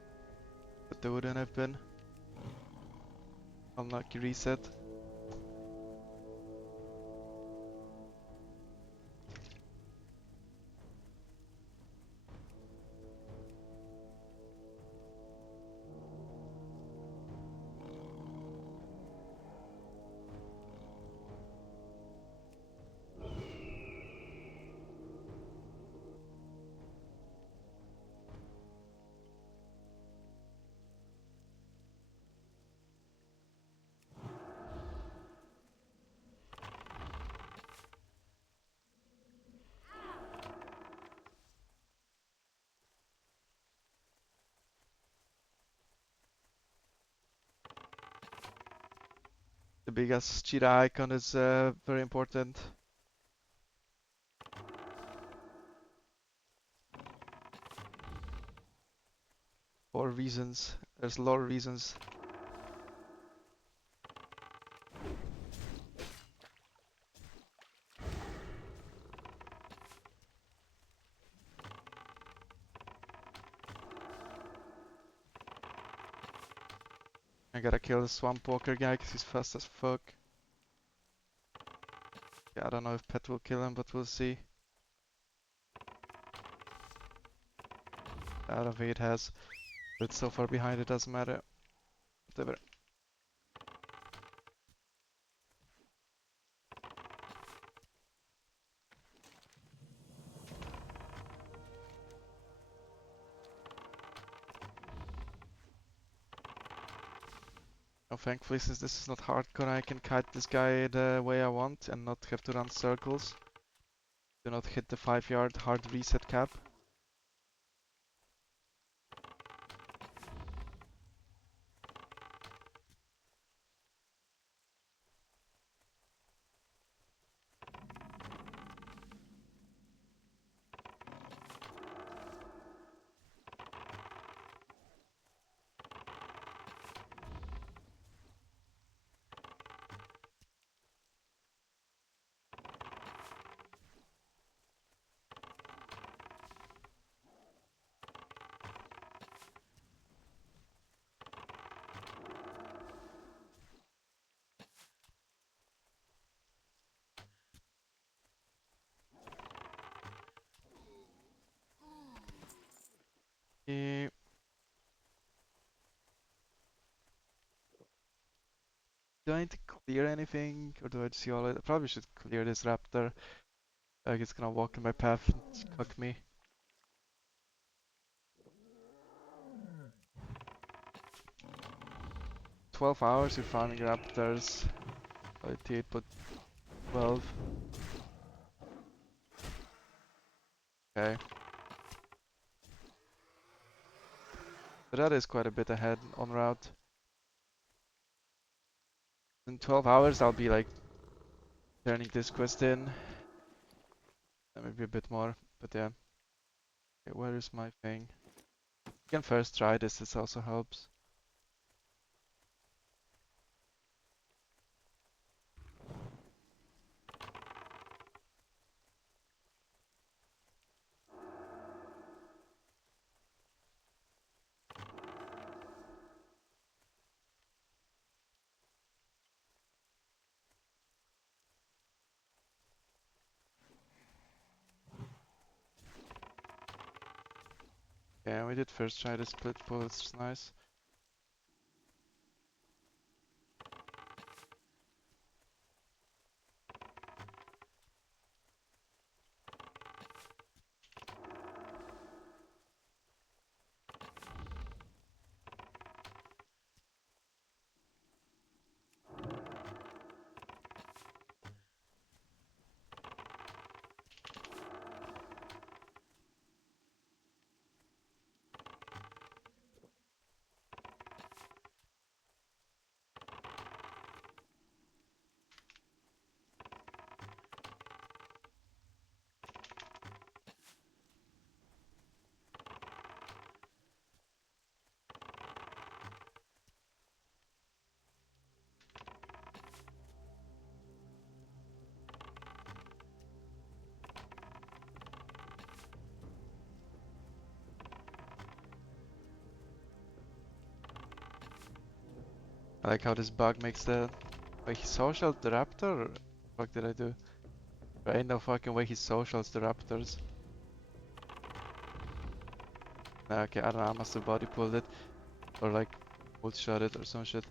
but they wouldn't have been. Unlucky reset. The big ass cheetah icon is very important. For reasons. There's a lot of reasons. I gotta kill the swamp walker guy because he's fast as fuck. Yeah, I don't know if Pet will kill him, but we'll see. Out of 8 has. But it's so far behind it doesn't matter. Whatever. Oh, thankfully, since this is not hardcore, I can kite this guy the way I want and not have to run circles. Do not hit the 5-yard hard reset cap. Eh, do I need to clear anything, or do I just see all it? I probably should clear this raptor. Like it's gonna walk in my path and cuck me. 12 hours you're farming raptors. T8 put 12. Okay. But that is quite a bit ahead on route. In 12 hours I'll be like turning this quest in. Maybe a bit more, but yeah. Okay, where is my thing? You can first try this also helps. Yeah, we did first try the split pull, it's nice. like how this bug makes the... Wait, he socialed the raptor? Or what did I do? There ain't no fucking way he socials the raptors. Nah, okay, I don't know, I must have body pulled it. Or like, wood shot it or some shit.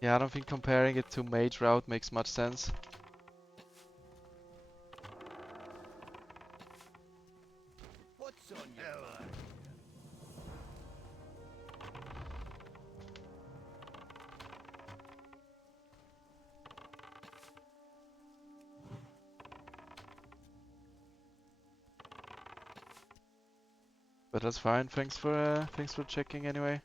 Yeah, I don't think comparing it to Mage Route makes much sense. What's on your mind? But that's fine, thanks for checking anyway.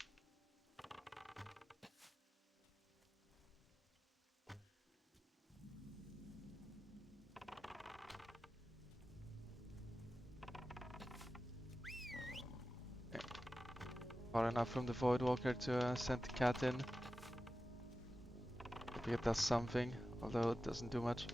Far enough from the Voidwalker to send the cat in. Maybe it does something, although it doesn't do much.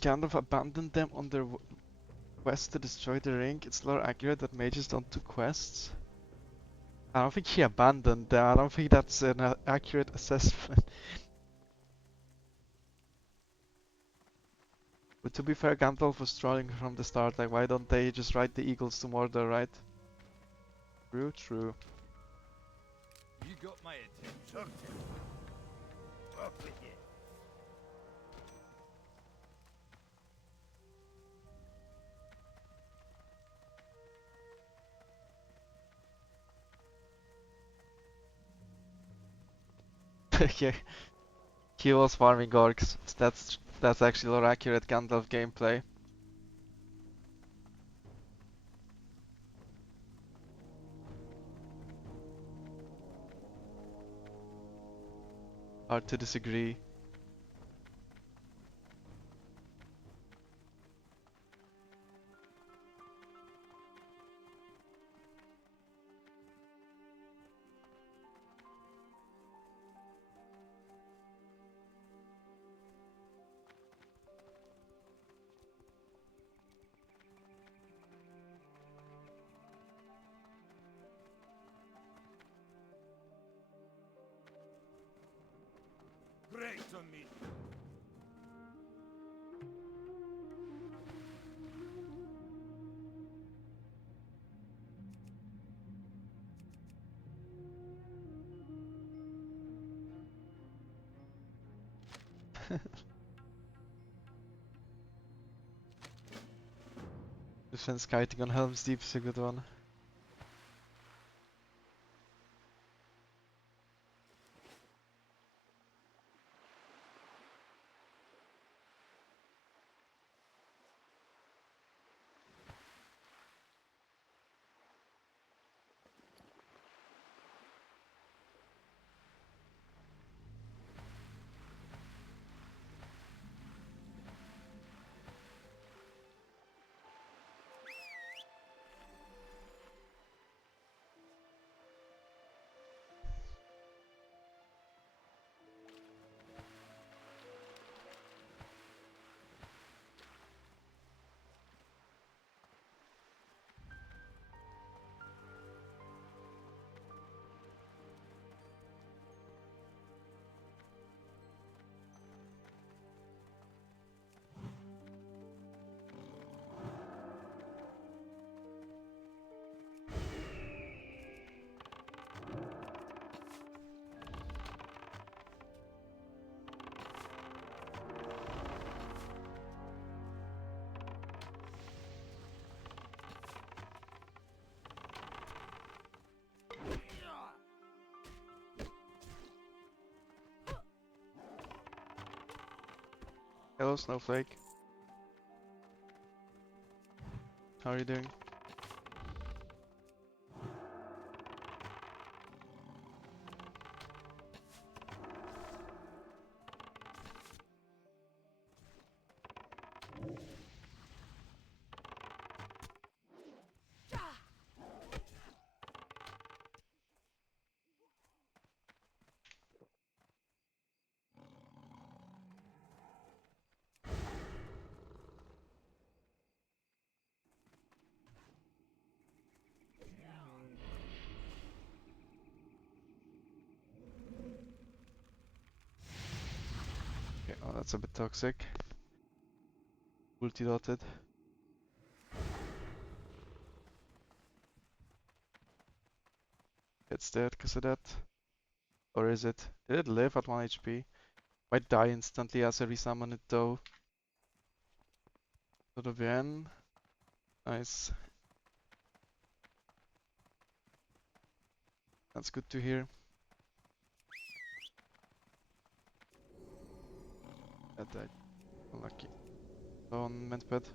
Gandalf abandoned them on their quest to destroy the ring. It's lore accurate that mages don't do quests. I don't think he abandoned them. I don't think that's an accurate assessment. But to be fair, Gandalf was trolling from the start. Like, why don't they just ride the eagles to Mordor, right? True, true. You got my attention. Up with you. Yeah, he was farming orcs. That's actually lore accurate Gandalf gameplay. Hard to disagree. Great on me. Defense kiting on Helm's Deep is a good one. Hello, Snowflake. How are you doing? Okay, oh, that's a bit toxic. Multi-dotted. It's dead because of that. Or is it? Did it live at 1 HP? Might die instantly as I resummon it though. Todo bien. Nice. That's good to hear. That died. Unlucky. On Mentped.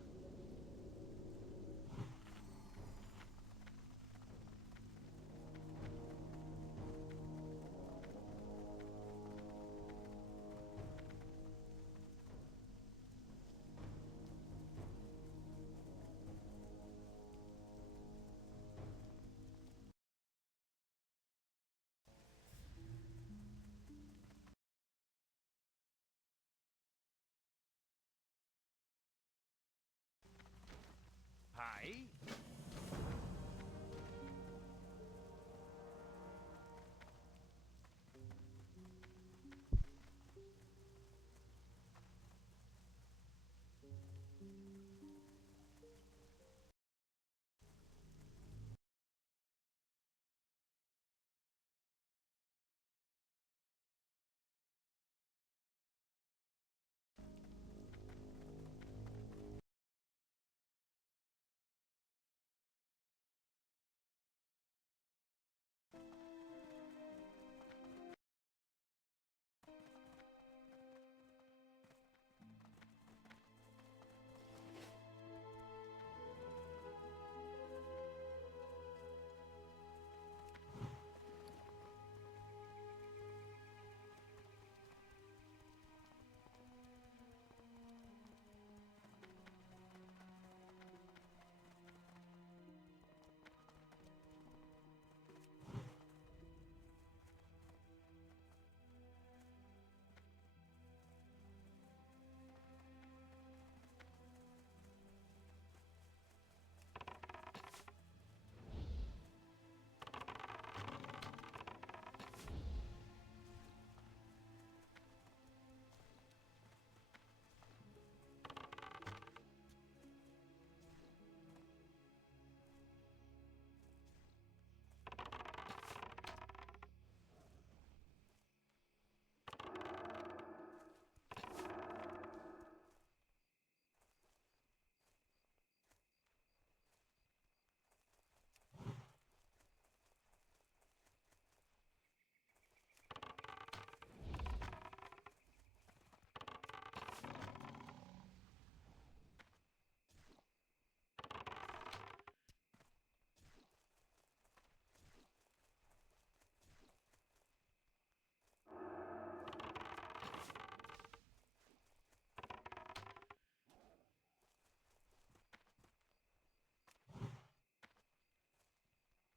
Hi.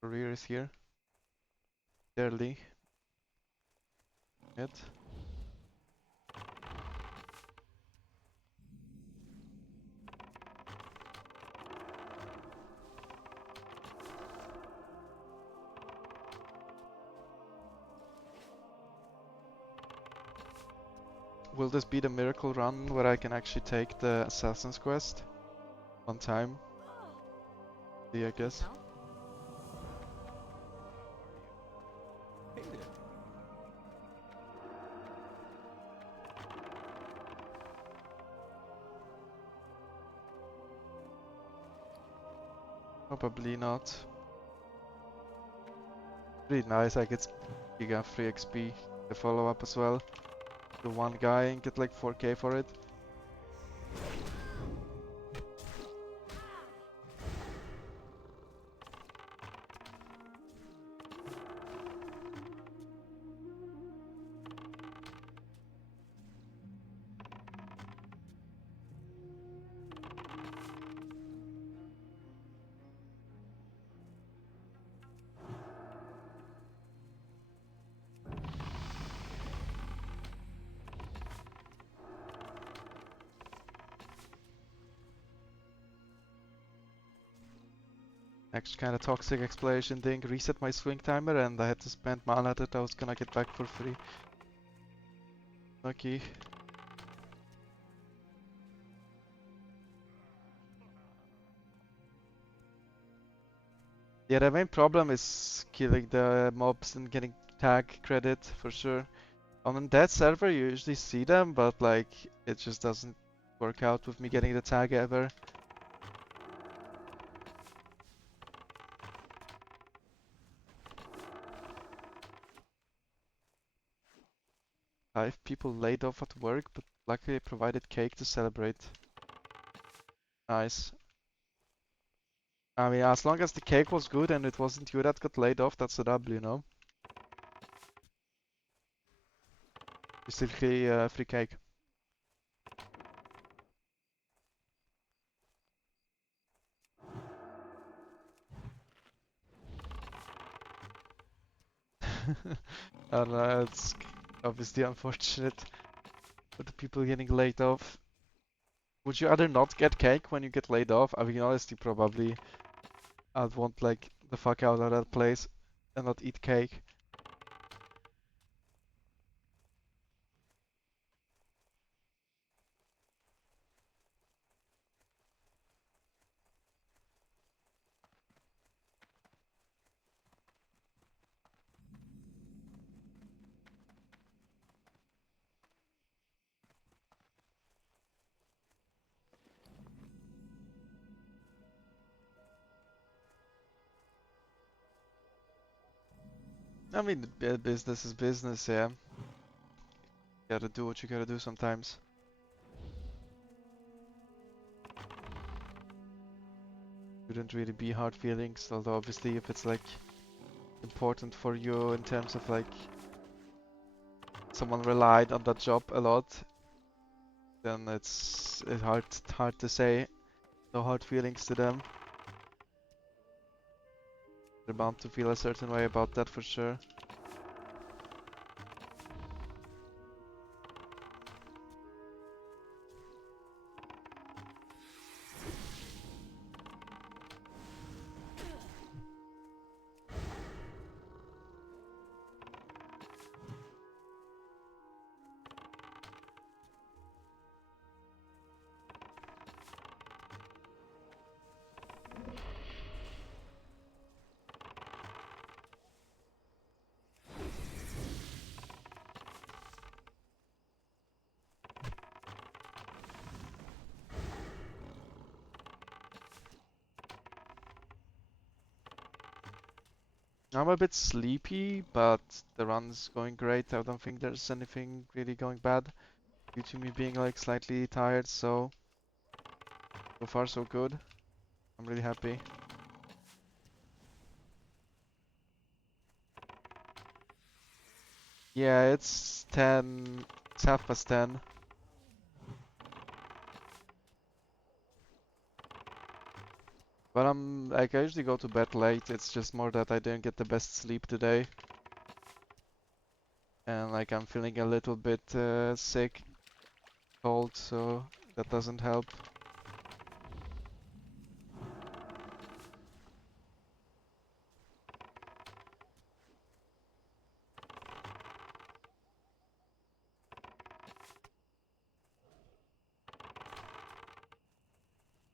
Career is here. Barely. Hit. Will this be the miracle run where I can actually take the Assassin's Quest on time? Yeah, I guess. Help? Hey there. Probably not. Pretty nice, I get Giga free XP, the follow-up as well. The one guy and get like 4k for it. actually kind of toxic exploration thing. Reset my swing timer and I had to spend mana that I was gonna get back for free. Lucky. Yeah, the main problem is killing the mobs and getting tag credit for sure. On that server you usually see them, but like it just doesn't work out with me getting the tag ever. Five people laid off at work, but luckily I provided cake to celebrate. Nice. I mean, as long as the cake was good and it wasn't you that got laid off, that's a W, you know? You still get free cake. And it's obviously unfortunate for the people getting laid off. Would you rather not get cake when you get laid off? I mean, honestly, probably I'd want like the fuck out of that place and not eat cake. I mean, business is business, yeah. Gotta do what you gotta do sometimes. Shouldn't really be hard feelings, although obviously if it's like important for you in terms of like someone relied on that job a lot, then it's hard to say no hard feelings to them. They're bound to feel a certain way about that for sure. I'm a bit sleepy, but the run's going great. I don't think there's anything really going bad due to me being like slightly tired, so far so good. I'm really happy. Yeah, it's 10, it's 10:30. But I'm like, I usually go to bed late. It's just more that I didn't get the best sleep today. And like I'm feeling a little bit sick, cold, so that doesn't help.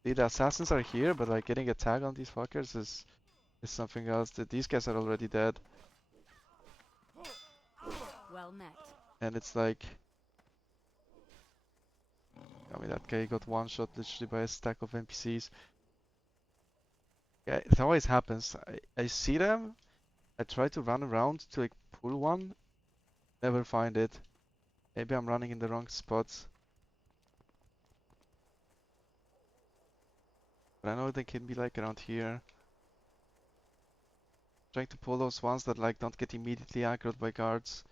See, the assassins are here, but like getting a tag on these fuckers is something else. That these guys are already dead. Well met. And it's like, I mean, that guy got one shot literally by a stack of NPCs. Yeah, it always happens. I see them, I try to run around to like pull one, never find it. Maybe I'm running in the wrong spots. But I know they can be like around here. Trying to pull those ones that like don't get immediately aggroed by guards.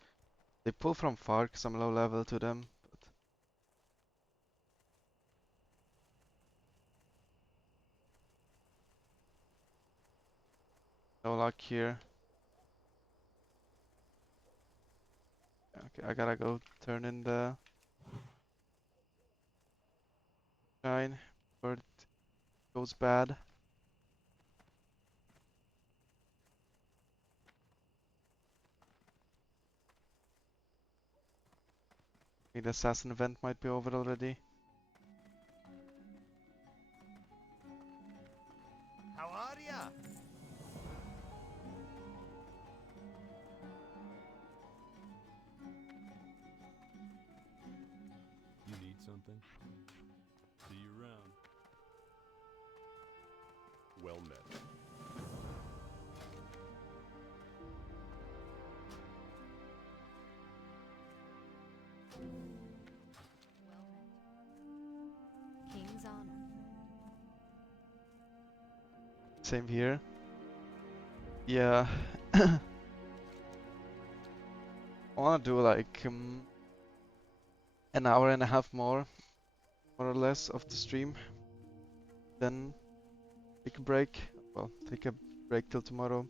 They pull from far because I'm low level to them. But no luck here. Okay, I gotta go turn in the shine before it goes bad. The assassin event might be over already. How are ya? You need something? See you around. Well met. Well met. King's honor. Same here. Yeah. I wanna do like an hour and a half more or less of the stream. Then take a break. Well, take a break till tomorrow.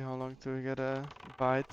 How long till we get a bite?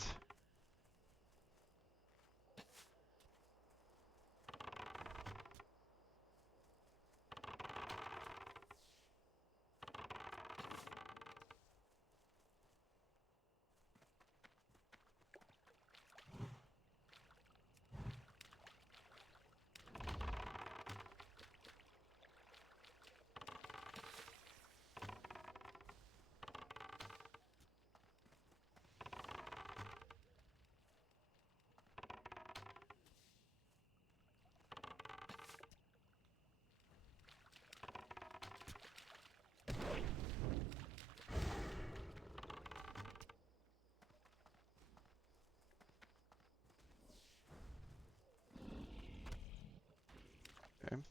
Okay.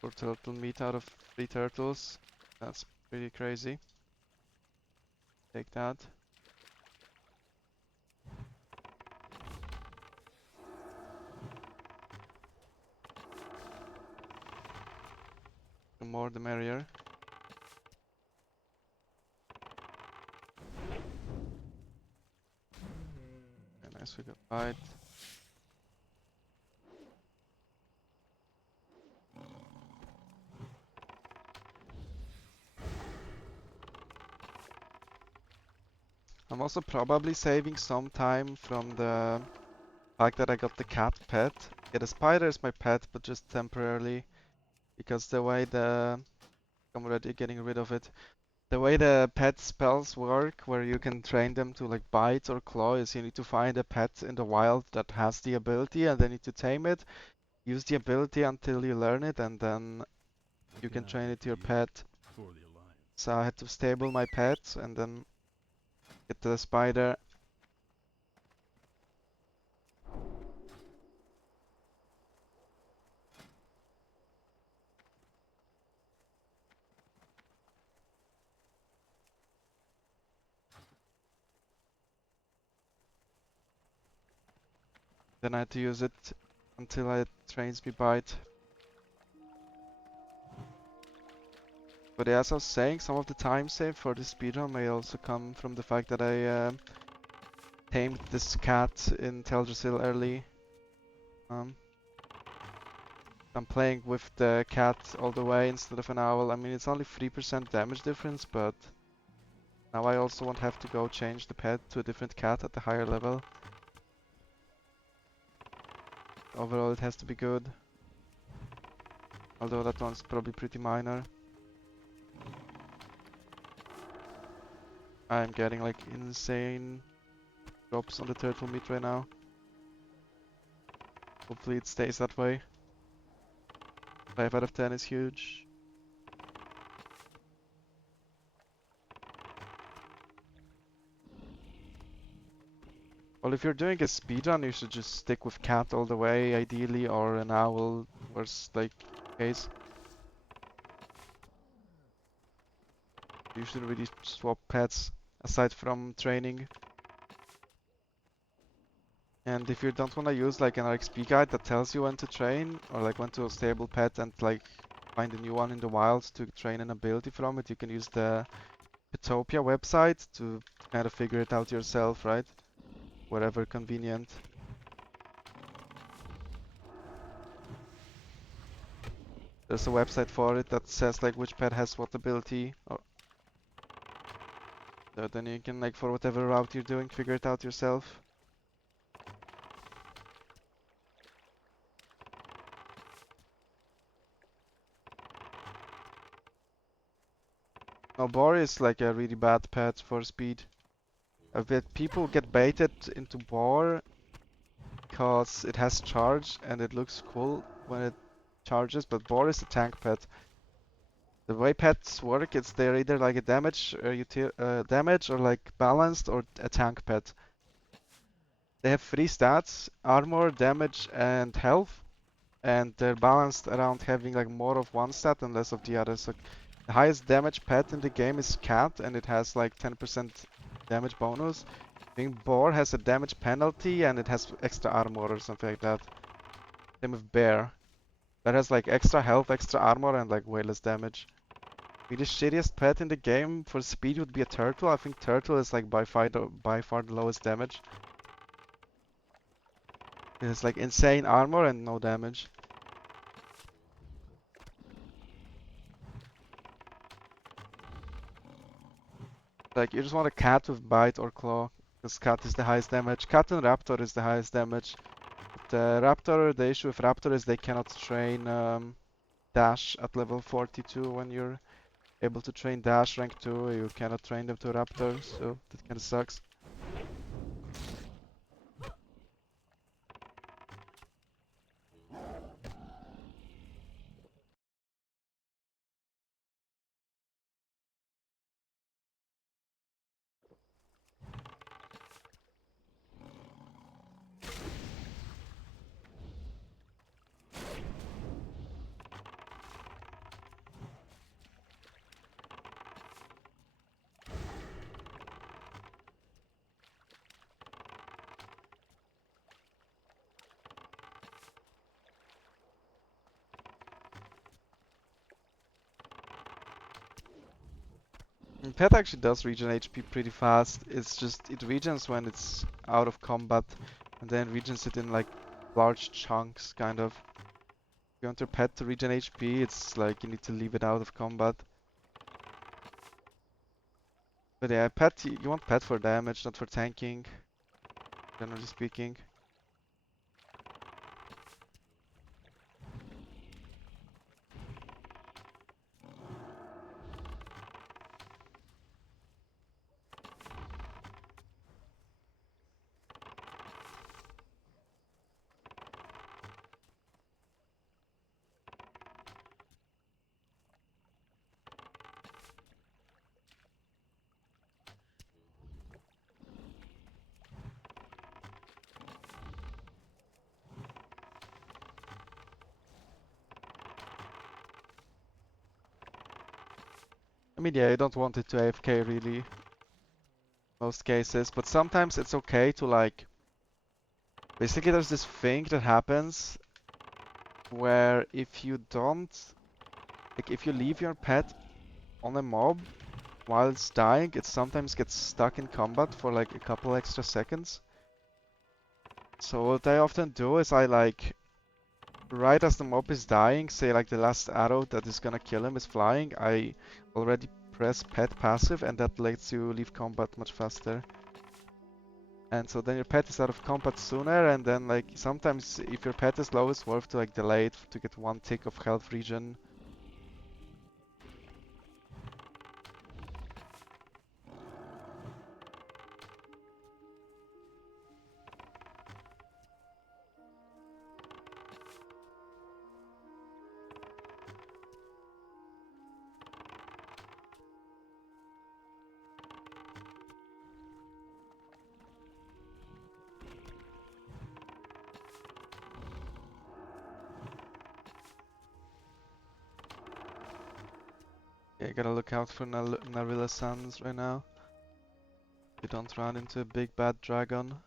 4 turtle meat out of 3 turtles. That's pretty crazy. Take that. The more the merrier. Okay, nice, we got bite. I'm also probably saving some time from the fact that I got the cat pet. Yeah, the spider is my pet, but just temporarily. Because the way I'm already getting rid of it. The way the pet spells work, where you can train them to like bite or claw, is you need to find a pet in the wild that has the ability and then you need to tame it. Use the ability until you learn it and then you can train it to your pet. For the Alliance. So I had to stable my pet and then get the spider. Then I had to use it until it trains me bite. But yeah, as I was saying, some of the time save for the speedrun may also come from the fact that I tamed this cat in Tharil'zun early. I'm playing with the cat all the way instead of an owl. I mean, it's only 3% damage difference, but now I also won't have to go change the pet to a different cat at the higher level. Overall, it has to be good. Although that one's probably pretty minor. I'm getting like insane drops on the turtle meat right now. Hopefully it stays that way. 5 out of 10 is huge. Well, if you're doing a speedrun, you should just stick with cat all the way, ideally, or an owl, worst like case. You shouldn't really swap pets aside from training. And if you don't want to use like an RXP guide that tells you when to train, or like when to stable pet and like find a new one in the wild to train an ability from it, you can use the Petopia website to kind of figure it out yourself, right? Wherever convenient. There's a website for it that says like which pet has what ability, or so then you can like for whatever route you're doing, figure it out yourself. Now boar is like a really bad pet for speed. I bet people get baited into boar because it has charge and it looks cool when it charges, but boar is a tank pet. The way pets work, it's they're either like a damage, damage or like balanced or a tank pet. They have 3 stats: armor, damage, and health, and they're balanced around having like more of one stat and less of the other. So the highest damage pet in the game is cat, and it has like 10% damage bonus. I think boar has a damage penalty and it has extra armor or something like that. Same with bear. Bear has like extra health, extra armor, and like way less damage. I think the shittiest pet in the game for speed would be a turtle. I think turtle is like by far the lowest damage. It has like insane armor and no damage. Like you just want a cat with bite or claw, because cat is the highest damage. Cat and raptor is the highest damage. The raptor, the issue with raptor is they cannot train dash at level 42 when you're able to train dash rank 2. You cannot train them to raptor, so that kinda sucks. And pet actually does regen HP pretty fast. It's just it regens when it's out of combat, and then regens it in like large chunks, kind of. If you want your pet to regen HP, it's like you need to leave it out of combat. But yeah, pet, you want pet for damage, not for tanking, generally speaking. I mean, yeah, you don't want it to AFK really, most cases, but sometimes it's okay to like, basically there's this thing that happens where if you don't, like if you leave your pet on a mob while it's dying, it sometimes gets stuck in combat for like a couple extra seconds. So what I often do is I like, right as the mob is dying, say like the last arrow that is gonna kill him is flying, I already press pet passive, and that lets you leave combat much faster. And so then your pet is out of combat sooner, and then like sometimes if your pet is low, it's worth to like delay it to get 1 tick of health regen. Yeah, gotta look out for Narilla Suns right now. You don't run into a big bad dragon.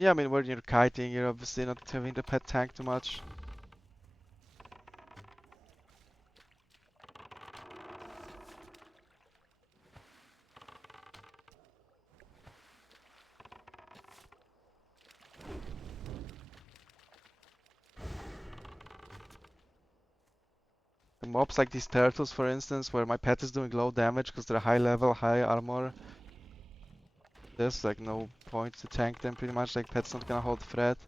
Yeah, I mean, when you're kiting, you're obviously not having the pet tank too much. The mobs like these turtles, for instance, where my pet is doing low damage because they're high level, high armor. There's like no point to tank them pretty much, like pet's not gonna hold threat.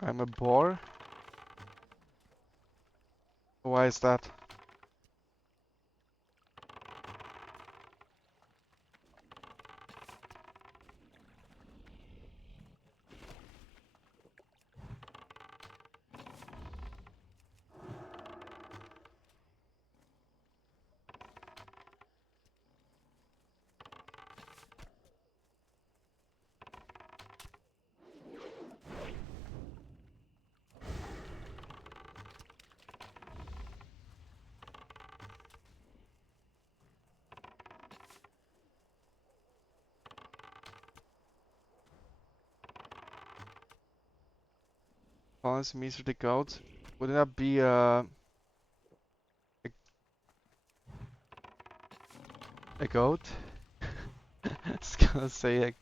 I'm a boar? Why is that? Balance me through the goat. Wouldn't that be a goat? I was gonna say, like,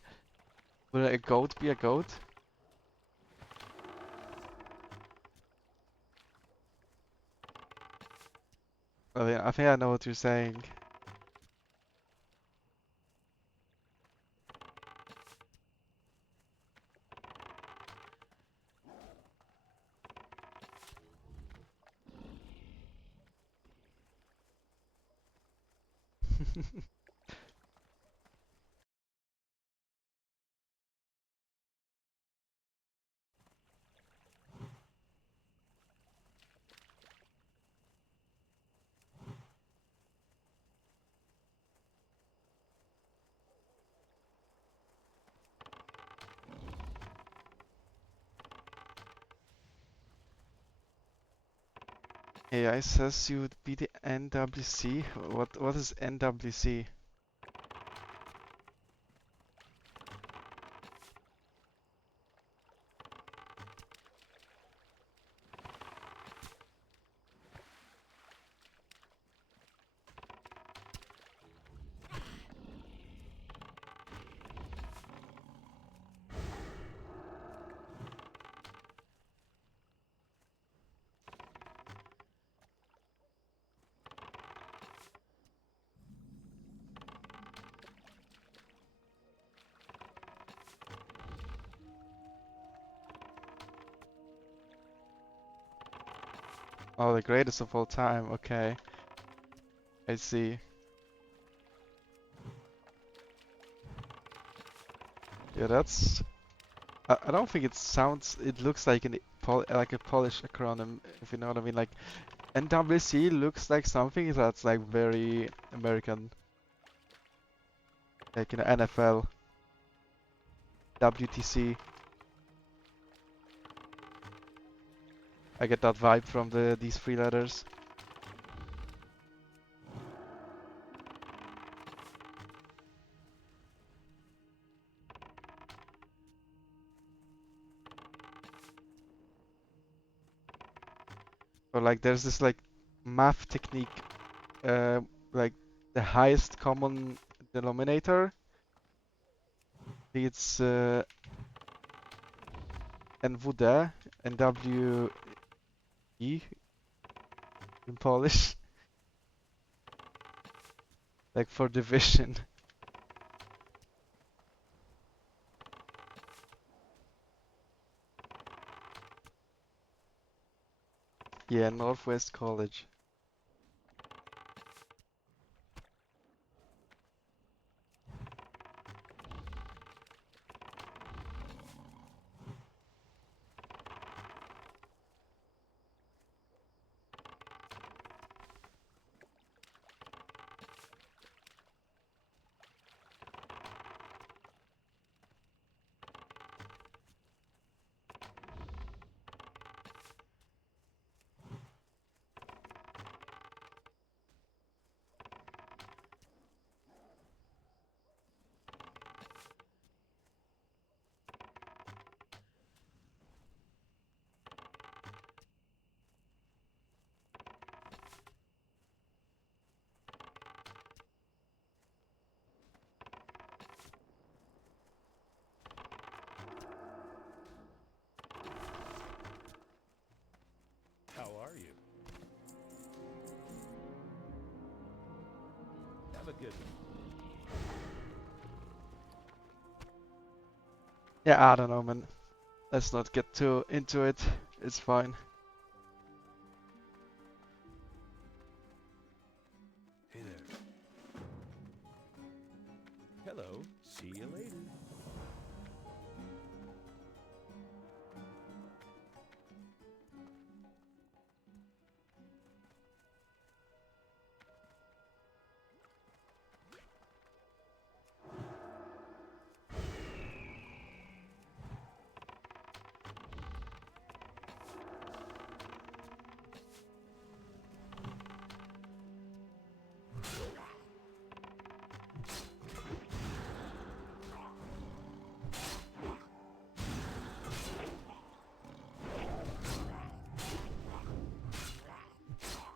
would a goat be a goat? I think I know what you're saying. AI says you would be the NWC. What is NWC? Oh, the greatest of all time. Okay, I see. Yeah, that's. I don't think it sounds. It looks like like a Polish acronym, if you know what I mean. Like NWC looks like something that's like very American, like NFL, WTC. I get that vibe from these three letters. Or like there's this like math technique, like the highest common denominator. It's NWD, NWE in Polish, like for division. Yeah, Northwest College. How are you? Have a good one. Yeah, I don't know, man. Let's not get too into it. It's fine. Hey there. Hello. See you later.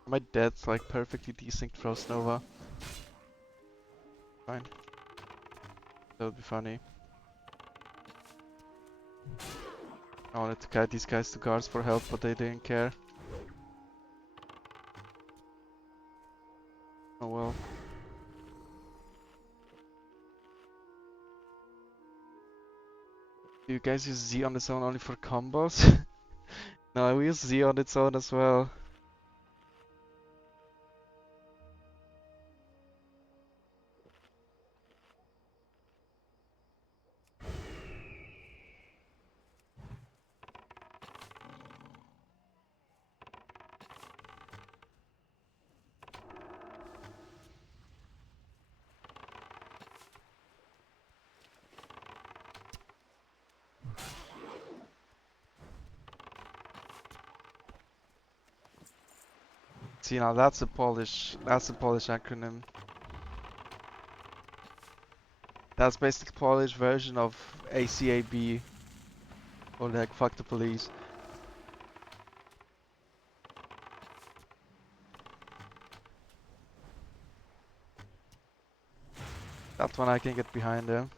My dad's like perfectly desynced Frost Nova. Fine. That would be funny. I wanted to guide these guys to guards for help, but they didn't care. Oh well. Do you guys use Z on its own only for combos? No, we use Z on its own as well. See now that's a Polish acronym. That's basically Polish version of ACAB, or like fuck the police. That one I can get behind there.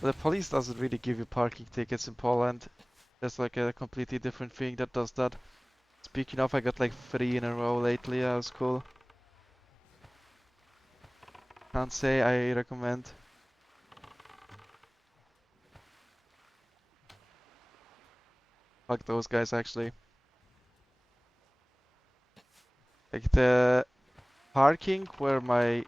The police doesn't really give you parking tickets in Poland. There's like a completely different thing that does that. Speaking of, I got like 3 in a row lately. That was cool. Can't say I recommend. Fuck those guys actually. Like the parking where my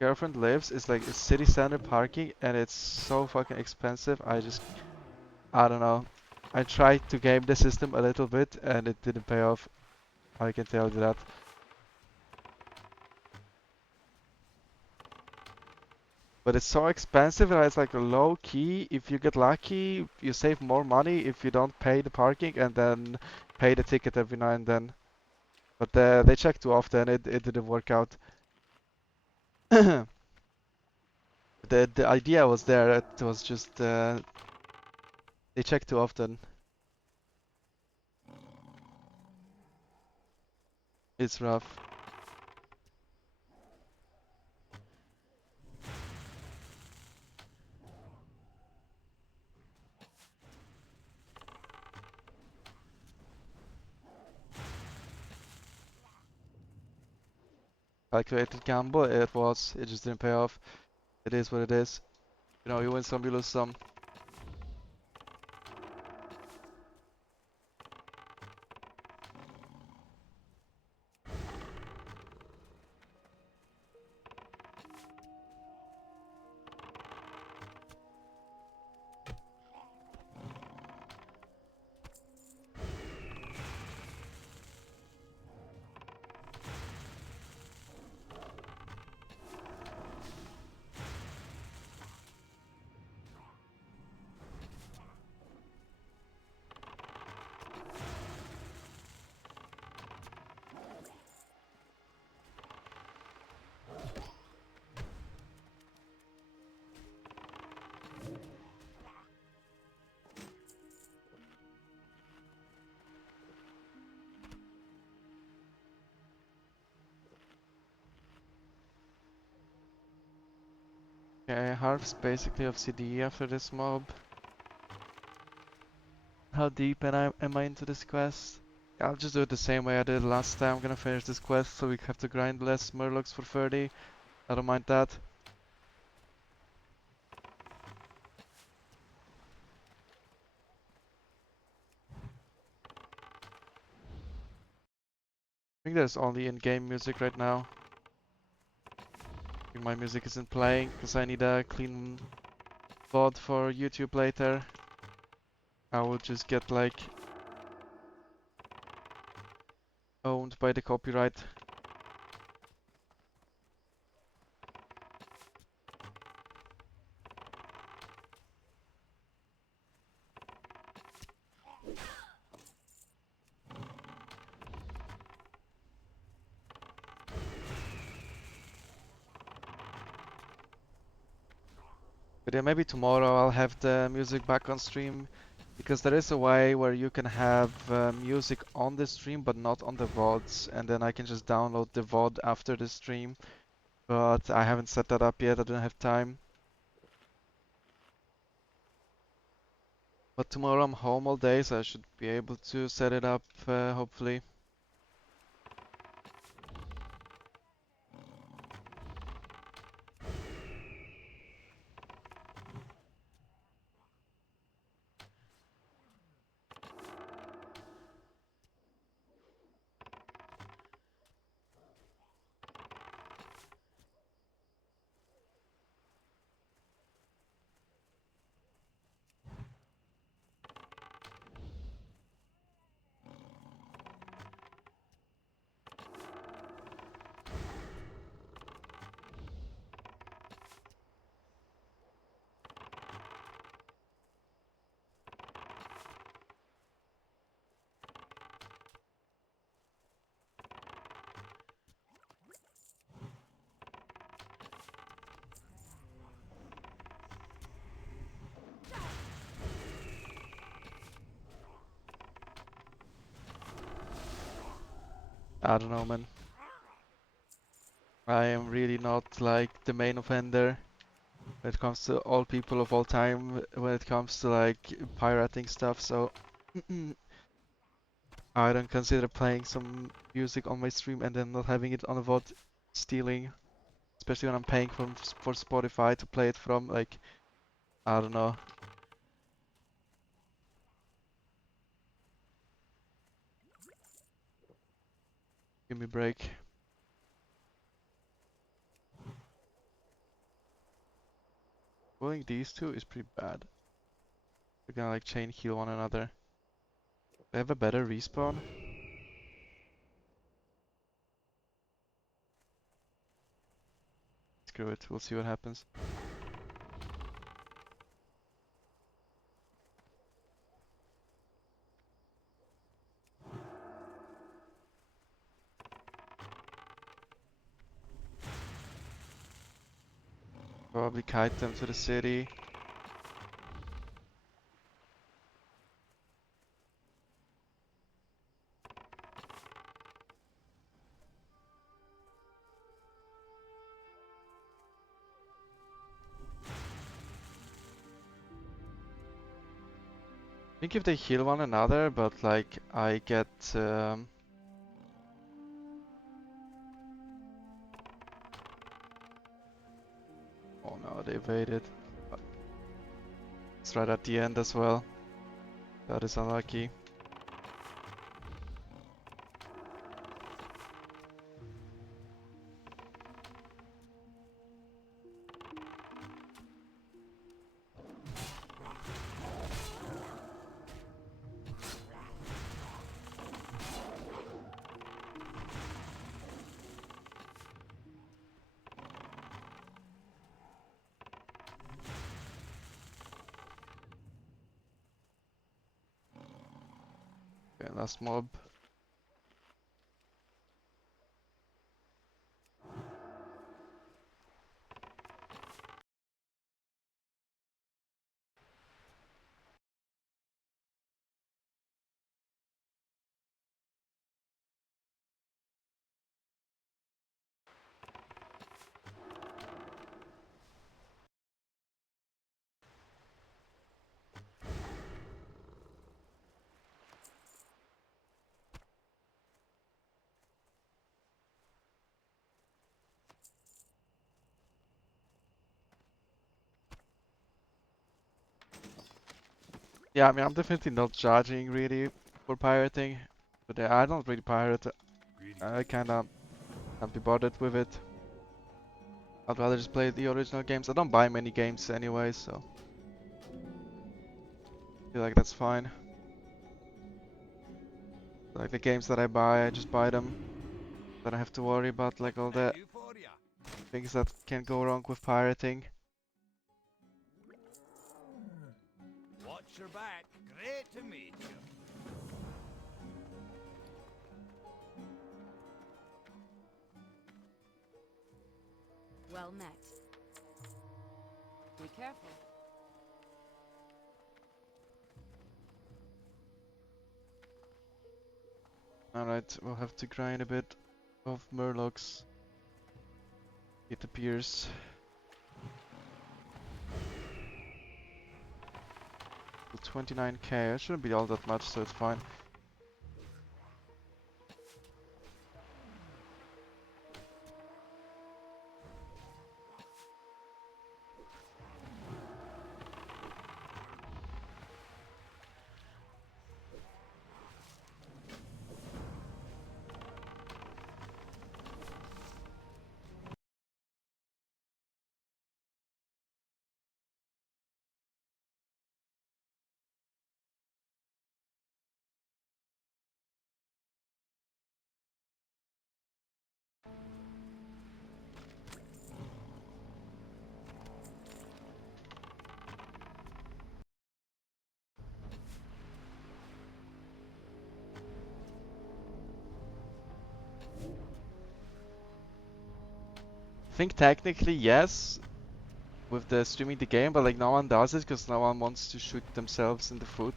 girlfriend lives is like a city center parking and it's so fucking expensive. I don't know. I tried to game the system a little bit and it didn't pay off. I can tell you that. But it's so expensive and it's like low key. If you get lucky, you save more money if you don't pay the parking and then pay the ticket every now and then. But they check too often, it didn't work out. The idea was there, it was just they check too often. It's rough. Calculated gamble, it just didn't pay off. It is what it is. You know, you win some, you lose some. Okay, half's basically of CDE after this mob. How deep am I into this quest? I'll just do it the same way I did last time. I'm gonna finish this quest so we have to grind less murlocs for 30. I don't mind that. I think there's only in-game music right now. I think my music isn't playing because I need a clean VOD for YouTube later. I will just get like owned by the copyright. But yeah, maybe tomorrow I'll have the music back on stream. Because there is a way where you can have music on the stream but not on the VODs, and then I can just download the VOD after the stream. But I haven't set that up yet, I don't have time. But tomorrow I'm home all day, so I should be able to set it up, hopefully. I don't know, man. I am really not like the main offender. when it comes to all people of all time, when it comes to like pirating stuff, so I don't consider playing some music on my stream and then not having it on a VOD stealing, especially when I'm paying for Spotify to play it from, like, I don't know. Give me a break. Rolling these two is pretty bad. They're gonna like chain heal one another. They have a better respawn. Screw it, we'll see what happens. Probably kite them to the city. I think if they heal one another, but like I get oh no, they evaded. It's right at the end as well. That is unlucky. Okay, last mob. Yeah, I mean, I'm definitely not judging really for pirating, but I don't really pirate. I kinda can't be bothered with it. I'd rather just play the original games. I don't buy many games anyway, so I feel like that's fine. Like the games that I buy, I just buy them. Don't have to worry about like all the Do for ya. things that can go wrong with pirating. Watch your back. Great to meet you. Well met. Be careful. Alright, we'll have to grind a bit of Murlocs. It appears. 29k, it shouldn't be all that much, so it's fine. I think technically yes, with the streaming the game, but like no one does it because no one wants to shoot themselves in the foot.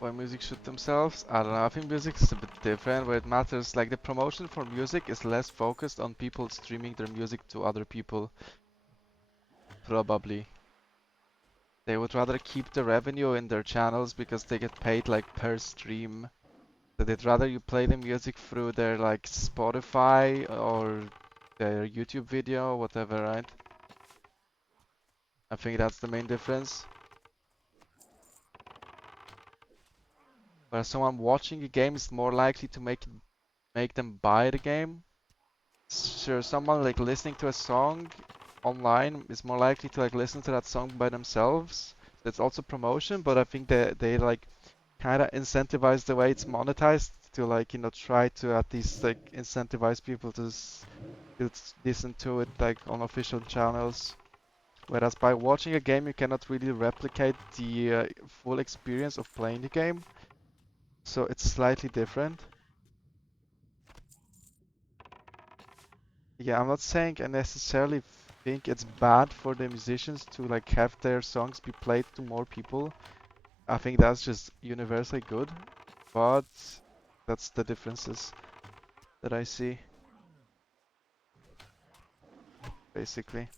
why music shoot themselves? I don't know. I think music is a bit different where it matters. Like the promotion for music is less focused on people streaming their music to other people. Probably. They would rather keep the revenue in their channels because they get paid like per stream. So they'd rather you play the music through their like Spotify or their YouTube video, whatever, right? I think that's the main difference. Where someone watching a game is more likely to make them buy the game. Sure, someone like listening to a song online is more likely to like listen to that song by themselves. That's also promotion, but I think they like kind of incentivize the way it's monetized to like, you know, try to at least like incentivize people to listen to it like on official channels. Whereas by watching a game, you cannot really replicate the full experience of playing the game. So it's slightly different. Yeah, I'm not saying I necessarily think it's bad for the musicians to like have their songs be played to more people. I think that's just universally good, but that's the differences that I see, basically.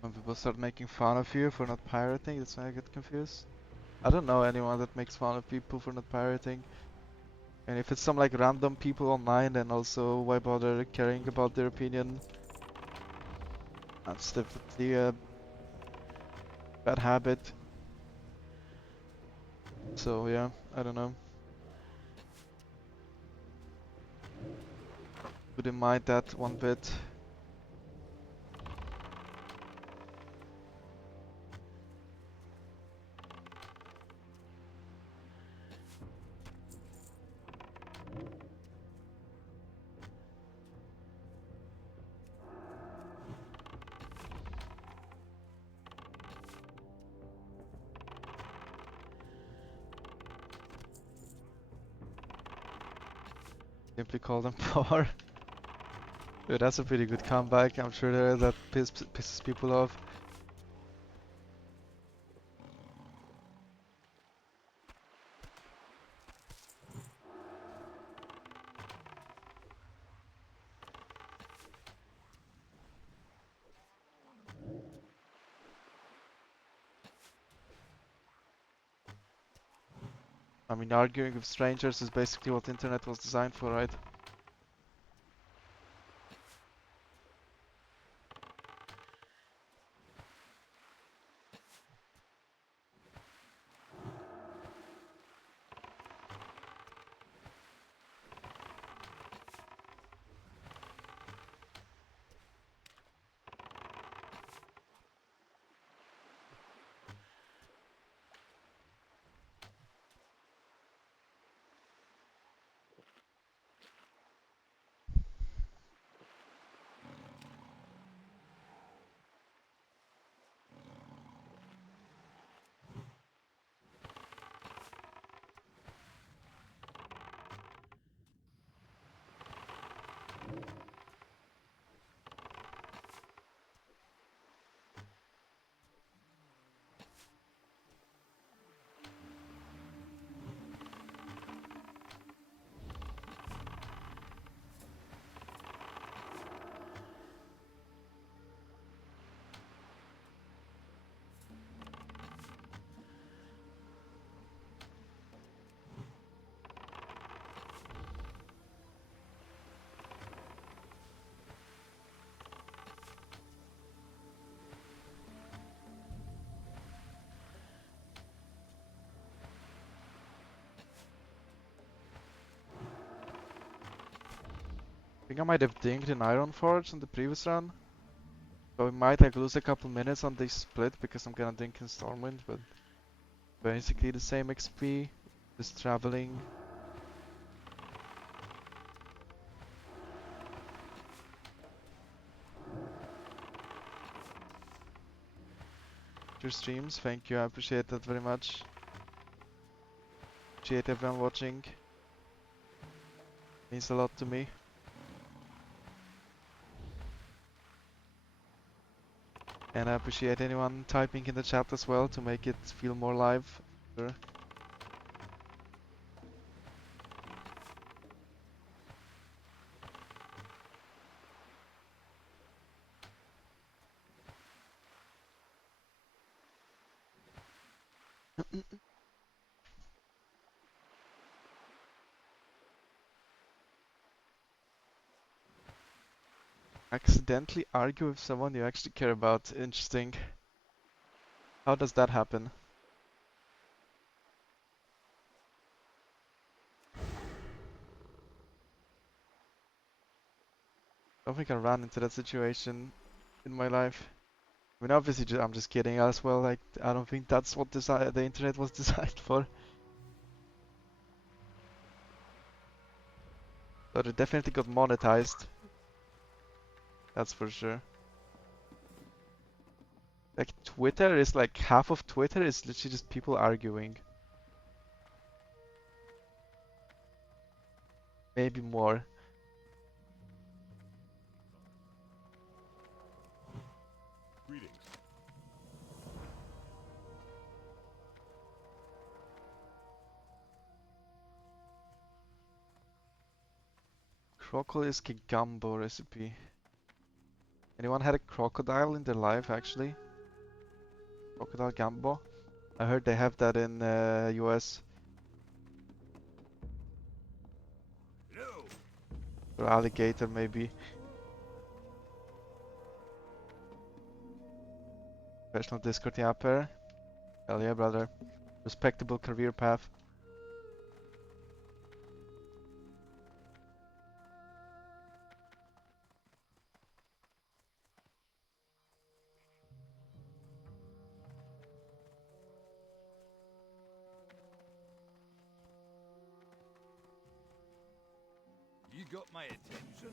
When people start making fun of you for not pirating, that's when I get confused. I don't know anyone that makes fun of people for not pirating. And if it's some like random people online, then also why bother caring about their opinion? That's definitely a bad habit. So yeah, I don't know. Wouldn't mind that one bit. Simply call them poor. Dude, that's a pretty good comeback. I'm sure that pisses people off. I mean, arguing with strangers is basically what the internet was designed for, right? think I might have dinged in Ironforge in the previous run. So we might like lose a couple minutes on this split because I'm gonna dink in Stormwind, but basically the same XP, just traveling. Your streams, thank you, I appreciate that very much. Appreciate everyone watching. Means a lot to me. And I appreciate anyone typing in the chat as well to make it feel more live. Sure. Accidentally argue with someone you actually care about. Interesting. How does that happen? I don't think I ran into that situation in my life. I mean, obviously, I'm just kidding as well. Like, I don't think that's what the internet was designed for. But it definitely got monetized. That's for sure. Like, Twitter is like half of Twitter is literally just people arguing. Maybe more. Greetings. Crocodile's Gigumbo recipe. Anyone had a crocodile in their life, actually? Crocodile Gambo? I heard they have that in US. No. Or alligator, maybe. Professional Discord yapper. Hell yeah, brother. Respectable career path. You got my attention.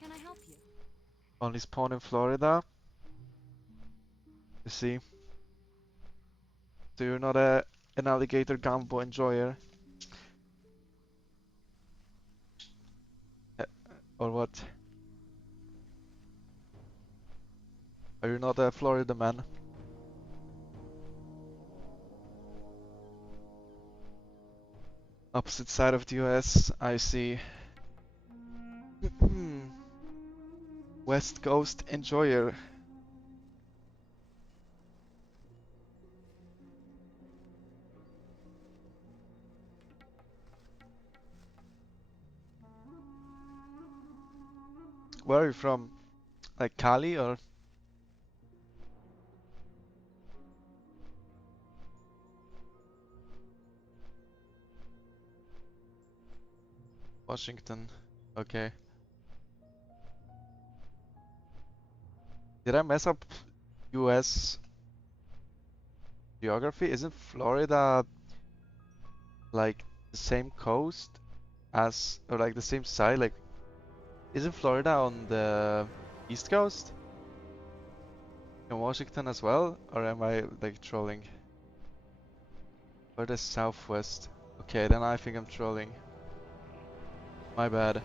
Can I help you? Only spawn in Florida. You see. So you're not an alligator gumbo enjoyer. Or what? Are you not a Florida man? Opposite side of the US, I see. West Coast enjoyer. Where are you from? Like Cali or? Washington. Okay. Did I mess up US geography? Isn't Florida like the same coast as, or like the same side? Like, isn't Florida on the East Coast? In Washington as well? Or am I like trolling? Or the Southwest? Okay, then I think I'm trolling. My bad.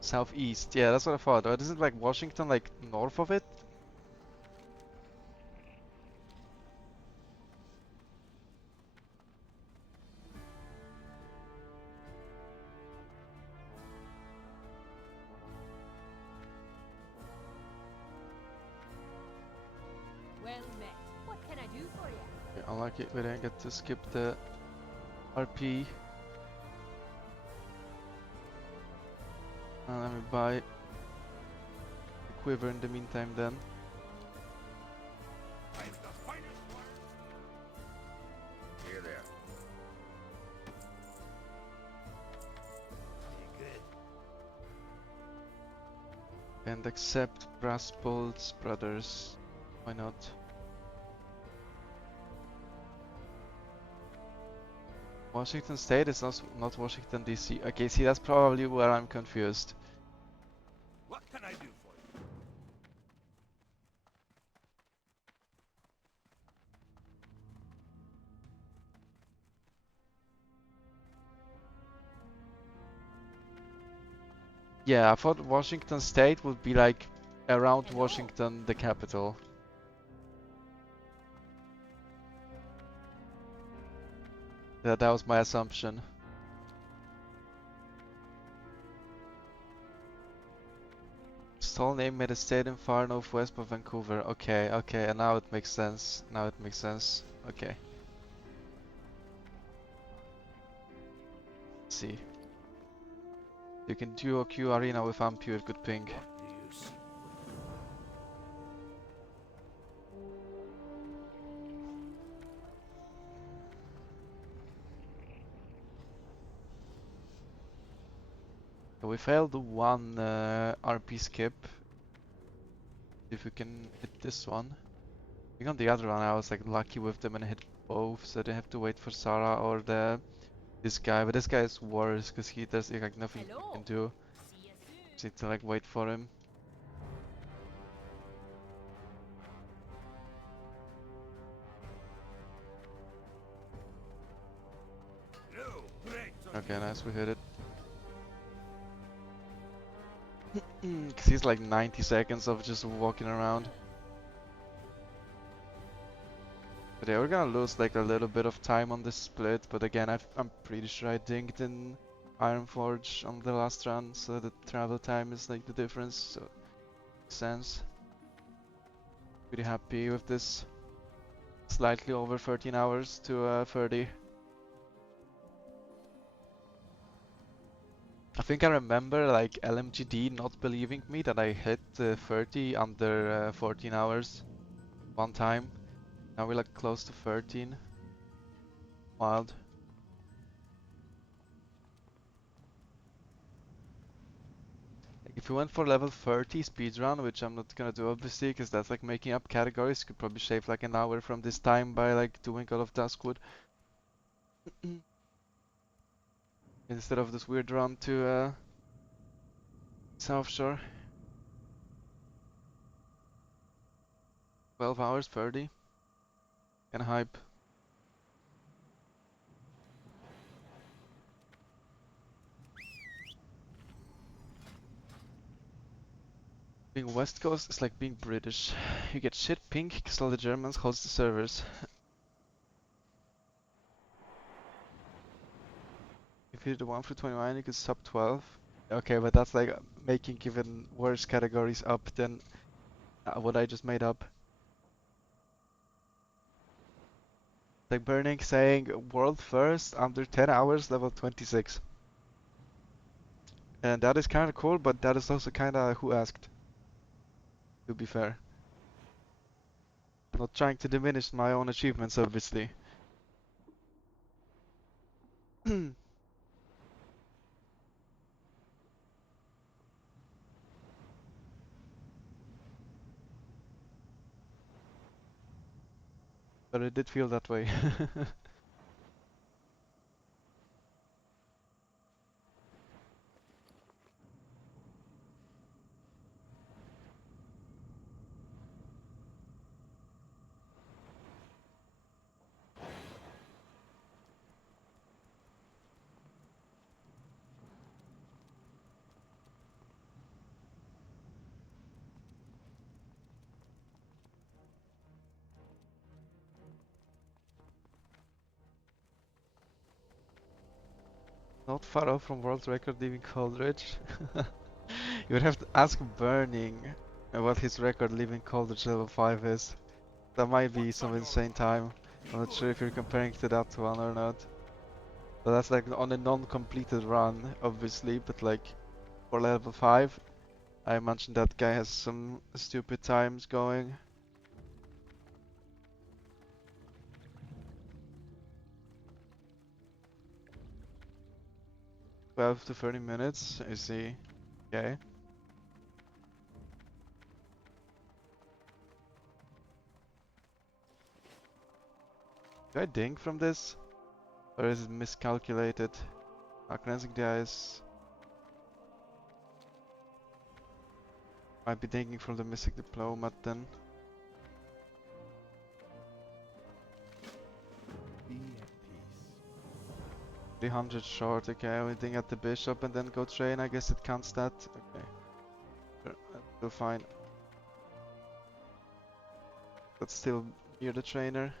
Southeast, yeah, that's what I thought. Or isn't like Washington like north of it? Well met. What can I do for you? Okay, unlucky we didn't get to skip the RP. Let me buy a quiver in the meantime then. I'm the finest And accept brass bolts, brothers. Why not? Washington State is not Washington DC. Okay, see, that's probably where I'm confused. What can I do for you? Yeah, I thought Washington State would be like around Hello. Washington, the capital. That was my assumption. Stall name made a state in far northwest of Vancouver. Okay, okay, and now it makes sense. Now it makes sense. Okay. Let's see. You can duo Q arena with Ampu with good ping. What do you see? So we failed one RP skip. If we can hit this one. I think on the other one I was like lucky with them and hit both, so they have to wait for Sarah or this guy. But this guy is worse because he does like nothing you Hello. can do. See you soon. Just need to like wait for him. No, great. Okay, nice, we hit it. Cause he's like 90 seconds of just walking around. But yeah, we're gonna lose like a little bit of time on this split, but again, I'm pretty sure I dinged in Ironforge on the last run, so the travel time is like the difference, so makes sense. Pretty happy with this. Slightly over 13 hours to 30. I think I remember like LMGD not believing me that I hit 30 under 14 hours one time. Now we're like close to 13. Wild. Like, if you went for level 30 speedrun, which I'm not gonna do obviously, because that's like making up categories, you could probably shave like an hour from this time by like doing all of Duskwood. Instead of this weird run to South Shore. 12 hours, 30. Kinda hype. Being West Coast is like being British. You get shit pink because all the Germans host the servers. If you do 1 through 29, you get sub 12. Okay, but that's like making even worse categories up than what I just made up. Like Burning saying world first under 10 hours, level 26. And that is kind of cool, but that is also kind of who asked, to be fair. I'm not trying to diminish my own achievements, obviously. But it did feel that way. Not far off from world record leaving Coldridge. You would have to ask Burning what his record leaving Coldridge level 5 is. That might be some insane time. I'm not sure if you're comparing to that one or not. But that's like on a non-completed run, obviously, but like for level 5, I imagine that guy has some stupid times going. 12 to 30 minutes, I see. Okay. Do I ding from this? Or is it miscalculated? Cleansing the ice. Might be thinking from the Mystic Diplomat then. Be at peace. 300 short, okay, only ding at the bishop and then go train, I guess it counts that. Okay. Sure, that's still fine. That's still near the trainer.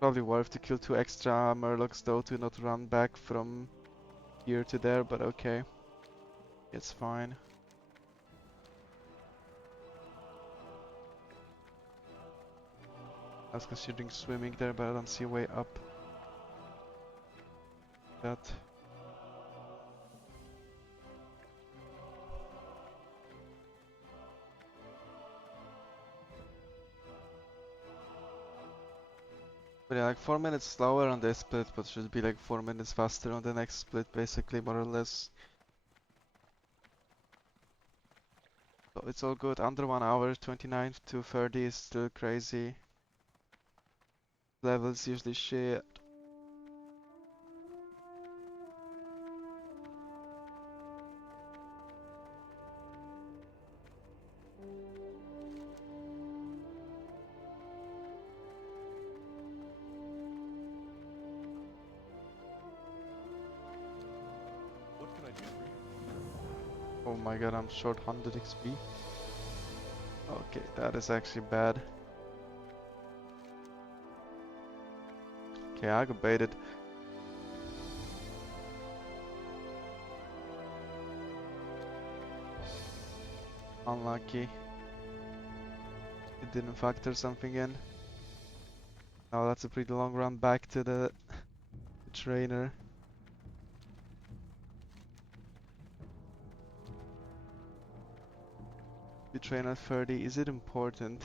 Probably worth to kill 2 extra Murlocs though to not run back from here to there, but okay. It's fine. I was considering swimming there, but I don't see a way up. That. But yeah, like 4 minutes slower on this split, but should be like 4 minutes faster on the next split, basically, more or less. So it's all good. Under 1 hour, 29 to 30 is still crazy. Levels usually shit. What can I do for you? Oh my god, I'm short 100 XP. Okay, that is actually bad. Okay, I got baited. Unlucky. It didn't factor something in. Oh, that's a pretty long run back to the trainer. You train at 30, is it important?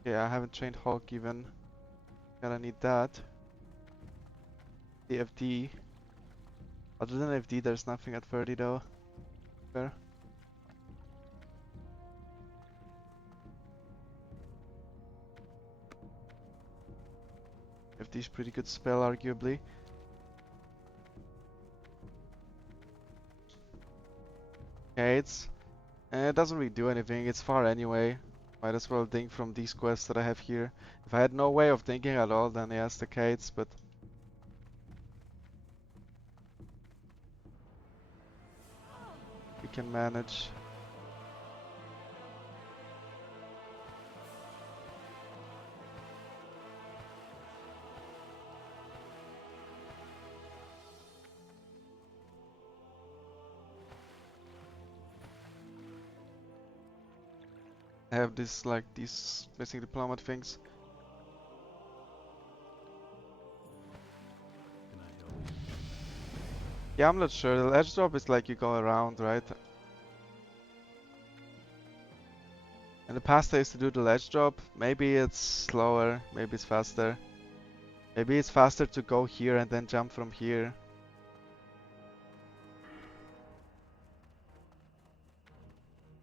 Okay, I haven't trained Hawk even. Gotta need that. The FD. Other than FD, there's nothing at 30 though. Fair. FD's pretty good spell, arguably. Okay, it doesn't really do anything, it's far anyway. Might as well think from these quests that I have here. If I had no way of thinking at all, then yeah, Stockades, but... we can manage. I have this, like, these missing diplomat things. Can I help you? Yeah, I'm not sure. The ledge drop is like you go around, right? In the past I used to do the ledge drop. Maybe it's slower, maybe it's faster. Maybe it's faster to go here and then jump from here.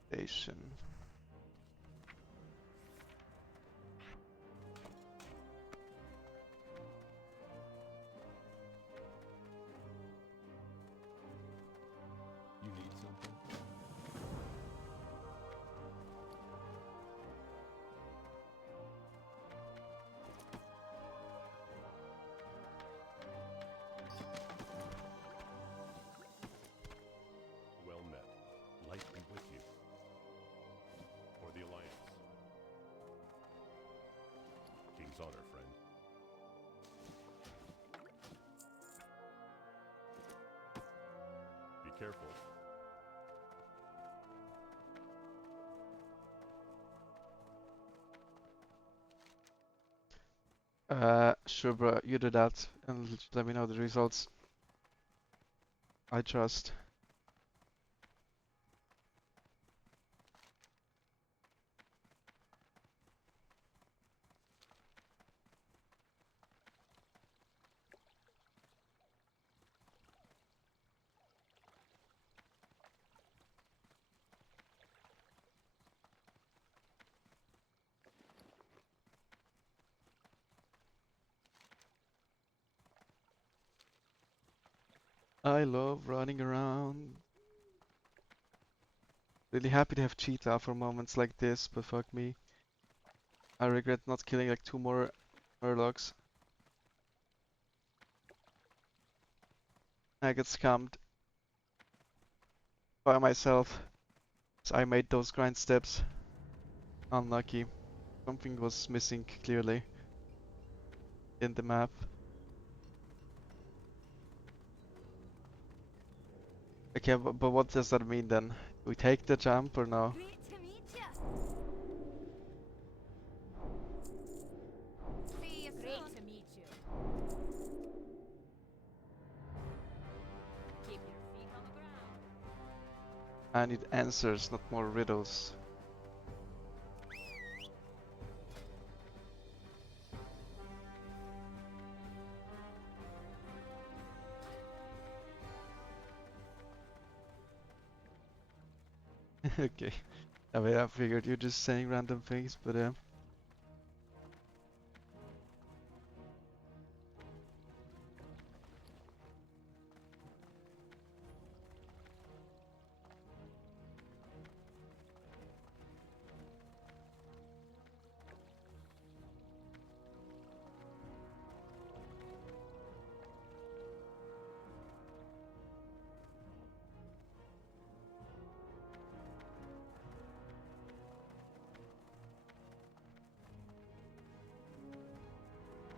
Station. You need something? Well met. Light be with you. For the Alliance. King's honor, friend. Be careful. Sure, bro. You do that and let me know the results. I trust. I love running around. Really happy to have cheetah for moments like this, but fuck me. I regret not killing like 2 more murlocs. I get scammed by myself. So I made those grind steps. Unlucky. Something was missing clearly in the map. Okay, but what does that mean then? Do we take the jump or no? Great to meet you. See you Great soon. To meet you. Keep your feet on the ground. I need answers, not more riddles. Okay. I mean, I figured you're just saying random things, but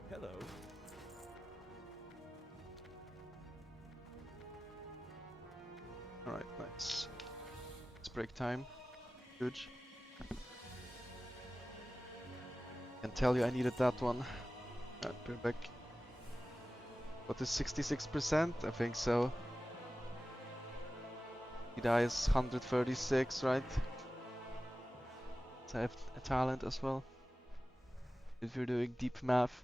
Hello. alright, nice. It's break time. Huge. Can tell you I needed that one. Alright, we're back. What is 66%? I think so. He dies 136, right? So I have a talent as well. If you're doing deep math.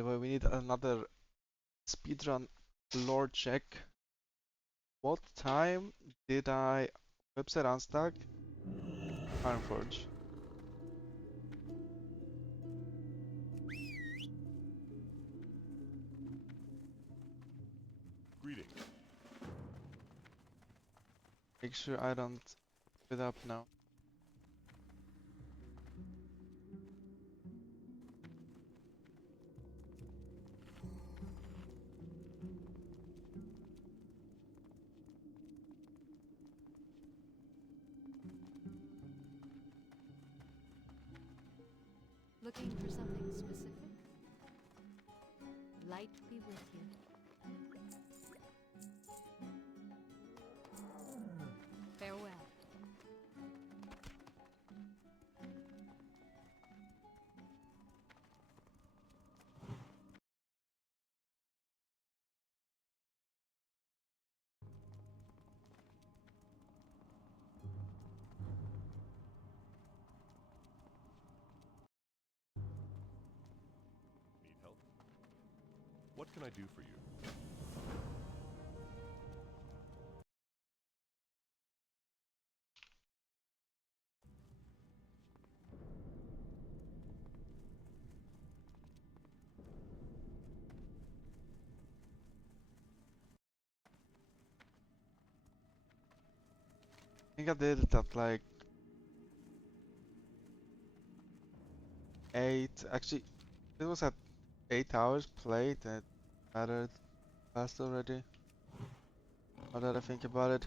Anyway, we need another speedrun lore check. What time did I website unstuck? Ironforge. Greetings. Make sure I don't give it up now. Looking for something specific? Light be with you. Farewell. Need help? What can I do for you? I think I did it at like 8. Actually, it was at 8 hours played and it mattered fast already. Now that I think about it.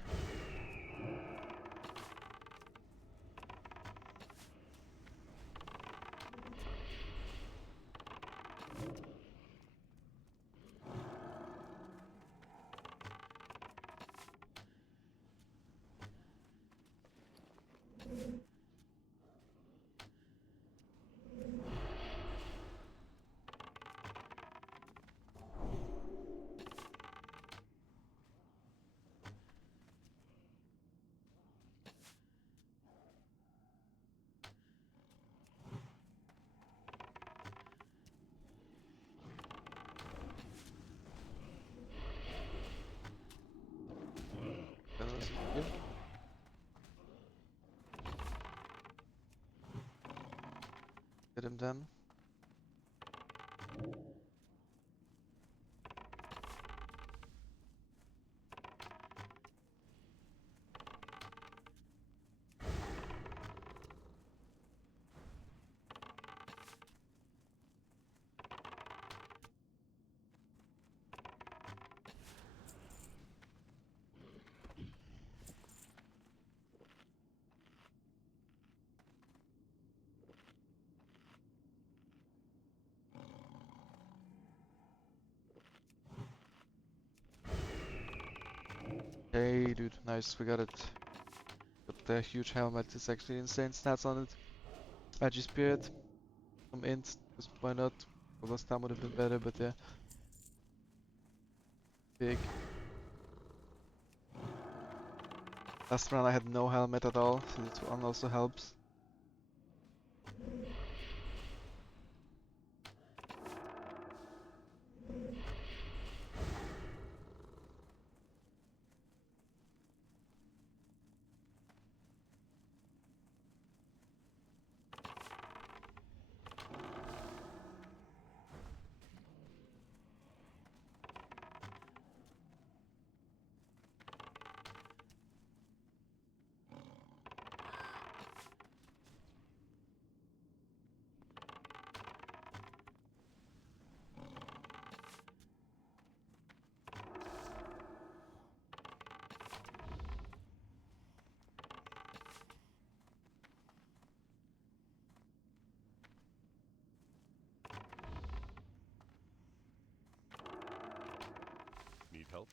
That was good. Get him then. Hey dude, nice, we got it. Got the huge helmet, it's actually insane stats on it. Agi Spirit, some int, just why not? Well, last time would have been better, but yeah. Big. Last run I had no helmet at all, so this one also helps. Need help?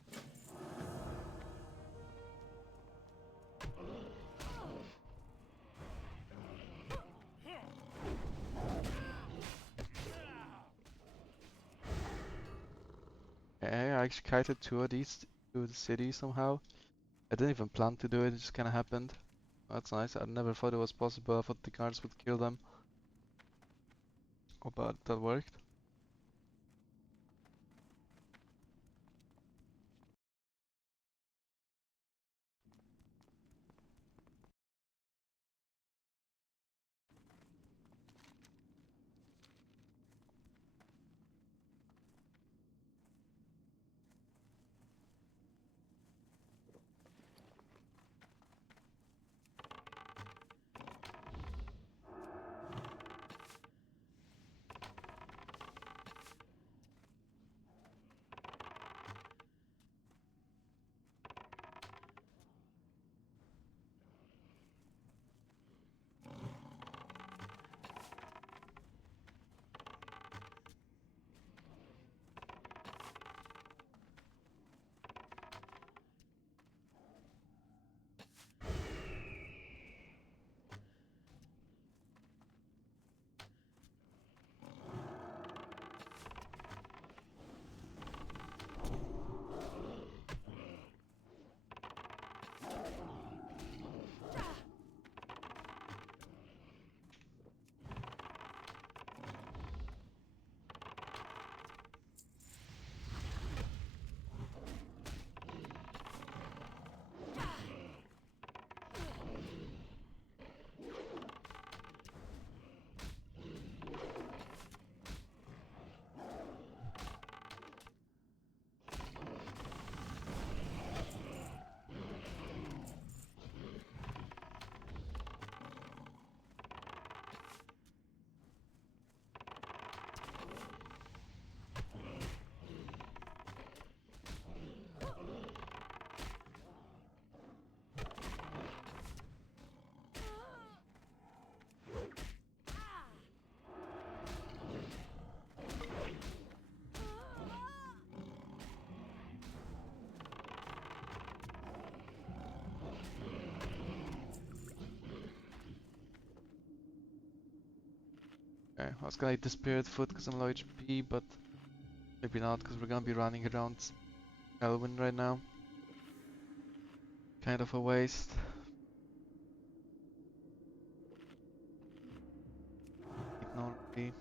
Yeah, I actually kited two of these to the city somehow. I didn't even plan to do it, it just kinda happened. That's nice, I never thought it was possible, I thought the guards would kill them. Oh, but that worked. Okay, I was gonna eat the Spirit Food because I'm low HP, but maybe not because we're gonna be running around Elwyn right now. Kind of a waste. Normally.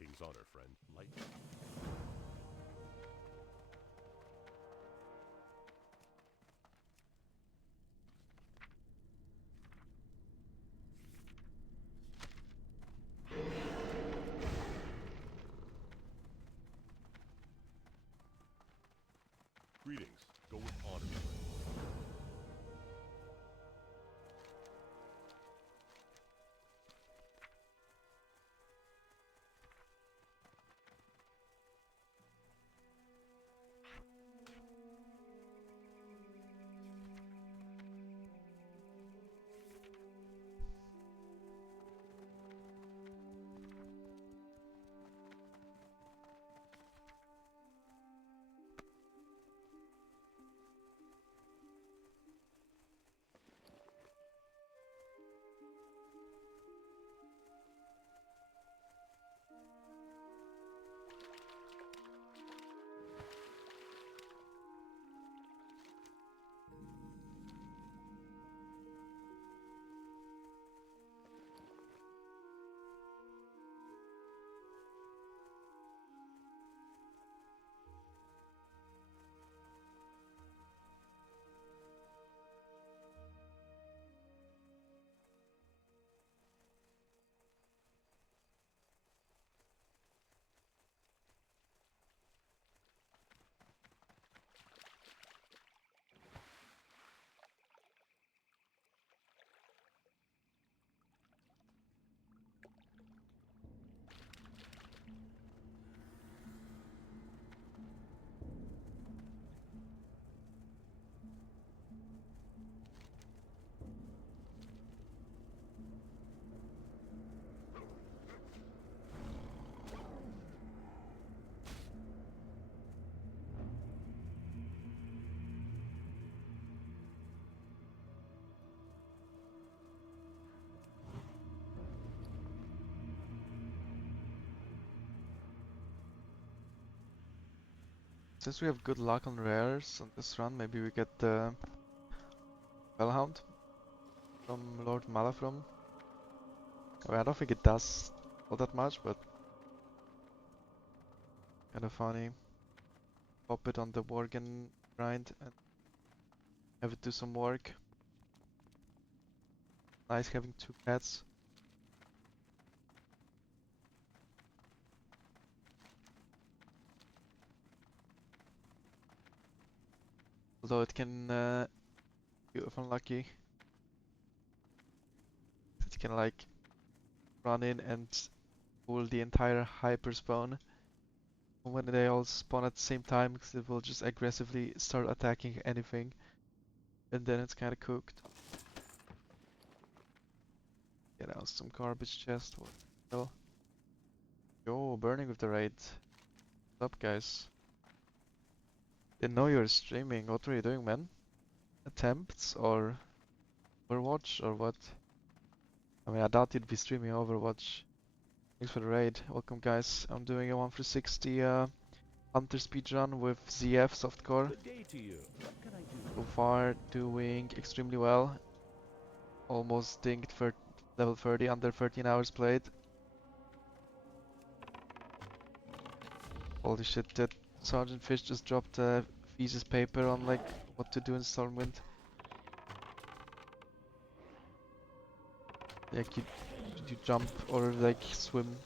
King's honor, friend. Light. Greetings. Go with honor, friend. Since we have good luck on rares on this run, maybe we get the Fellhound from Lord Malafrom. I mean, I don't think it does all that much, but kind of funny. Pop it on the Worgen grind and have it do some work. Nice having 2 pets. Although it can be if unlucky. It can like run in and pull the entire hyper spawn when they all spawn at the same time, because it will just aggressively start attacking anything, and then it's kind of cooked. Get out some garbage chest. What the hell? Yo, burning with the raid. What's up, guys? Didn't know you were streaming. What were you doing, man? Attempts or Overwatch or what? I mean, I doubt you'd be streaming Overwatch. Thanks for the raid. Welcome, guys. I'm doing a 1 through 60 Hunter speedrun with ZF softcore. Good day to you. What can I do? So far, doing extremely well. Almost dinged for level 30 under 13 hours played. Holy shit, that Sergeant Fish just dropped a thesis paper on like what to do in Stormwind. Like you jump or like swim.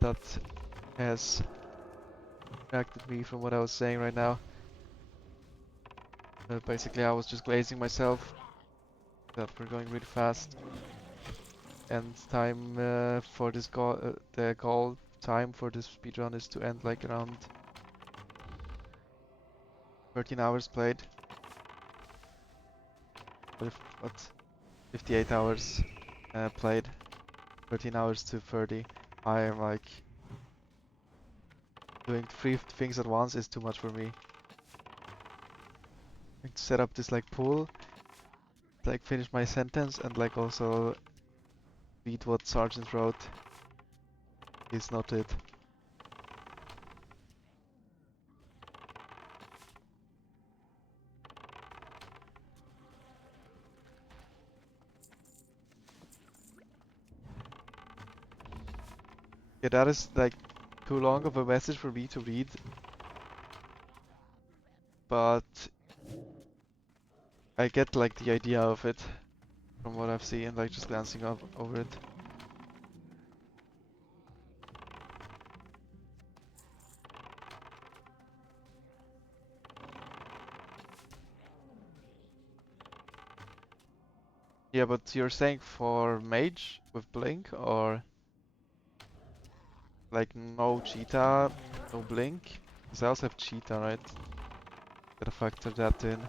That has distracted me from what I was saying right now. Basically, I was just glazing myself. That we're going really fast. And time for this the goal time for this speedrun is to end like around 13 hours played. What? 58 hours played. 13 hours to 30. I am like doing 3 things at once is too much for me. To set up this like pool, like finish my sentence, and like also read what Sergeant wrote is not it. Yeah, that is like too long of a message for me to read, but I get like the idea of it from what I've seen, like just glancing over it. Yeah, but you're saying for mage with blink, or like no cheetah, no blink? Because I also have cheetah, right? Gotta factor that in.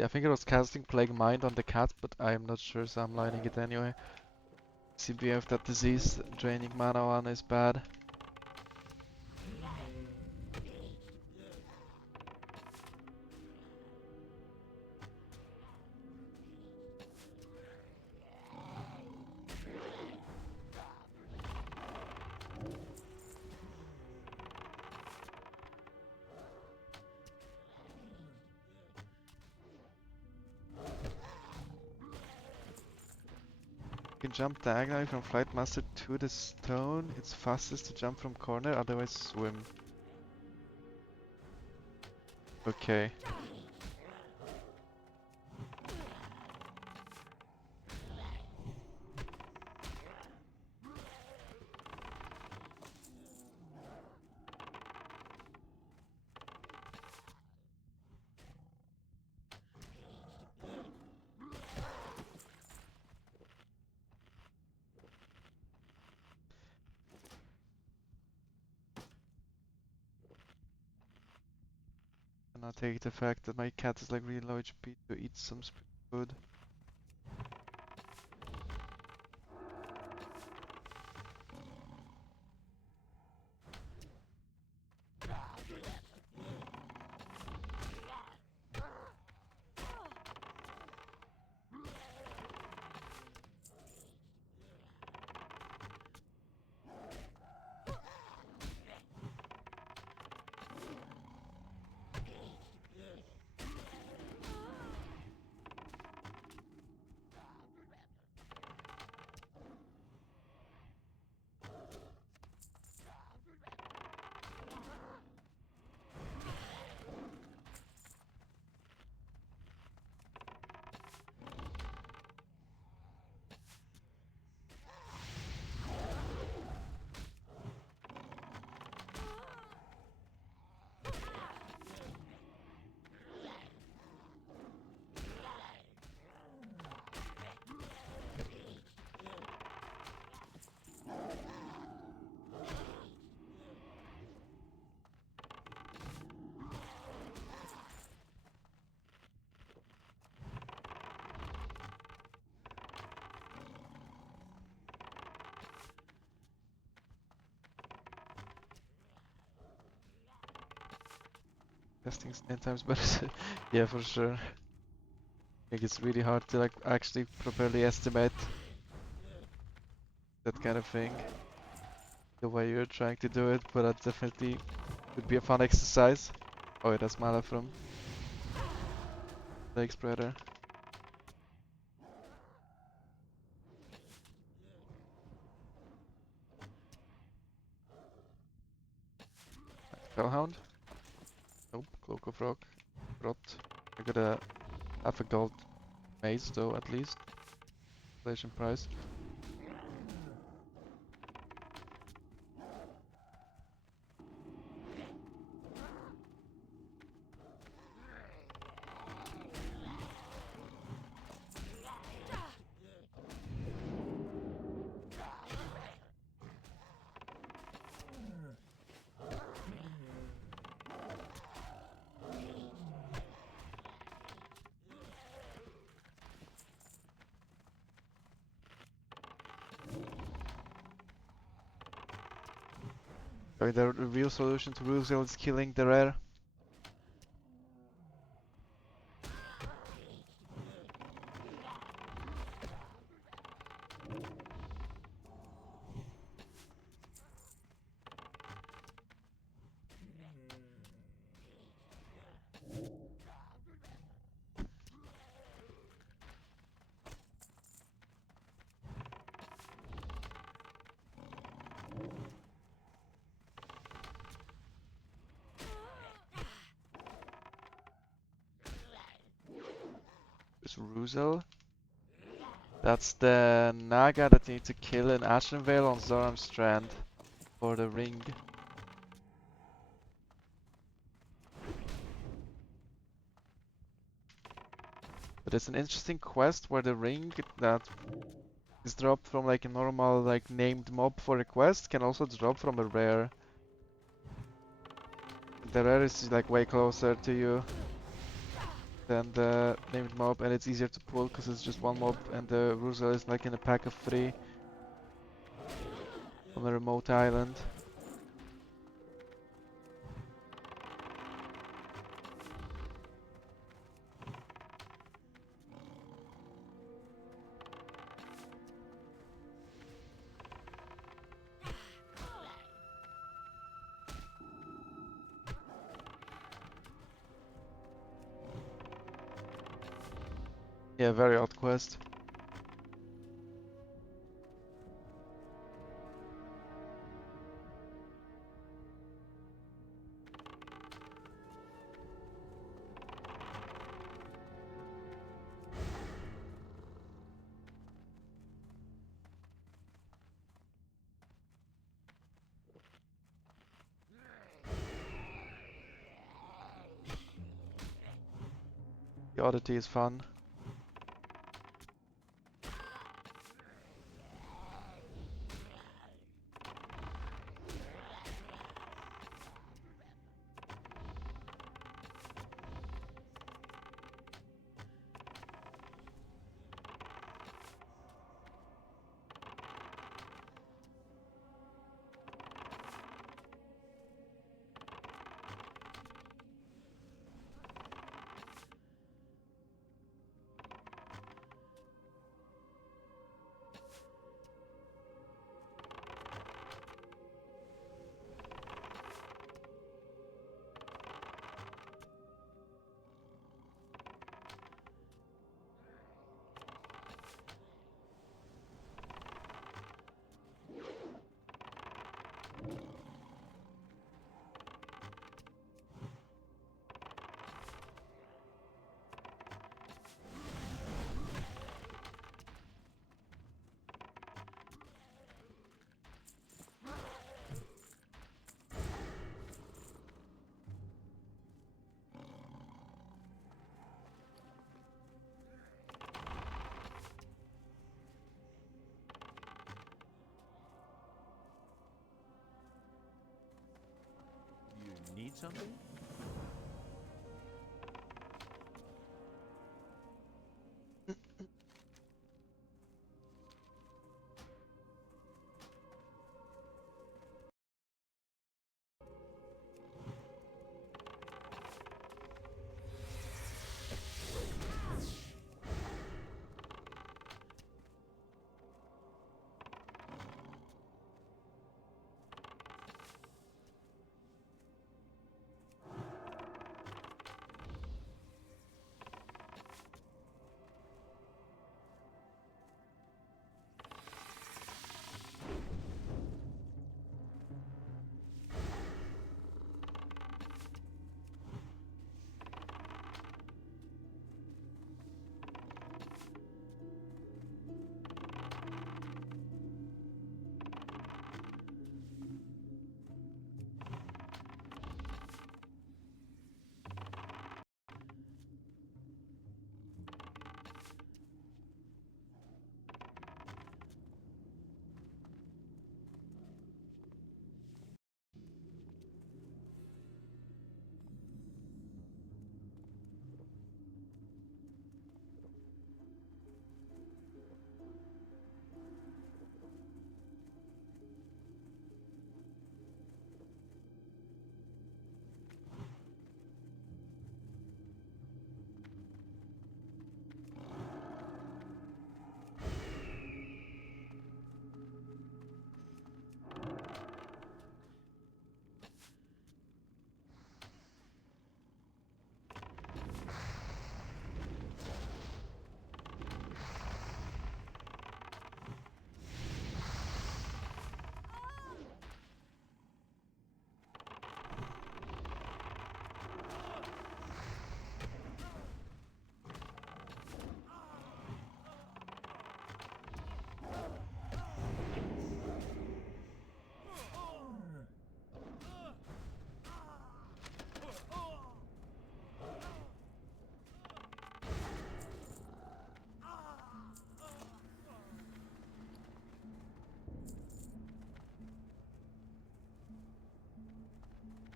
I think it was casting Plague Mind on the cat, but I am not sure, so I'm lining it anyway. CBF that disease, draining mana one is bad. can jump diagonally from Flight Master to the stone. It's fastest to jump from corner, otherwise swim. Okay. And I'll take the fact that my cat is like really low HP to eat some food. Testing's 10 times better. Yeah, for sure. I think it's really hard to like actually properly estimate that kind of thing. The way you're trying to do it, but that definitely would be a fun exercise. Oh, yeah, that's Mala from Lake Spreader. Fellhound? Nope, Cloak of Rock. Rot. I got a half a gold mace though, at least. Inflation price. The real solution to Ruzel is killing the rare. Ruzel. That's the Naga that you need to kill in Ashenvale on Zoram Strand for the ring. But it's an interesting quest where the ring that is dropped from like a normal like named mob for a quest can also drop from a rare. The rare is like way closer to you than the named mob, and it's easier to pull because it's just one mob, and the Ruzel is like in a pack of 3 on a remote island. Yeah, very odd quest. The oddity is fun. You need something?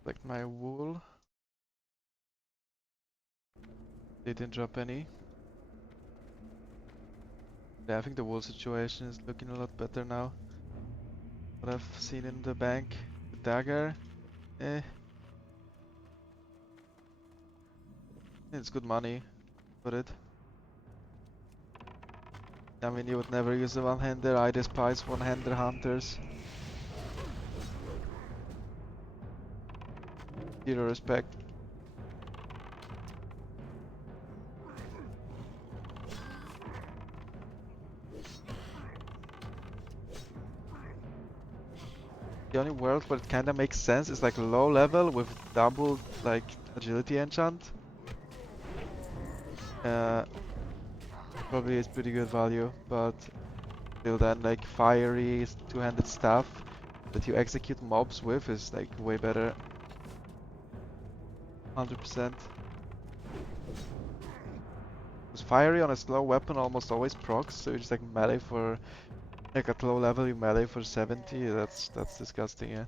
Like my wool. They didn't drop any. Yeah, I think the wool situation is looking a lot better now. What I've seen in the bank. The dagger. Eh. It's good money for it. I mean, you would never use a one-hander. I despise one-hander hunters. Zero respect. The only world where it kinda makes sense is like low level with double like agility enchant. Probably is pretty good value, but till then like fiery two-handed staff that you execute mobs with is like way better. 100%. Because fiery on a slow weapon almost always procs, so you just like melee for like at low level you melee for 70. That's disgusting, yeah.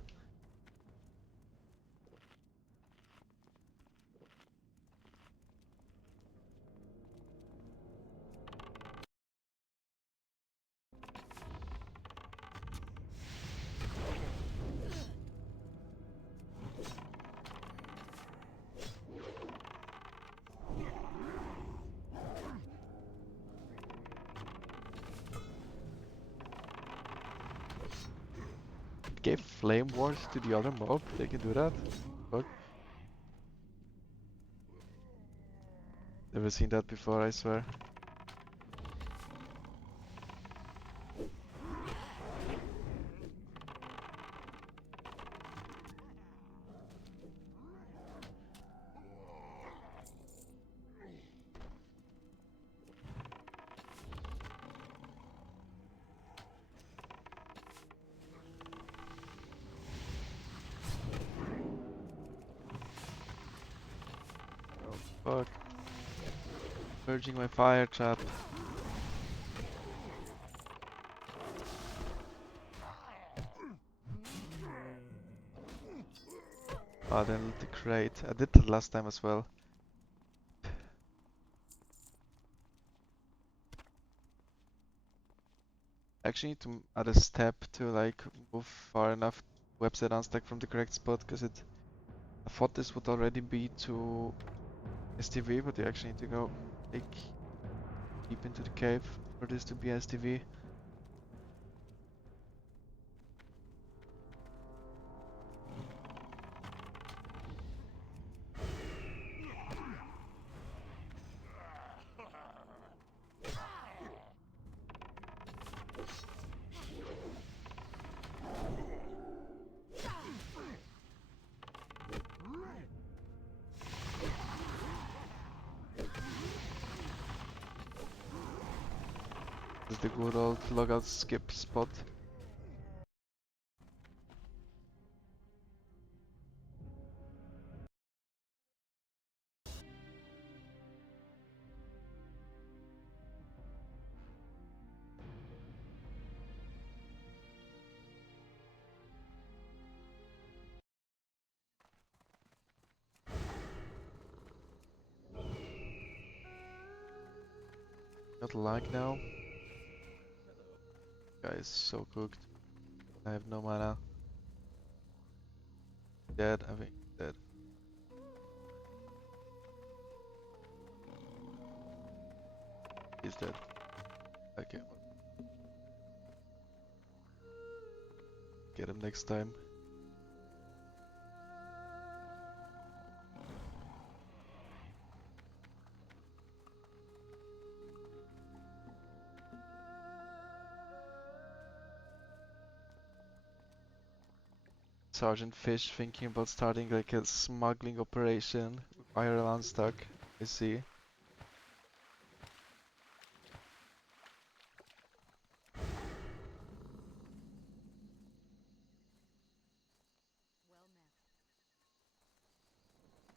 Gave flame ward to the other mob. They can do that. Fuck. Never seen that before, I swear. Fuck. Purging my fire trap. Oh, then the crate. I did that last time as well. Actually need to add a step to like move far enough website unstuck from the correct spot, because it I thought this would already be to STV, but you actually need to go like deep into the cave for this to be STV. This is the good old logout skip spot. Got lag now. Guy is so cooked. I have no mana. Dead, I think dead. He's dead. Okay. Get him next time. Sergeant Fish thinking about starting like a smuggling operation. Ireland unstuck. I see. Well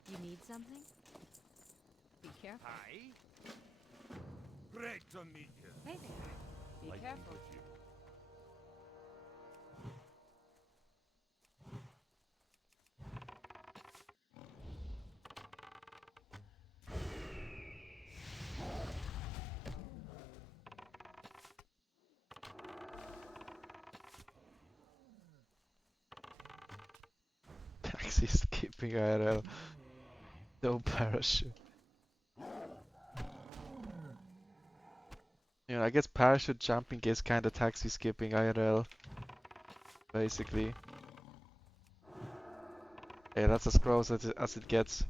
met. You need something? Be careful. Hi. Great to meet you. Hey there. Be Lightning careful. with you. Taxi skipping IRL. No parachute. You know, I guess parachute jumping is kinda taxi skipping IRL. Basically. Yeah, that's as close as it gets.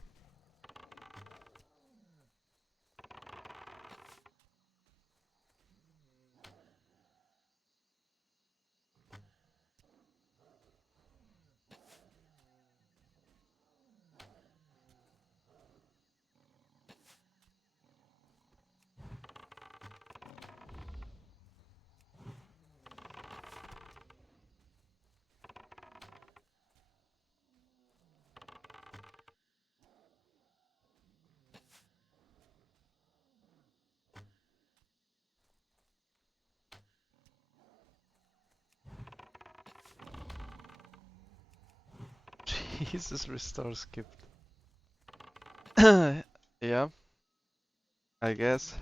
Jesus, restore skipped. Yeah, I guess.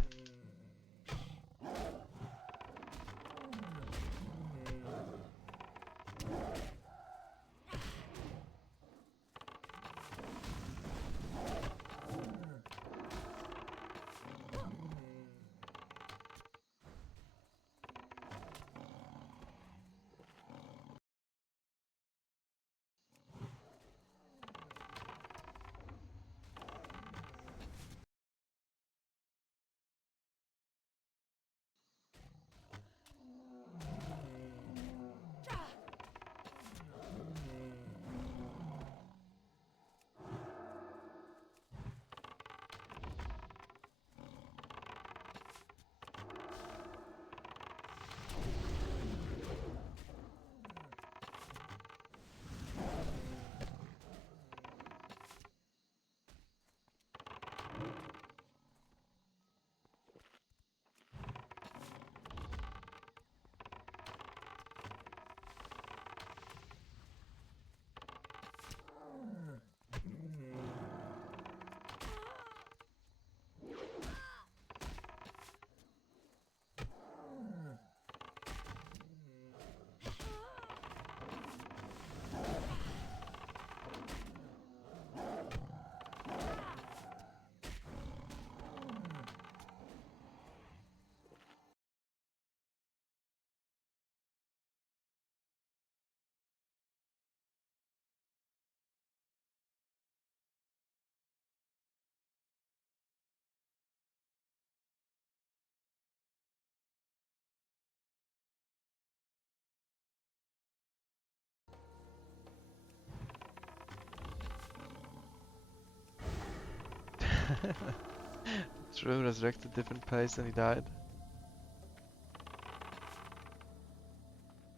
True, resurrected different place and he died.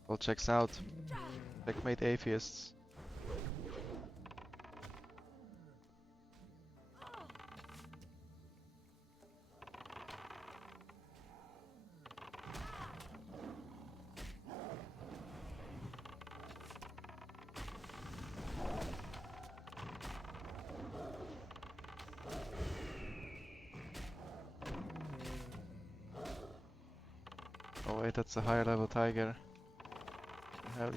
All checks out. Checkmate atheists. Oh wait, that's a higher level tiger. Hell,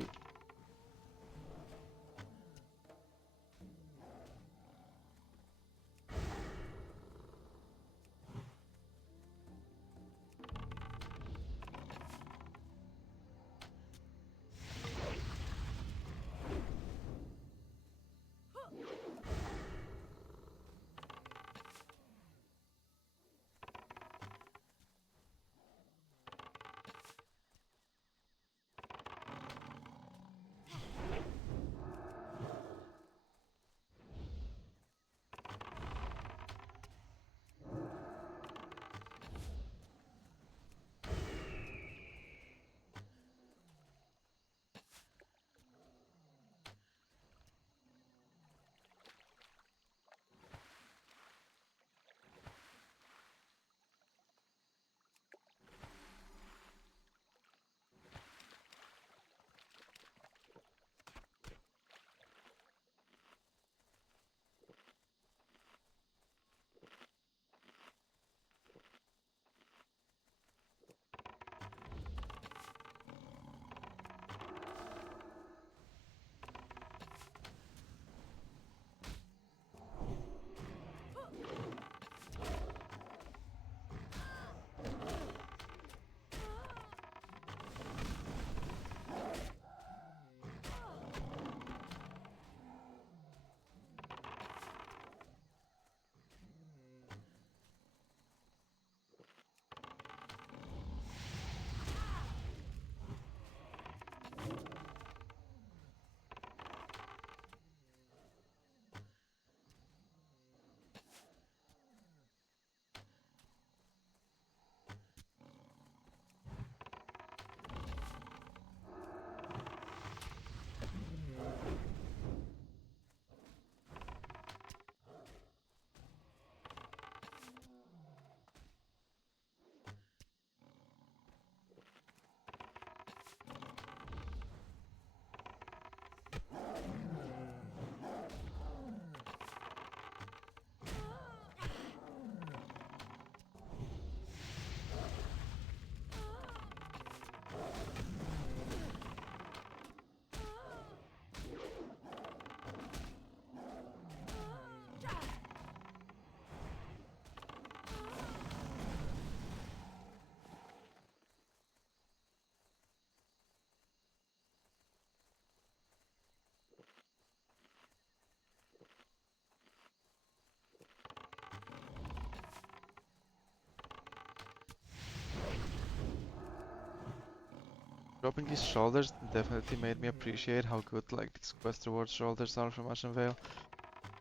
Dropping these shoulders definitely made me appreciate how good like these quest reward shoulders are from Ashenvale.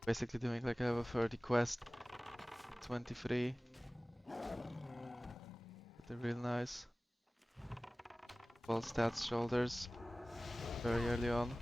Basically doing like a level 30 quest, 23. But they're real nice. Full stats shoulders very early on.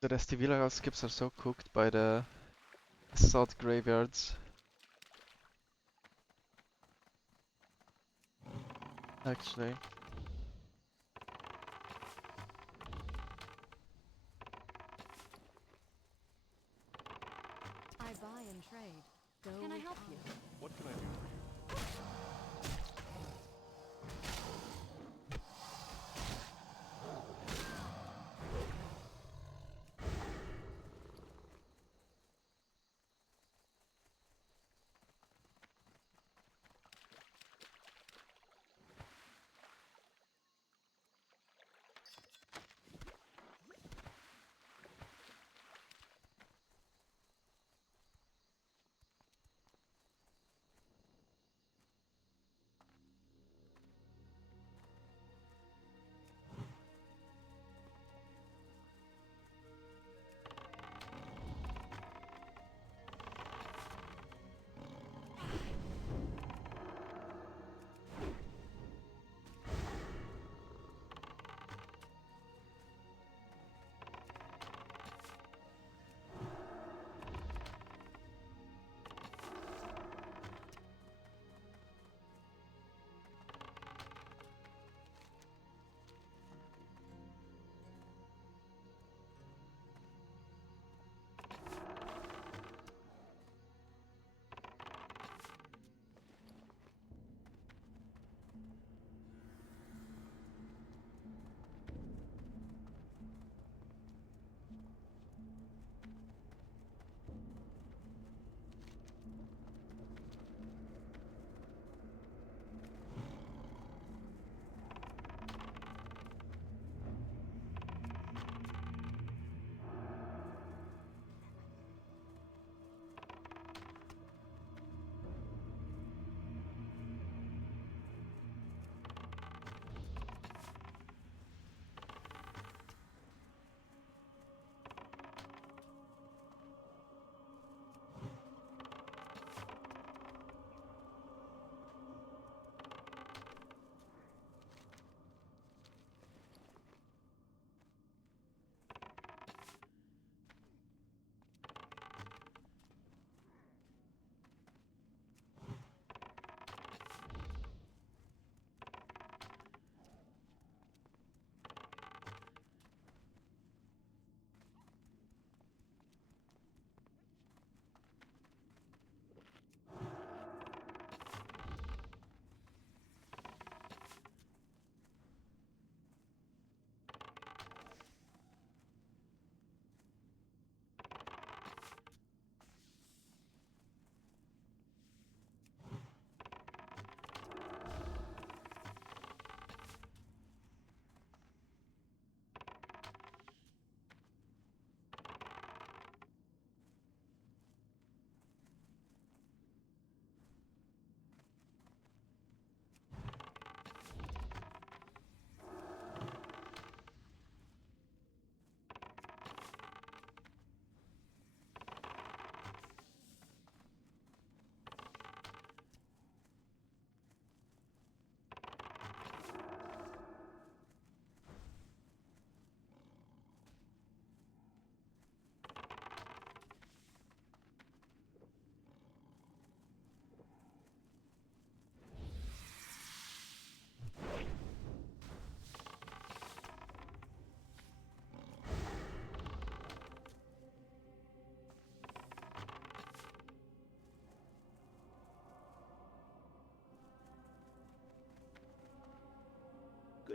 The Restivilla skips are so cooked by the sod graveyards. Actually. I buy and trade. Go Can I with help you? honor. What can I do for you?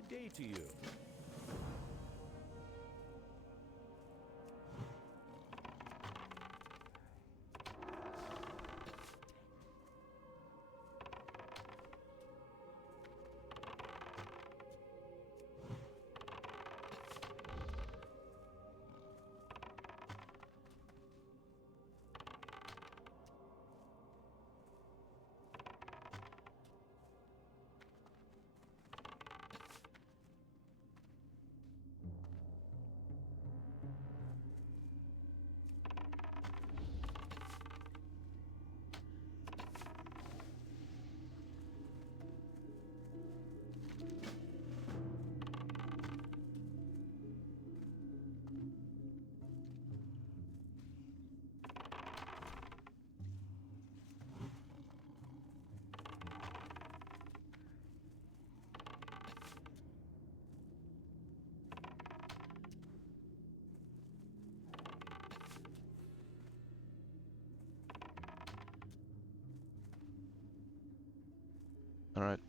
Good day to you. Alright.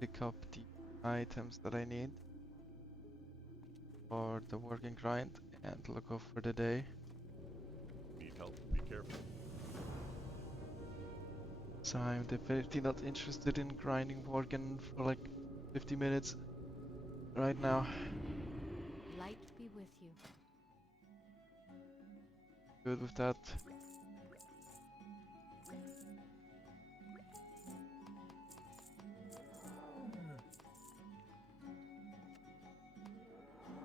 Pick up the items that I need for the working grind and look off for the day. Need help? Be careful. So I'm definitely not interested in grinding Worgen for like 50 minutes right now. Light be with you. Good with that.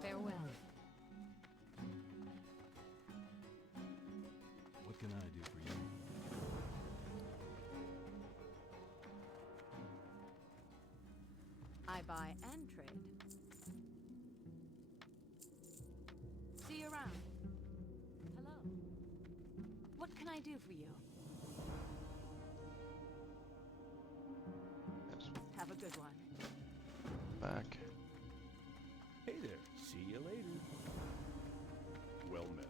Farewell. What can I do for you? I buy and trade. See you around. Hello. What can I do for you? Have a good one. Back. Hey there. See you later. Well met.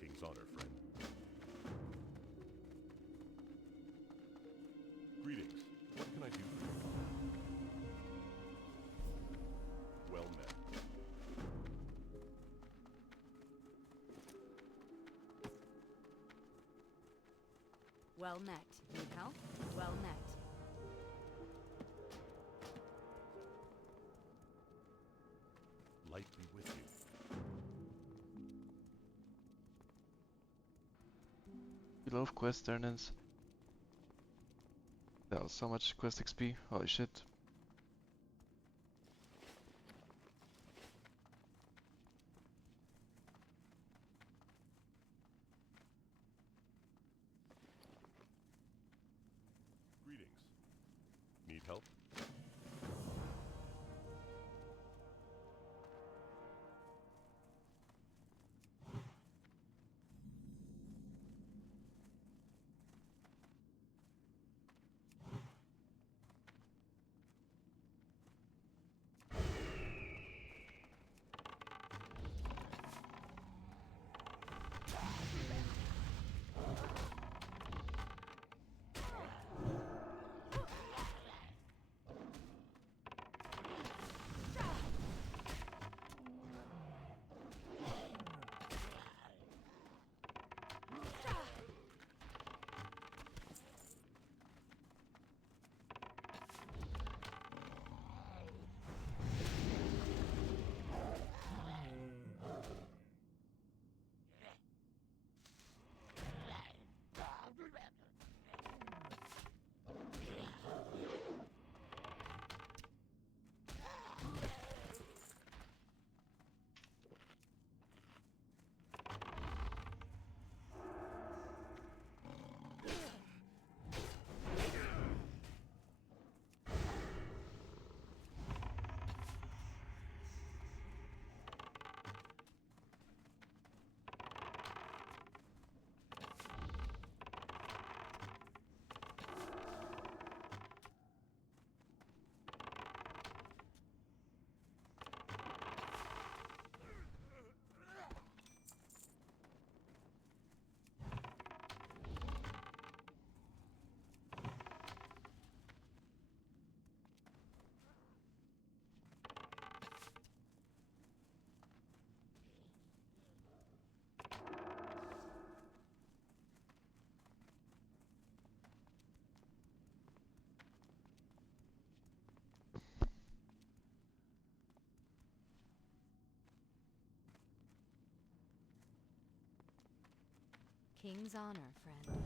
King's honor, friend. Greetings. What can I do for you? Well met. Well met. Need help? Well met. Light be with you. We love quest earnings. That was so much quest XP. Holy shit. Greetings. Need help? King's honor, friend.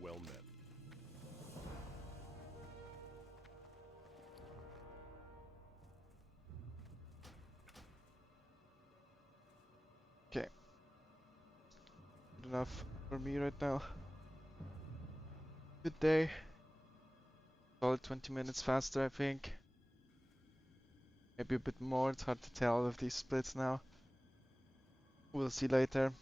Well met. Okay. Good enough for me right now. Good day. Solid 20 minutes faster, I think. Maybe a bit more, it's hard to tell with these splits now. We'll see later.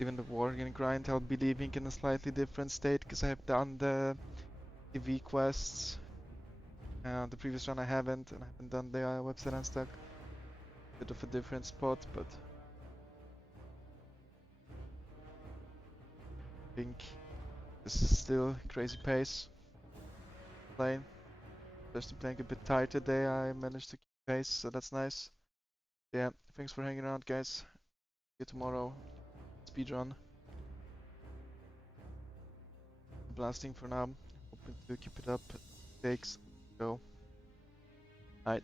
Even the Worgen grind, I'll be leaving in a slightly different state because I have done the EV quests. The previous run I haven't, and I haven't done the website unstuck. Bit of a different spot, but I think this is still crazy pace. Playing. Especially playing a bit tight today, I managed to keep pace, so that's nice. Yeah, thanks for hanging around, guys. See you tomorrow. Speedrun. Blasting for now. Hoping to keep it up. Takes. Go. Night.